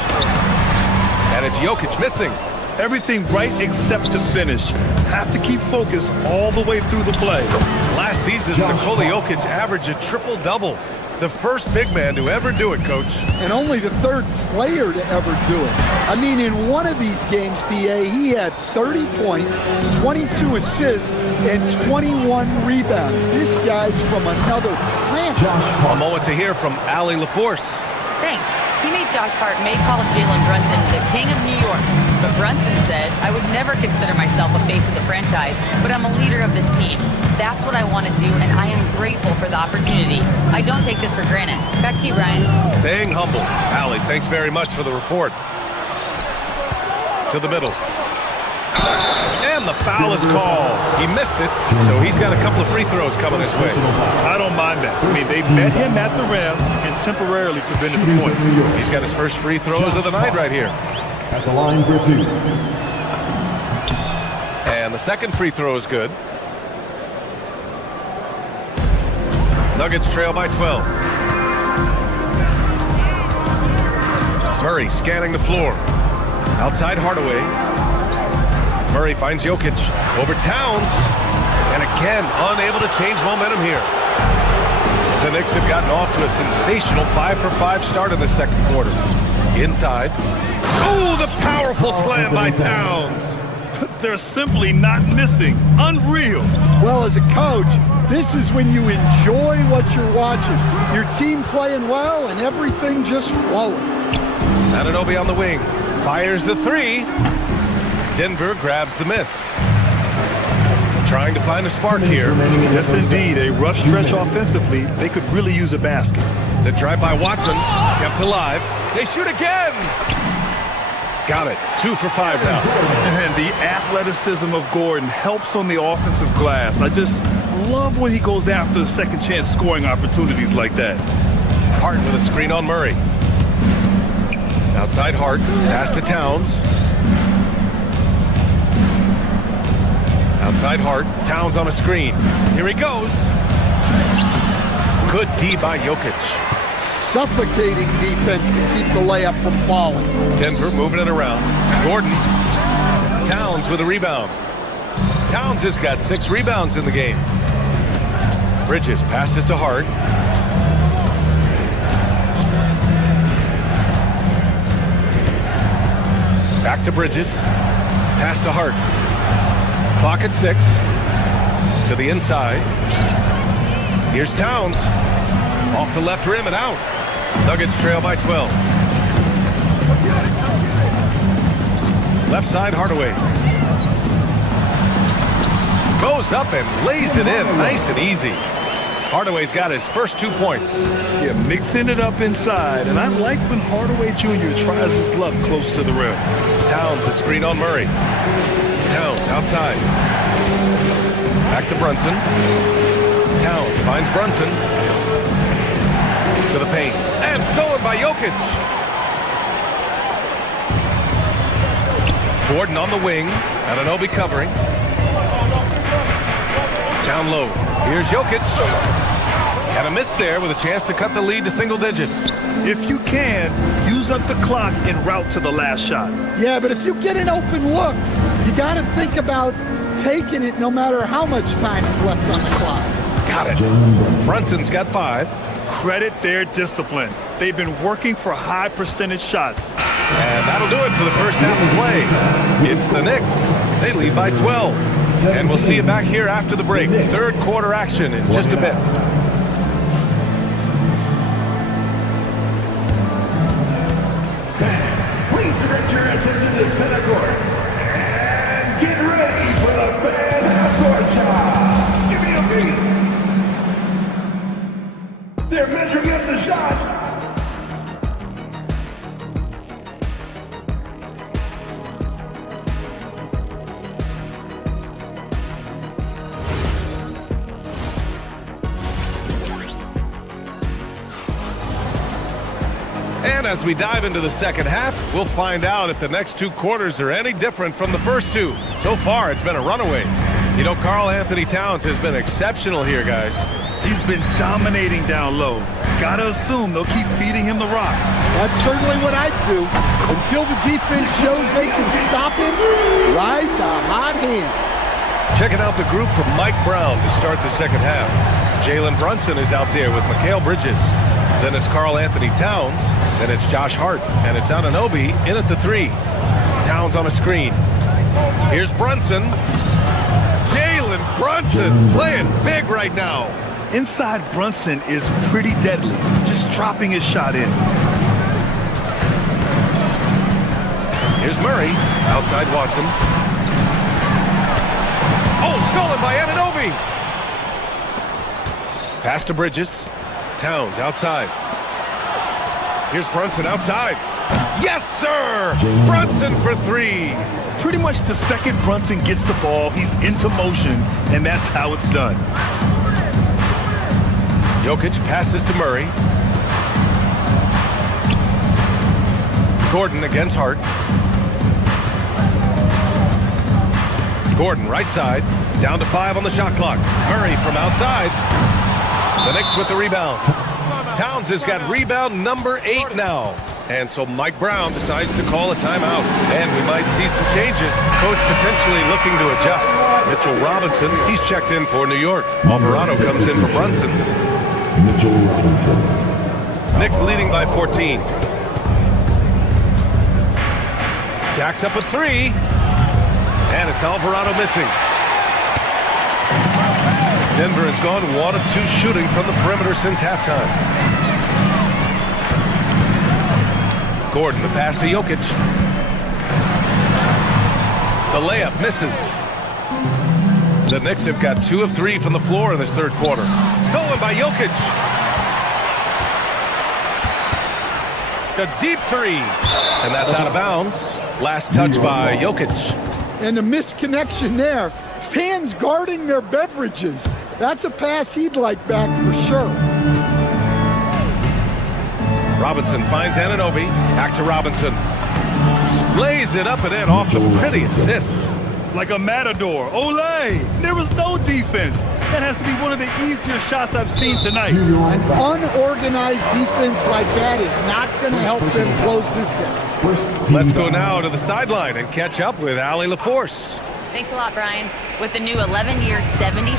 And it's Jokic missing. Everything right except the finish. Have to keep focused all the way through the play. Last season, Nikola Jokic averaged a triple-double. The first big man to ever do it, Coach. And only the third player to ever do it. I mean, in one of these games, B.A., he had 30 points, 22 assists, and 21 rebounds. This guy's from another planet. A moment to hear from Allie LaForce. Thanks. Teammate Josh Hart may call Jalen Brunson the king of New York, but Brunson says, I would never consider myself a face of the franchise, but I'm a leader of this team. That's what I want to do, and I am grateful for the opportunity. I don't take this for granted. Back to you, Brian. Staying humble. Allie, thanks very much for the report. To the middle. And the foul is called. He missed it, so he's got a couple of free throws coming his way. I don't mind that. I mean, they met him at the rim and temporarily prevented the point. He's got his first free throws of the night right here. At the line for two. And the second free throw is good. Nuggets trail by 12. Murray scanning the floor. Outside Hardaway. Murray finds Jokic. Over Towns. And again, unable to change momentum here. The Knicks have gotten off to a sensational 5-for-5 start in the second quarter. Inside. Oh, the powerful slam by Towns. They're simply not missing. Unreal. Well, as a coach, this is when you enjoy what you're watching. Your team playing well and everything just flowing. Anunoby on the wing. Fires the three. Denver grabs the miss. Trying to find a spark here. Yes, indeed. A rough stretch offensively. They could really use a basket. The drive by Watson. Kept alive. They shoot again. Got it. 2 for 5 now. And the athleticism of Gordon helps on the offensive glass. I just love when he goes after second chance scoring opportunities like that. Hart with a screen on Murray. Outside Hart. Pass to Towns. Outside Hart. Towns on a screen. Here he goes. Good D by Jokic. Suffocating defense to keep the layup from falling. Denver moving it around. Gordon. Towns with a rebound. Towns has got 6 rebounds in the game. Bridges passes to Hart. Back to Bridges. Pass to Hart. Clock at 6. To the inside. Here's Towns. Off the left rim and out. Nuggets trail by 12. Left side, Hardaway. Goes up and lays it in nice and easy. Hardaway's got his first 2 points. Yeah, mixing it up inside. And I like when Hardaway Jr. tries his luck close to the rim. Towns a screen on Murray. Towns outside. Back to Brunson. Towns finds Brunson. To the paint. And stolen by Jokic. Gordon on the wing. Anunoby covering. Down low. Here's Jokic. And a miss there with a chance to cut the lead to single digits. If you can, use up the clock en route to the last shot. Yeah, but if you get an open look, you got to think about taking it no matter how much time is left on the clock. Got it. Brunson's got 5. Credit their discipline. They've been working for high percentage shots. And that'll do it for the first half of play. It's the Knicks. They lead by 12. And we'll see you back here after the break. Third quarter action in just a bit. Please direct your attention to center court. And get ready for the fan half-court shot. Give me a beat. They're measuring up the shot. And as we dive into the second half, we'll find out if the next 2 quarters are any different from the first 2. So far, it's been a runaway. You know, Karl Anthony Towns has been exceptional here, guys. He's been dominating down low. Gotta assume they'll keep feeding him the rock. That's certainly what I'd do. Until the defense shows they can stop him, ride the hot hand. Checking out the group from Mike Brown to start the second half. Jalen Brunson is out there with Mikal Bridges. Then it's Karl Anthony Towns. Then it's Josh Hart. And it's Anunoby in at the 3. Towns on a screen. Here's Brunson. Jalen Brunson playing big right now. Inside Brunson is pretty deadly, just dropping his shot in. Here's Murray, outside Watson. Oh, stolen by Anunoby. Pass to Bridges. Towns outside. Here's Brunson outside. Yes, sir! Brunson for 3. Pretty much the second Brunson gets the ball, he's into motion, and that's how it's done. Jokic passes to Murray. Gordon against Hart. Gordon right side. Down to 5 on the shot clock. Murray from outside. The Knicks with the rebound. Towns has got rebound number 8 now. And so Mike Brown decides to call a timeout. And we might see some changes. Coach potentially looking to adjust. Mitchell Robinson, he's checked in for New York. Alvarado comes in for Brunson. Mitchell Robinson. Knicks leading by 14. Jacks up a 3. And it's Alvarado missing. Denver has gone 1 of 2 shooting from the perimeter since halftime. Gordon, the pass to Jokic. The layup misses. The Knicks have got 2 of 3 from the floor in this third quarter. Stolen by Jokic. A deep three. And that's out of bounds. Last touch by Jokic. And a misconnection there. Fans guarding their beverages. That's a pass he'd like back for sure. Robinson finds Anunoby. Back to Robinson. Lays it up and in off the pretty assist. Like a matador. Olay! There was no defense. That has to be one of the easier shots I've seen tonight. An unorganized defense like that is not going to help them close this deficit. Let's go now to the sideline and catch up with Allie LaForce. Thanks a lot, Brian. With the new 11-year, $77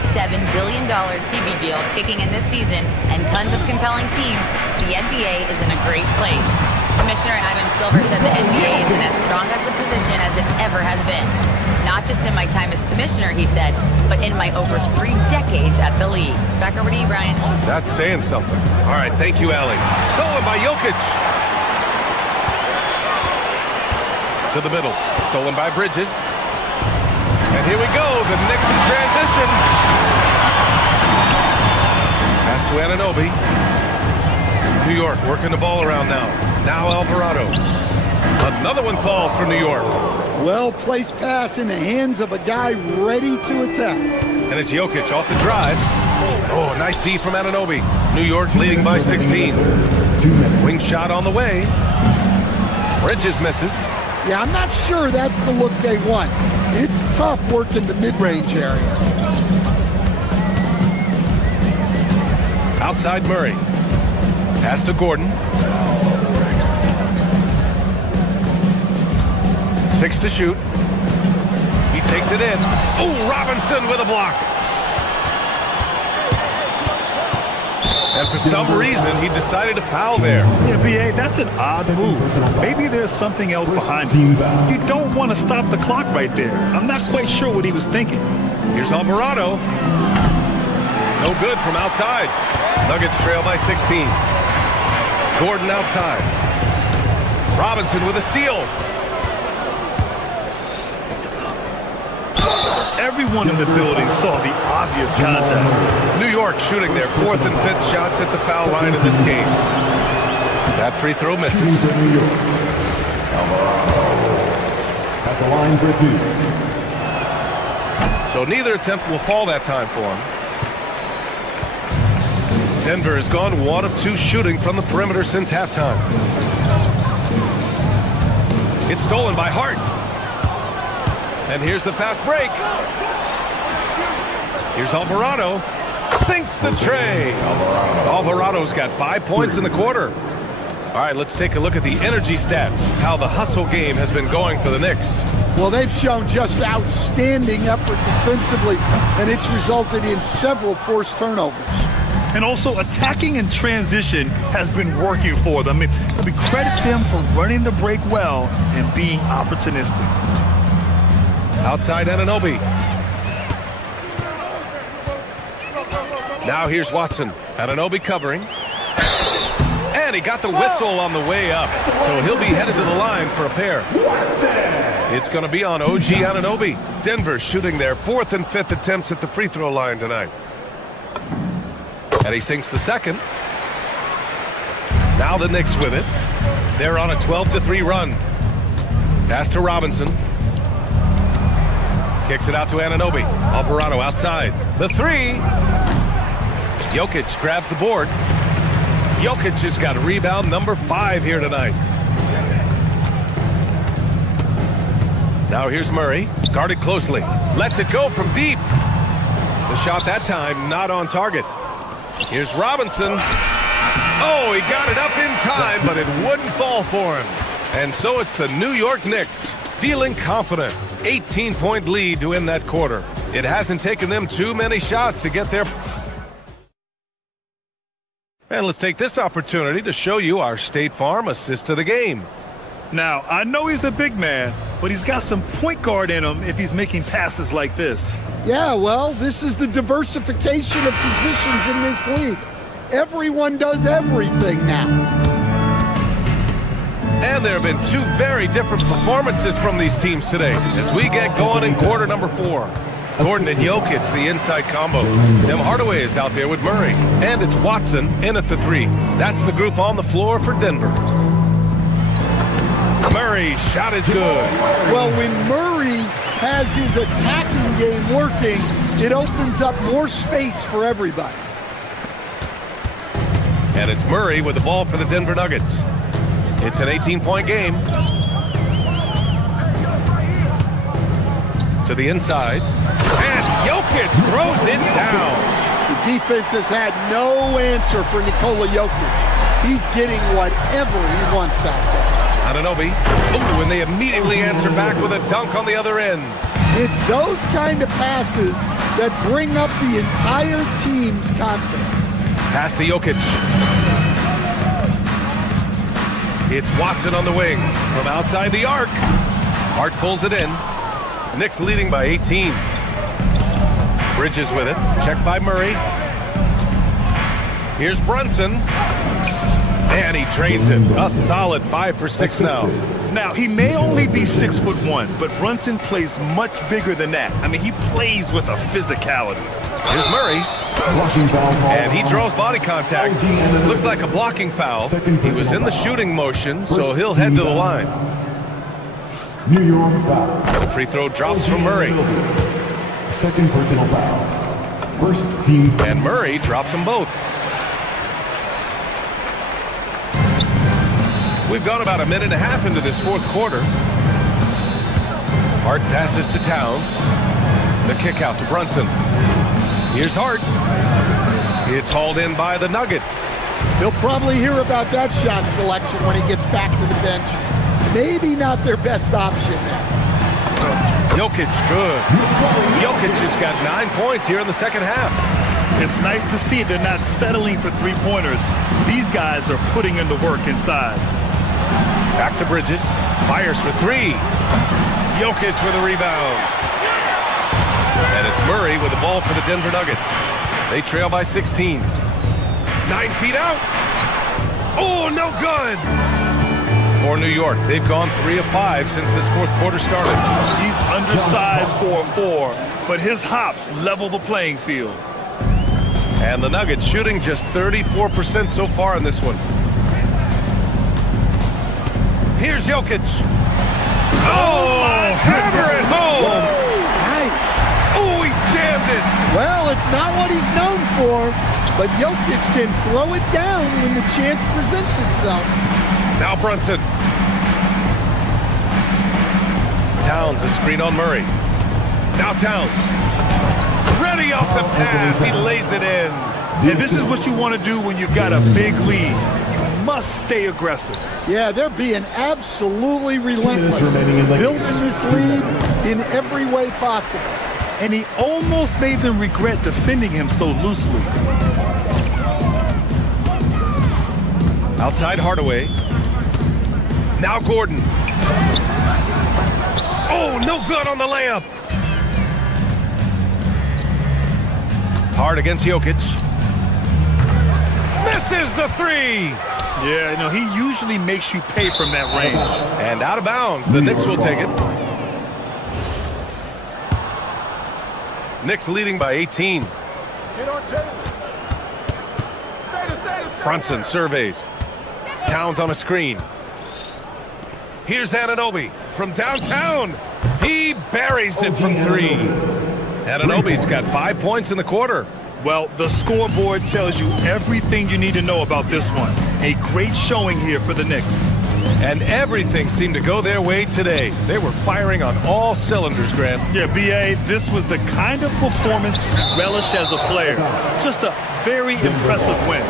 billion TV deal kicking in this season and tons of compelling teams, the NBA is in a great place. Commissioner Adam Silver said the NBA is in as strong as a position as it ever has been. Not just in my time as commissioner, he said, but in my over 3 decades at the league. Back over to you, Brian. That's saying something. All right, thank you, Allie. Stolen by Jokic. To the middle. Stolen by Bridges. And here we go, the Knicks in transition. Pass to Anunoby. New York working the ball around now. Now Alvarado. Another one falls for New York. Well-placed pass in the hands of a guy ready to attack. And it's Jokic off the drive. Oh, nice D from Anunoby. New York leading by 16. Wing shot on the way. Bridges misses. Yeah, I'm not sure that's the look they want. It's tough working the mid-range area. Outside Murray. Pass to Gordon. 6 to shoot. He takes it in. Oh, Robinson with a block. And for some reason, he decided to foul there. Yeah, B.A., that's an odd move. Maybe there's something else behind it. You don't want to stop the clock right there. I'm not quite sure what he was thinking. Here's Alvarado. No good from outside. Nuggets trail by 16. Gordon outside. Robinson with a steal. Everyone in the building saw the obvious contact. New York shooting their 4th and 5th shots at the foul line of this game. That free throw misses. At the line for 2. So neither attempt will fall that time for him. Denver has gone 1 of 2 shooting from the perimeter since halftime. It's stolen by Hart. And here's the fast break. Here's Alvarado. Sinks the tray. Alvarado's got 5 points in the quarter. All right, let's take a look at the energy stats, how the hustle game has been going for the Knicks. Well, they've shown just outstanding effort defensively, and it's resulted in several forced turnovers. And also, attacking in transition has been working for them. I mean, we credit them for running the break well and being opportunistic. Outside Anunoby. Now here's Watson. Anunoby covering. And he got the whistle on the way up. So he'll be headed to the line for a pair. It's going to be on OG Anunoby. Denver shooting their 4th and 5th attempts at the free throw line tonight. And he sinks the second. Now the Knicks with it. They're on a 12-3 run. Pass to Robinson. Kicks it out to Anunoby. Alvarado outside. The 3. Jokic grabs the board. Jokic has got rebound number 5 here tonight. Now here's Murray. Guarded closely. Lets it go from deep. The shot that time not on target. Here's Robinson. Oh, he got it up in time, but it wouldn't fall for him. And so it's the New York Knicks feeling confident. 18-point lead to win that quarter. It hasn't taken them too many shots to get there. And let's take this opportunity to show you our State Farm assist to the game. Now, I know he's a big man, but he's got some point guard in him if he's making passes like this. Yeah, well, this is the diversification of positions in this league. Everyone does everything now. And there have been two very different performances from these teams today as we get going in quarter number 4. Gordon and Jokic, the inside combo. Tim Hardaway is out there with Murray. And it's Watson in at the 3. That's the group on the floor for Denver. Murray, shot is good. Well, when Murray has his attacking game working, it opens up more space for everybody. And it's Murray with the ball for the Denver Nuggets. It's an 18-point game. To the inside. And Jokic throws it down. The defense has had no answer for Nikola Jokic. He's getting whatever he wants out there. Anunoby. Ooh, and they immediately answer back with a dunk on the other end. It's those kind of passes that bring up the entire team's confidence. Pass to Jokic. It's Watson on the wing from outside the arc. Hart pulls it in. Knicks leading by 18. Bridges with it. Checked by Murray. Here's Brunson. And he drains it. A solid 5 for 6 now. Now, he may only be 6'1", but Brunson plays much bigger than that. I mean, he plays with a physicality. Here's Murray. And he draws body contact. Looks like a blocking foul. He was in the shooting motion, so he'll head to the line. New York foul. Free throw drops from Murray. Second personal foul. First team. And Murray drops them both. We've gone about a minute and a half into this fourth quarter. Hart passes to Towns. The kick out to Brunson. Here's Hart. It's hauled in by the Nuggets. He'll probably hear about that shot selection when he gets back to the bench. Maybe not their best option now. Jokic, good. Jokic just got 9 points here in the second half. It's nice to see they're not settling for three-pointers. These guys are putting in the work inside. Back to Bridges. Fires for 3. Jokic with a rebound. And it's Murray with the ball for the Denver Nuggets. They trail by 16. 9 feet out. Oh, no good. For New York, they've gone 3 of 5 since this fourth quarter started. He's undersized for a 4, but his hops level the playing field. And the Nuggets shooting just 34% so far in this one. Here's Jokic. Oh, hammer it home. Nice. Oh, he jammed it. Well, it's not what he's known for, but Jokic can throw it down when the chance presents itself. Now Brunson. Towns a screen on Murray. Now Towns. Ready off the pass. He lays it in. And this is what you want to do when you've got a big lead. Must stay aggressive. Yeah, they're being absolutely relentless, building this lead in every way possible. And he almost made them regret defending him so loosely. Outside Hardaway. Now Gordon. Oh, no good on the layup. Hard against Jokic. Misses the 3. Yeah, you know, he usually makes you pay from that range. And out of bounds. The Knicks will take it. Knicks leading by 18. Brunson surveys. Towns on a screen. Here's Anunoby from downtown. He buries it from 3. Anunoby's got 5 points in the quarter. Well, the scoreboard tells you everything you need to know about this one. A great showing here for the Knicks. And everything seemed to go their way today. They were firing on all cylinders, Grant. Yeah, B.A., this was the kind of performance you relish as a player. Just a very impressive win.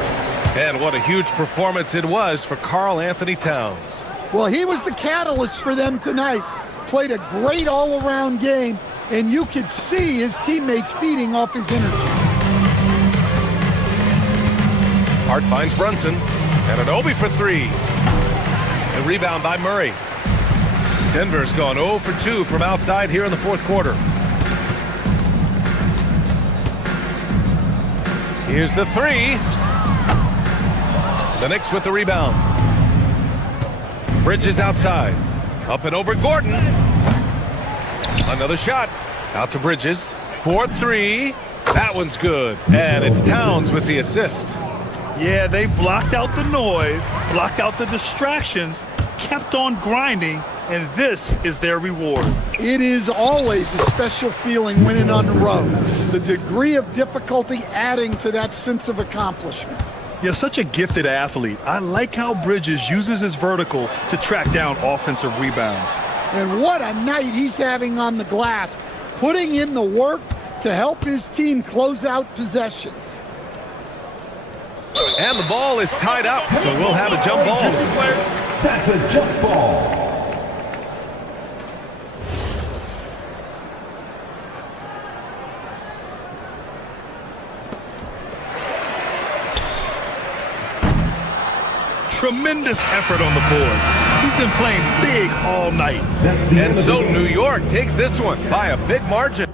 And what a huge performance it was for Karl Anthony Towns. Well, he was the catalyst for them tonight. Played a great all-around game, and you could see his teammates feeding off his energy. Hart finds Brunson. Anunoby for 3. The rebound by Murray. Denver's gone 0 for 2 from outside here in the fourth quarter. Here's the 3. The Knicks with the rebound. Bridges outside. Up and over Gordon. Another shot. Out to Bridges. 4-3. That one's good. And it's Towns with the assist. Yeah, they blocked out the noise, blocked out the distractions, kept on grinding, and this is their reward. It is always a special feeling winning on the road. The degree of difficulty adding to that sense of accomplishment. You're such a gifted athlete. I like how Bridges uses his vertical to track down offensive rebounds. And what a night he's having on the glass, putting in the work to help his team close out possessions. And the ball is tied up, so we'll have a jump ball. That's a jump ball. Tremendous effort on the boards. He's been playing big all night. And so New York takes this one by a big margin.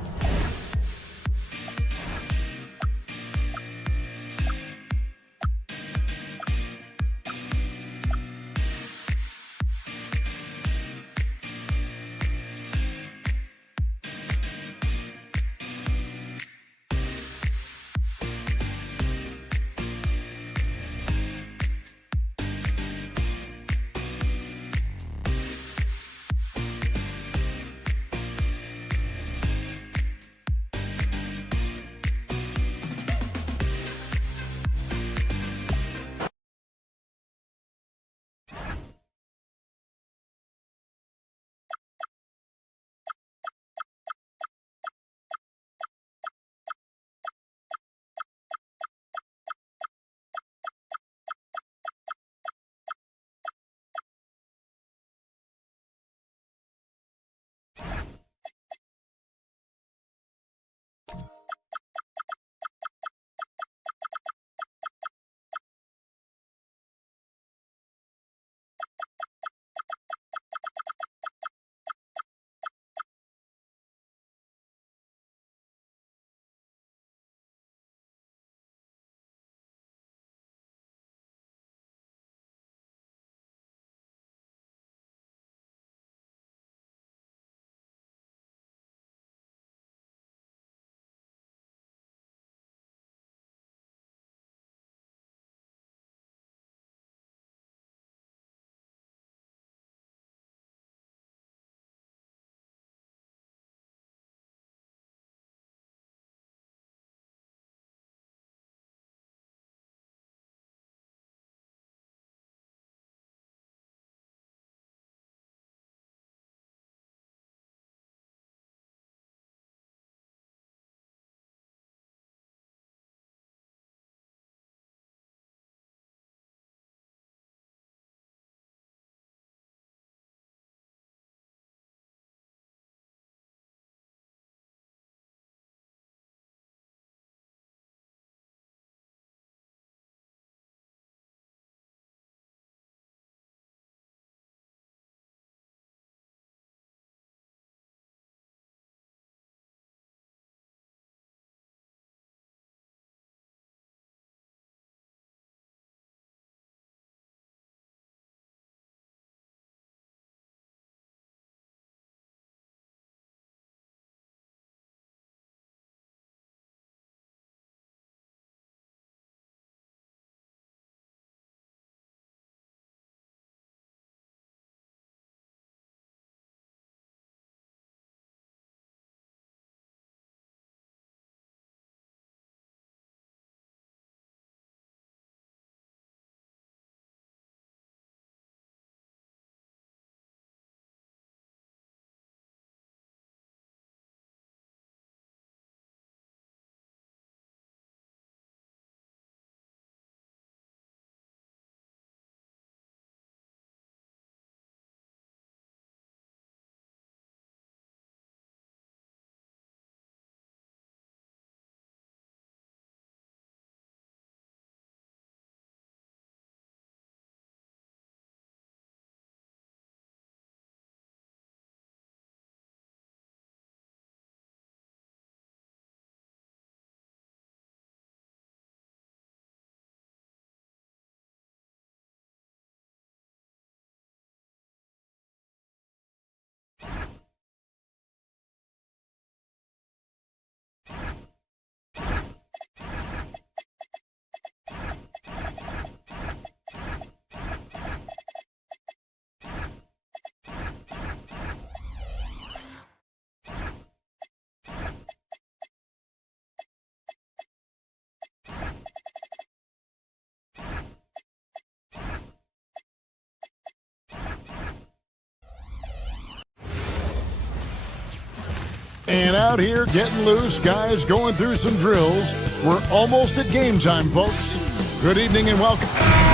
And out here getting loose, guys going through some drills. We're almost at game time, folks. Good evening and welcome.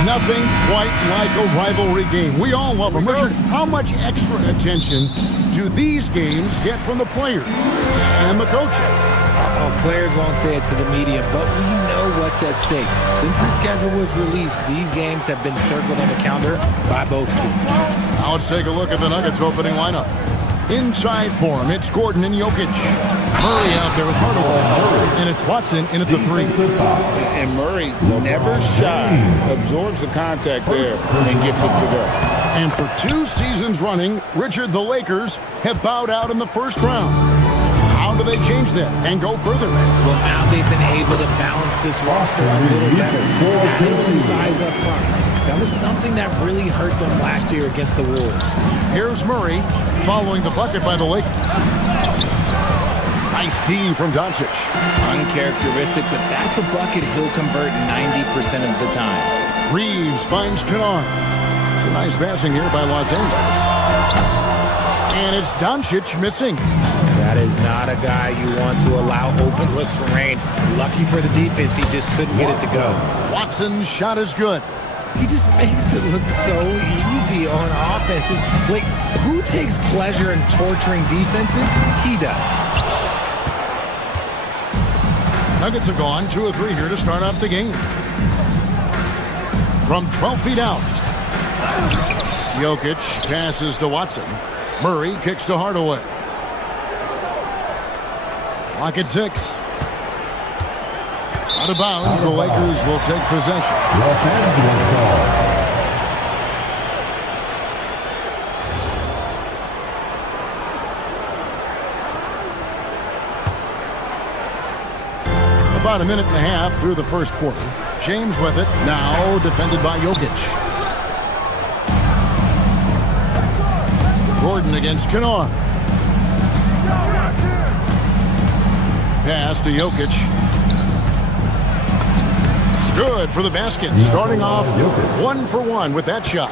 Nothing quite like a rivalry game. We all love them. Richard, how much extra attention do these games get from the players and the coaches? Players won't say it to the media, but we know what's at stake. Since the schedule was released, these games have been circled on the calendar by both teams. Now let's take a look at the Nuggets opening lineup. Inside for him, it's Gordon and Jokic. Murray out there with Hardaway. And it's Watson in at the 3. And Murray, never shy, absorbs the contact there and gets it to go. And for 2 seasons running, Richard, the Lakers have bowed out in the first round. How do they change that and go further? Well, now they've been able to balance this roster a little better, adding some size up front. That was something that really hurt them last year against the Wolves. Here's Murray following the bucket by the Lakers. Nice D from Doncic. Uncharacteristic, but that's a bucket he'll convert 90% of the time. Reeves finds Kennard. It's a nice passing here by Los Angeles. And it's Doncic missing. That is not a guy you want to allow open looks from range. Lucky for the defense, he just couldn't get it to go. Watson's shot is good. He just makes it look so easy on offense. Like, who takes pleasure in torturing defenses? He does. Nuggets have gone 2 of 3 here to start out the game. From 12 feet out. Jokic passes to Watson. Murray kicks to Hardaway. Clock at 6. Out of bounds, the Lakers will take possession. About a minute and a half through the first quarter. James with it, now defended by Jokic. Gordon against Kennard. Pass to Jokic. Good for the basket. Starting off 1 for 1 with that shot.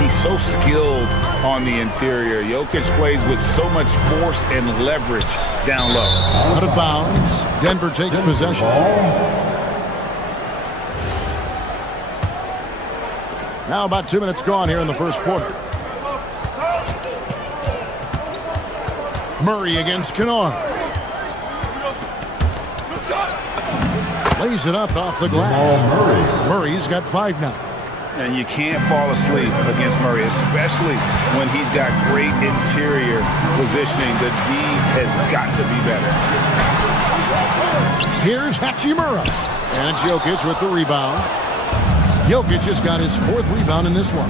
He's so skilled on the interior. Jokic plays with so much force and leverage down low. Out of bounds. Denver takes possession. Now about 2 minutes gone here in the first quarter. Murray against Kennard. Lays it up off the glass. Murray's got 5 now. And you can't fall asleep against Murray, especially when he's got great interior positioning. The D has got to be better. Here's Hachimura. And Jokic with the rebound. Jokic has got his 4th rebound in this one.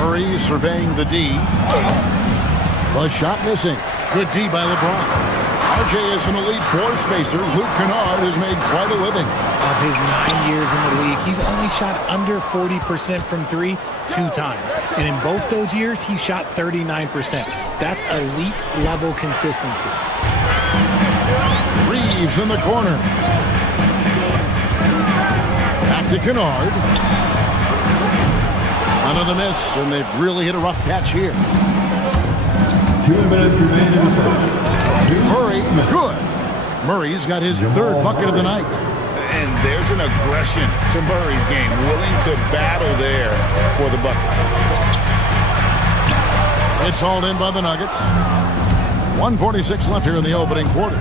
Murray surveying the D. The shot missing. Good D by LeBron. RJ is an elite floor spacer. Luke Kennard has made quite a living. Of his 9 years in the league, he's only shot under 40% from 3 2 times. And in both those years, he shot 39%. That's elite level consistency. Reeves in the corner. Back to Kennard. Another miss, and they've really hit a rough patch here. 2 minutes remaining in the first. Murray, good. Murray's got his 3rd bucket of the night. And there's an aggression to Murray's game, willing to battle there for the bucket. It's hauled in by the Nuggets. 1:46 left here in the opening quarter.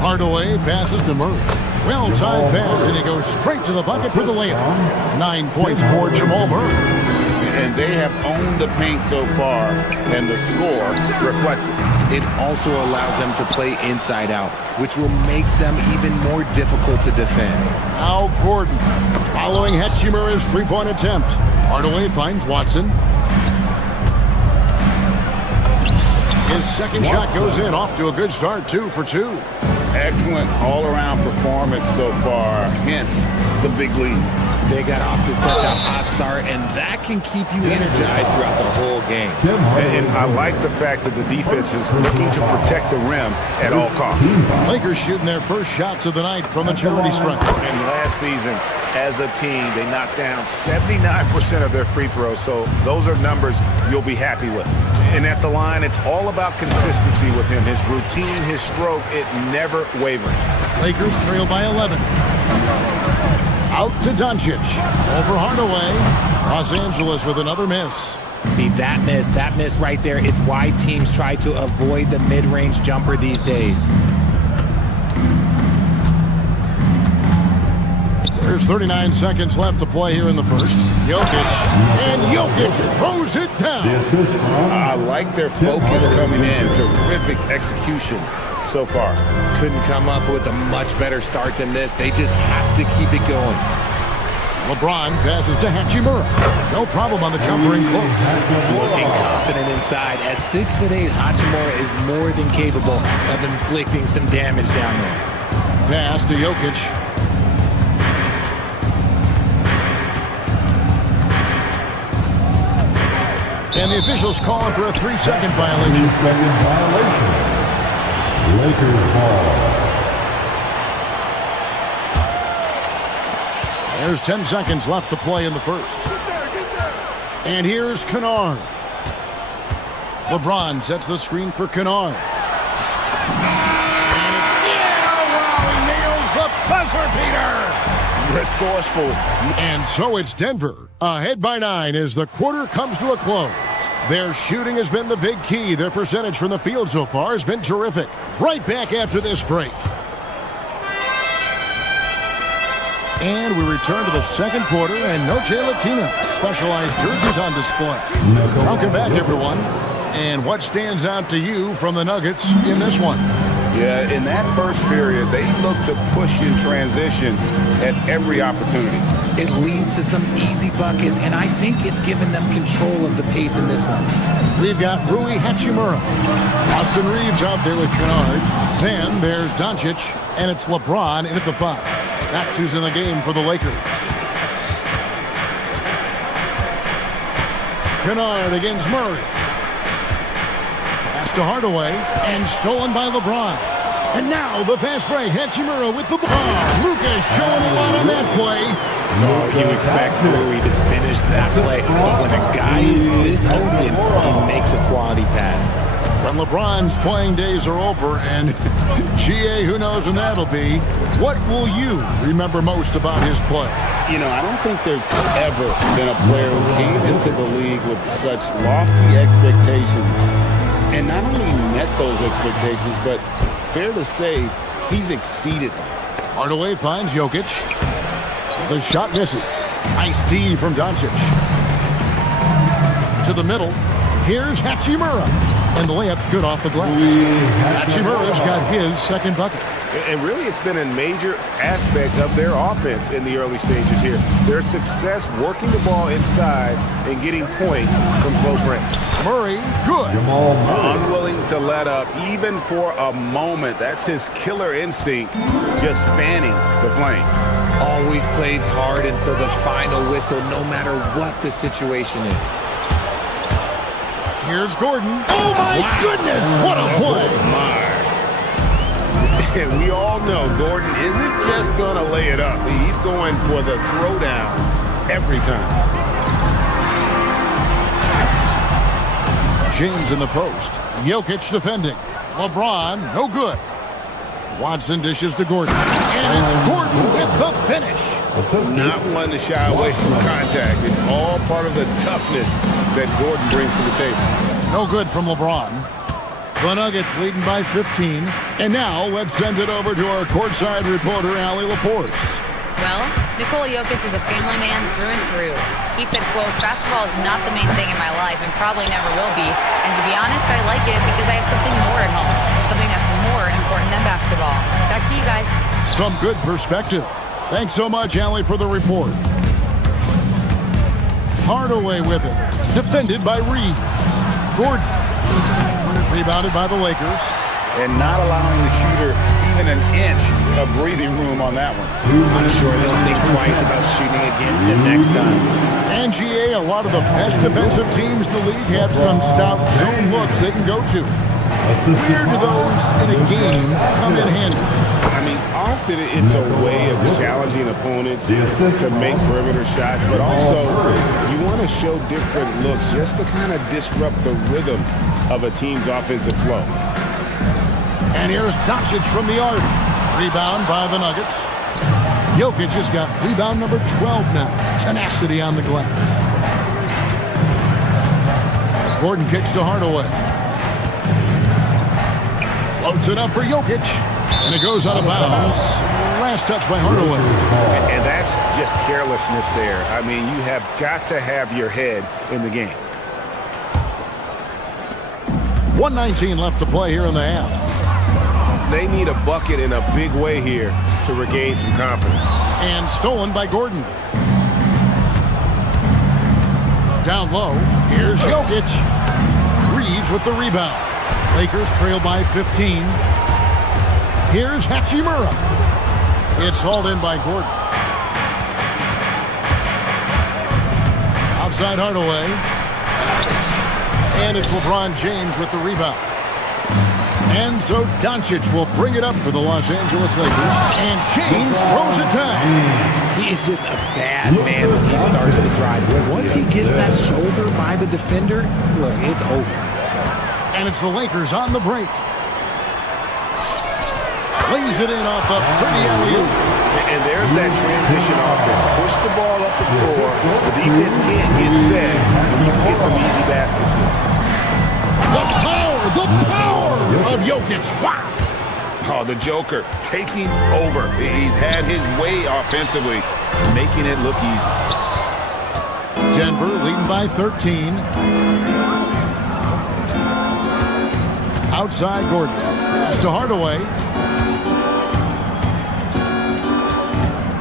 Hardaway passes to Murray. Well-timed pass, and he goes straight to the bucket for the layup. 9 points for Jamal Murray. And they have owned the paint so far, and the score reflects it. It also allows them to play inside out, which will make them even more difficult to defend. Now Gordon, following Hachimura's 3-point attempt. Hardaway finds Watson. His 2nd shot goes in, off to a good start, 2 for 2. Excellent all-around performance so far, hence the big lead. They got off to such a hot start, and that can keep you energized throughout the whole game. And I like the fact that the defense is looking to protect the rim at all costs. Lakers shooting their first shots of the night from the charity stripe. And last season, as a team, they knocked down 79% of their free throws, so those are numbers you'll be happy with. And at the line, it's all about consistency with him. His routine, his stroke, it never wavering. Lakers trail by 11. Out to Doncic. Over Hardaway. Los Angeles with another miss. See, that miss right there, it's why teams try to avoid the mid-range jumper these days. There's 39 seconds left to play here in the first. Jokic. And Jokic throws it down. I like their focus coming in. Terrific execution so far. Couldn't come up with a much better start than this. They just have to keep it going. LeBron passes to Hachimura. No problem on the jumper in close. Looking confident inside. At 6'8", Hachimura is more than capable of inflicting some damage down there. Pass to Jokic. And the officials calling for a 3-second violation. 3-second violation. Lakers ball. There's 10 seconds left to play in the first. And here's Kennard. LeBron sets the screen for Kennard. And he nails the buzzer beater. Resourceful. And so it's Denver, ahead by 9 as the quarter comes to a close. Their shooting has been the big key. Their percentage from the field so far has been terrific. Right back after this break. And we return to the second quarter, and Noche Latina specialized jerseys on display. Welcome back, everyone. And what stands out to you from the Nuggets in this one? Yeah, in that first period, they looked to push in transition at every opportunity. It leads to some easy buckets, and I think it's given them control of the pace in this one. We've got Rui Hachimura. Austin Reeves out there with Kennard. Then there's Doncic, and it's LeBron in at the 5. That's who's in the game for the Lakers. Kennard against Murray. Pass to Hardaway, and stolen by LeBron. And now the fast break. Hachimura with the ball. Lucas showing a lot on that play. Oh, you expect Rui to finish that play, but when a guy is this open, he makes a quality pass. When LeBron's playing days are over, and GA, who knows when that'll be, what will you remember most about his play? You know, I don't think there's ever been a player who came into the league with such lofty expectations and not only met those expectations, but fair to say, he's exceeded them. Hardaway finds Jokic. The shot misses. Nice D from Doncic. To the middle. Here's Hachimura. And the layup's good off the glass. Hachimura's got his second bucket. And really, it's been a major aspect of their offense in the early stages here. Their success working the ball inside and getting points from close range. Murray, good. Unwilling to let up even for a moment. That's his killer instinct, just fanning the flame. Always plays hard until the final whistle, no matter what the situation is. Here's Gordon. Oh, my goodness. What a play. Oh, my. And we all know Gordon isn't just going to lay it up. He's going for the throwdown every time. James in the post. Jokic defending. LeBron, no good. Watson dishes to Gordon. And it's Gordon with the finish. Not one to shy away from contact. It's all part of the toughness that Gordon brings to the table. No good from LeBron. The Nuggets leading by 15. And now let's send it over to our courtside reporter, Allie LaForce. Well, Nikola Jokic is a family man through and through. He said, quote, basketball is not the main thing in my life and probably never will be. And to be honest, I like it because I have something more at home. Something that's more important than basketball. Back to you guys. Some good perspective. Thanks so much, Allie, for the report. Hardaway with it. Defended by Reeves. Gordon. Rebounded by the Lakers. and not allowing the shooter even an inch of breathing room on that one. I'm sure they'll think twice about shooting against him next time. And GA, a lot of the best defensive teams in the league have some stout zone looks they can go to. Where do those in a game come in handy? I mean, often it's a way of challenging opponents to make perimeter shots, but also you want to show different looks just to kind of disrupt the rhythm of a team's offensive flow. And here's Doncic from the arc. Rebound by the Nuggets. Jokic has got rebound number 12 now. Tenacity on the glass. Gordon kicks to Hardaway. Floats it up for Jokic. And it goes out of bounds. Last touch by Hardaway. And that's just carelessness there. I mean, you have got to have your head in the game. 1:19 left to play here in the half. They need a bucket in a big way here to regain some confidence. And stolen by Gordon. Down low, here's Jokic. Reeves with the rebound. Lakers trail by 15. Here's Hachimura. It's hauled in by Gordon. Outside Hardaway. And it's LeBron James with the rebound. And so Doncic will bring it up for the Los Angeles Lakers. And James throws it down. He is just a bad man when he starts to drive. Once he gets that shoulder by the defender, look, it's over. And it's the Lakers on the break. Lays it in off a pretty alley-oop. And there's that transition offense. Push the ball up the floor. The defense can't get set. You can get some easy baskets here. The power of Jokic. Wow. Oh, the Joker taking over. He's had his way offensively, making it look easy. Denver leading by 13. Outside Gordon. Pass to Hardaway.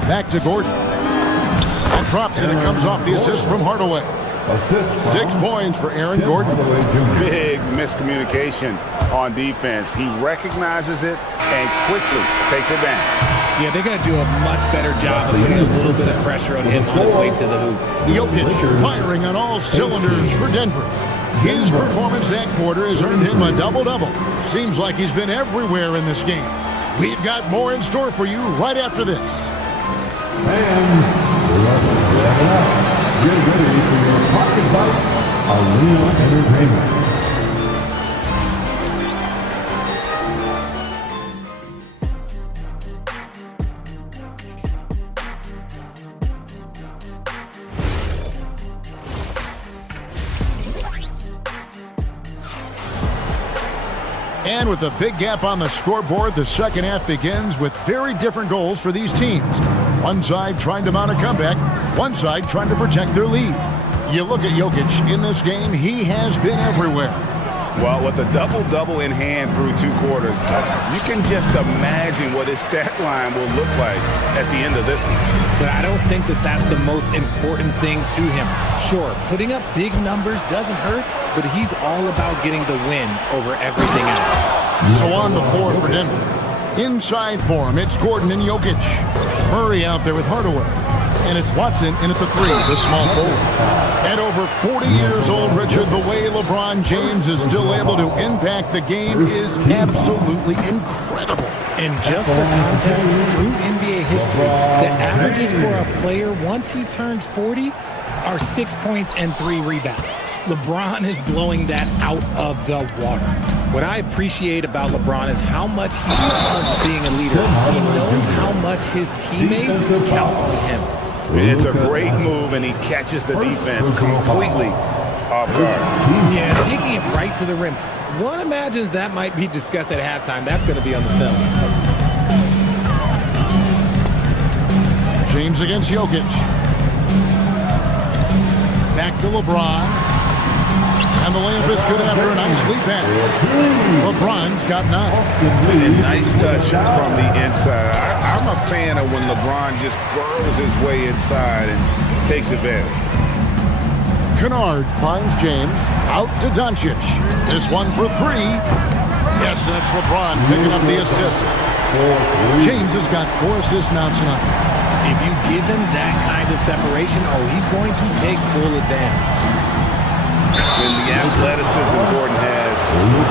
Back to Gordon. And drops it. It comes off the assist from Hardaway. 6 points for Aaron Gordon. Big miscommunication on defense. He recognizes it and quickly takes advantage. Yeah, they're going to do a much better job of putting a little bit of pressure on him on his way to the hoop. Jokic firing on all cylinders for Denver. His performance that quarter has earned him a double-double. Seems like he's been everywhere in this game. We've got more in store for you right after this. Fans, get ready for your pocket bite, Arena Entertainment. And with a big gap on the scoreboard, the second half begins with very different goals for these teams. One side trying to mount a comeback, one side trying to protect their lead. You look at Jokic in this game, he has been everywhere. Well, with a double-double in hand through 2 quarters, you can just imagine what his stat line will look like at the end of this one. But I don't think that that's the most important thing to him. Sure, putting up big numbers doesn't hurt, but he's all about getting the win over everything else. So on the floor for Denver. Inside for him, it's Gordon and Jokic. Murray out there with Hardaway. And it's Watson in at the 3, the small forward. At over 40 years old, Richard, the way LeBron James is still able to impact the game is absolutely incredible. And just for context, through NBA history, the averages for a player once he turns 40 are 6 points and 3 rebounds. LeBron is blowing that out of the water. What I appreciate about LeBron is how much he loves being a leader. He knows how much his teammates count on him. It's a great move, and he catches the defense completely off guard. Yeah, taking it right to the rim. One imagines that might be discussed at halftime. That's going to be on the film. James against Jokic. Back to LeBron. And the layup is good after a nice lead pass. LeBron's got 9. And nice touch from the inside. I'm a fan of when LeBron just burrows his way inside and takes advantage. Kennard finds James. Out to Doncic. This one for 3. Yes, and it's LeBron picking up the assist. James has got 4 assists now tonight. If you give him that kind of separation, he's going to take full advantage. And the athleticism Gordon has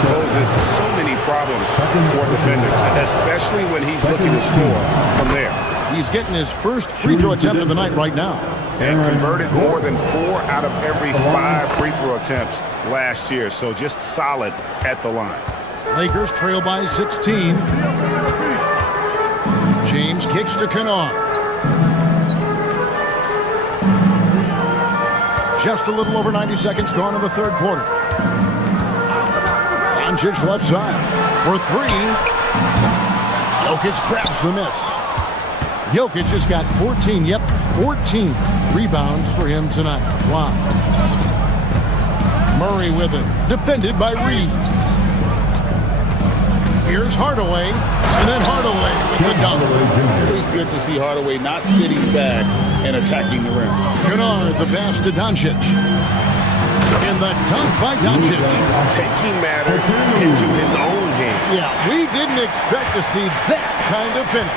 poses so many problems for defenders, especially when he's looking to score from there. He's getting his first free throw attempt of the night right now. And converted more than 4 out of every 5 free throw attempts last year. So just solid at the line. Lakers trail by 16. James kicks to Kennard. Just a little over 90 seconds gone in the third quarter. Doncic left side for 3. Jokic grabs the miss. Jokic has got 14 rebounds for him tonight. Wow. Murray with it. Defended by Reed. Here's Hardaway. And then Hardaway with the dunk. It's good to see Hardaway not sitting back and attacking the rim. Kennard, the pass to Doncic. And the dunk by Doncic. Taking matters into his own hands. Yeah, we didn't expect to see that kind of finish.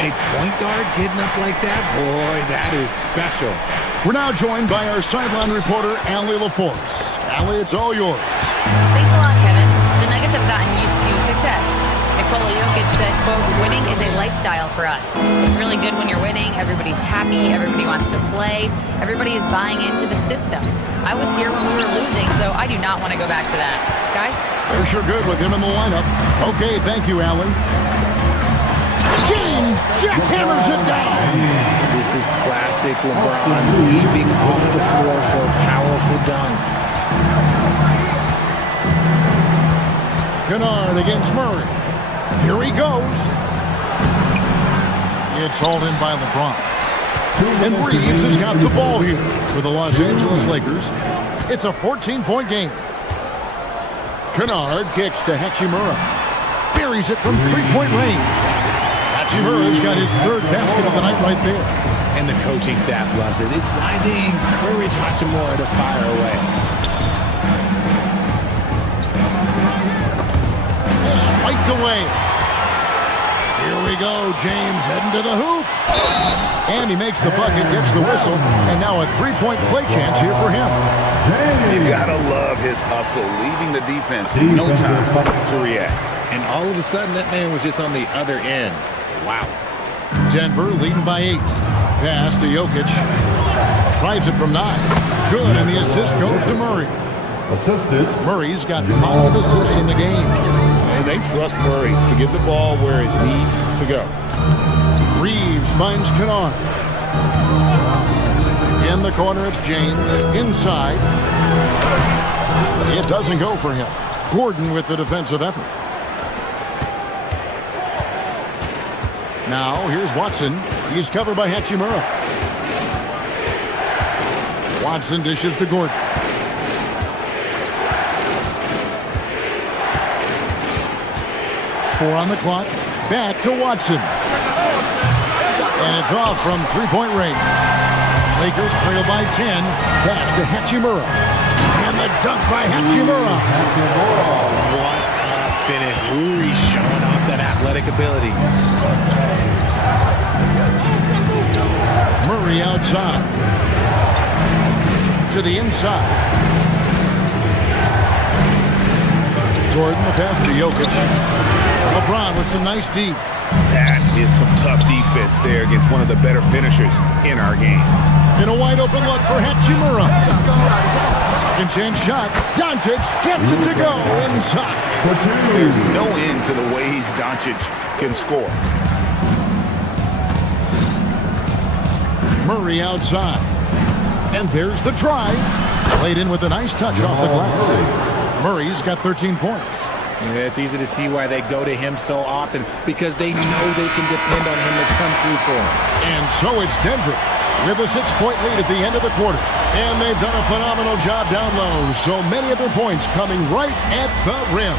A point guard getting up like that, boy, that is special. We're now joined by our sideline reporter, Allie LaForce. Allie, it's all yours. Thanks a lot, Kevin. The Nuggets have gotten used to success. Nikola Jokic said, quote, winning is a lifestyle for us. It's really good when you're winning. Everybody's happy. Everybody wants to play. Everybody is buying into the system. I was here when we were losing, so I do not want to go back to that. Guys? They're sure good with him in the lineup. Okay, thank you, Allie. James jackhammers it down. This is classic LeBron leaping off the floor for a powerful dunk. Kennard against Murray. Here he goes. It's hauled in by LeBron. And Reeves has got the ball here for the Los Angeles Lakers. It's a 14-point game. Kennard kicks to Hachimura. Buries it from three-point range. Hachimura's got his third basket of the night right there. And the coaching staff loves it. It's why they encourage Hachimura to fire away. Swiped away. Here we go. James heading to the hoop. And he makes the bucket, gets the whistle, and now a three-point play chance here for him. You gotta love his hustle, leaving the defense no time to react. And all of a sudden, that man was just on the other end. Wow. Denver leading by 8. Pass to Jokic. Tries it from 9. Good, and the assist goes to Murray. Assisted. Murray's got 5 assists in the game. And they trust Murray to get the ball where it needs to go. Reeves finds Kennard. In the corner, it's James. Inside. It doesn't go for him. Gordon with the defensive effort. Now, here's Watson. He's covered by Hachimura. Watson dishes to Gordon. Four on the clock. Back to Watson. And it's off from three-point range. Lakers trail by 10. Pass to Hachimura. And the dunk by Hachimura. What a finish. Uri's showing off that athletic ability. Murray outside. To the inside. Gordon, the pass to Jokic. LeBron with some nice deep. That is some tough defense there against one of the better finishers in our game. In a wide open look for Hachimura. Second chance shot. Doncic gets it to go inside. There's no end to the ways Doncic can score. Murray outside. And there's the drive. Played in with a nice touch off the glass. Murray's got 13 points. Yeah, it's easy to see why they go to him so often, because they know they can depend on him to come through for them. And so it's Denver with a 6-point lead at the end of the quarter. And they've done a phenomenal job down low. So many of their points coming right at the rim.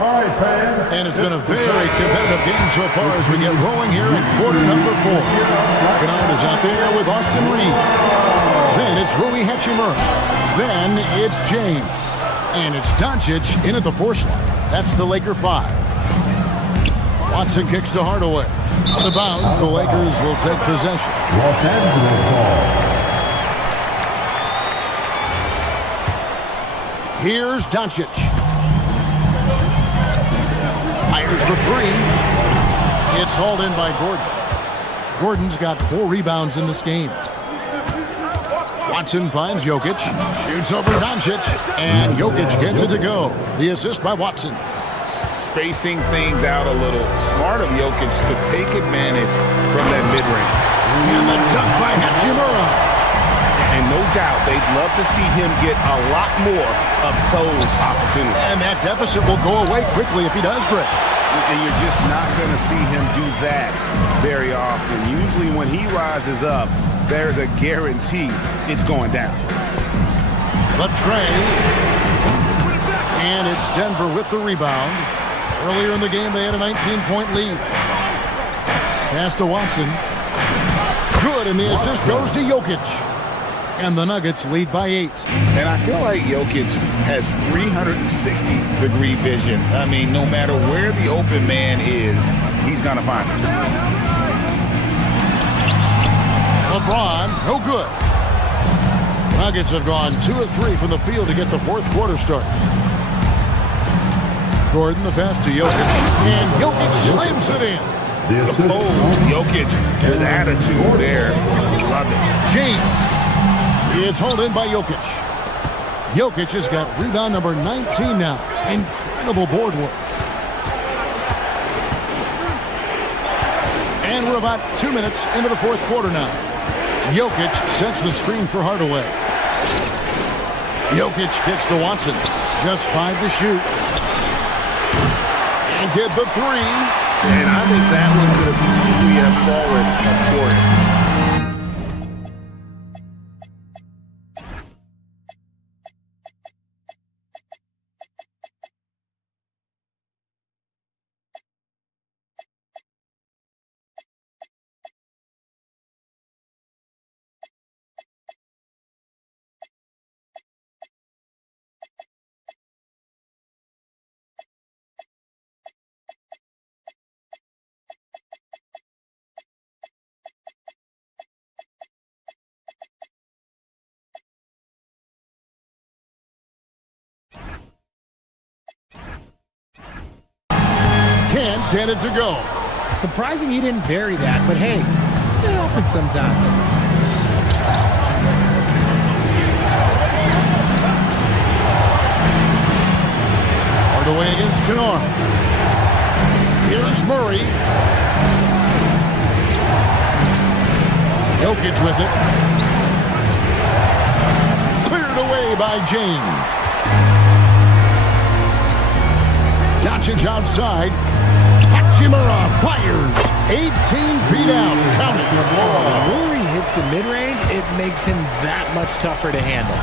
All right, fans. And it's been a very competitive game so far as we get rolling here in quarter number 4. Kennard is out there with Austin Reed. Then it's Rui Hachimura. Then it's James. And it's Doncic in at the force line. That's the Laker 5. Watson kicks to Hardaway. On the bounce, the Lakers will take possession. Los Angeles ball. Here's Doncic. Fires the three. It's hauled in by Gordon. Gordon's got 4 rebounds in this game. Watson finds Jokic, shoots over Doncic, and Jokic gets it to go. The assist by Watson. Spacing things out a little. Smart of Jokic to take advantage from that mid-range. And the dunk by Hachimura. And no doubt, they'd love to see him get a lot more of those opportunities. And that deficit will go away quickly if he does drip. And you're just not going to see him do that very often. Usually when he rises up, there's a guarantee it's going down. The tray. And it's Denver with the rebound. Earlier in the game, they had a 19-point lead. Pass to Watson. Good, and the assist goes to Jokic. And the Nuggets lead by 8. And I feel like Jokic has 360-degree vision. I mean, no matter where the open man is, he's going to find him. LeBron, no good. Nuggets have gone 2 of 3 from the field to get the fourth quarter started. Gordon, the pass to Jokic. And Jokic slams it in. Oh, Jokic with attitude there. Love it. James. It's hauled in by Jokic. Jokic has got rebound number 19 now. Incredible board work. And we're about 2 minutes into the fourth quarter now. Jokic sets the screen for Hardaway. Jokic kicks to Watson. Just 5 to shoot. And get the 3. And I think that one could have easily have fallen for him. Can't get it to go. Surprising he didn't bury that, but hey, it happens sometimes. Hardaway against Kennard. Here's Murray. Jokic with it. Cleared away by James. Doncic outside. Hachimura fires. 18 feet out. Counting. When Murray hits the mid-range, it makes him that much tougher to handle.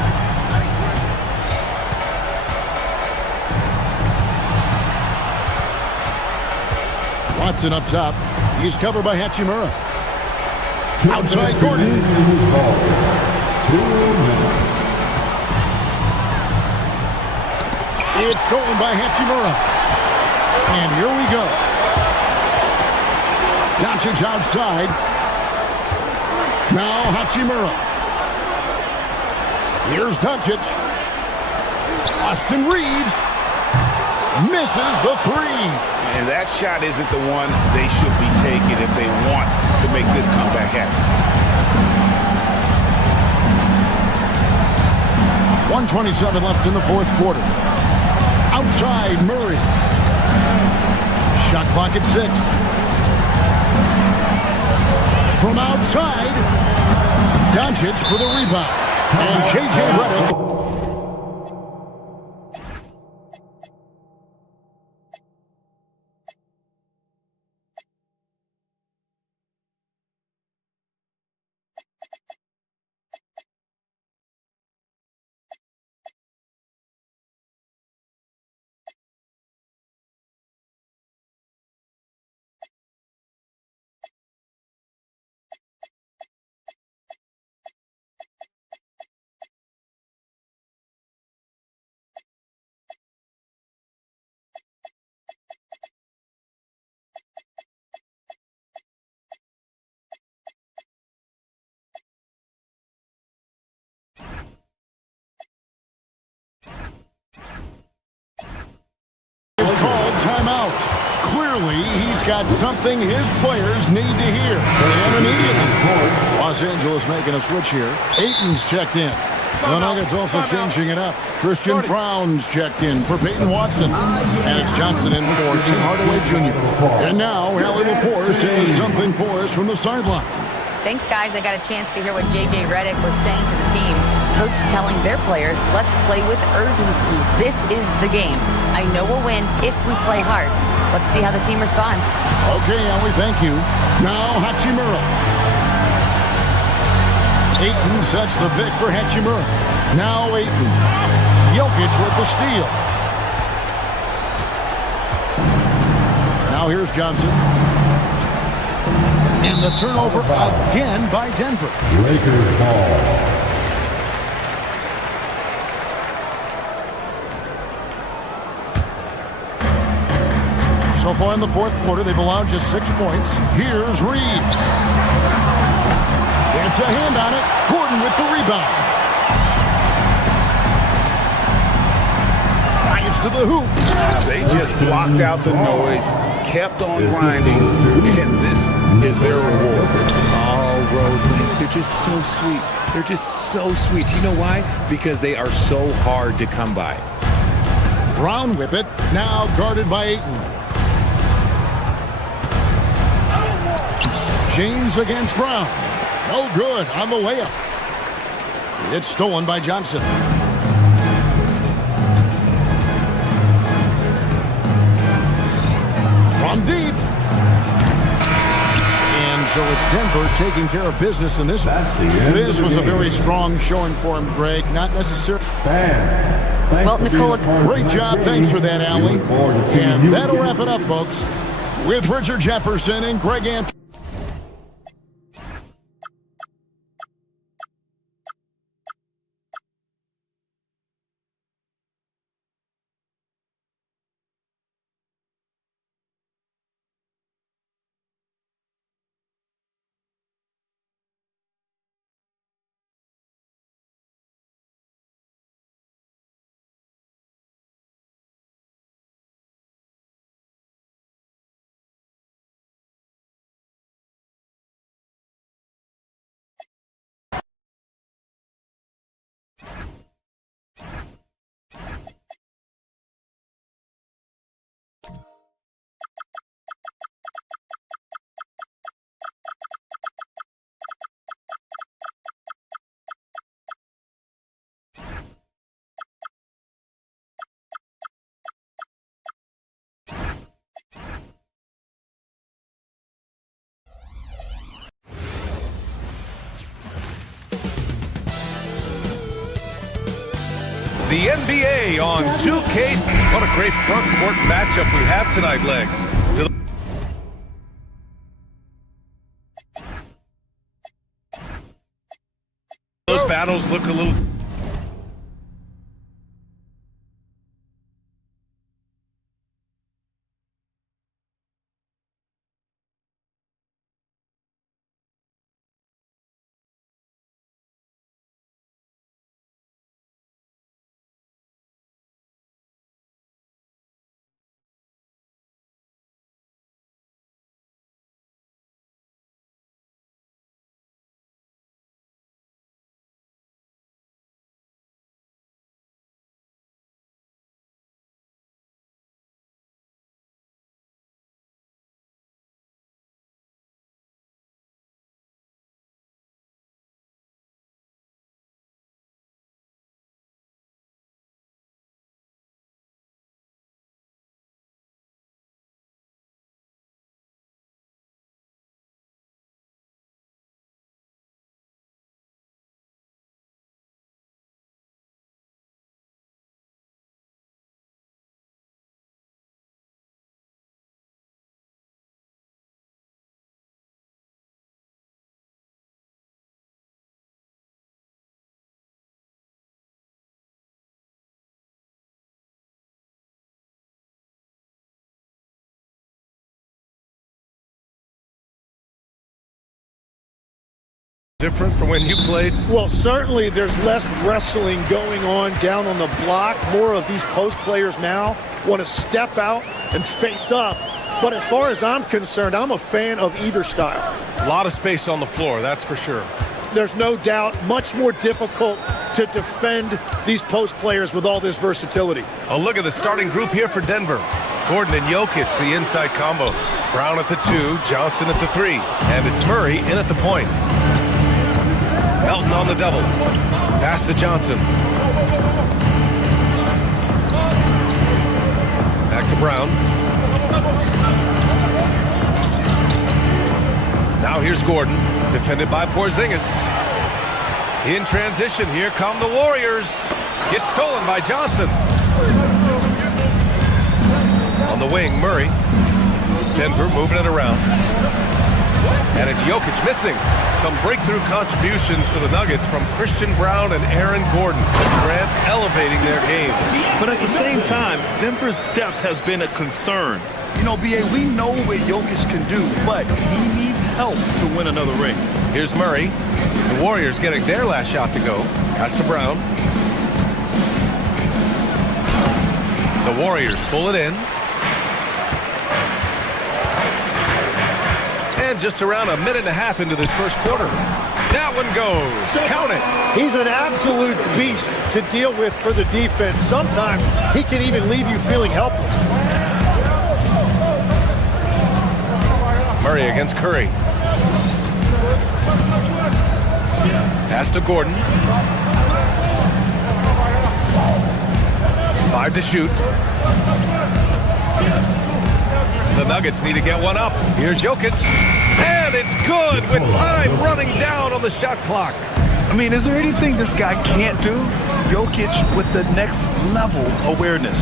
Watson up top. He's covered by Hachimura. Outside Gordon. 2 minutes. It's stolen by Hachimura. And here we go. Doncic outside. Now Hachimura. Here's Doncic. Austin Reeves misses the 3. And that shot isn't the one they should be taking if they want to make this comeback happen. 1:27 left in the fourth quarter. Outside Murray. Shot clock at 6. From outside, Doncic for the rebound. And J.J. Redick timeout. Clearly, he's got something his players need to hear. And immediately, Los Angeles making a switch here. Aiton's checked in. The Nuggets also changing it up. Christian Brown's checked in for Peyton Watson. And it's Johnson in for Tim Hardaway Jr. And now, Allie LaForce has something for us from the sideline. Thanks, guys. I got a chance to hear what J.J. Redick was saying to the team. Coach telling their players, let's play with urgency. This is the game. I know we'll win if we play hard. Let's see how the team responds. Okay, Allie, thank you. Now, Hachimura. Ayton sets the pick for Hachimura. Now Ayton. Jokic with the steal. Now here's Johnson. And the turnover again by Denver. Lakers ball. So far in the fourth quarter, they've allowed just 6 points. Here's Reed. Gets a hand on it. Gordon with the rebound. Drives to the hoop. They just blocked out the noise, kept on grinding, and this is their reward. Oh, road wins. They're just so sweet. They're just so sweet. You know why? Because they are so hard to come by. Brown with it. Now guarded by Ayton. James against Brown. No good on the layup. It's stolen by Johnson. From deep. And so it's Denver taking care of business in this. This was a very strong showing for him, Greg. Not necessarily. Well, Nicola, Great job. Thanks for that, Allie. And that'll wrap it up, folks. With Richard Jefferson and Greg Anthony. The NBA on 2K. What a great front court matchup we have tonight, Legs. Those battles look a little Different from when you played? Well, certainly there's less wrestling going on down on the block. More of these post players now want to step out and face up. But as far as I'm concerned, I'm a fan of either style. A lot of space on the floor, that's for sure. There's no doubt much more difficult to defend these post players with all this versatility. A look at the starting group here for Denver. Gordon and Jokic, the inside combo. Brown at the 2, Johnson at the 3. And it's Murray in at the point. Melton on the double. Pass to Johnson. Back to Brown. Now here's Gordon, defended by Porzingis. In transition, here come the Warriors. Gets stolen by Johnson. On the wing, Murray. Denver moving it around. And it's Jokic missing. Some breakthrough contributions for the Nuggets from Christian Brown and Aaron Gordon. Grant elevating their game. But at the same time, Denver's depth has been a concern. You know, B.A., we know what Jokic can do, but he needs help to win another ring. Here's Murray. The Warriors getting their last shot to go. Pass to Brown. The Warriors pull it in. And just around a minute and a half into this first quarter. That one goes. Count it. He's an absolute beast to deal with for the defense. Sometimes he can even leave you feeling helpless. Murray against Curry. Pass to Gordon. 5 to shoot. The Nuggets need to get one up. Here's Jokic. And it's good with time running down on the shot clock. I mean, is there anything this guy can't do? Jokic with the next level awareness.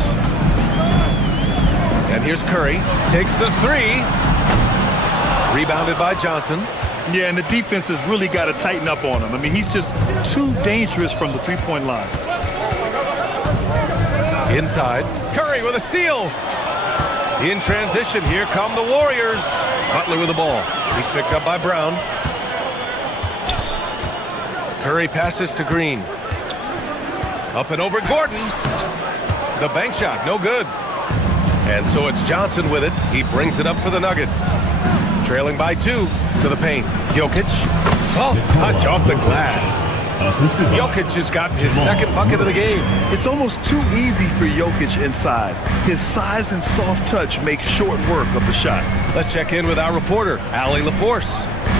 And here's Curry. Takes the 3. Rebounded by Johnson. Yeah, and the defense has really got to tighten up on him. I mean, he's just too dangerous from the three-point line. Inside. Curry with a steal. In transition, here come the Warriors. Butler with the ball. He's picked up by Brown. Curry passes to Green. Up and over Gordon. The bank shot, no good. And so it's Johnson with it. He brings it up for the Nuggets. Trailing by 2 to the paint. Jokic. Soft touch off the glass. Jokic has got his second bucket of the game. It's almost too easy for Jokic inside. His size and soft touch make short work of the shot. Let's check in with our reporter, Allie LaForce.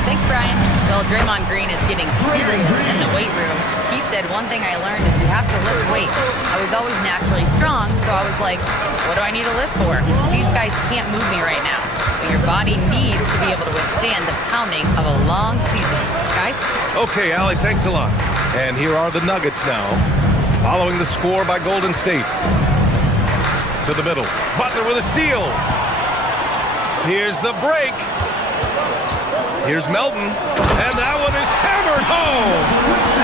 Thanks, Brian. Well, Draymond Green is getting serious in the weight room. He said, one thing I learned is you have to lift weights. I was always naturally strong, so I was like, what do I need to lift for? These guys can't move me right now. But your body needs to be able to withstand the pounding of a long season. Guys? Okay, Allie, thanks a lot. And here are the Nuggets now, following the score by Golden State. To the middle. Butler with a steal. Here's the break. Here's Melton. And that one is hammered home.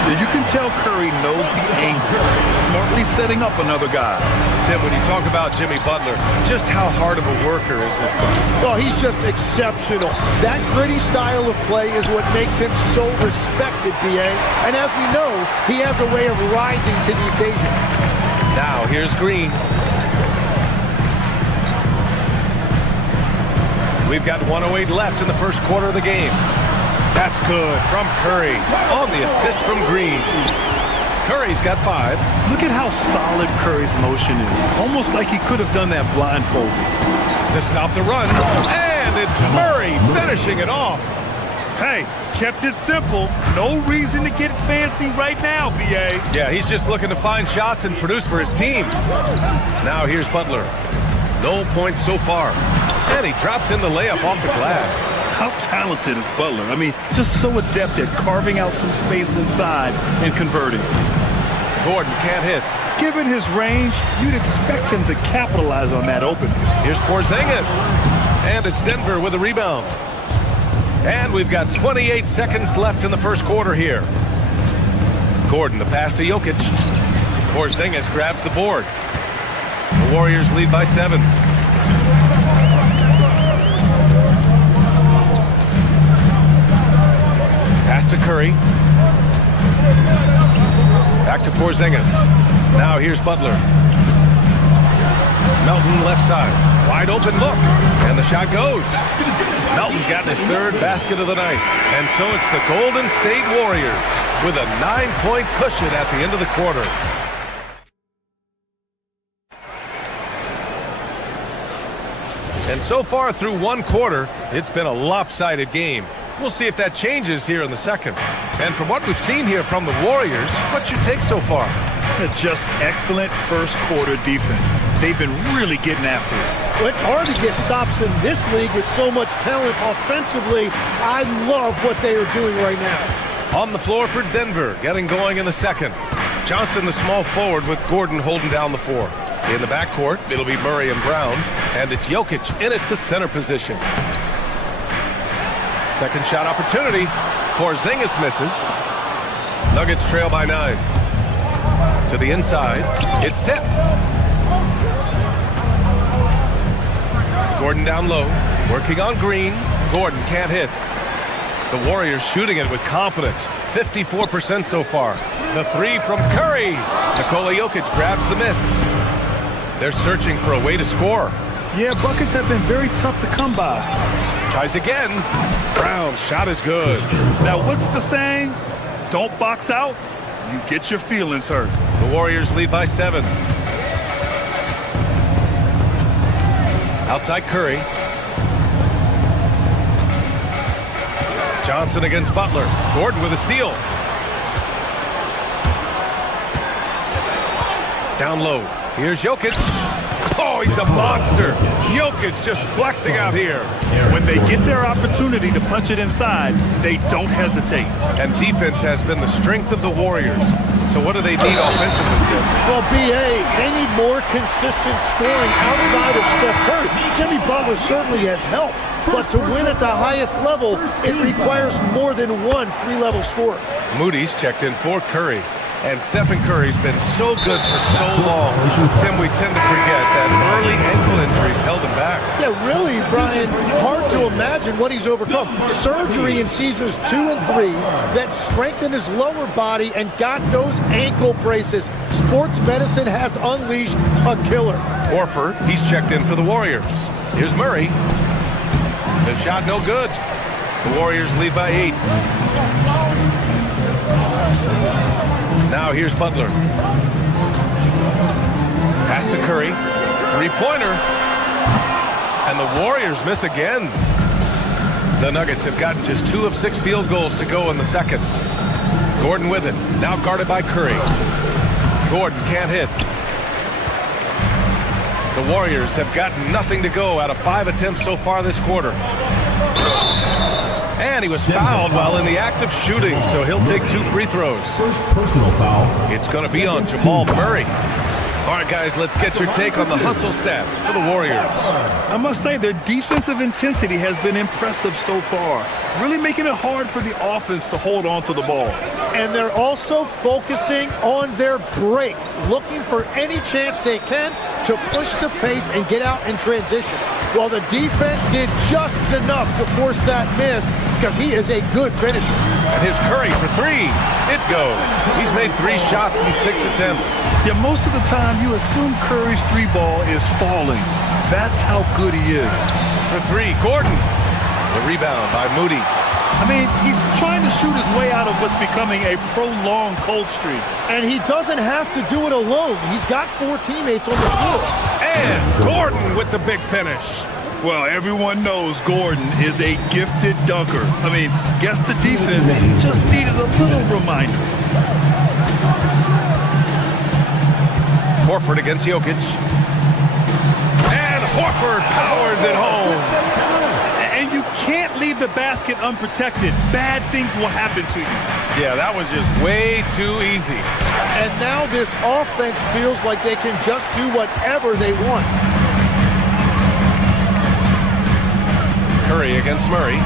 You can tell Curry knows the angles, smartly setting up another guy. Tim, when you talk about Jimmy Butler, just how hard of a worker is this guy? Well, he's just exceptional. That gritty style of play is what makes him so respected, B.A. And as we know, he has a way of rising to the occasion. Now, here's Green. We've got 1:08 left in the first quarter of the game. That's good from Curry on the assist from Green. Curry's got 5. Look at how solid Curry's motion is. Almost like he could have done that blindfolded. To stop the run. And it's Murray finishing it off. Hey, kept it simple. No reason to get fancy right now, B.A. Yeah, he's just looking to find shots and produce for his team. Now here's Butler. No points so far. And he drops in the layup off the glass. How talented is Butler? I mean, just so adept at carving out some space inside and converting. Gordon can't hit. Given his range, you'd expect him to capitalize on that opening. Here's Porzingis. And it's Denver with a rebound. And we've got 28 seconds left in the first quarter here. Gordon, the pass to Jokic. Porzingis grabs the board. The Warriors lead by 7. Pass to Curry. Back to Porzingis. Now here's Butler. Melton left side. Wide open look. And the shot goes. Melton's gotten his third basket of the night. And so it's the Golden State Warriors with a 9-point cushion at the end of the quarter. And so far through one quarter, it's been a lopsided game. We'll see if that changes here in the second. And from what we've seen here from the Warriors, what's your take so far? Just excellent first quarter defense. They've been really getting after it. Well, it's hard to get stops in this league with so much talent offensively. I love what they are doing right now. On the floor for Denver, getting going in the second. Johnson, the small forward, with Gordon holding down the 4. In the backcourt, it'll be Murray and Brown, and it's Jokic in at the center position. Second shot opportunity. Porzingis misses. Nuggets trail by 9. To the inside, it's tipped. Gordon down low, working on Green. Gordon can't hit. The Warriors shooting it with confidence. 54% so far. The 3 from Curry. Nikola Jokic grabs the miss. They're searching for a way to score. Yeah, buckets have been very tough to come by. Tries again. Brown's shot is good. Now, what's the saying? Don't box out, you get your feelings hurt. The Warriors lead by 7. Outside Curry. Johnson against Butler. Gordon with a steal. Down low. Here's Jokic. Oh, he's a monster. Jokic just flexing out here. When they get their opportunity to punch it inside, they don't hesitate. And defense has been the strength of the Warriors. So what do they need offensively, Tim? Well, B.A., they need more consistent scoring outside of Steph Curry. Jimmy Butler certainly has helped, but to win at the highest level, it requires more than one 3-level scorer. Moody's checked in for Curry. And Stephen Curry's been so good for so long. Tim, we tend to forget that early ankle injuries held him back. Yeah, really, Brian, hard to imagine what he's overcome. Surgery in seasons 2 and 3 that strengthened his lower body and got those ankle braces. Sports medicine has unleashed a killer. Horford, he's checked in for the Warriors. Here's Murray. The shot no good. The Warriors lead by 8. Now here's Butler. Pass to Curry. 3-pointer. And the Warriors miss again. The Nuggets have gotten just 2 of 6 field goals to go in the second. Gordon with it. Now guarded by Curry. Gordon can't hit. The Warriors have gotten nothing to go out of 5 attempts so far this quarter. And he was fouled while in the act of shooting, so he'll take 2 free throws. First personal foul. It's going to be on Jamal Murray. All right, guys, let's get your take on the hustle stats for the Warriors. I must say their defensive intensity has been impressive so far, really making it hard for the offense to hold on to the ball. And they're also focusing on their break, looking for any chance they can to push the pace and get out in transition. Well, the defense did just enough to force that miss because he is a good finisher. And here's Curry for 3. It goes. He's made 3 shots in 6 attempts. Yeah, most of the time you assume Curry's 3-ball is falling. That's how good he is. For 3, Gordon. The rebound by Moody. I mean, he's trying to shoot his way out of what's becoming a prolonged cold streak. And he doesn't have to do it alone. He's got 4 teammates on the floor. And Gordon with the big finish. Well, everyone knows Gordon is a gifted dunker. I mean, guess the defense just needed a little reminder. Horford against Jokic. And Horford powers it home. And you can't leave the basket unprotected. Bad things will happen to you. Yeah, that was just way too easy. And now this offense feels like they can just do whatever they want. Curry against Murray.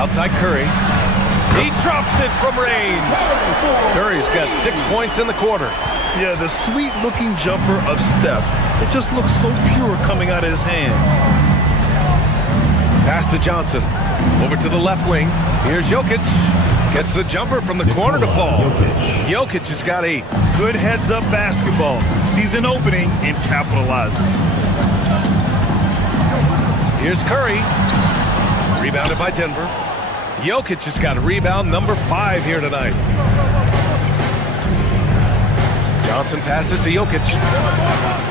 Outside Curry. He drops it from range. Curry's got 6 points in the quarter. Yeah, the sweet-looking jumper of Steph. It just looks so pure coming out of his hands. Pass to Johnson. Over to the left wing. Here's Jokic. Gets the jumper from the corner to fall. Jokic has got 8. Good heads-up basketball. Sees an opening and capitalizes. Here's Curry. Rebounded by Denver. Jokic has got rebound number 5 here tonight. Johnson passes to Jokic.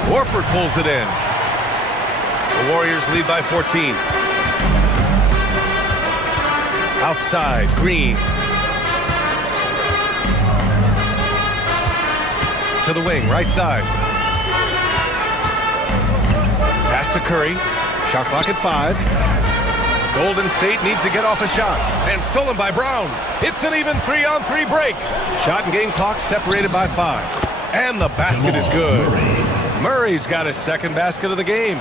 Horford pulls it in. The Warriors lead by 14. Outside, Green. To the wing, right side. Pass to Curry. Shot clock at 5. Golden State needs to get off a shot. And stolen by Brown. It's an even 3-on-3 break. Shot and game clock separated by 5. And the basket is good. Murray's got his second basket of the game.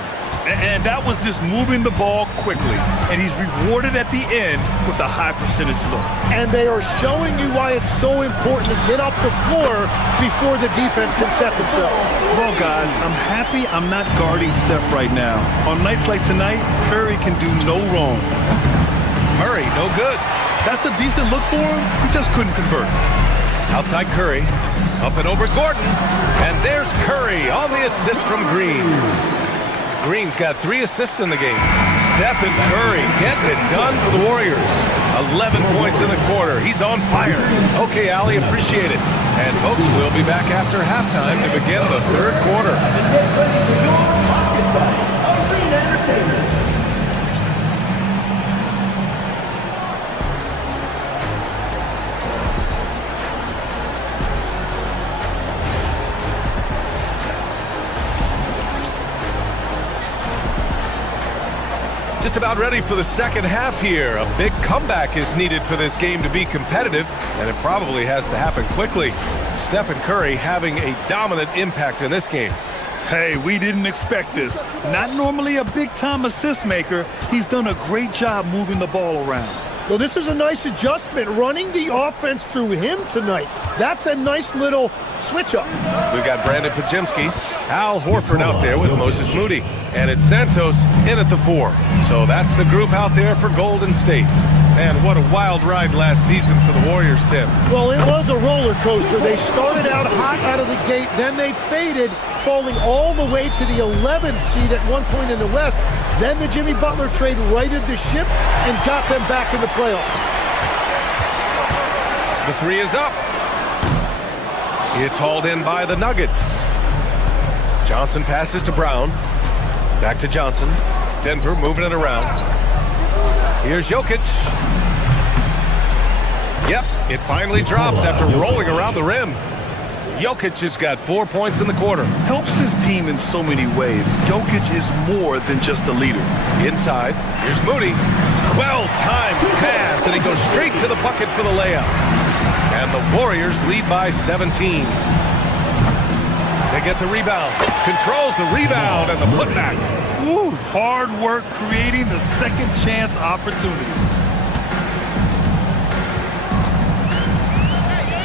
And that was just moving the ball quickly. And he's rewarded at the end with a high percentage look. And they are showing you why it's so important to get off the floor before the defense can set themselves. Well, guys, I'm happy I'm not guarding Steph right now. On nights like tonight, Curry can do no wrong. Murray, no good. That's a decent look for him. He just couldn't convert. Outside Curry. Up and over Gordon. And there's Curry on the assist from Green. Green's got 3 assists in the game. Stephen Curry getting it done for the Warriors. 11 points in the quarter. He's on fire. Okay, Allie, appreciate it. And folks, we'll be back after halftime to begin the third quarter. Just about ready for the second half here. A big comeback is needed for this game to be competitive, and it probably has to happen quickly. Stephen Curry having a dominant impact in this game. Hey, we didn't expect this. Not normally a big-time assist maker. He's done a great job moving the ball around. Well, this is a nice adjustment, running the offense through him tonight. That's a nice little switch-up. We've got Brandon Pajemski, Al Horford out there with Moses Moody, and it's Santos in at the 4. So that's the group out there for Golden State. And what a wild ride last season for the Warriors, Tim. Well, it was a roller coaster. They started out hot out of the gate, then they faded, falling all the way to the 11th seed at one point in the West. Then the Jimmy Butler trade righted the ship and got them back in the playoffs. The 3 is up. It's hauled in by the Nuggets. Johnson passes to Brown. Back to Johnson. Denver moving it around. Here's Jokic. Yep, it finally drops after rolling around the rim. Jokic has got 4 points in the quarter. Helps his team in so many ways. Jokic is more than just a leader. Inside, here's Moody. Well-timed pass, and he goes straight to the bucket for the layup. And the Warriors lead by 17. They get the rebound. Controls the rebound and the putback. Woo, hard work creating the second chance opportunity.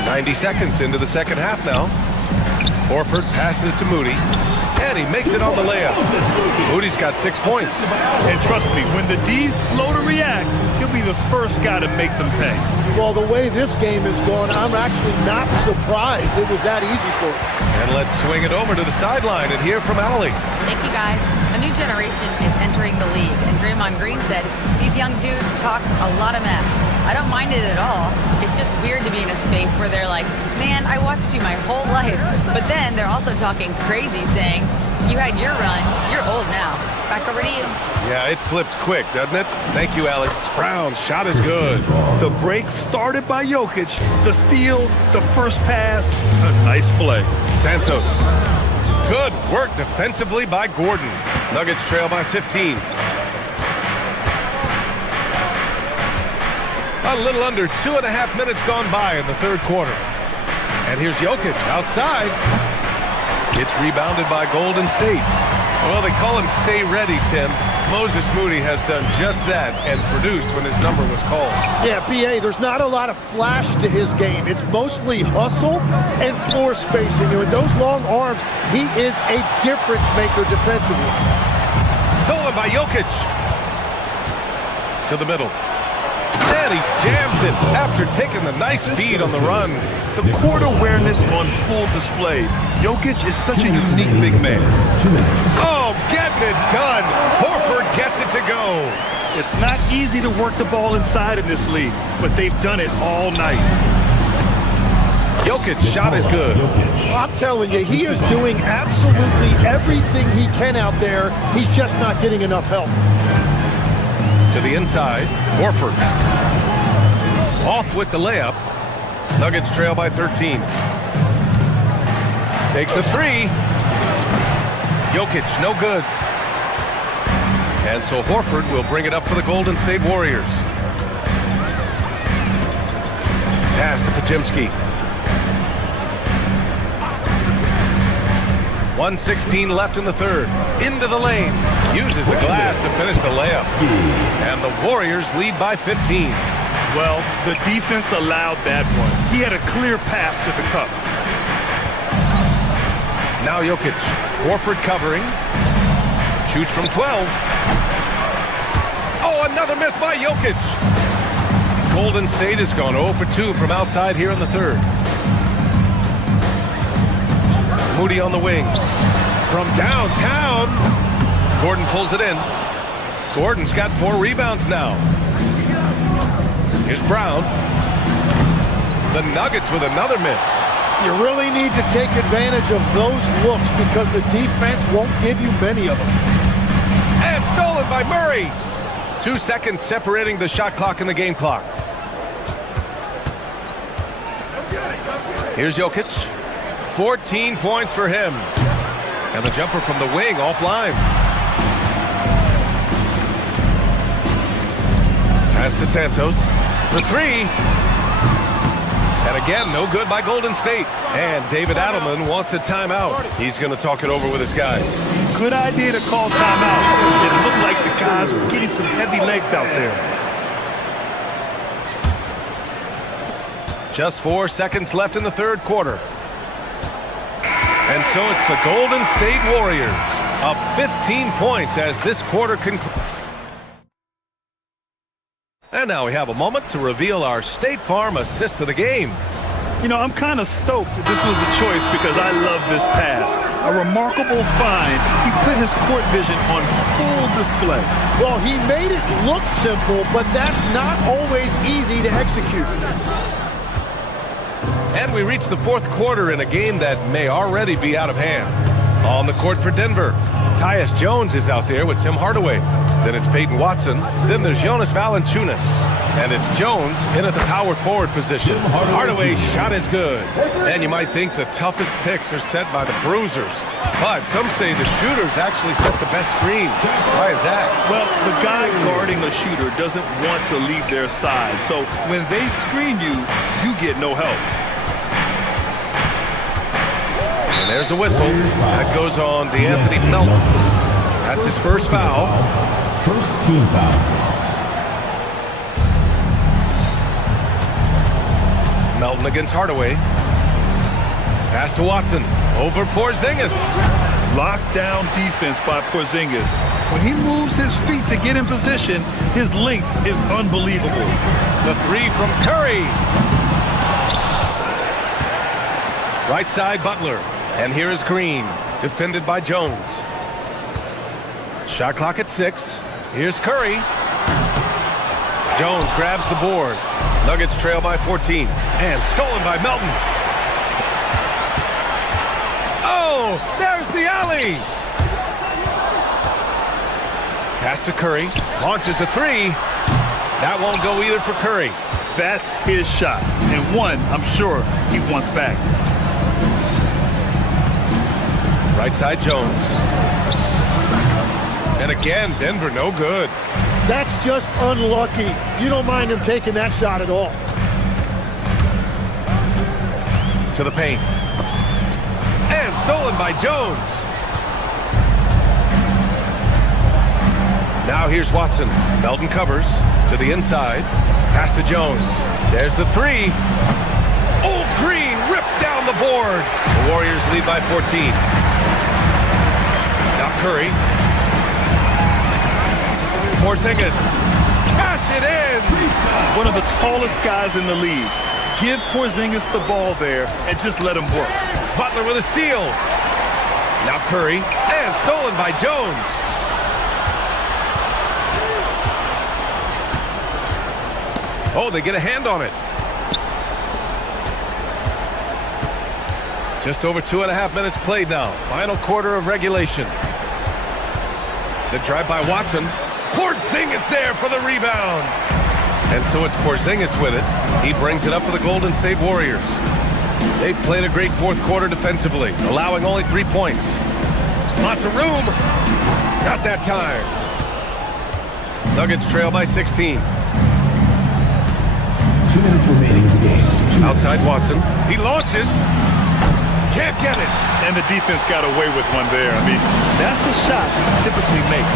90 seconds into the second half now. Horford passes to Moody, and he makes it on the layup. Moody's got 6 points. And trust me, when the D's slow to react, he'll be the first guy to make them pay. Well, the way this game is going, I'm actually not surprised it was that easy for him. And let's swing it over to the sideline and hear from Allie. Thank you, guys. A new generation is entering the league, and Draymond Green said these young dudes talk a lot of mess. I don't mind it at all. It's just weird to be in a space where they're like, man, I watched you my whole life. But then they're also talking crazy, saying, you had your run, you're old now. Back over to you. Yeah, it flipped quick, doesn't it? Thank you, Allie. Brown's shot is good. The break started by Jokic. The steal, the first pass, a nice play. Santos. Good work defensively by Gordon. Nuggets trail by 15. A little under 2.5 minutes gone by in the third quarter. And here's Jokic outside. It's rebounded by Golden State. Well, they call him Stay Ready, Tim. Moses Moody has done just that and produced when his number was called. Yeah, B.A., there's not a lot of flash to his game. It's mostly hustle and floor spacing. And with those long arms, he is a difference maker defensively. Stolen by Jokic. To the middle. And he jams it after taking the nice feed on the run. The court awareness on full display. Jokic is such a unique big man. 2 minutes. Oh, getting it done. Horford gets it to go. It's not easy to work the ball inside in this league, but they've done it all night. Jokic shot is good. Well, I'm telling you, he is doing absolutely everything he can out there. He's just not getting enough help. To the inside, Horford. Off with the layup. Nuggets trail by 13. Takes a three. Jokic, no good. And so Horford will bring it up for the Golden State Warriors. Pass to Podziemski. 1:16 left in the third. Into the lane. Uses the glass to finish the layup. And the Warriors lead by 15. Well, the defense allowed that one. He had a clear path to the cup. Now Jokic. Horford covering. Shoots from 12. Oh, another miss by Jokic. Golden State has gone 0 for 2 from outside here in the third. Moody on the wing. From downtown. Gordon pulls it in. Gordon's got 4 rebounds now. Here's Brown. The Nuggets with another miss. You really need to take advantage of those looks because the defense won't give you many of them. And stolen by Murray. 2 seconds separating the shot clock and the game clock. Here's Jokic. 14 points for him. And the jumper from the wing offline. Pass to Santos for 3. And again, no good by Golden State. And David Adelman wants a timeout. He's going to talk it over with his guys. Good idea to call timeout. It looked like the guys were getting some heavy legs out there. Just 4 seconds left in the third quarter. And so it's the Golden State Warriors up 15 points as this quarter concludes. And now we have a moment to reveal our State Farm assist of the game. You know, I'm kind of stoked that this was a choice because I love this pass. A remarkable find. He put his court vision on full display. Well, he made it look simple, but that's not always easy to execute. And we reach the fourth quarter in a game that may already be out of hand. On the court for Denver, Tyus Jones is out there with Tim Hardaway. Then it's Peyton Watson. Then there's Jonas Valanciunas. And it's Jones in at the power forward position. Hardaway's shot is good. And you might think the toughest picks are set by the bruisers. But some say the shooters actually set the best screens. Why is that? Well, the guy guarding a shooter doesn't want to leave their side. So when they screen you, you get no help. And there's a whistle. That goes on DeAnthony Melton. That's his first foul. First team foul. Melton against Hardaway. Pass to Watson. Over Porzingis. Lockdown defense by Porzingis. When he moves his feet to get in position, his length is unbelievable. The 3 from Curry. Right side Butler. And here is Green, defended by Jones. Shot clock at 6. Here's Curry. Jones grabs the board. Nuggets trail by 14. And stolen by Melton. Oh, there's the alley. Pass to Curry. Launches a 3. That won't go either for Curry. That's his shot. And one, I'm sure, he wants back. Right side Jones. And again, Denver no good. That's just unlucky. You don't mind him taking that shot at all. To the paint. And stolen by Jones. Now here's Watson. Melton covers to the inside. Pass to Jones. There's the 3. Oh, Green rips down the board. The Warriors lead by 14. Now Curry. Porzingis. Cash one of the tallest guys in the league. Give Porzingis the ball there and just let him work. Butler with a steal. Now Curry, and stolen by Jones. Oh, they get a hand on it. Just over 2.5 minutes played now. Final quarter of regulation. The drive by Watson. Porzingis there for the rebound. And so it's Porzingis with it. He brings it up for the Golden State Warriors. They played a great fourth quarter defensively, allowing only 3 points. Lots of room. Not that time. Nuggets trail by 16. 2 minutes remaining in the game. Outside Watson. He launches. Can't get it. And the defense got away with one there. I mean, that's a shot he typically makes.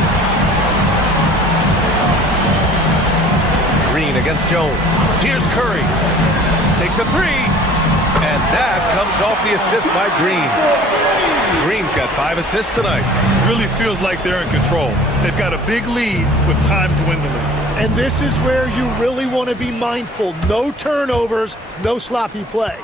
Green against Jones. Here's Curry. Takes a three. And that comes off the assist by Green. Green's got 5 assists tonight. Really feels like they're in control. They've got a big lead with time dwindling. And this is where you really want to be mindful. No turnovers, no sloppy play.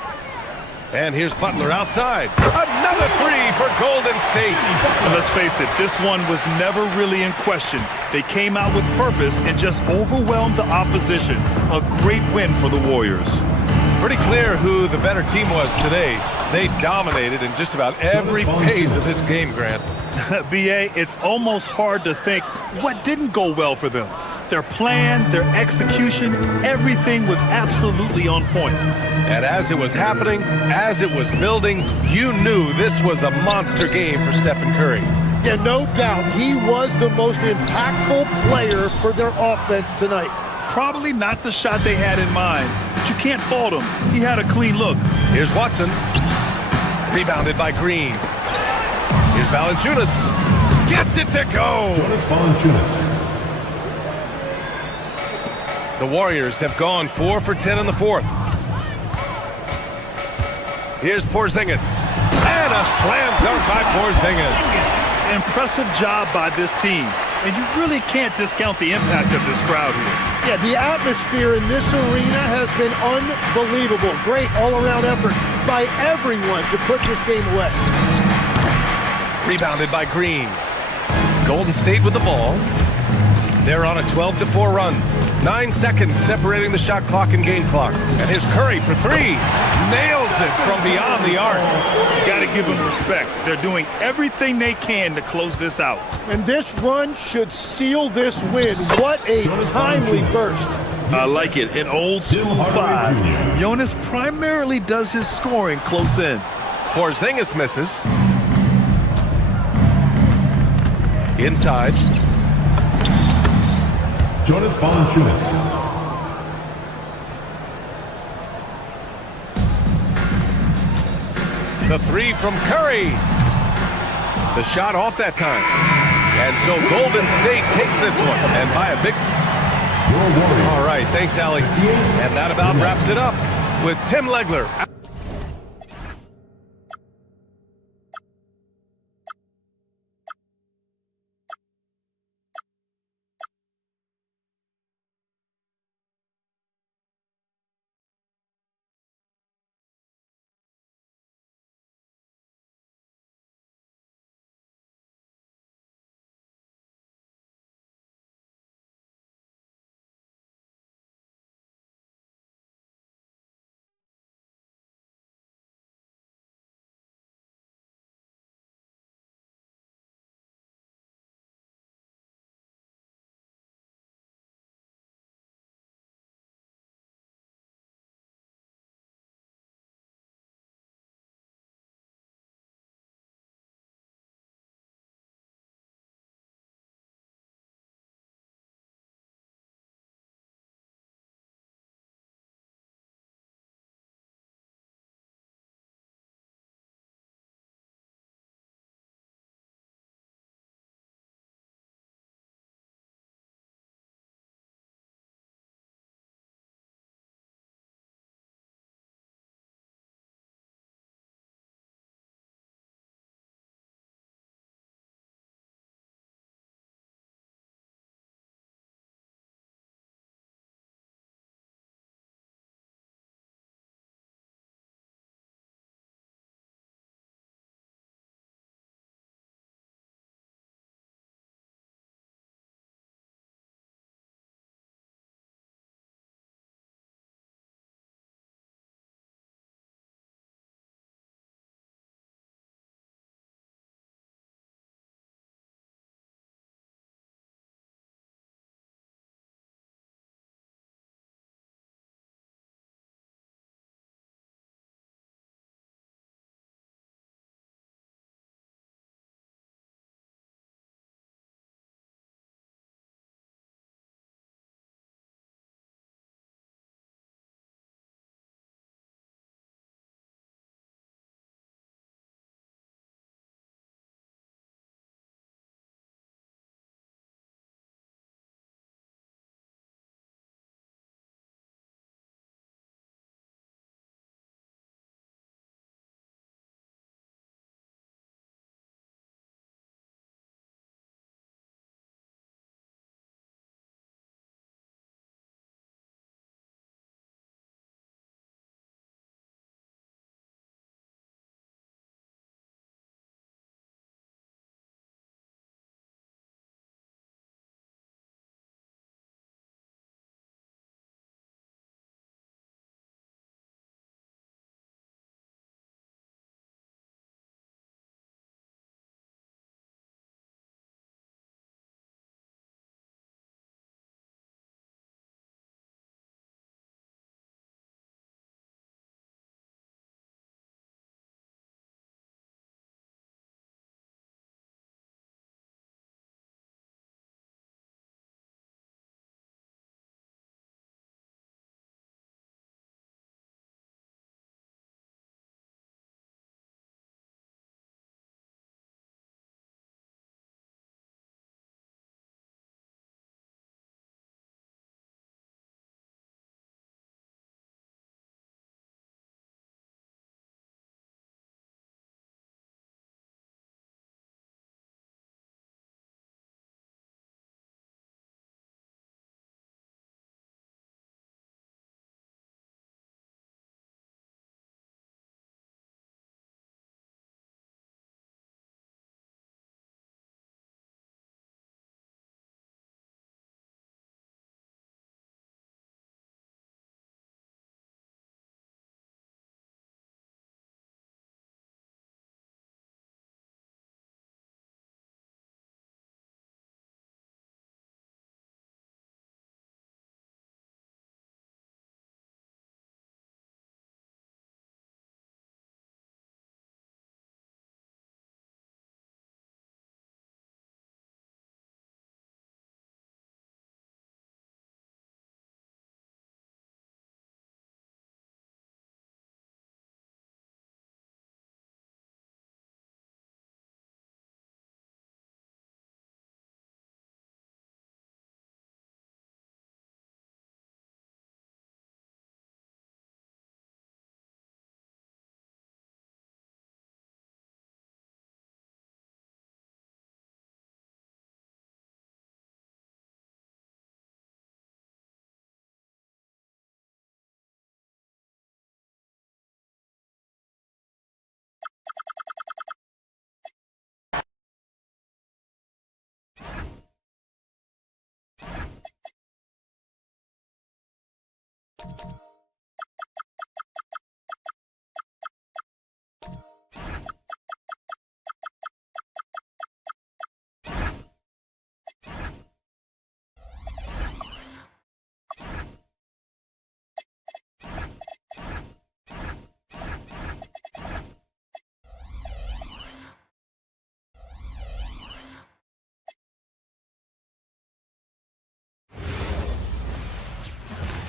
And here's Butler outside. Another three for Golden State. And let's face it, this one was never really in question. They came out with purpose and just overwhelmed the opposition. A great win for the Warriors. Pretty clear who the better team was today. They dominated in just about every phase of this game, Grant. B.A., it's almost hard to think what didn't go well for them. Their plan, their execution, everything was absolutely on point. And as it was happening, as it was building, you knew this was a monster game for Stephen Curry. Yeah, no doubt. He was the most impactful player for their offense tonight. Probably not the shot they had in mind, but you can't fault him. He had a clean look. Here's Watson. Rebounded by Green. Here's Valanciunas. Gets it to go. Jonas Valanciunas. The Warriors have gone 4 for 10 in the fourth. Here's Porzingis. And a slam dunk by Porzingis. Impressive job by this team. And you really can't discount the impact of this crowd here. Yeah, the atmosphere in this arena has been unbelievable. Great all-around effort by everyone to put this game away. Rebounded by Green. Golden State with the ball. They're on a 12-4 run. 9 seconds separating the shot clock and game clock. And here's Curry for three. Nails it from beyond the arc. Got to give them respect. They're doing everything they can to close this out. And this run should seal this win. What a timely burst. I like it. An old school 5. Jonas primarily does his scoring close in. Porzingis misses. Inside. Jonas Valanciunas. The three from Curry. The shot off that time. And so Golden State takes this one. And by a big... All right, thanks, Allie. And that about wraps it up with Tim Legler.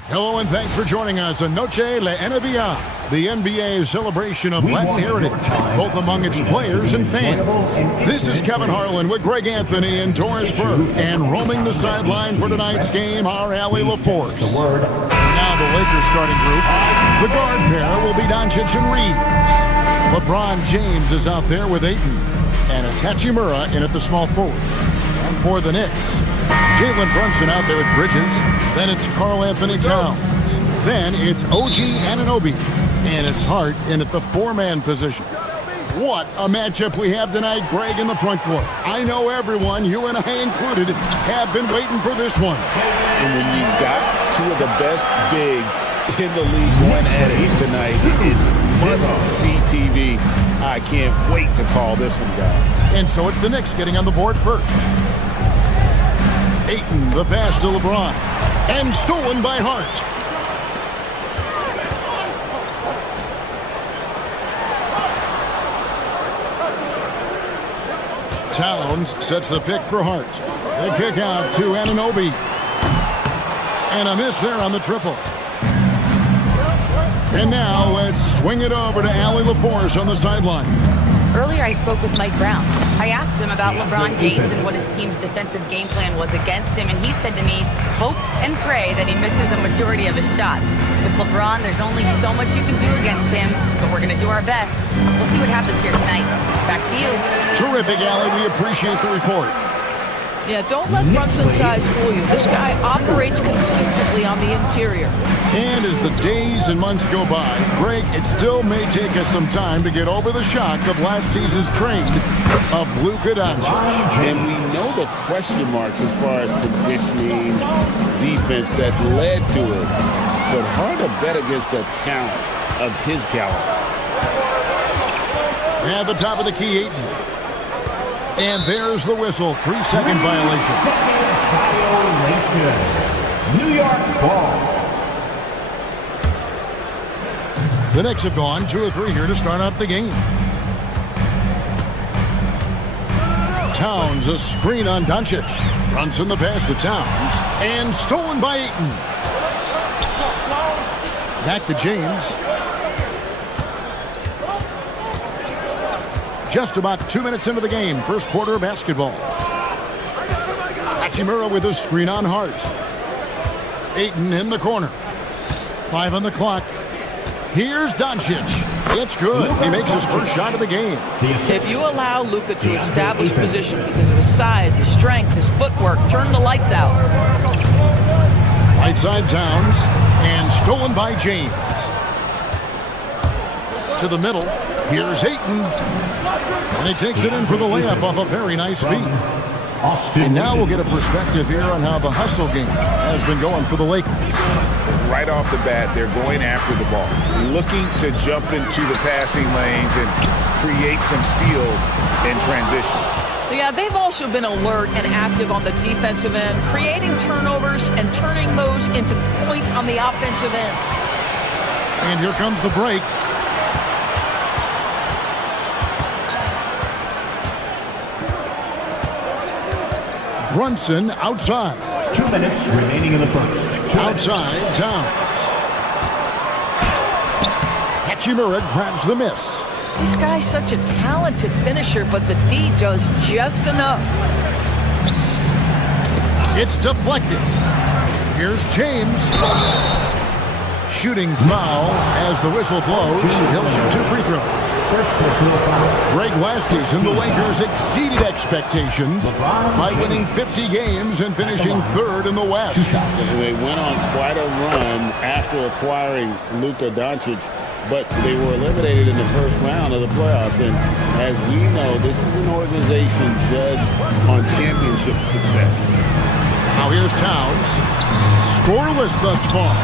Hello and thanks for joining us on Noche La NBA, the NBA's celebration of Latin heritage, both among its players and fans. This is Kevin Harlan with Greg Anthony and Doris Burke, and roaming the sideline for tonight's game are Allie LaForce. Now the Lakers starting group. The guard pair will be Doncic and Reed. LeBron James is out there with Ayton, and it's Hachimura in at the small forward. And for the Knicks, Jalen Brunson out there with Bridges. Then it's Karl Anthony Towns. Then it's OG Anunoby. And it's Hart in at the four-man position. What a matchup we have tonight, Greg, in the front court. I know everyone, you and I included, have been waiting for this one. And when you got two of the best bigs in the league going at it tonight, it's must-see TV. I can't wait to call this one, guys. And so it's the Knicks getting on the board first. Ayton, the pass to LeBron. And stolen by Hart. Towns sets the pick for Hart. The kick out to Anunoby. And a miss there on the triple. And now let's swing it over to Allie LaForce on the sideline. Earlier, I spoke with Mike Brown. I asked him about LeBron James and what his team's defensive game plan was against him, and he said to me, hope and pray that he misses a majority of his shots. With LeBron, there's only so much you can do against him, but we're going to do our best. We'll see what happens here tonight. Back to you. Terrific, Allie. We appreciate the report. Yeah, don't let Brunson's size fool you. This guy operates consistently on the interior. And as the days and months go by, Greg, it still may take us some time to get over the shock of last season's trade of Luka Doncic. And we know the question marks as far as conditioning, defense that led to it. But hard to bet against the talent of his caliber. At the top of the key, Ayton. And there's the whistle. 3-second violation. New York ball. The Knicks have gone 2 of 3 here to start out the game. Towns, a screen on Doncic. Brunson the pass to Towns. And stolen by Ayton. Back to James. Just about 2 minutes into the game. First quarter of basketball. Hachimura with a screen on Hart. Ayton in the corner. 5 on the clock. Here's Doncic. It's good. He makes his first shot of the game. If you allow Luka to establish position because of his size, his strength, his footwork, turn the lights out. Right side Towns. And stolen by James. To the middle. Here's Ayton. And he takes it in for the layup off a very nice feed. And now we'll get a perspective here on how the hustle game has been going for the Lakers. Right off the bat, they're going after the ball, looking to jump into the passing lanes and create some steals in transition. Yeah, they've also been alert and active on the defensive end, creating turnovers and turning those into points on the offensive end. And here comes the break. Brunson outside. 2 minutes remaining in the first. Outside, Towns. Hachimura grabs the miss. This guy's such a talented finisher, but the D does just enough. It's deflected. Here's James. Shooting foul as the whistle blows. He'll shoot 2 free throws. First personal foul. Greg, last season, the Lakers exceeded expectations by winning 50 games and finishing 3rd in the West. And they went on quite a run after acquiring Luka Doncic, but they were eliminated in the first round of the playoffs. And as we know, this is an organization judged on championship success. Now here's Towns. Scoreless thus far.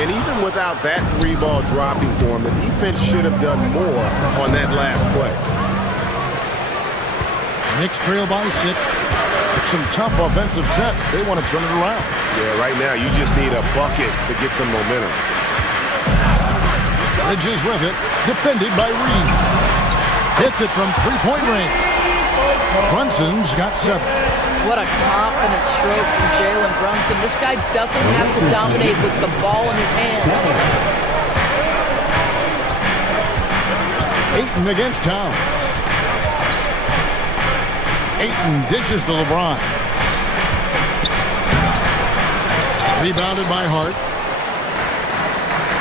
And even without that 3-ball dropping for him, the defense should have done more on that last play. Knicks trail by 6. Some tough offensive sets. They want to turn it around. Yeah, right now you just need a bucket to get some momentum. Bridges with it. Defended by Reed. Hits it from 3-point range. Brunson's got 7. What a confident stroke from Jalen Brunson. This guy doesn't have to dominate with the ball in his hands. Ayton against Towns. Ayton dishes to LeBron. Rebounded by Hart.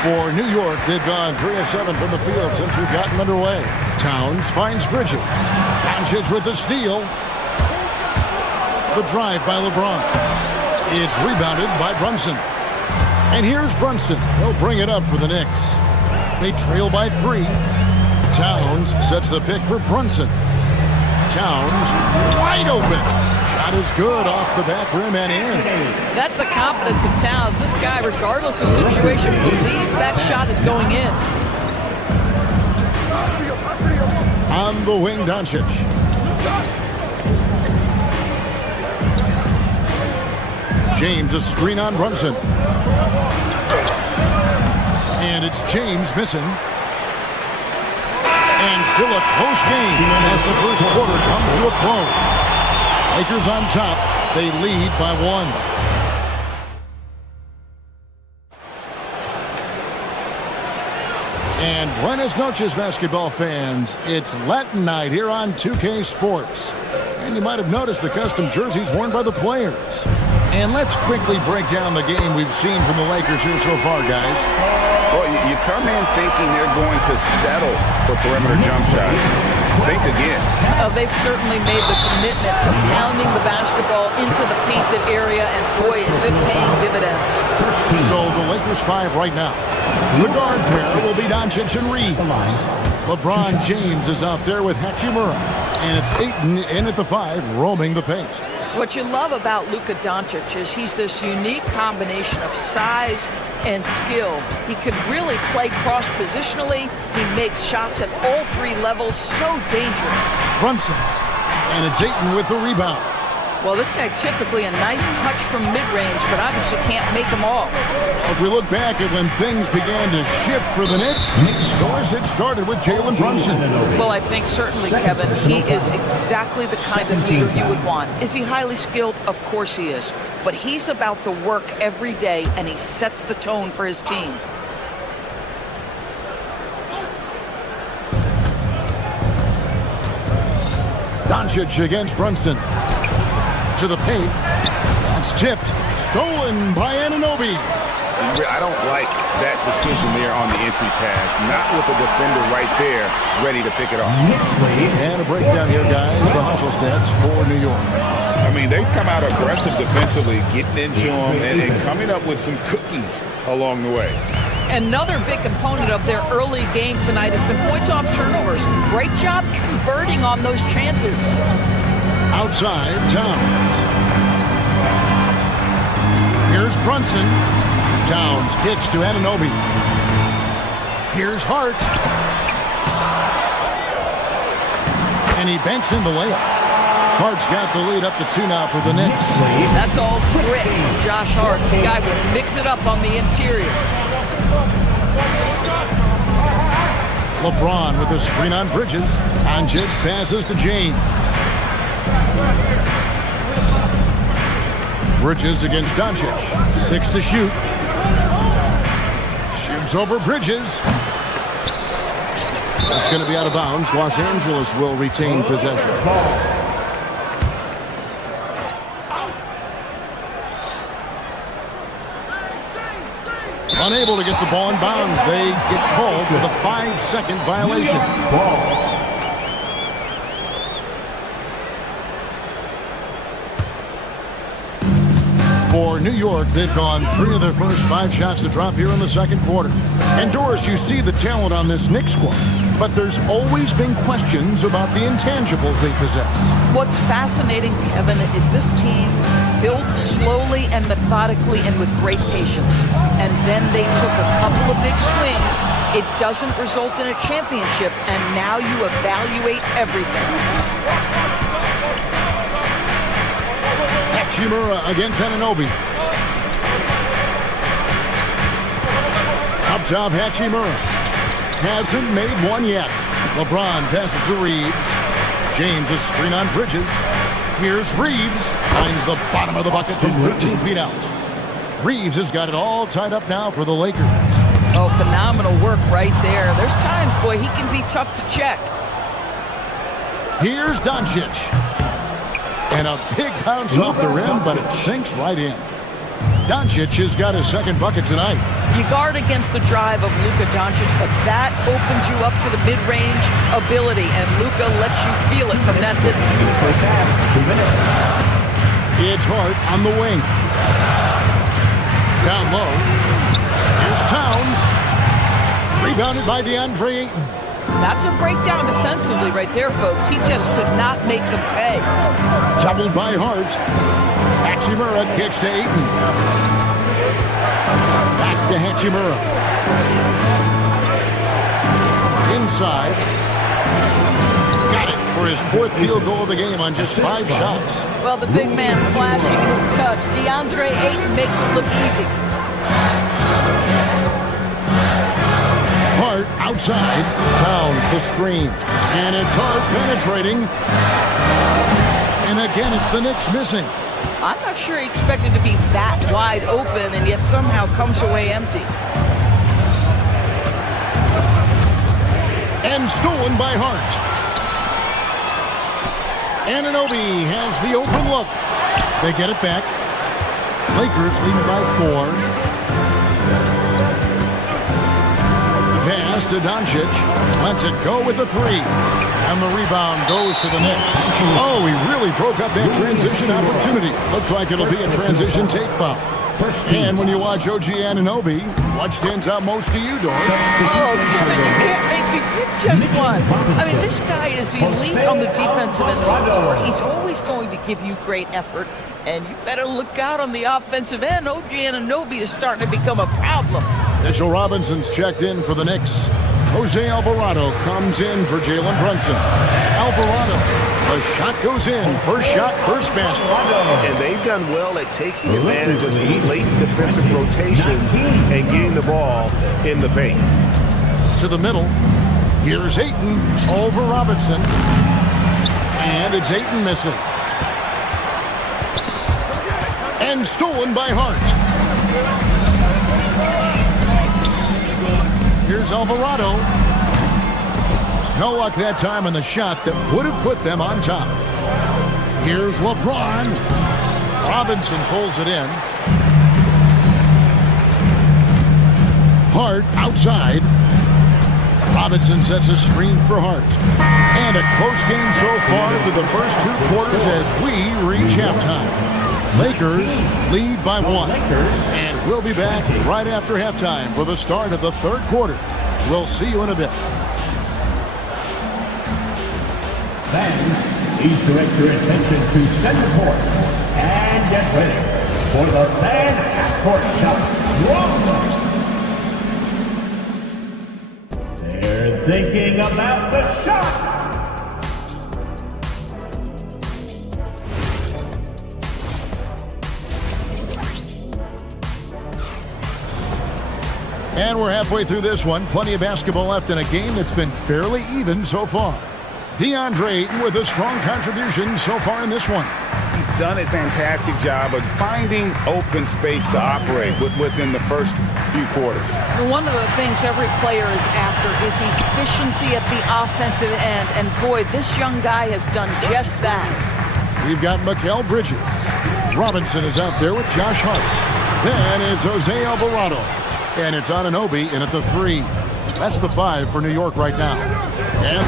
For New York, they've gone 3 of 7 from the field since we've gotten underway. Towns finds Bridges. Doncic with the steal. The drive by LeBron. It's rebounded by Brunson. And here's Brunson. He'll bring it up for the Knicks. They trail by 3. Towns sets the pick for Brunson. Towns wide open. Shot is good off the back rim and in. That's the confidence of Towns. This guy, regardless of situation, believes that shot is going in. On the wing, Doncic. James, a screen on Brunson. And it's James missing. And still a close game as the first quarter comes to a close. Lakers on top. They lead by 1. And buenas noches, basketball fans. It's Latin night here on 2K Sports. And you might have noticed the custom jerseys worn by the players. And let's quickly break down the game we've seen from the Lakers here so far, guys. Well, you come in thinking they're going to settle for perimeter jump shots. Think again. They've certainly made the commitment to pounding the basketball into the painted area, and boy, is it paying dividends. So the Lakers 5 right now. The guard pair will be Doncic and Reed. LeBron James is out there with Hachimura. And it's Ayton in at the 5, roaming the paint. What you love about Luka Doncic is he's this unique combination of size and skill. He could really play cross-positionally. He makes shots at all 3 levels. So dangerous. Brunson. And it's Ayton with the rebound. Well, this guy typically a nice touch from mid-range, but obviously can't make them all. If we look back at when things began to shift for the Knicks, of course it started with Jalen Brunson. Well, I think certainly, Kevin, he is exactly the kind of leader you would want. Is he highly skilled? Of course he is. But he's about the work every day, and he sets the tone for his team. Doncic against Brunson. To the paint. That's tipped. Stolen by Anunoby. I don't like that decision there on the entry pass. Not with the defender right there ready to pick it off. And a breakdown here, guys. The hustle stats for New York. I mean, they've come out aggressive defensively, getting into them and coming up with some cookies along the way. Another big component of their early game tonight has been points off turnovers. Great job converting on those chances. Outside, Towns. Here's Brunson. Towns kicks to Anunoby. Here's Hart. And he banks in the layup. Hart's got the lead up to 2 now for the Knicks. That's all grit from Josh Hart. This guy will mix it up on the interior. LeBron with a screen on Bridges. Doncic passes to James. Bridges against Doncic. 6 to shoot. Shoots over Bridges. That's going to be out of bounds. Los Angeles will retain possession. Unable to get the ball in bounds. They get called for the 5-second violation. For New York, they've gone 3 of their first 5 shots to drop here in the second quarter. And Doris, you see the talent on this Knicks squad. but there's always been questions about the intangibles they possess. What's fascinating, Kevin, is this team built slowly and methodically and with great patience. And then they took a couple of big swings. It doesn't result in a championship, and now you evaluate everything. Hachimura against Anunoby. Up top, Hachimura. Hasn't made one yet. LeBron passes to Reeves. James a screen on Bridges. Here's Reeves. Finds the bottom of the bucket from 13 feet out. Reeves has got it all tied up now for the Lakers. Oh, phenomenal work right there. There's times, boy, he can be tough to check. Here's Doncic. And a big bounce off the rim, but it sinks right in. Doncic has got his second bucket tonight. You guard against the drive of Luka Doncic, but that opens you up to the mid-range ability, and Luka lets you feel it from that distance. It's Hart on the wing. Down low. Here's Towns. Rebounded by DeAndre Ayton. That's a breakdown defensively right there, folks. He just could not make them pay. Doubled by Hart. Hachimura kicks to Ayton. Back to Hachimura. Inside. Got it for his fourth field goal of the game on just 5 shots. Well, the big man flashing his touch. DeAndre Ayton makes it look easy. Hart outside. Towns the screen. And it's Hart penetrating. And again, it's the Knicks missing. I'm not sure he expected to be that wide open and yet somehow comes away empty. And stolen by Hart. Anunoby has the open look. They get it back. Lakers leading by 4. Pass to Doncic. Lets it go with the 3. And the rebound goes to the Knicks. Oh, he really broke up that transition opportunity. Looks like it'll be a transition take foul. And when you watch OG Anunoby, what stands out most to you, Doris? Oh, Kevin, you can't make me pick just one. I mean, this guy is elite on the defensive end of the floor. He's always going to give you great effort. And you better look out on the offensive end. OG Anunoby is starting to become a problem. Mitchell Robinson's checked in for the Knicks. Jose Alvarado comes in for Jalen Brunson. Alvarado, the shot goes in. First shot, first basket. And they've done well at taking advantage of some late defensive rotations and getting the ball in the paint. To the middle. Here's Ayton over Robinson. And it's Ayton missing. And stolen by Hart. Here's Alvarado. No luck that time on the shot that would have put them on top. Here's LeBron. Robinson pulls it in. Hart outside. Robinson sets a screen for Hart. And a close game so far through the first 2 quarters as we reach halftime. Lakers lead by 1. And we'll be back right after halftime for the start of the 3rd quarter. We'll see you in a bit. Fans, please direct your attention to center court and get ready for the fan half-court shot. They're thinking about the shot. And we're halfway through this one. Plenty of basketball left in a game that's been fairly even so far. DeAndre Ayton with a strong contribution so far in this one. He's done a fantastic job of finding open space to operate within the first few quarters. One of the things every player is after is efficiency at the offensive end. And boy, this young guy has done just that. We've got Mikal Bridges. Robinson is out there with Josh Hart. Then it's Jose Alvarado. And it's Anunoby in at the 3. That's the 5 for New York right now. And,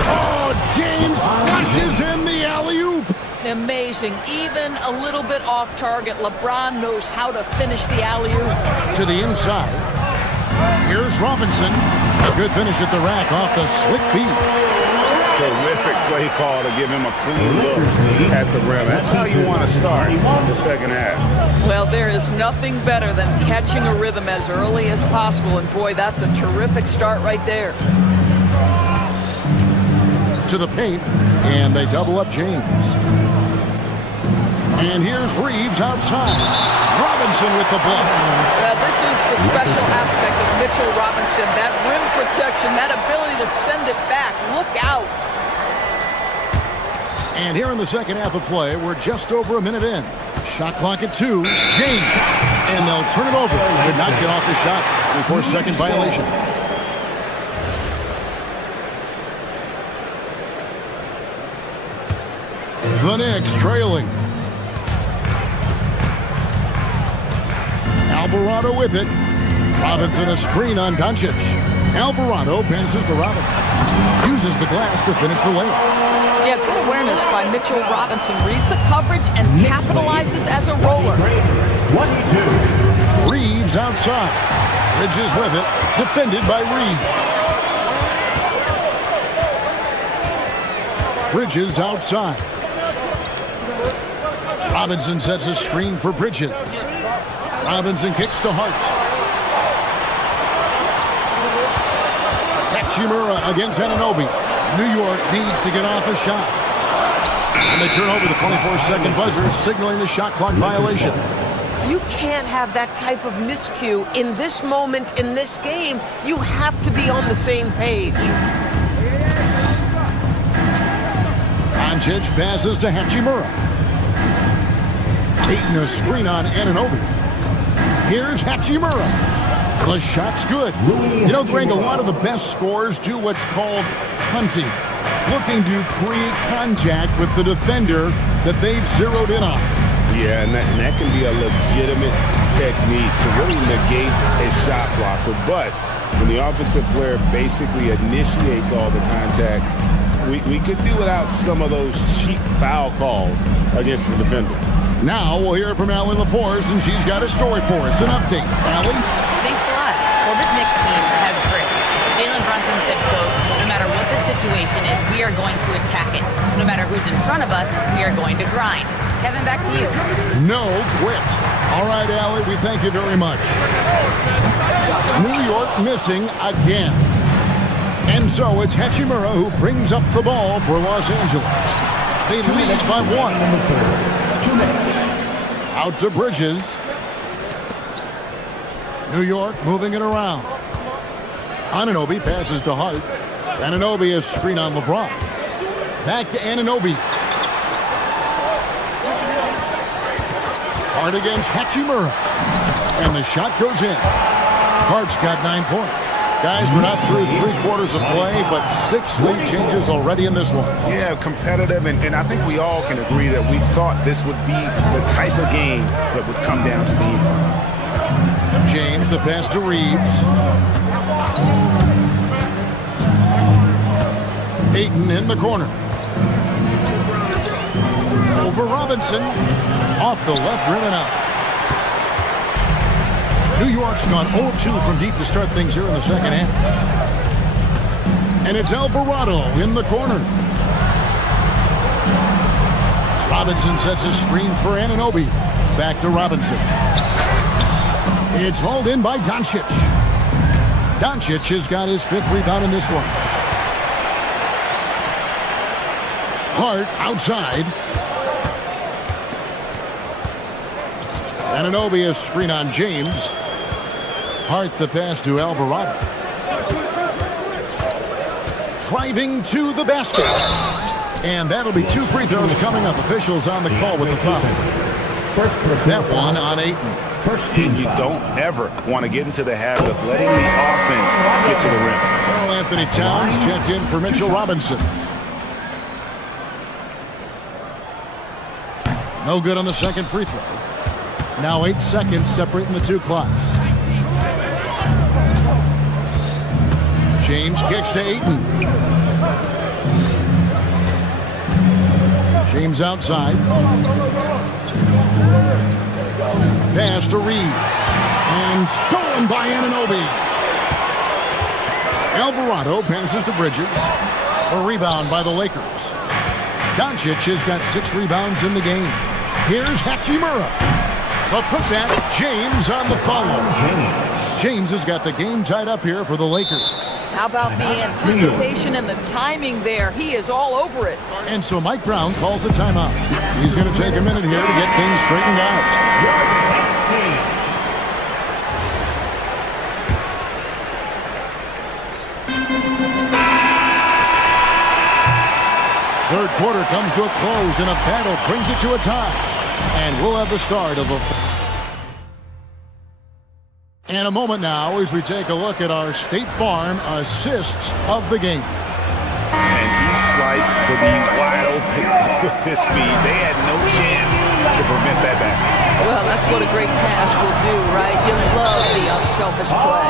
James flushes in the alley-oop. Amazing. Even a little bit off target. LeBron knows how to finish the alley-oop. To the inside. Here's Robinson. A good finish at the rack off the slick feed. Terrific play call to give him a clean look at the rim. That's how you want to start the second half. Well, there is nothing better than catching a rhythm as early as possible, and boy, that's a terrific start right there. To the paint, and they double up James. And here's Reeves outside. Robinson with the block. This is the special aspect of Mitchell Robinson. That rim protection, that ability to send it back. Look out. And here in the second half of play, we're just over a minute in. Shot clock at 2. James. And they'll turn it over. Did not get off the shot before second violation. The Knicks trailing. Alvarado with it. Robinson a screen on Doncic. Alvarado passes to Robinson. Uses the glass to finish the layup. Yeah, good awareness by Mitchell Robinson. Reads the coverage and capitalizes as a roller. 22. Reeves outside. Bridges with it. Defended by Reeves. Bridges outside. Robinson sets a screen for Bridges. Robinson kicks to Hart. Hachimura against Anunoby. New York needs to get off a shot. And they turn over the 24-second buzzer, signaling the shot clock violation. You can't have that type of miscue in this moment, in this game. You have to be on the same page. Doncic passes to Hachimura. Ayton a screen on Anunoby. Here's Hachimura. The shot's good. You know, Greg, a lot of the best scorers do what's called hunting, looking to create contact with the defender that they've zeroed in on. Yeah, and that can be a legitimate technique to really negate a shot blocker. But when the offensive player basically initiates all the contact, we could do without some of those cheap foul calls against the defender. Now we'll hear from Allie LaForce, and she's got a story for us. An update. Allie? Thanks a lot. Well, this Knicks team has grit. Jalen Brunson said, quote, no matter what the situation is, we are going to attack it. No matter who's in front of us, we are going to grind. Kevin, back to you. No quit. All right, Allie, we thank you very much. New York missing again. And so it's Hachimura who brings up the ball for Los Angeles. They lead by 1. Out to Bridges. New York moving it around. Anunoby passes to Hart. Anunoby is screen on LeBron. Back to Anunoby. Hart against Hachimura. And the shot goes in. Hart's got 9 points. Guys, we're not through 3 quarters of play, but 6 lead changes already in this one. Yeah, competitive, and I think we all can agree that we thought this would be the type of game that would come down to the end. James, the pass to Reeves. Ayton in the corner. Over Robinson. Off the left rim and out. New York's gone 0-2 from deep to start things here in the second half. And it's Alvarado in the corner. Robinson sets a screen for Anunoby. Back to Robinson. It's hauled in by Doncic. Doncic has got his 5th rebound in this one. Hart outside. Anunoby a screen on James. Hart the pass to Alvarado. Driving to the basket. And that'll be 2 free throws coming up. Officials on the call with the foul. That one on Ayton. And you don't ever want to get into the habit of letting the offense get to the rim. Carl Anthony Towns checked in for Mitchell Robinson. No good on the second free throw. Now 8 seconds separating the 2 clocks. James kicks to Ayton. James outside. Pass to Reeves. And stolen by Anunoby. Alvarado passes to Bridges. A rebound by the Lakers. Doncic has got 6 rebounds in the game. Here's Hachimura. A putback. James on the follow. James has got the game tied up here for the Lakers. How about the anticipation and the timing there? He is all over it. And so Mike Brown calls a timeout. He's going to take a minute here to get things straightened out. Third quarter comes to a close, and a battle brings it to a tie. And we'll have the start of a... And a moment now as we take a look at our State Farm assists of the game. And he sliced the league wide open with his feet. They had no chance to prevent that basket. Well, that's what a great pass will do, right? You love the unselfish play.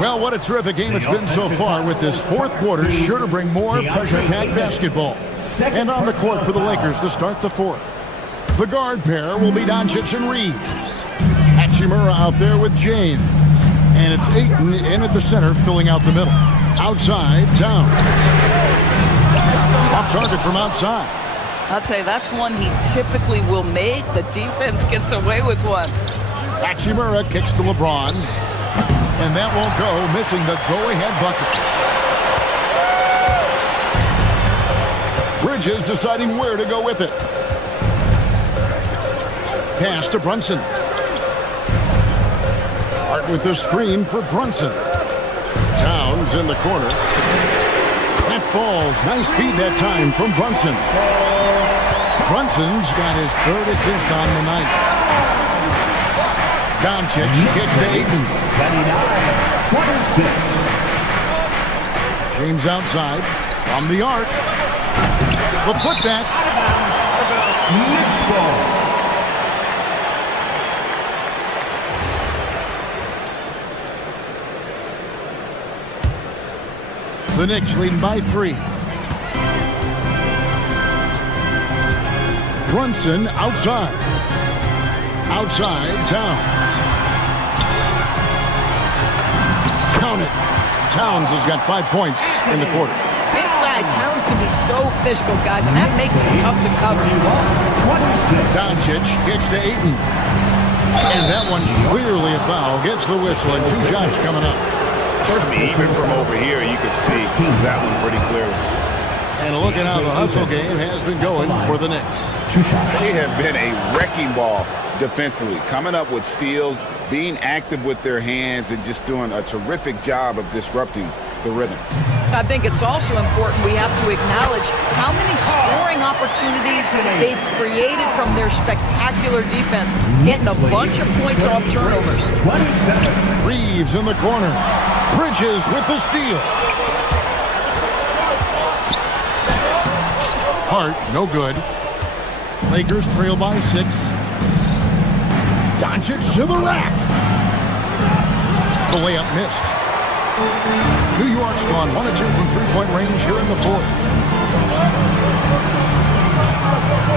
Well, what a terrific game it's been so far, with this fourth quarter sure to bring more pressure-packed basketball. And on the court for the Lakers to start the fourth. The guard pair will be Doncic and Reeves. Hachimura out there with James. And it's Ayton in at the center, filling out the middle. Outside, Towns. Off target from outside. I'll tell you, that's one he typically will make. The defense gets away with one. Hachimura kicks to LeBron. And that won't go, missing the go-ahead bucket. Bridges deciding where to go with it. Pass to Brunson. Hart with the screen for Brunson. Towns in the corner. That falls. Nice feed that time from Brunson. Brunson's got his 3rd assist on the night. Doncic kicks to Ayton. 29-26. James outside from the arc. The putback. Next ball. The Knicks leading by 3. Brunson outside. Outside, Towns. Count it. Towns has got 5 points in the quarter. Inside, Towns can be so physical, guys, and that makes it tough to cover. Doncic kicks to Ayton. And that one clearly a foul. Gets the whistle, and 2 shots coming up. Even from over here, you can see that one pretty clearly. And look at how the hustle game has been going for the Knicks. They have been a wrecking ball defensively, coming up with steals, being active with their hands, and just doing a terrific job of disrupting the rhythm. I think it's also important we have to acknowledge how many scoring opportunities they've created from their spectacular defense, getting a bunch of points off turnovers. Reeves in the corner. Bridges with the steal. Hart, no good. Lakers trail by 6. Doncic to the rack. The layup missed. New York's gone 1 of 2 from 3-point range here in the fourth.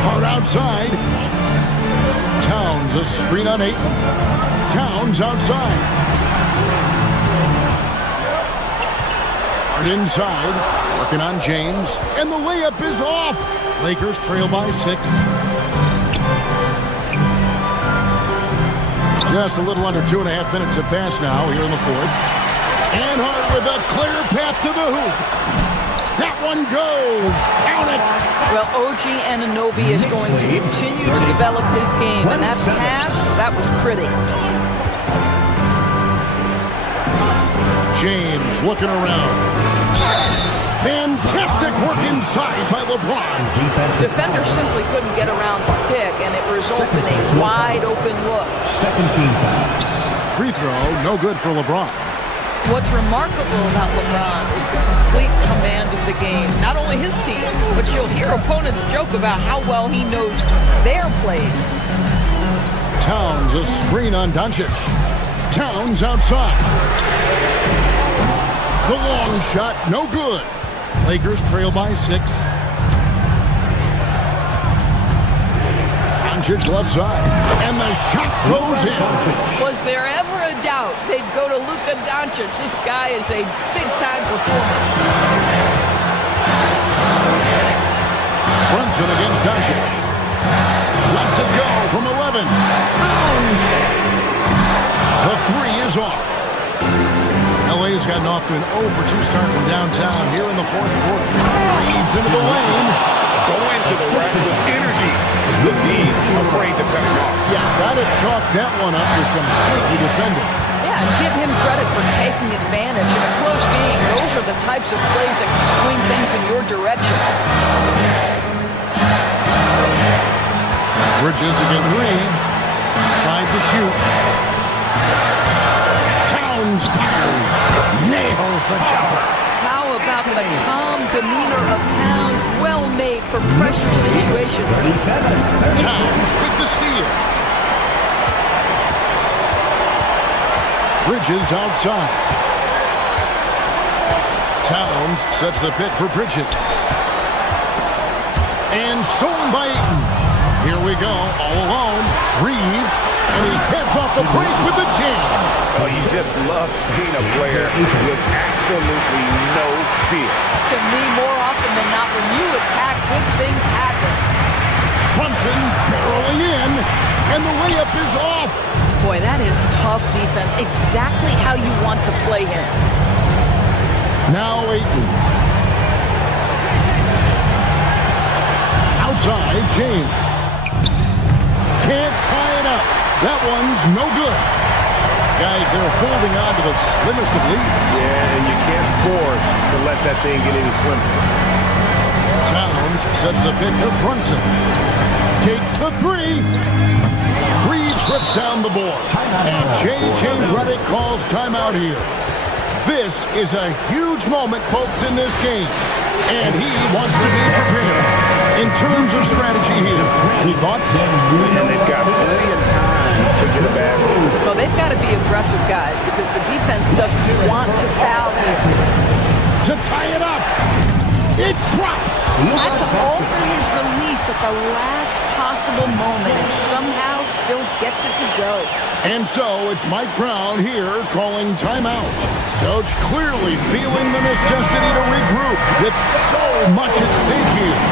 Hart outside. Towns a screen on Ayton. Towns outside. Hart inside. Working on James. And the layup is off. Lakers trail by 6. Just a little under 2.5 minutes have passed now here in the fourth. And Hart with a clear path to the hoop. That one goes. Count it. Well, OG Anunoby is going to continue to develop his game, and that pass, that was pretty. James looking around. Fantastic work inside by LeBron. Defender simply couldn't get around the pick, and it results in a wide-open look. Second team foul. Free throw, no good for LeBron. What's remarkable about LeBron is the complete command of the game. Not only his team, but you'll hear opponents joke about how well he knows their plays. Towns a screen on Doncic. Towns outside. The long shot, no good. Lakers trail by 6. Doncic left side. And the shot goes in. Was there ever a doubt they'd go to Luka Doncic? This guy is a big-time performer. Brunson against Doncic. Lets it go from 11. Towns. The three is off. LA's gotten off to an 0 for 2 start from downtown here in the fourth quarter. Reeves into the lane. Go into the rack with energy. The D afraid to cut him off. Yeah, gotta chalk that one up with some shaky defending. Yeah, and give him credit for taking advantage in a close game. Those are the types of plays that can swing things in your direction. Bridges against Reeves. 5 to shoot. Towns fires. Nails the jumper. How about the calm demeanor of Towns? Well made for pressure situations. Towns with the steal. Bridges outside. Towns sets the pick for Bridges. And stolen by Ayton. Here we go, all alone. Reeves, and he heads off the break with the jam. Oh, you just love seeing a player with absolutely no fear. To me, more often than not, when you attack, good things happen. Brunson barreling in, and the layup is off. Boy, that is tough defense. Exactly how you want to play him. Now Ayton. Outside, James. Can't tie it up. That one's no good. Guys, they're holding on to the slimmest of leads. Yeah, and you can't afford to let that thing get any slimmer. Towns sets the pick for Brunson. Takes the three. Reeves trips down the board. And J.J. Redick calls timeout here. This is a huge moment, folks, in this game. And he wants to be prepared. In terms of strategy here, any thoughts? And they've got plenty of time to get a basket. Well, they've got to be aggressive, guys, because the defense doesn't want to foul him. To tie it up. It drops. Had to alter his release at the last possible moment and somehow still gets it to go. And so it's Mike Brown here calling timeout. Coach clearly feeling the necessity to regroup with so much at stake here.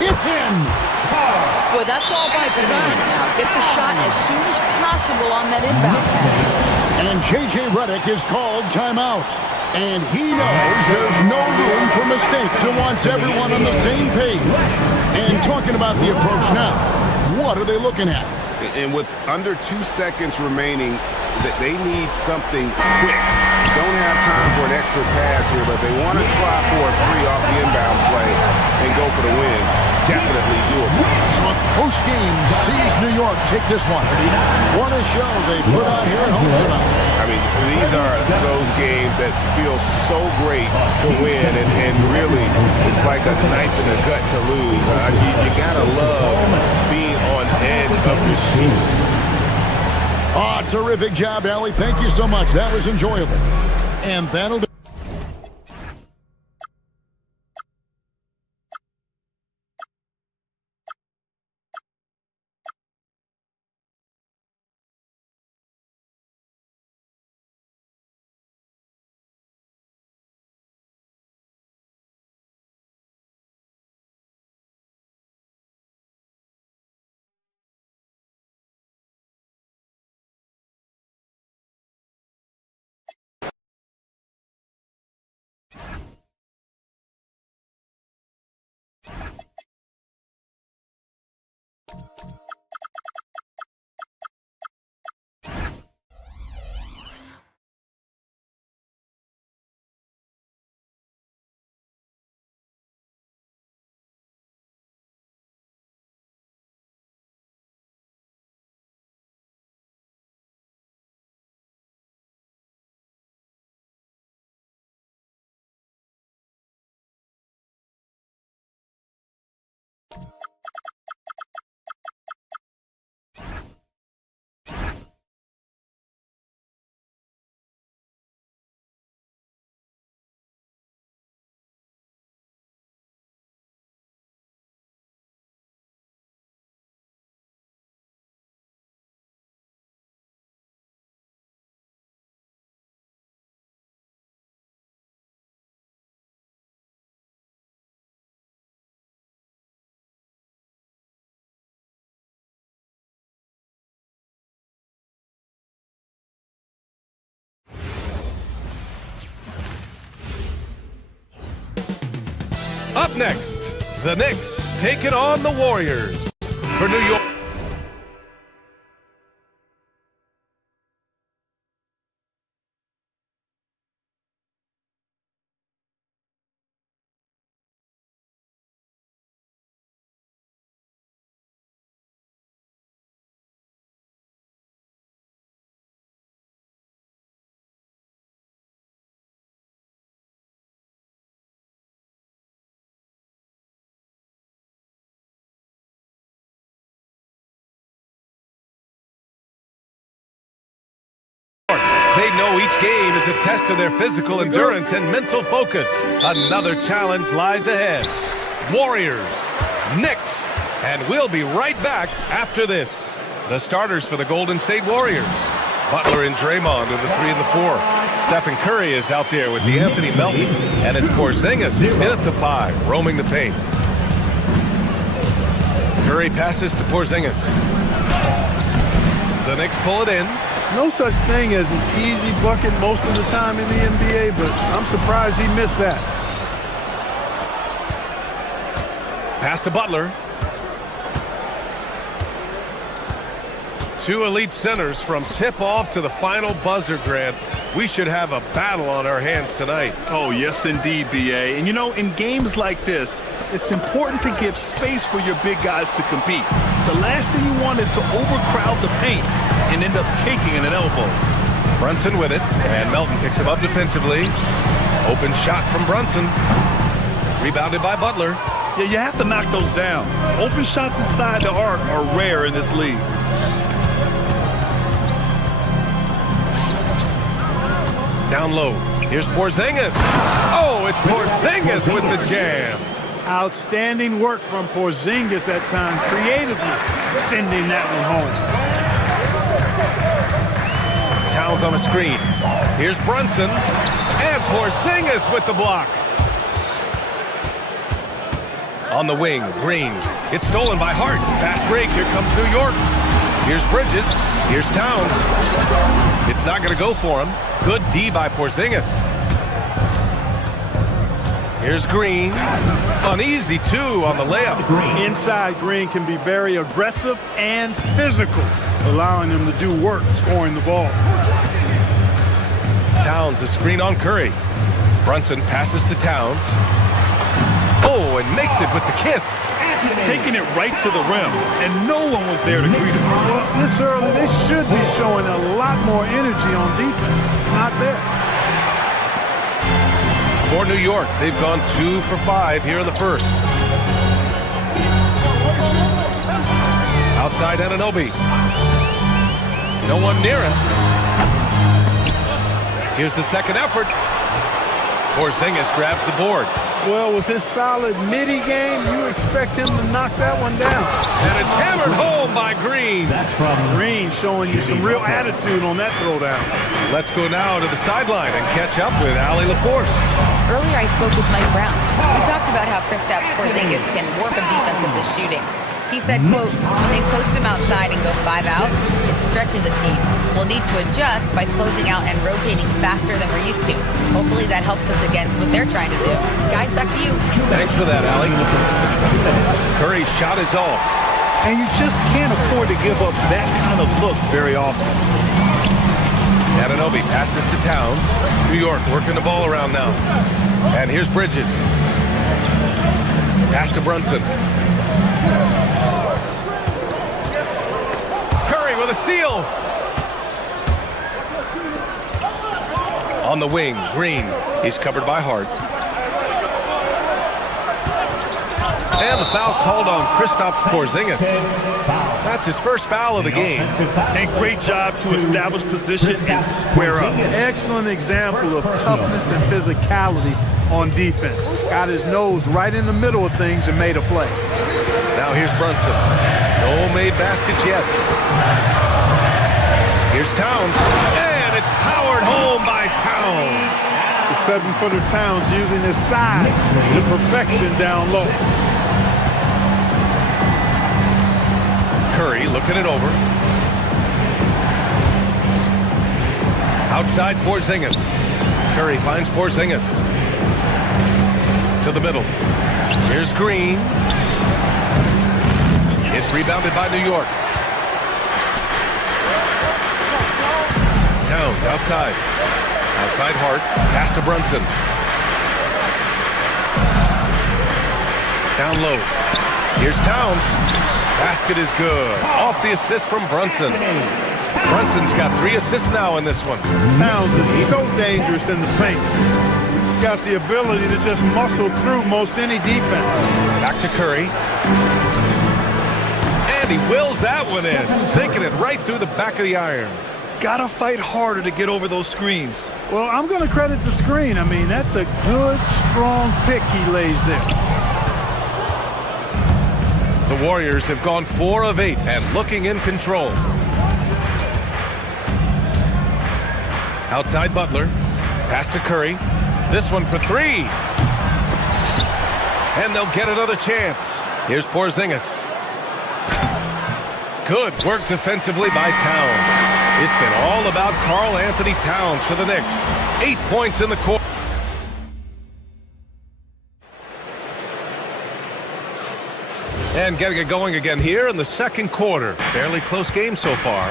It's in. Boy, that's all by design now. Get the shot as soon as possible on that inbound pass. And J.J. Redick is called timeout. And he knows there's no room for mistakes and wants everyone on the same page. And talking about the approach now, what are they looking at? And with under 2 seconds remaining, they need something quick. Don't have time for an extra pass here, but they want to try for a three off the inbound play and go for the win. Definitely doable. So a close game sees New York take this one. What a show they put on here at home tonight. I mean, these are those games that feel so great to win, and really, it's like a knife in the gut to lose. You gotta love being on edge of your seat. Oh, terrific job, Allie. Thank you so much. That was enjoyable. And that'll do. Up next, the Knicks taking on the Warriors. For New York. They know each game is a test of their physical endurance and mental focus. Another challenge lies ahead. Warriors, Knicks, and we'll be right back after this. The starters for the Golden State Warriors. Butler and Draymond are the 3 and the 4. Stephen Curry is out there with the Anthony Melton. And it's Porzingis in at the 5, roaming the paint. Curry passes to Porzingis. The Knicks pull it in. No such thing as an easy bucket most of the time in the NBA, but I'm surprised he missed that. Pass to Butler. Two elite centers from tip-off to the final buzzer, Grant. We should have a battle on our hands tonight. Oh, yes, indeed, B.A. And, you know, in games like this, it's important to give space for your big guys to compete. The last thing you want is to overcrowd the paint and end up taking an elbow. Brunson with it, and Melton picks him up defensively. Open shot from Brunson. Rebounded by Butler. Yeah, you have to knock those down. Open shots inside the arc are rare in this league. Down low. Here's Porzingis. Oh, it's Porzingis with the jam. Outstanding work from Porzingis that time, creatively sending that one home. Towns on a screen. Here's Brunson. And Porzingis with the block. On the wing, Green. It's stolen by Hart. Fast break. Here comes New York. Here's Bridges. Here's Towns. It's not going to go for him. Good D by Porzingis. Here's Green. Uneasy, too, on the layup. Inside, Green can be very aggressive and physical, allowing him to do work scoring the ball. Towns, a screen on Curry. Brunson passes to Towns. Oh, and makes it with the kiss. Taking it right to the rim, and no one was there to greet him. Well, this early, they should be showing a lot more energy on defense. Not there. For New York, they've gone 2 for 5 here in the first. Outside Anunoby. No one near him. Here's the second effort. Porzingis grabs the board. Well, with his solid midi game, you expect him to knock that one down. And it's hammered home by Green. That's from Green showing you some real attitude on that throwdown. Let's go now to the sideline and catch up with Allie LaForce. Earlier, I spoke with Mike Brown. We talked about how Kristaps Porzingis can warp a defense with his shooting. He said, quote, when they post him outside and go 5 out, it stretches a team. We'll need to adjust by closing out and rotating faster than we're used to. Hopefully that helps us against what they're trying to do. Guys, back to you. Thanks for that, Allie. Curry's shot is off. And you just can't afford to give up that kind of look very often. Anunoby passes to Towns. New York working the ball around now. And here's Bridges. Pass to Brunson. Curry with a steal. On the wing, Green. He's covered by Hart. And the foul called on Kristaps Porzingis. That's his first foul of the game. And great job to establish position and square up. Excellent example of toughness and physicality on defense. Got his nose right in the middle of things and made a play. Now here's Brunson. No made baskets yet. Here's Towns. And it's powered home by Towns. The 7-footer Towns using his size to perfection down low. Curry looking it over. Outside Porzingis. Curry finds Porzingis. To to the middle. Here's Green. It's rebounded by New York. Towns outside. Outside Hart. Pass to Brunson. Down low. Here's Towns. Basket is good. Off the assist from Brunson. Brunson's got 3 assists now in this one. Towns is so dangerous in the paint. He's got the ability to just muscle through most any defense. Back to Curry. And he wills that one in, sinking it right through the back of the iron. Gotta fight harder to get over those screens. Well, I'm gonna credit the screen. I mean, that's a good, strong pick he lays there. The Warriors have gone 4 of 8 and looking in control. Outside Butler. Pass to Curry. This one for 3. And they'll get another chance. Here's Porzingis. Good work defensively by Towns. It's been all about Karl Anthony Towns for the Knicks. 8 points in the quarter. And getting it going again here in the second quarter. Fairly close game so far.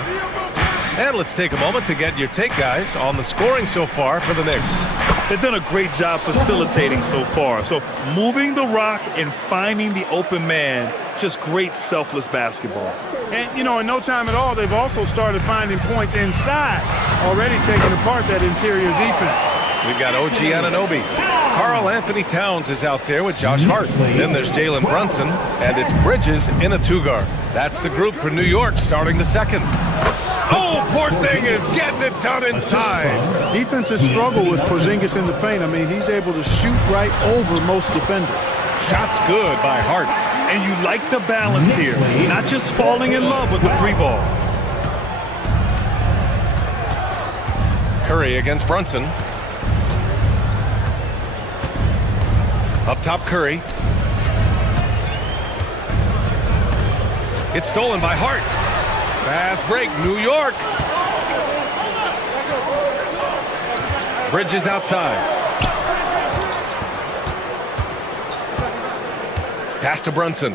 And let's take a moment to get your take, guys, on the scoring so far for the Knicks. They've done a great job facilitating so far. So moving the rock and finding the open man, just great selfless basketball. And, you know, in no time at all, they've also started finding points inside, already taking apart that interior defense. We've got OG Anunoby. Karl Anthony Towns is out there with Josh Hart. Then there's Jalen Brunson, and it's Bridges in a 2-guard. That's the group for New York starting the second. Oh, Porzingis getting it done inside. Defenses struggle with Porzingis in the paint. I mean, he's able to shoot right over most defenders. Shots good by Hart. And you like the balance here, not just falling in love with the 3-ball. Curry against Brunson. Up top, Curry. It's stolen by Hart. Fast break, New York. Bridges outside. Pass to Brunson.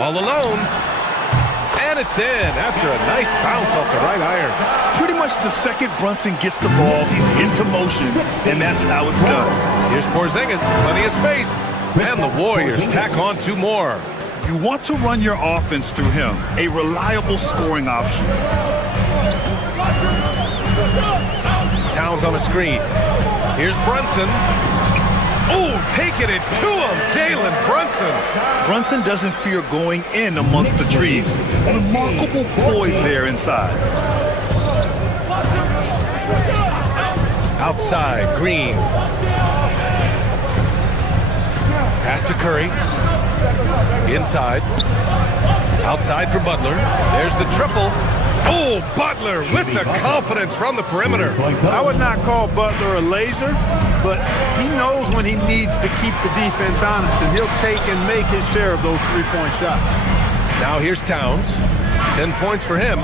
All alone. And it's in after a nice bounce off the right iron. Pretty much the second Brunson gets the ball, he's into motion, and that's how it's done. Here's Porzingis, plenty of space. And the Warriors tack on 2 more. You want to run your offense through him, a reliable scoring option. Towns on a screen. Here's Brunson. Oh, taking it to him, Jalen Brunson. Brunson doesn't fear going in amongst the trees. Remarkable poise there inside. Outside, Green. Pass to Curry. Inside. Outside for Butler. There's the triple. Oh, Butler with the confidence from the perimeter. I would not call Butler a laser, but he knows when he needs to keep the defense honest, and he'll take and make his share of those 3-point shots. Now here's Towns. 10 points for him.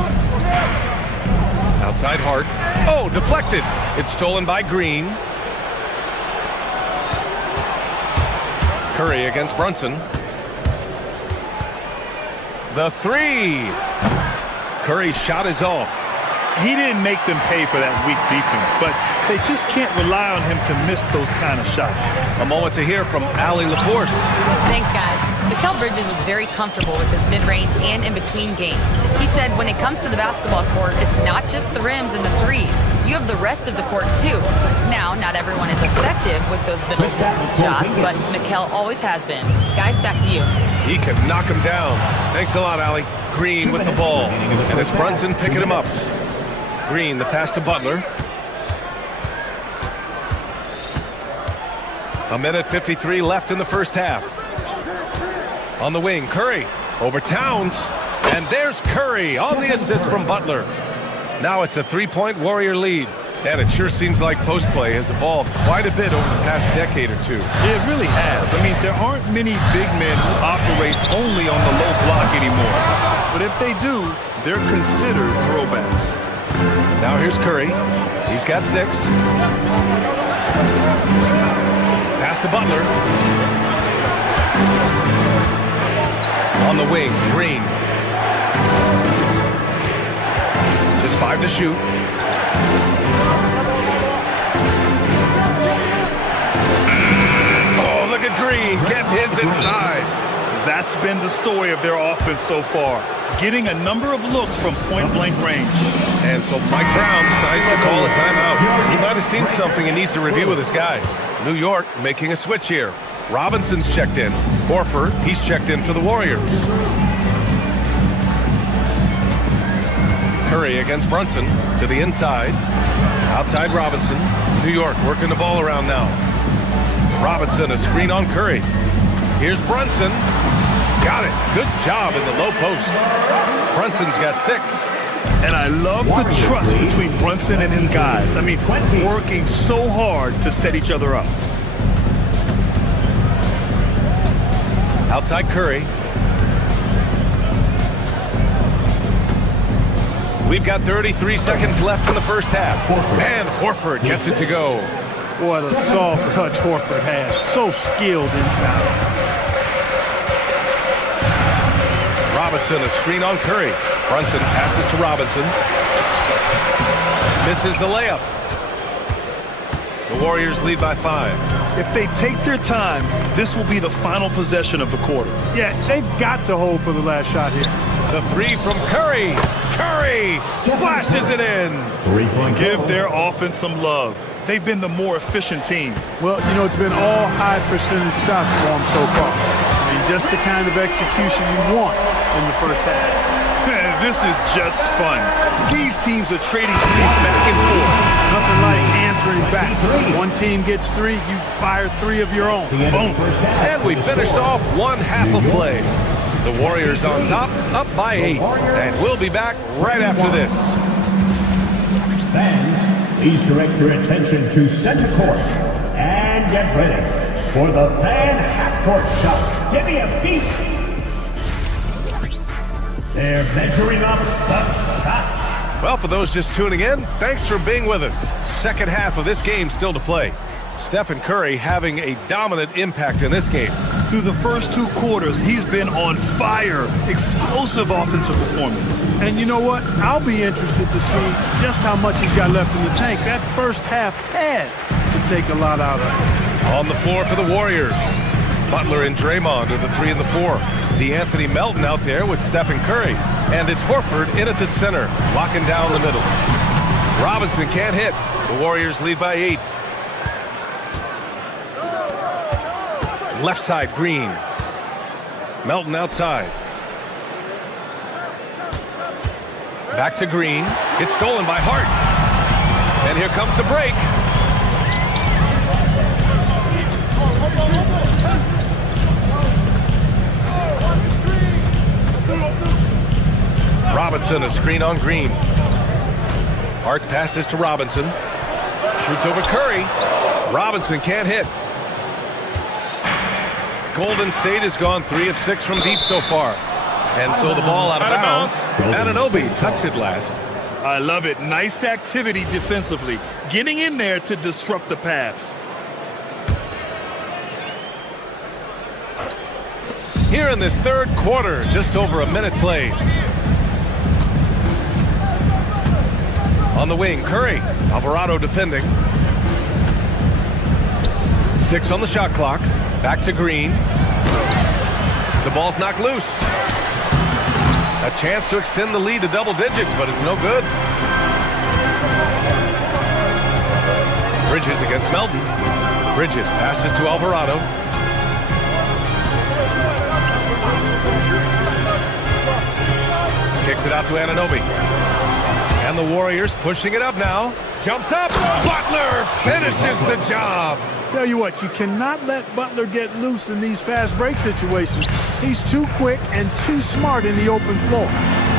Outside Hart. Oh, deflected. It's stolen by Green. Curry against Brunson. The 3. Curry's shot is off. He didn't make them pay for that weak defense, but they just can't rely on him to miss those kind of shots. A moment to hear from Allie LaForce. Thanks, guys. Mikal Bridges is very comfortable with his mid-range and in-between game. He said when it comes to the basketball court, it's not just the rims and the threes. You have the rest of the court, too. Now, not everyone is effective with those middle-distance shots, but Mikal always has been. Guys, back to you. He can knock him down. Thanks a lot, Allie. Green with the ball. And it's Brunson picking him up. Green, the pass to Butler. 1:53 left in the first half. On the wing, Curry over Towns. And there's Curry on the assist from Butler. Now it's a 3-point Warrior lead. And it sure seems like post play has evolved quite a bit over the past decade or two. It really has. I mean, there aren't many big men who operate only on the low block anymore. But if they do, they're considered throwbacks. Now here's Curry. He's got 6. Pass to Butler. wing, Green. Just 5 to shoot. Oh, look at Green getting his inside. That's been the story of their offense so far, getting a number of looks from point-blank range. And so Mike Brown decides to call a timeout. He might have seen something and needs to review with his guys. New York making a switch here. Robinson's checked in. Horford, he's checked in for the Warriors. Curry against Brunson to the inside. Outside Robinson. New York working the ball around now. Robinson, a screen on Curry. Here's Brunson. Got it. Good job in the low post. Brunson's got 6. And I love the trust between Brunson and his guys. I mean, working so hard to set each other up. Outside Curry. We've got 33 seconds left in the first half. And Horford gets it to go. What a soft touch Horford has. So skilled inside. Robinson, a screen on Curry. Brunson passes to Robinson. Misses the layup. The Warriors lead by 5. If they take their time, this will be the final possession of the quarter. Yeah, they've got to hold for the last shot here. The 3 from Curry. Curry splashes it in. Give their offense some love. They've been the more efficient team. Well, you know, it's been all high percentage shots for them so far. I mean, just the kind of execution you want in the first half. This is just fun. These teams are trading threes back and forth. Nothing like answering back. One team gets 3, you fire 3 of your own. Boom. And we finished off one half of play. The Warriors on top, up by 8. And we'll be back right after this. Fans, please direct your attention to center court and get ready for the fan half-court shot. Give me a beat. They're measuring up the shot. Well, for those just tuning in, thanks for being with us. Second half of this game still to play. Stephen Curry having a dominant impact in this game. Through the first 2 quarters, he's been on fire. Explosive offensive performance. And you know what? I'll be interested to see just how much he's got left in the tank. That first half had to take a lot out of it. On the floor for the Warriors. Butler and Draymond are the 3 and the 4. DeAnthony Melton out there with Stephen Curry. And it's Horford in at the center, locking down the middle. Robinson can't hit. The Warriors lead by 8. Left side, Green. Melton outside. Back to Green. It's stolen by Hart. And here comes the break. Robinson, a screen on Green. Hart passes to Robinson. Shoots over Curry. Robinson can't hit. Golden State has gone 3 of 6 from deep so far. And so the ball out of bounds. Anunoby touched it last. I love it. Nice activity defensively. Getting in there to disrupt the pass. Here in this third quarter, just over a minute played. On the wing, Curry. Alvarado defending. 6 on the shot clock. Back to Green. The ball's knocked loose. A chance to extend the lead to double digits, but it's no good. Bridges against Melton. Bridges passes to Alvarado. Kicks it out to Anunoby. And the Warriors pushing it up now. Jumps up. Butler finishes the job. Tell you what, you cannot let Butler get loose in these fast break situations. He's too quick and too smart in the open floor.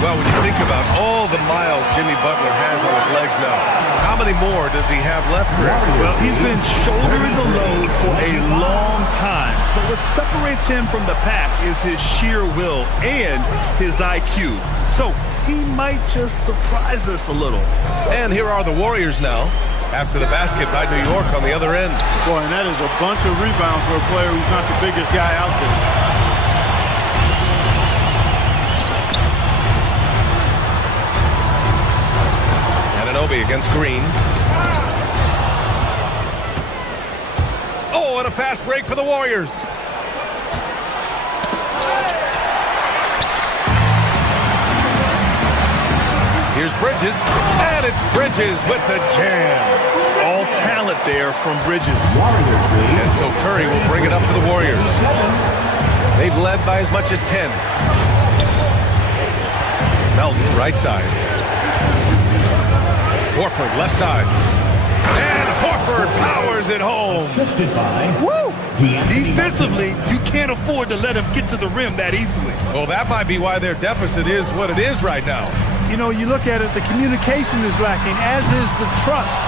Well, when you think about all the miles Jimmy Butler has on his legs now, how many more does he have left? Well, he's been shouldering the load for a long time. But what separates him from the pack is his sheer will and his IQ. So he might just surprise us a little. And here are the Warriors now, after the basket by New York on the other end. Boy, and that is a bunch of rebounds for a player who's not the biggest guy out there. Anunoby against Green. Oh, and a fast break for the Warriors. Here's Bridges, and it's Bridges with the jam. All talent there from Bridges. And so Curry will bring it up for the Warriors. They've led by as much as 10. Melton, right side. Horford, left side. And Horford powers it home. Woo! Defensively, you can't afford to let him get to the rim that easily. Well, that might be why their deficit is what it is right now. You know, you look at it, the communication is lacking, as is the trust.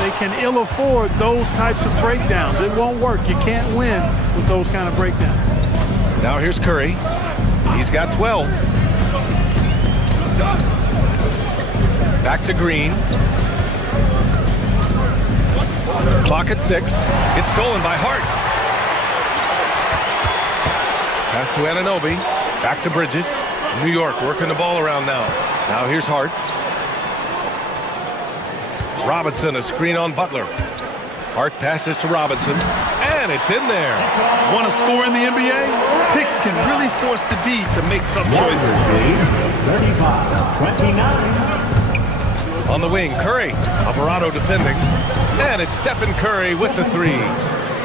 They can ill afford those types of breakdowns. It won't work. You can't win with those kind of breakdowns. Now here's Curry. He's got 12. Back to Green. Clock at 6. It's stolen by Hart. Pass to Anunoby. Back to Bridges. New York working the ball around now. Now here's Hart. Robinson, a screen on Butler. Hart passes to Robinson, and it's in there. Want to score in the NBA? Picks can really force the D to make tough choices. 35-29. On the wing, Curry. Alvarado defending. And it's Stephen Curry with the 3.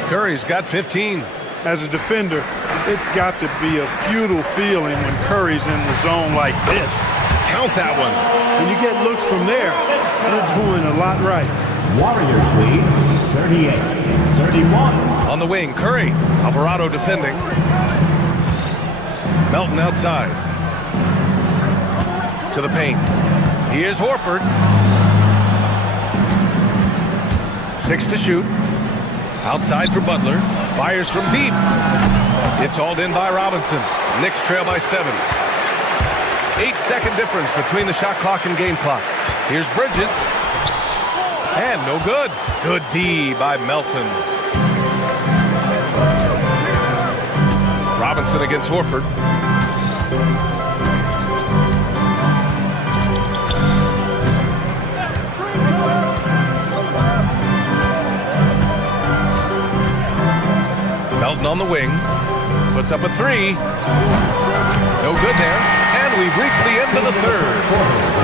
Curry's got 15. As a defender, it's got to be a futile feeling when Curry's in the zone like this. Count that one. When you get looks from there, you're doing a lot right. Warriors lead 38-31. On the wing, Curry. Alvarado defending. Melton outside. To the paint. Here's Horford. 6 to shoot. Outside for Butler. Fires from deep. It's hauled in by Robinson. Knicks trail by 7. 8-second difference between the shot clock and game clock. Here's Bridges. And no good. Good D by Melton. Robinson against Horford. Melton on the wing. Puts up a 3. No good there. And we've reached the end of the third.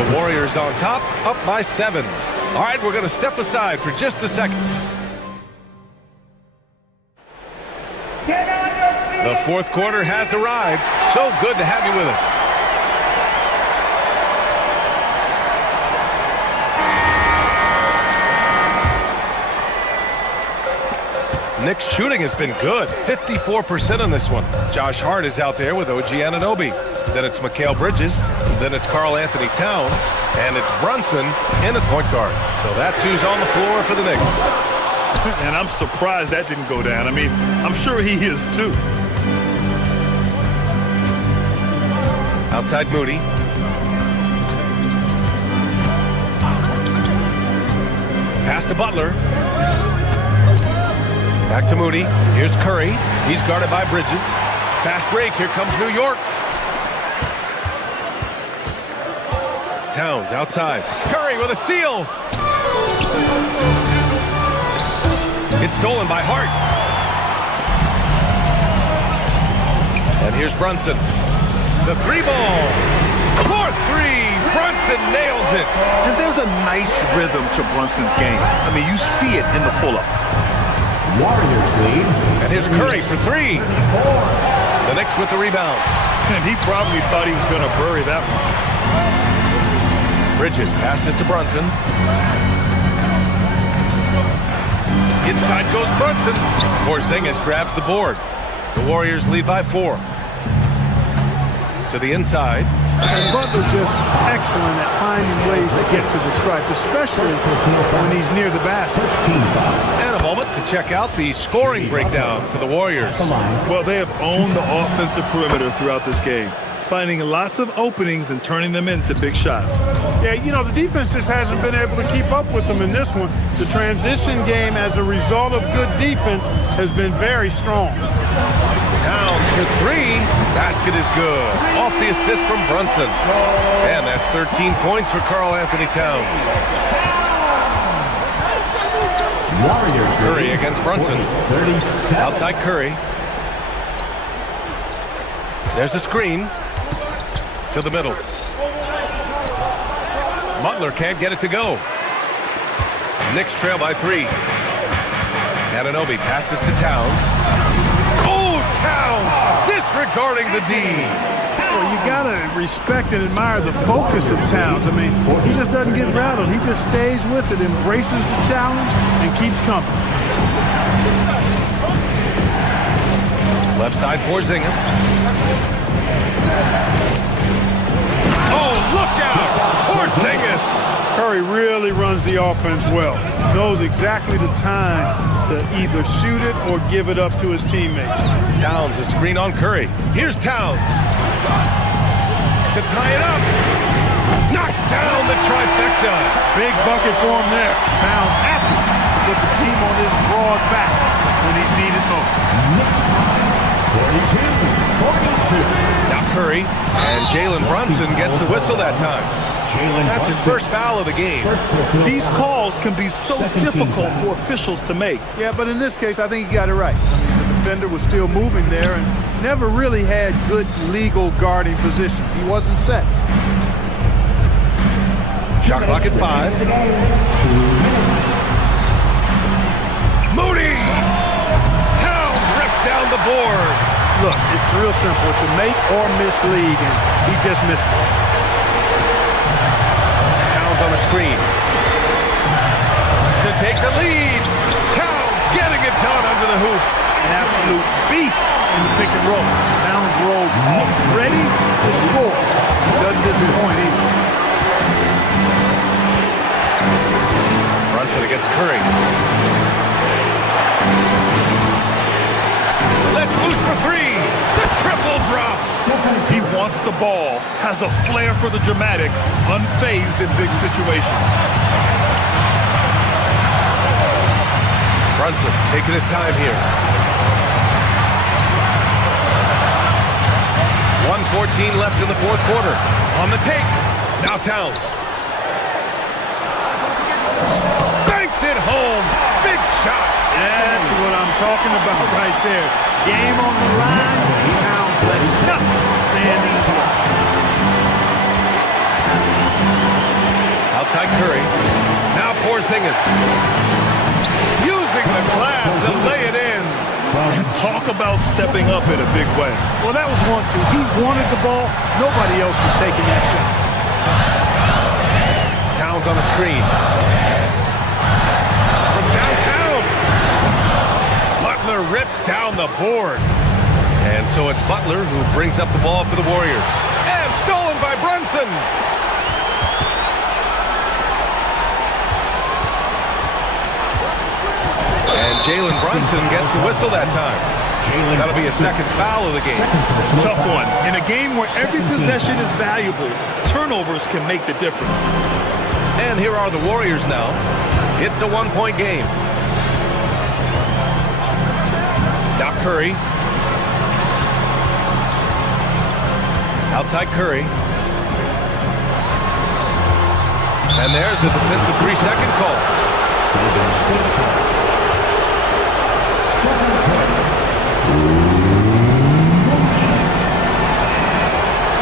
The Warriors on top, up by 7. All right, we're going to step aside for just a second. The fourth quarter has arrived. So good to have you with us. Knicks shooting has been good. 54% on this one. Josh Hart is out there with OG Anunoby. Then it's Mikal Bridges. Then it's Karl Anthony Towns. And it's Brunson in the point guard. So that's who's on the floor for the Knicks. And I'm surprised that didn't go down. I mean, I'm sure he is too. Outside Moody. Pass to Butler. Back to Moody. Here's Curry. He's guarded by Bridges. Fast break. Here comes New York. Towns outside. Curry with a steal. It's stolen by Hart. And here's Brunson. The 3-ball. 4-3. Brunson nails it. And there's a nice rhythm to Brunson's game. I mean, you see it in the pull-up. Warriors lead. And here's Curry for 3. The Knicks with the rebound. And he probably thought he was going to bury that one. Bridges passes to Brunson. Inside goes Brunson. Porzingis grabs the board. The Warriors lead by 4. To the inside. And Butler just excellent at finding ways to get to the stripe, especially when he's near the basket. And a moment to check out the scoring breakdown for the Warriors. Well, they have owned the offensive perimeter throughout this game, finding lots of openings and turning them into big shots. Yeah, you know, the defense just hasn't been able to keep up with them in this one. The transition game, as a result of good defense, has been very strong. Towns for three. Basket is good. Off the assist from Brunson. And that's 13 points for Karl Anthony Towns. Curry against Brunson. Outside Curry. There's a screen to the middle. Butler can't get it to go. Knicks trail by three. Anunoby passes to Towns. Oh, Towns disregarding the D. Well, you got to respect and admire the focus of Towns. I mean, he just doesn't get rattled. He just stays with it, embraces the challenge, and keeps coming. Left side, Porzingis. Oh, look out! Porzingis! Curry really runs the offense well. Knows exactly the time to either shoot it or give it up to his teammates. Towns, a screen on Curry. Here's Towns. To tie it up. Knocks down the trifecta. Big bucket for him there. Towns happy to put the team on his broad back when he's needed most. 42. Now Curry, and Jalen Brunson gets the whistle that time. That's his first foul of the game. These calls can be so difficult for officials to make. Yeah, but in this case, I think he got it right. I mean, the defender was still moving there and never really had good legal guarding position. He wasn't set. Shot clock at 5. Moody! Towns rips down the board. Look, it's real simple. It's a make or miss league, and he just missed it. Towns on the screen. To take the lead. Towns getting it done under the hoop. An absolute beast in the pick and roll. Towns rolls off, ready to score. Doesn't disappoint either. Brunson against Curry. Let's loose for three. The triple drops. He wants the ball, has a flair for the dramatic, unfazed in big situations. Brunson taking his time here. 1:14 left in the fourth quarter. On the take. Now Towns. Banks it home. Big shot. That's what I'm talking about right there. Game on the line. Towns lets nothing stand in his way. Outside Curry. Now Porzingis. Using the glass to lay it in. Talk about stepping up in a big way. Well, that was 1-2. He wanted the ball. Nobody else was taking that shot. Towns on the screen. From downtown. Butler rips down the board. And so it's Butler who brings up the ball for the Warriors. And stolen by Brunson. And Jalen Brunson gets the whistle that time. That'll be a second foul of the game. Tough one. In a game where every possession is valuable, turnovers can make the difference. And here are the Warriors now. It's a one-point game. Now Curry. Outside Curry. And there's a defensive 3-second call.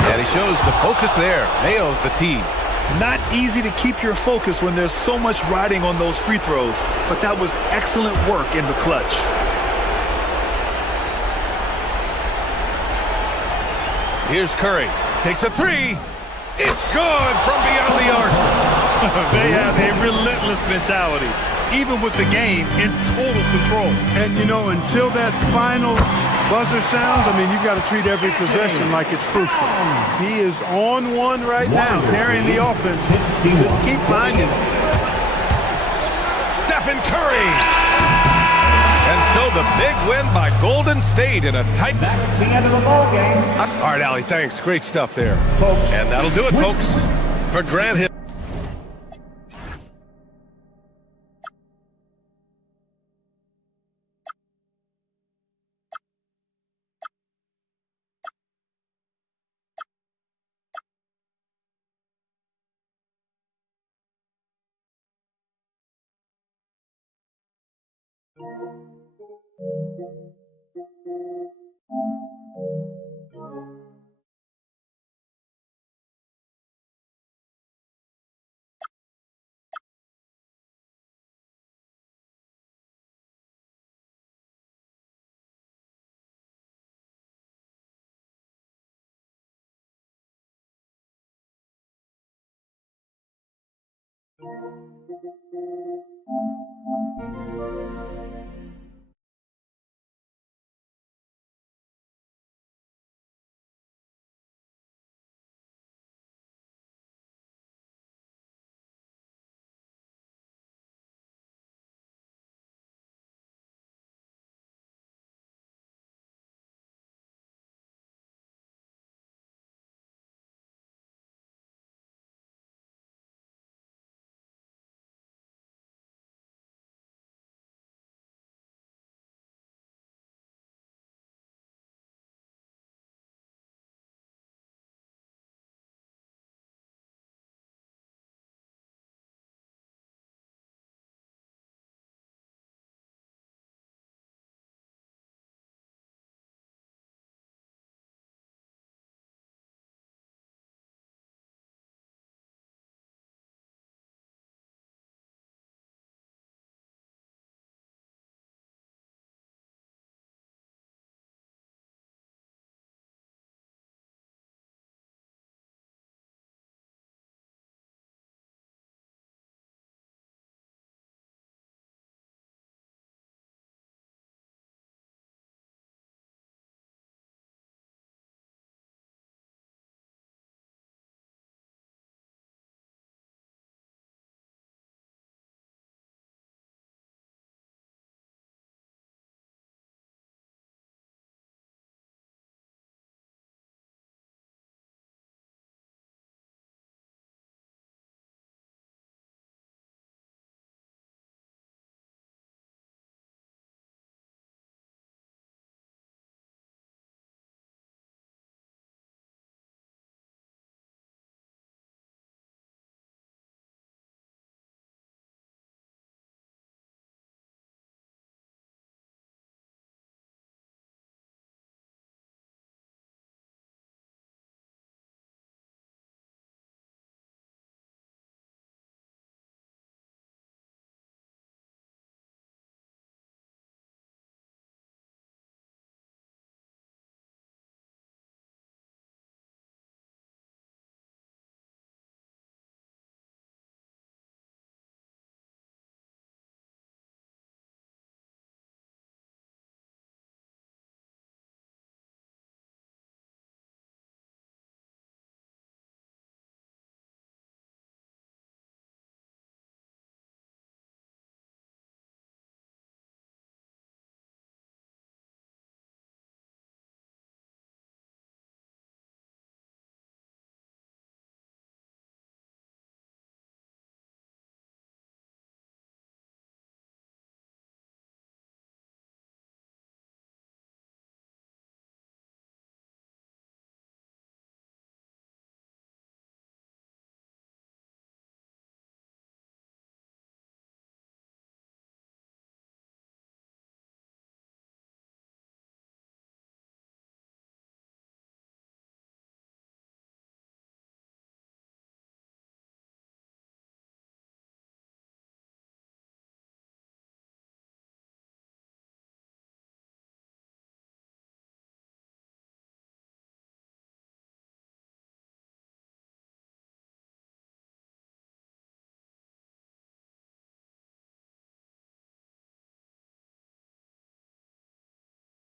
And he shows the focus there. Nails the tee. Not easy to keep your focus when there's so much riding on those free throws, but that was excellent work in the clutch. Here's Curry. Takes a three. It's good from beyond the arc. They have a relentless mentality, even with the game in total control. And, you know, until that final buzzer sounds, I mean, you've got to treat every possession like it's crucial. He is on one right now, carrying the offense. Just keep finding it. Stephen Curry. And so the big win by Golden State in a tight... That's the end of the ball game. All right, Allie, thanks. Great stuff there. And that'll do it, folks, for Grant Hill.